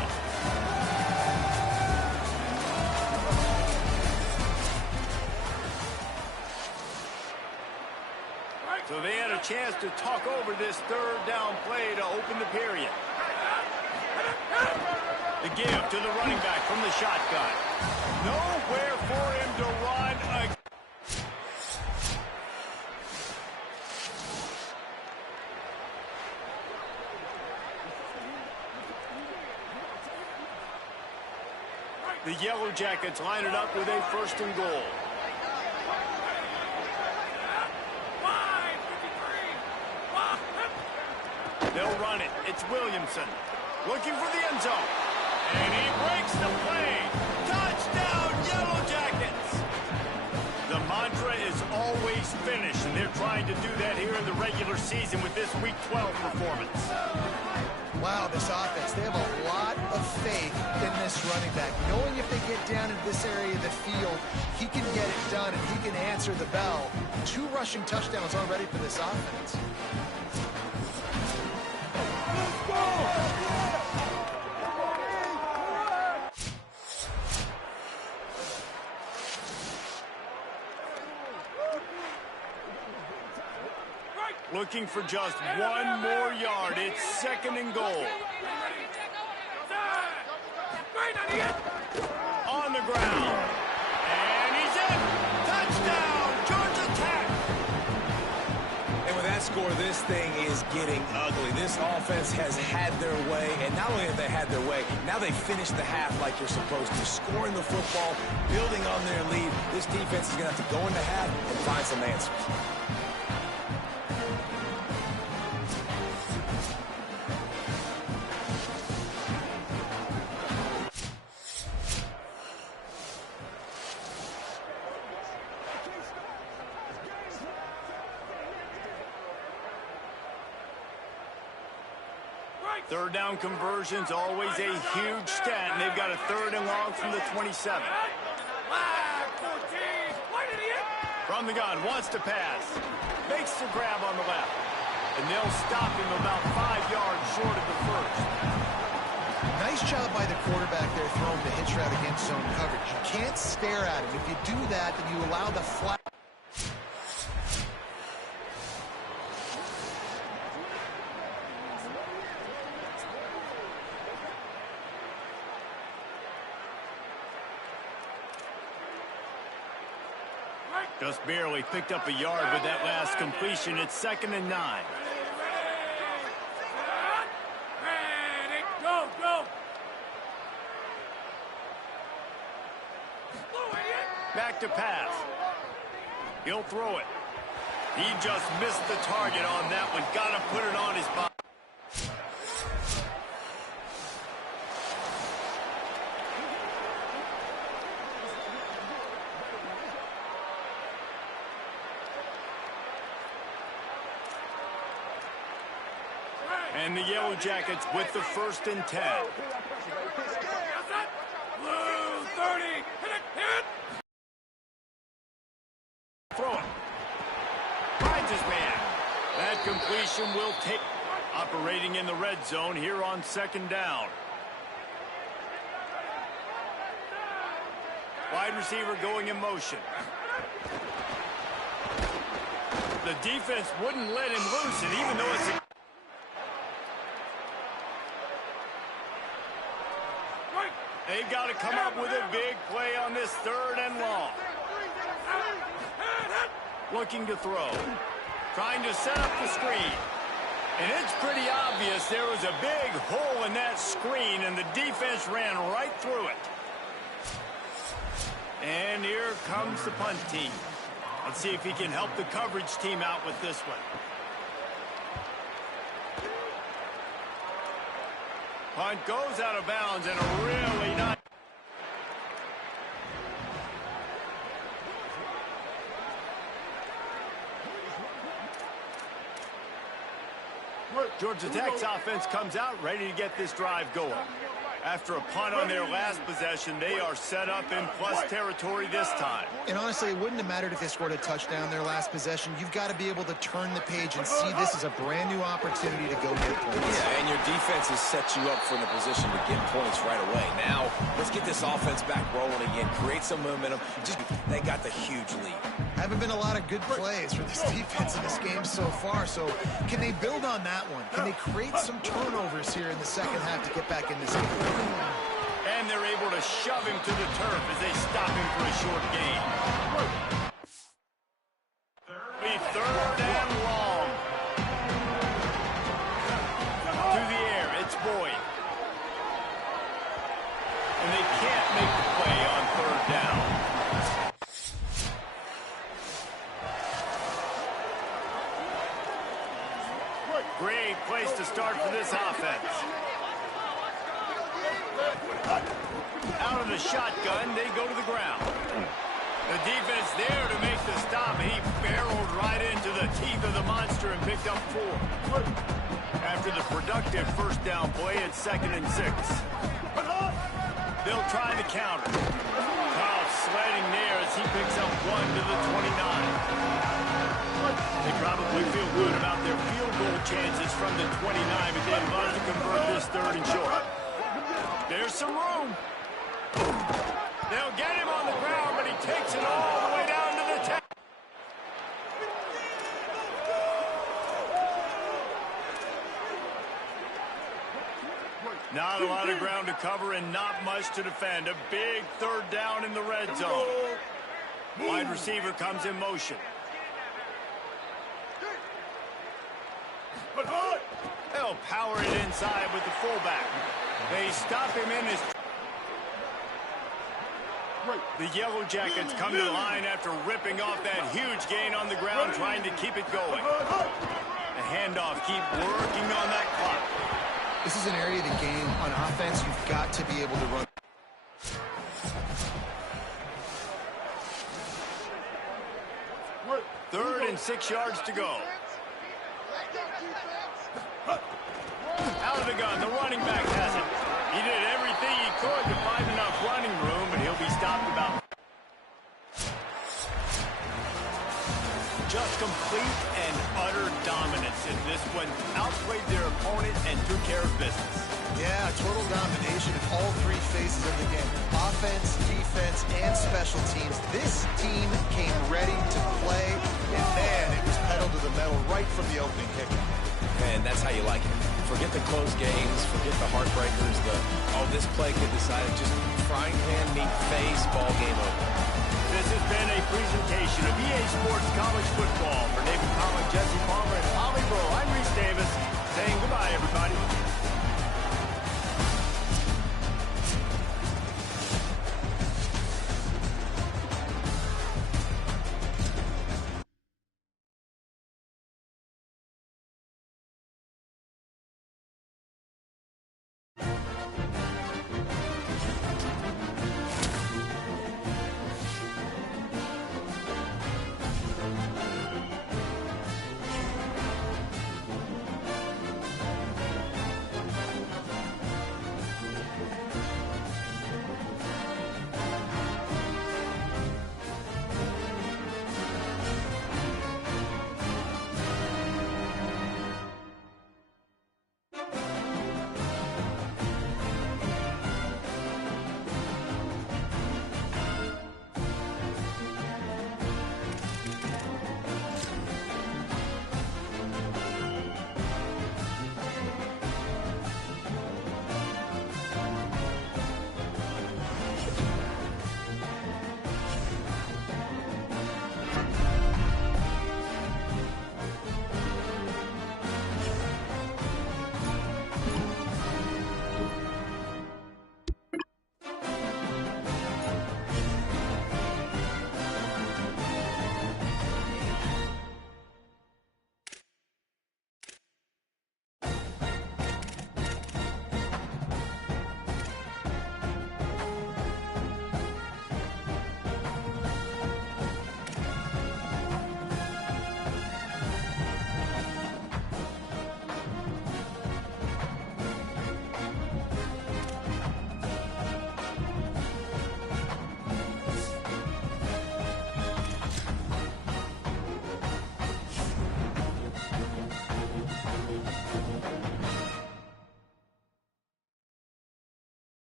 So they had a chance to talk over this 3rd down play to open the period. The give to the running back from the shotgun. Nowhere for him to run again. The Yellow Jackets line it up with a 1st and goal. They'll run it. It's Williamson looking for the end zone. And he breaks the play. Touchdown, Yellow Jackets. The mantra is always finish, and they're trying to do that here in the regular season with this Week 12 performance. Wow, this offense, they have a lot of faith in this running back. Knowing if they get down into this area of the field, he can get it done and he can answer the bell. 2 rushing touchdowns already for this offense. Let's go! Looking for just 1 more yard. It's 2nd and goal. On the ground. And he's in. Touchdown, Georgia Tech. And with that score, this thing is getting ugly. This offense has had their way, and not only have they had their way, now they finished the half like you're supposed to, scoring the football, building on their lead. This defense is going to have to go into half and find some answers. Third down conversions, always a huge stat, and they've got a 3rd and long from the 27. From the gun, wants to pass. Makes the grab on the left. And they'll stop him about 5 yards short of the 1st. Nice job by the quarterback there throwing the hitch route against zone coverage. You can't stare at him. If you do that, then you allow the flat. Just barely picked up a yard with that last completion. It's 2nd and 9. Go, go! Back to pass. He'll throw it. He just missed the target on that one. Got to put it on his body. And the Yellow Jackets with the 1st and 10. Blue 30! Hit it! Hit it! Throw it. Finds his man. That completion will take. Operating in the red zone here on 2nd down. Wide receiver going in motion. The defense wouldn't let him loose, and even though it's a... They've got to come up with a big play on this 3rd and long. Looking to throw. Trying to set up the screen. And it's pretty obvious there was a big hole in that screen, and the defense ran right through it. And here comes the punt team. Let's see if he can help the coverage team out with this one. Punt goes out of bounds, and a really nice... Georgia Tech's offense comes out ready to get this drive going. After a punt on their last possession, they are set up in plus territory this time. And honestly, it wouldn't have mattered if they scored a touchdown their last possession. You've got to be able to turn the page and see this as a brand new opportunity to go get points. Yeah, and your defense has set you up for the position to get points right away. Now, let's get this offense back rolling again, create some momentum. They got the huge lead. Haven't been a lot of good plays for this defense in this game so far, so can they build on that one? Can they create some turnovers here in the second half to get back in this game? And they're able to shove him to the turf as they stop him for a short gain. The 3rd and long. To the air, it's Boyd. And they can't make the play on 3rd down. Great place to start for this offense. Out of the shotgun, they go to the ground. The defense there to make the stop. He barreled right into the teeth of the monster and picked up 4. After the productive 1st down play, it's 2nd and 6. They'll try the counter. Kyle sledding there as he picks up 1 to the 29. They probably feel good about their field goal chances from the 29, but they'd love to convert this 3rd and short. There's some room. They'll get him on the ground, but he takes it all the way down to the 10. Not a lot of ground to cover and not much to defend. A big 3rd down in the red zone. Wide receiver comes in motion. They'll power it inside with the fullback. They stop him in his... The Yellow Jackets come to the line after ripping off that huge gain on the ground, trying to keep it going. The handoff, keep working on that clock. This is an area of the game on offense you've got to be able to run. 3rd and 6 yards to go. Out of the gun, the running back has it. He did everything he could to find enough running room, but he'll be stopped about... Just complete and utter dominance in this one. Outplayed their opponent and took care of business. Yeah, total domination in all 3 phases of the game. Offense, defense, and special teams. This team came ready to play, and man, it was pedal to the metal right from the opening kickoff. And that's how you like it. Forget the close games, forget the heartbreakers, this play could decide it. Just frying pan meet face, ball game over. This has been a presentation of EA Sports College Football. For David Collins, Jesse Palmer, and Ollie Bull, I'm Reese Davis, saying goodbye, everybody.